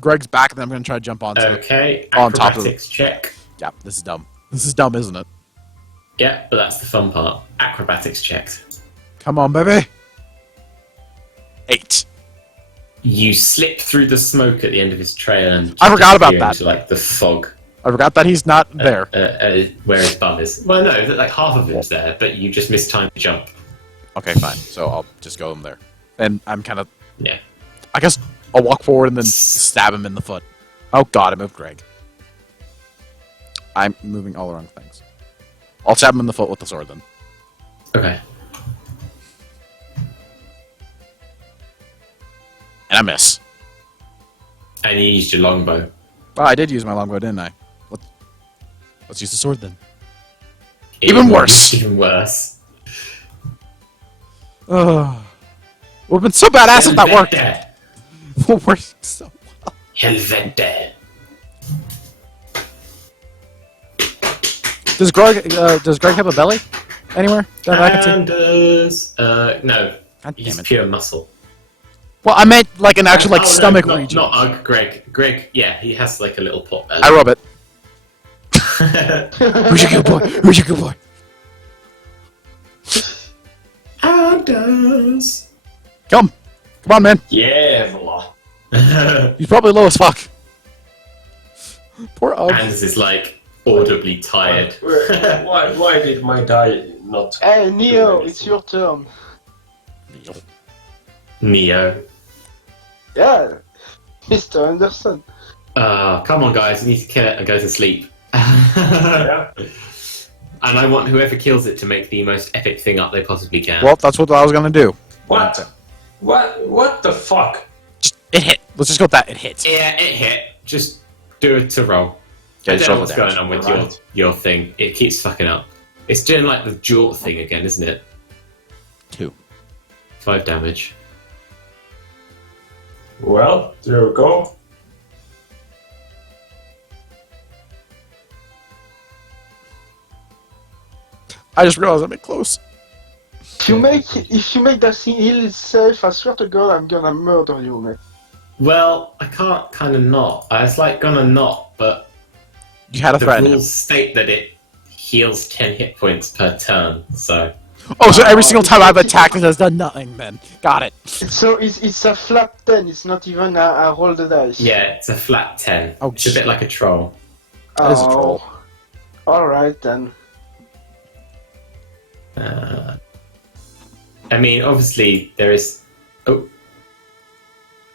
Greg's back, and then I'm going to try to jump onto it. Okay. On top of Acrobatics check. Yeah, this is dumb. This is dumb, isn't it? Yeah, but that's the fun part. Acrobatics checked. Come on, baby. 8. You slip through the smoke at the end of his trail and I forgot about disappear that. into, like the fog I forgot that he's not there. where his bum is. Well, no, like half of him's there, but you just missed time to jump. Okay, fine. So I'll just go in there. And I'm kind of... Yeah. I guess I'll walk forward and then stab him in the foot. Oh god, I moved Greg. I'm moving all the wrong things. I'll stab him in the foot with the sword then. Okay. And I miss. And you used your longbow. Oh, I did use my longbow, didn't I? Let's use the sword then. Even worse. Even worse. Ugh. We've been so badass if that worked. Helvete. We're so... Helvete. Does Greg have a belly? Anywhere? That I can see? Anders. No. God He's damn it. pure muscle. Well, I meant like an actual like Oh, no, stomach not, region. Not Ugg, Greg. Greg, yeah, he has like a little pot belly. I rub it. Who's your good boy? Who's your good boy? Anders. Come on, man. Yeah, voila. He's probably low as fuck. Poor Ugg. Anders is like audibly tired. Why did my die not? Hey, Neo, do it's your turn. Neo. Yeah, Mr. Anderson. Come on, guys, we need to kill it and go to sleep. Yeah. And I want whoever kills it to make the most epic thing up they possibly can. Well, that's what I was gonna do. What? What the fuck? It hit. Let's just go with that. It hit. Yeah, it hit. Just do it to roll. Yeah, I just don't know roll what's the going damage. on with Alright. your thing. It keeps fucking up. It's doing like the jort thing again, isn't it? 2. 5 damage. Well, there we go. I just realized I'm close. If you make that thing heal itself, I swear to God, I'm gonna murder you, man. Well, I can't kind of not. I was like gonna not, but You had to the threaten him. rules state that it heals 10 hit points per turn, so... Oh, so every single time I've attacked, it has done nothing. Then got it. So it's a flat 10. It's not even a roll the dice. Yeah, it's a flat 10. Oh, It's a bit like a troll. That is a troll. All right then. I mean, obviously, there is... Oh,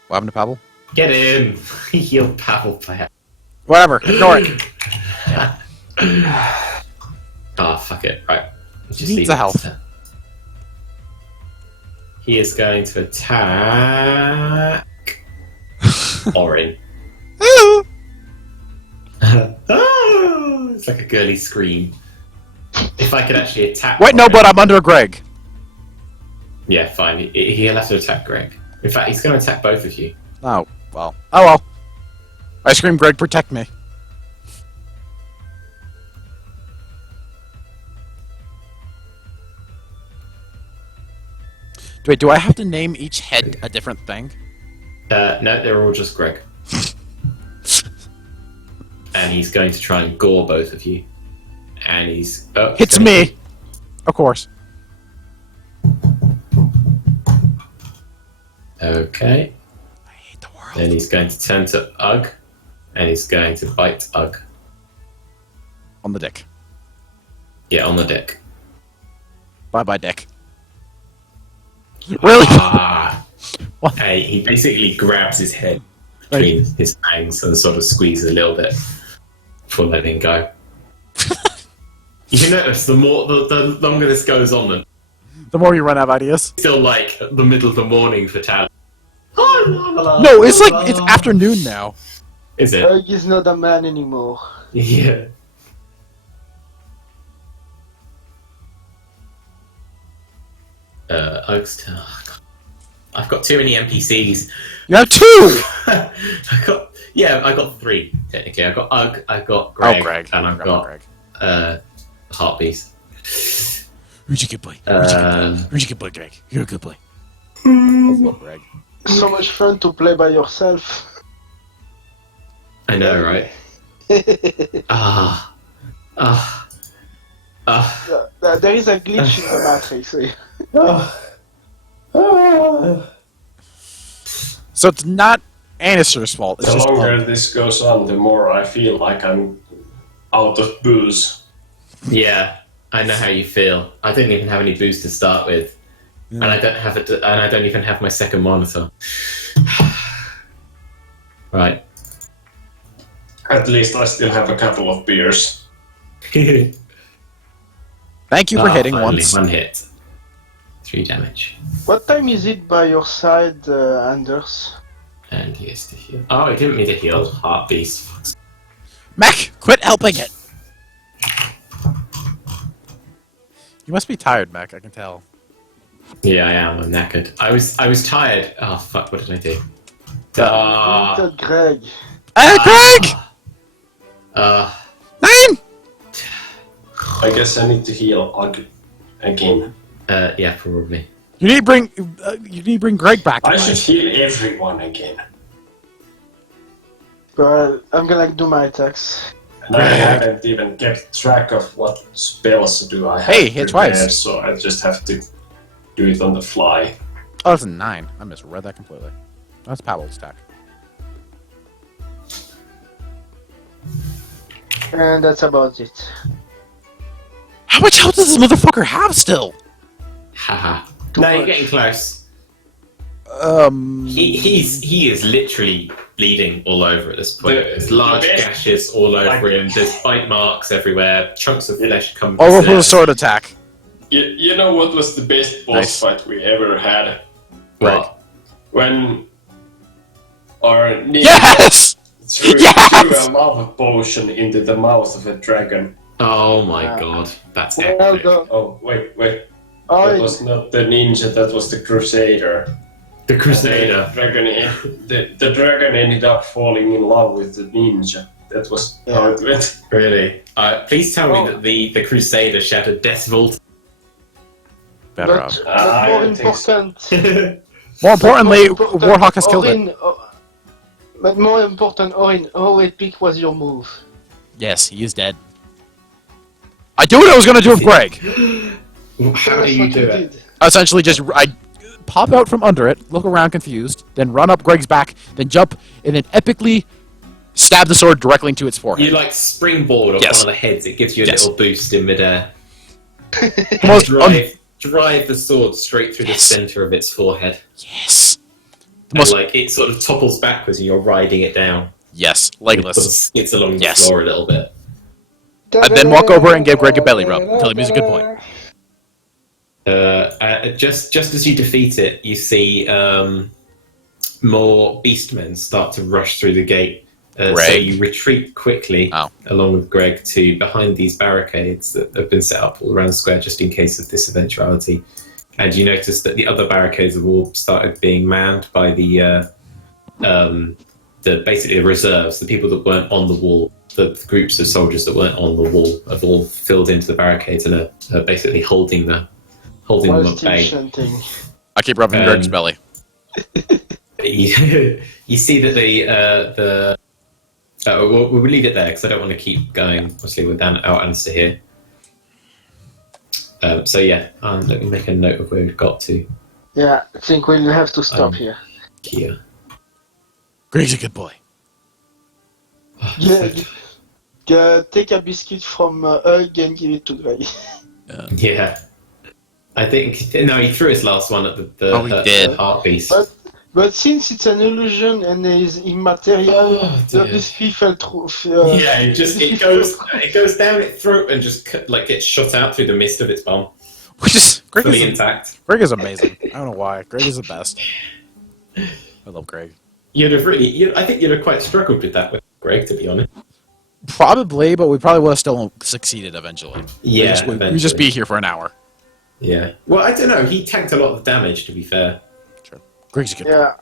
What happened to Pavel? get him! He healed Pavel by... Whatever. Ignore it. Ah, fuck it. Right. Just He needs leave a it. health. He is going to attack... Orin. Ooh. Oh, it's like a girly scream. If I could actually attack... Wait, no, Orin- but I'm under Greg. Yeah, fine. He'll have to attack Greg. In fact, he's going to attack both of you. Oh, well. Oh, well. I scream, Greg, protect me. Wait, do I have to name each head a different thing? No, they're all just Greg. And he's going to try and gore both of you. And he's... Oh, he's Hits gonna- me! Of course. Okay. I hate the world. Then he's going to turn to Ugg. And he's going to bite Ugg. On the dick. Yeah, on the dick. Bye-bye, dick. Really? Ah! What? Hey, he basically grabs his head between his fangs and sort of squeezes a little bit before letting go. You notice the longer this goes on, The more you run out of ideas. still like the middle of the morning for Tal. No, it's like, it's afternoon now. Is it? Ugg is not a man anymore. Yeah. Ugg's turn. Oh, God. I've got too many NPCs. You have 2! I got 3 technically. I've got Ugg, I've got Greg, Greg. and I've got Heartbeat. Who's a good boy? Um, Who's a good boy, Greg? You're a good boy. I love Greg. So much fun to play by yourself. I know, right? Ah, There is a glitch in the matrix. So it's not Anister's fault. It's The just longer this goes on, the more I feel like I'm out of booze. yeah. I know how you feel. I didn't even have any booze to start with, and I don't have it. And I don't even have my second monitor. Right. At least I still have a couple of beers. Thank you for hitting finally, once. 1 hit. 3 damage. What time is it by your side, Anders? And he gets to heal. Oh, he didn't mean to heal. Heart Beast. Mac, quit helping it! You must be tired, Mac, I can tell. Yeah, I am. I'm knackered. I was tired. Oh fuck! What did I do? Little Greg. Greg! 9! I guess I need to heal Ugg again. Yeah, probably. You need to bring Greg back. I should heal everyone again. Well, I'm gonna do my attacks. And I haven't even kept track of what spells do I have Hey, hit prepared, twice. so I just have to do it on the fly. Oh, that's a 9. I misread that completely. That's Pavel's attack. And that's about it. How much health does this motherfucker have still? Haha. Too No, you're much. getting close. He is literally bleeding all over at this point. There's large gashes all over him. There's bite marks everywhere. Chunks of flesh come. Over for the sword attack. You know what was the best boss fight we ever had? Greg. When our ninja Yes! threw a lava potion into the mouth of a dragon. Oh my god, that's Well epic. done. Oh, wait. That Oh, was not the ninja, that was the crusader. The Crusader. The dragon ended up falling in love with the ninja. That was how it went. Really? Please tell me that the Crusader shattered Death's Vault. Better up. but more I think so. important. More importantly, More important, Warhawk has killed it. Orin, but more important, Orin, how epic was your move? Yes, he is dead. I do what I was gonna do with Greg. How do you do it? Essentially, I pop out from under it, look around confused, then run up Greg's back, then jump, and then epically stab the sword directly into its forehead. You like springboard off Yes. one of the heads. It gives you a Yes. little boost in midair. The most Drive the sword straight through the center of its forehead. yes. The And most like it sort of topples backwards and you're riding it down. yes, It sort of legless. skids along Yes. the floor a little bit. And then walk over and give Greg a belly rub until he makes a good point. Just as you defeat it, you see more beastmen start to rush through the gate. So Greg? you retreat quickly, along with Greg, to behind these barricades that have been set up all around the square just in case of this eventuality. And you notice that the other barricades have all started being manned by the basically the reserves, the people that weren't on the wall. The groups of soldiers that weren't on the wall have all filled into the barricades and are basically holding them at bay. I keep rubbing Greg's belly. You see that we'll leave it there because I don't want to keep going. Obviously, with our answer here. So yeah, let me make a note of where we've got to. Yeah, I think we'll have to stop here. Here. Greg's a good boy. Take a biscuit from Hug and give it to Greg. Yeah. I think he threw his last one at the heart beast. But since it's an illusion and is immaterial, the biscuit fell through. Yeah, it goes down its throat and just gets shot out through the mist of its bomb. Greg Fully intact. Greg is amazing. I don't know why. Greg is the best. I love Greg. I think you'd have quite struggled with that with Greg, to be honest. Probably, but we probably would have still succeeded eventually. Yeah, we'd just be here for an hour. Yeah. Well, I don't know. He tanked a lot of damage, to be fair. Sure. Greg's a good boy. Yeah.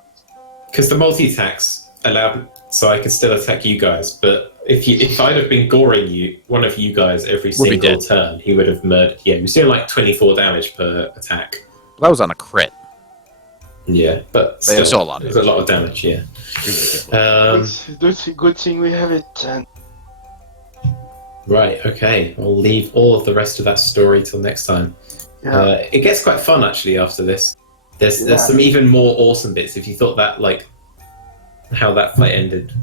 Because the multi-attacks allowed so I could still attack you guys, but if I'd have been goring one of you guys every single turn, he would have murdered. Yeah, he was doing like 24 damage per attack. That was on a crit. Yeah, but still a lot. There's a lot of damage. Yeah. Good thing we have it. Right. Okay. We'll leave all of the rest of that story till next time. Yeah. It gets quite fun actually after this. There's some even more awesome bits. If you thought that how that fight ended,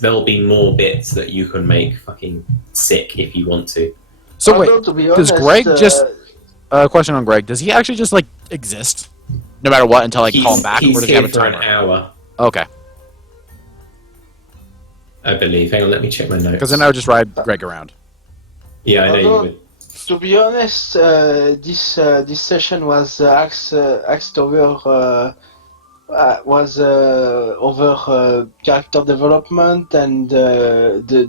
there'll be more bits that you can make fucking sick if you want to. So wait, does Greg just question on Greg? Does he actually just exist, no matter what, until I call him back, or does he have a timer? An hour. Okay. I believe. Hang on, let me check my notes. Because then I would just ride Greg around. Yeah, I know you would. To be honest, this session was axed over over character development and the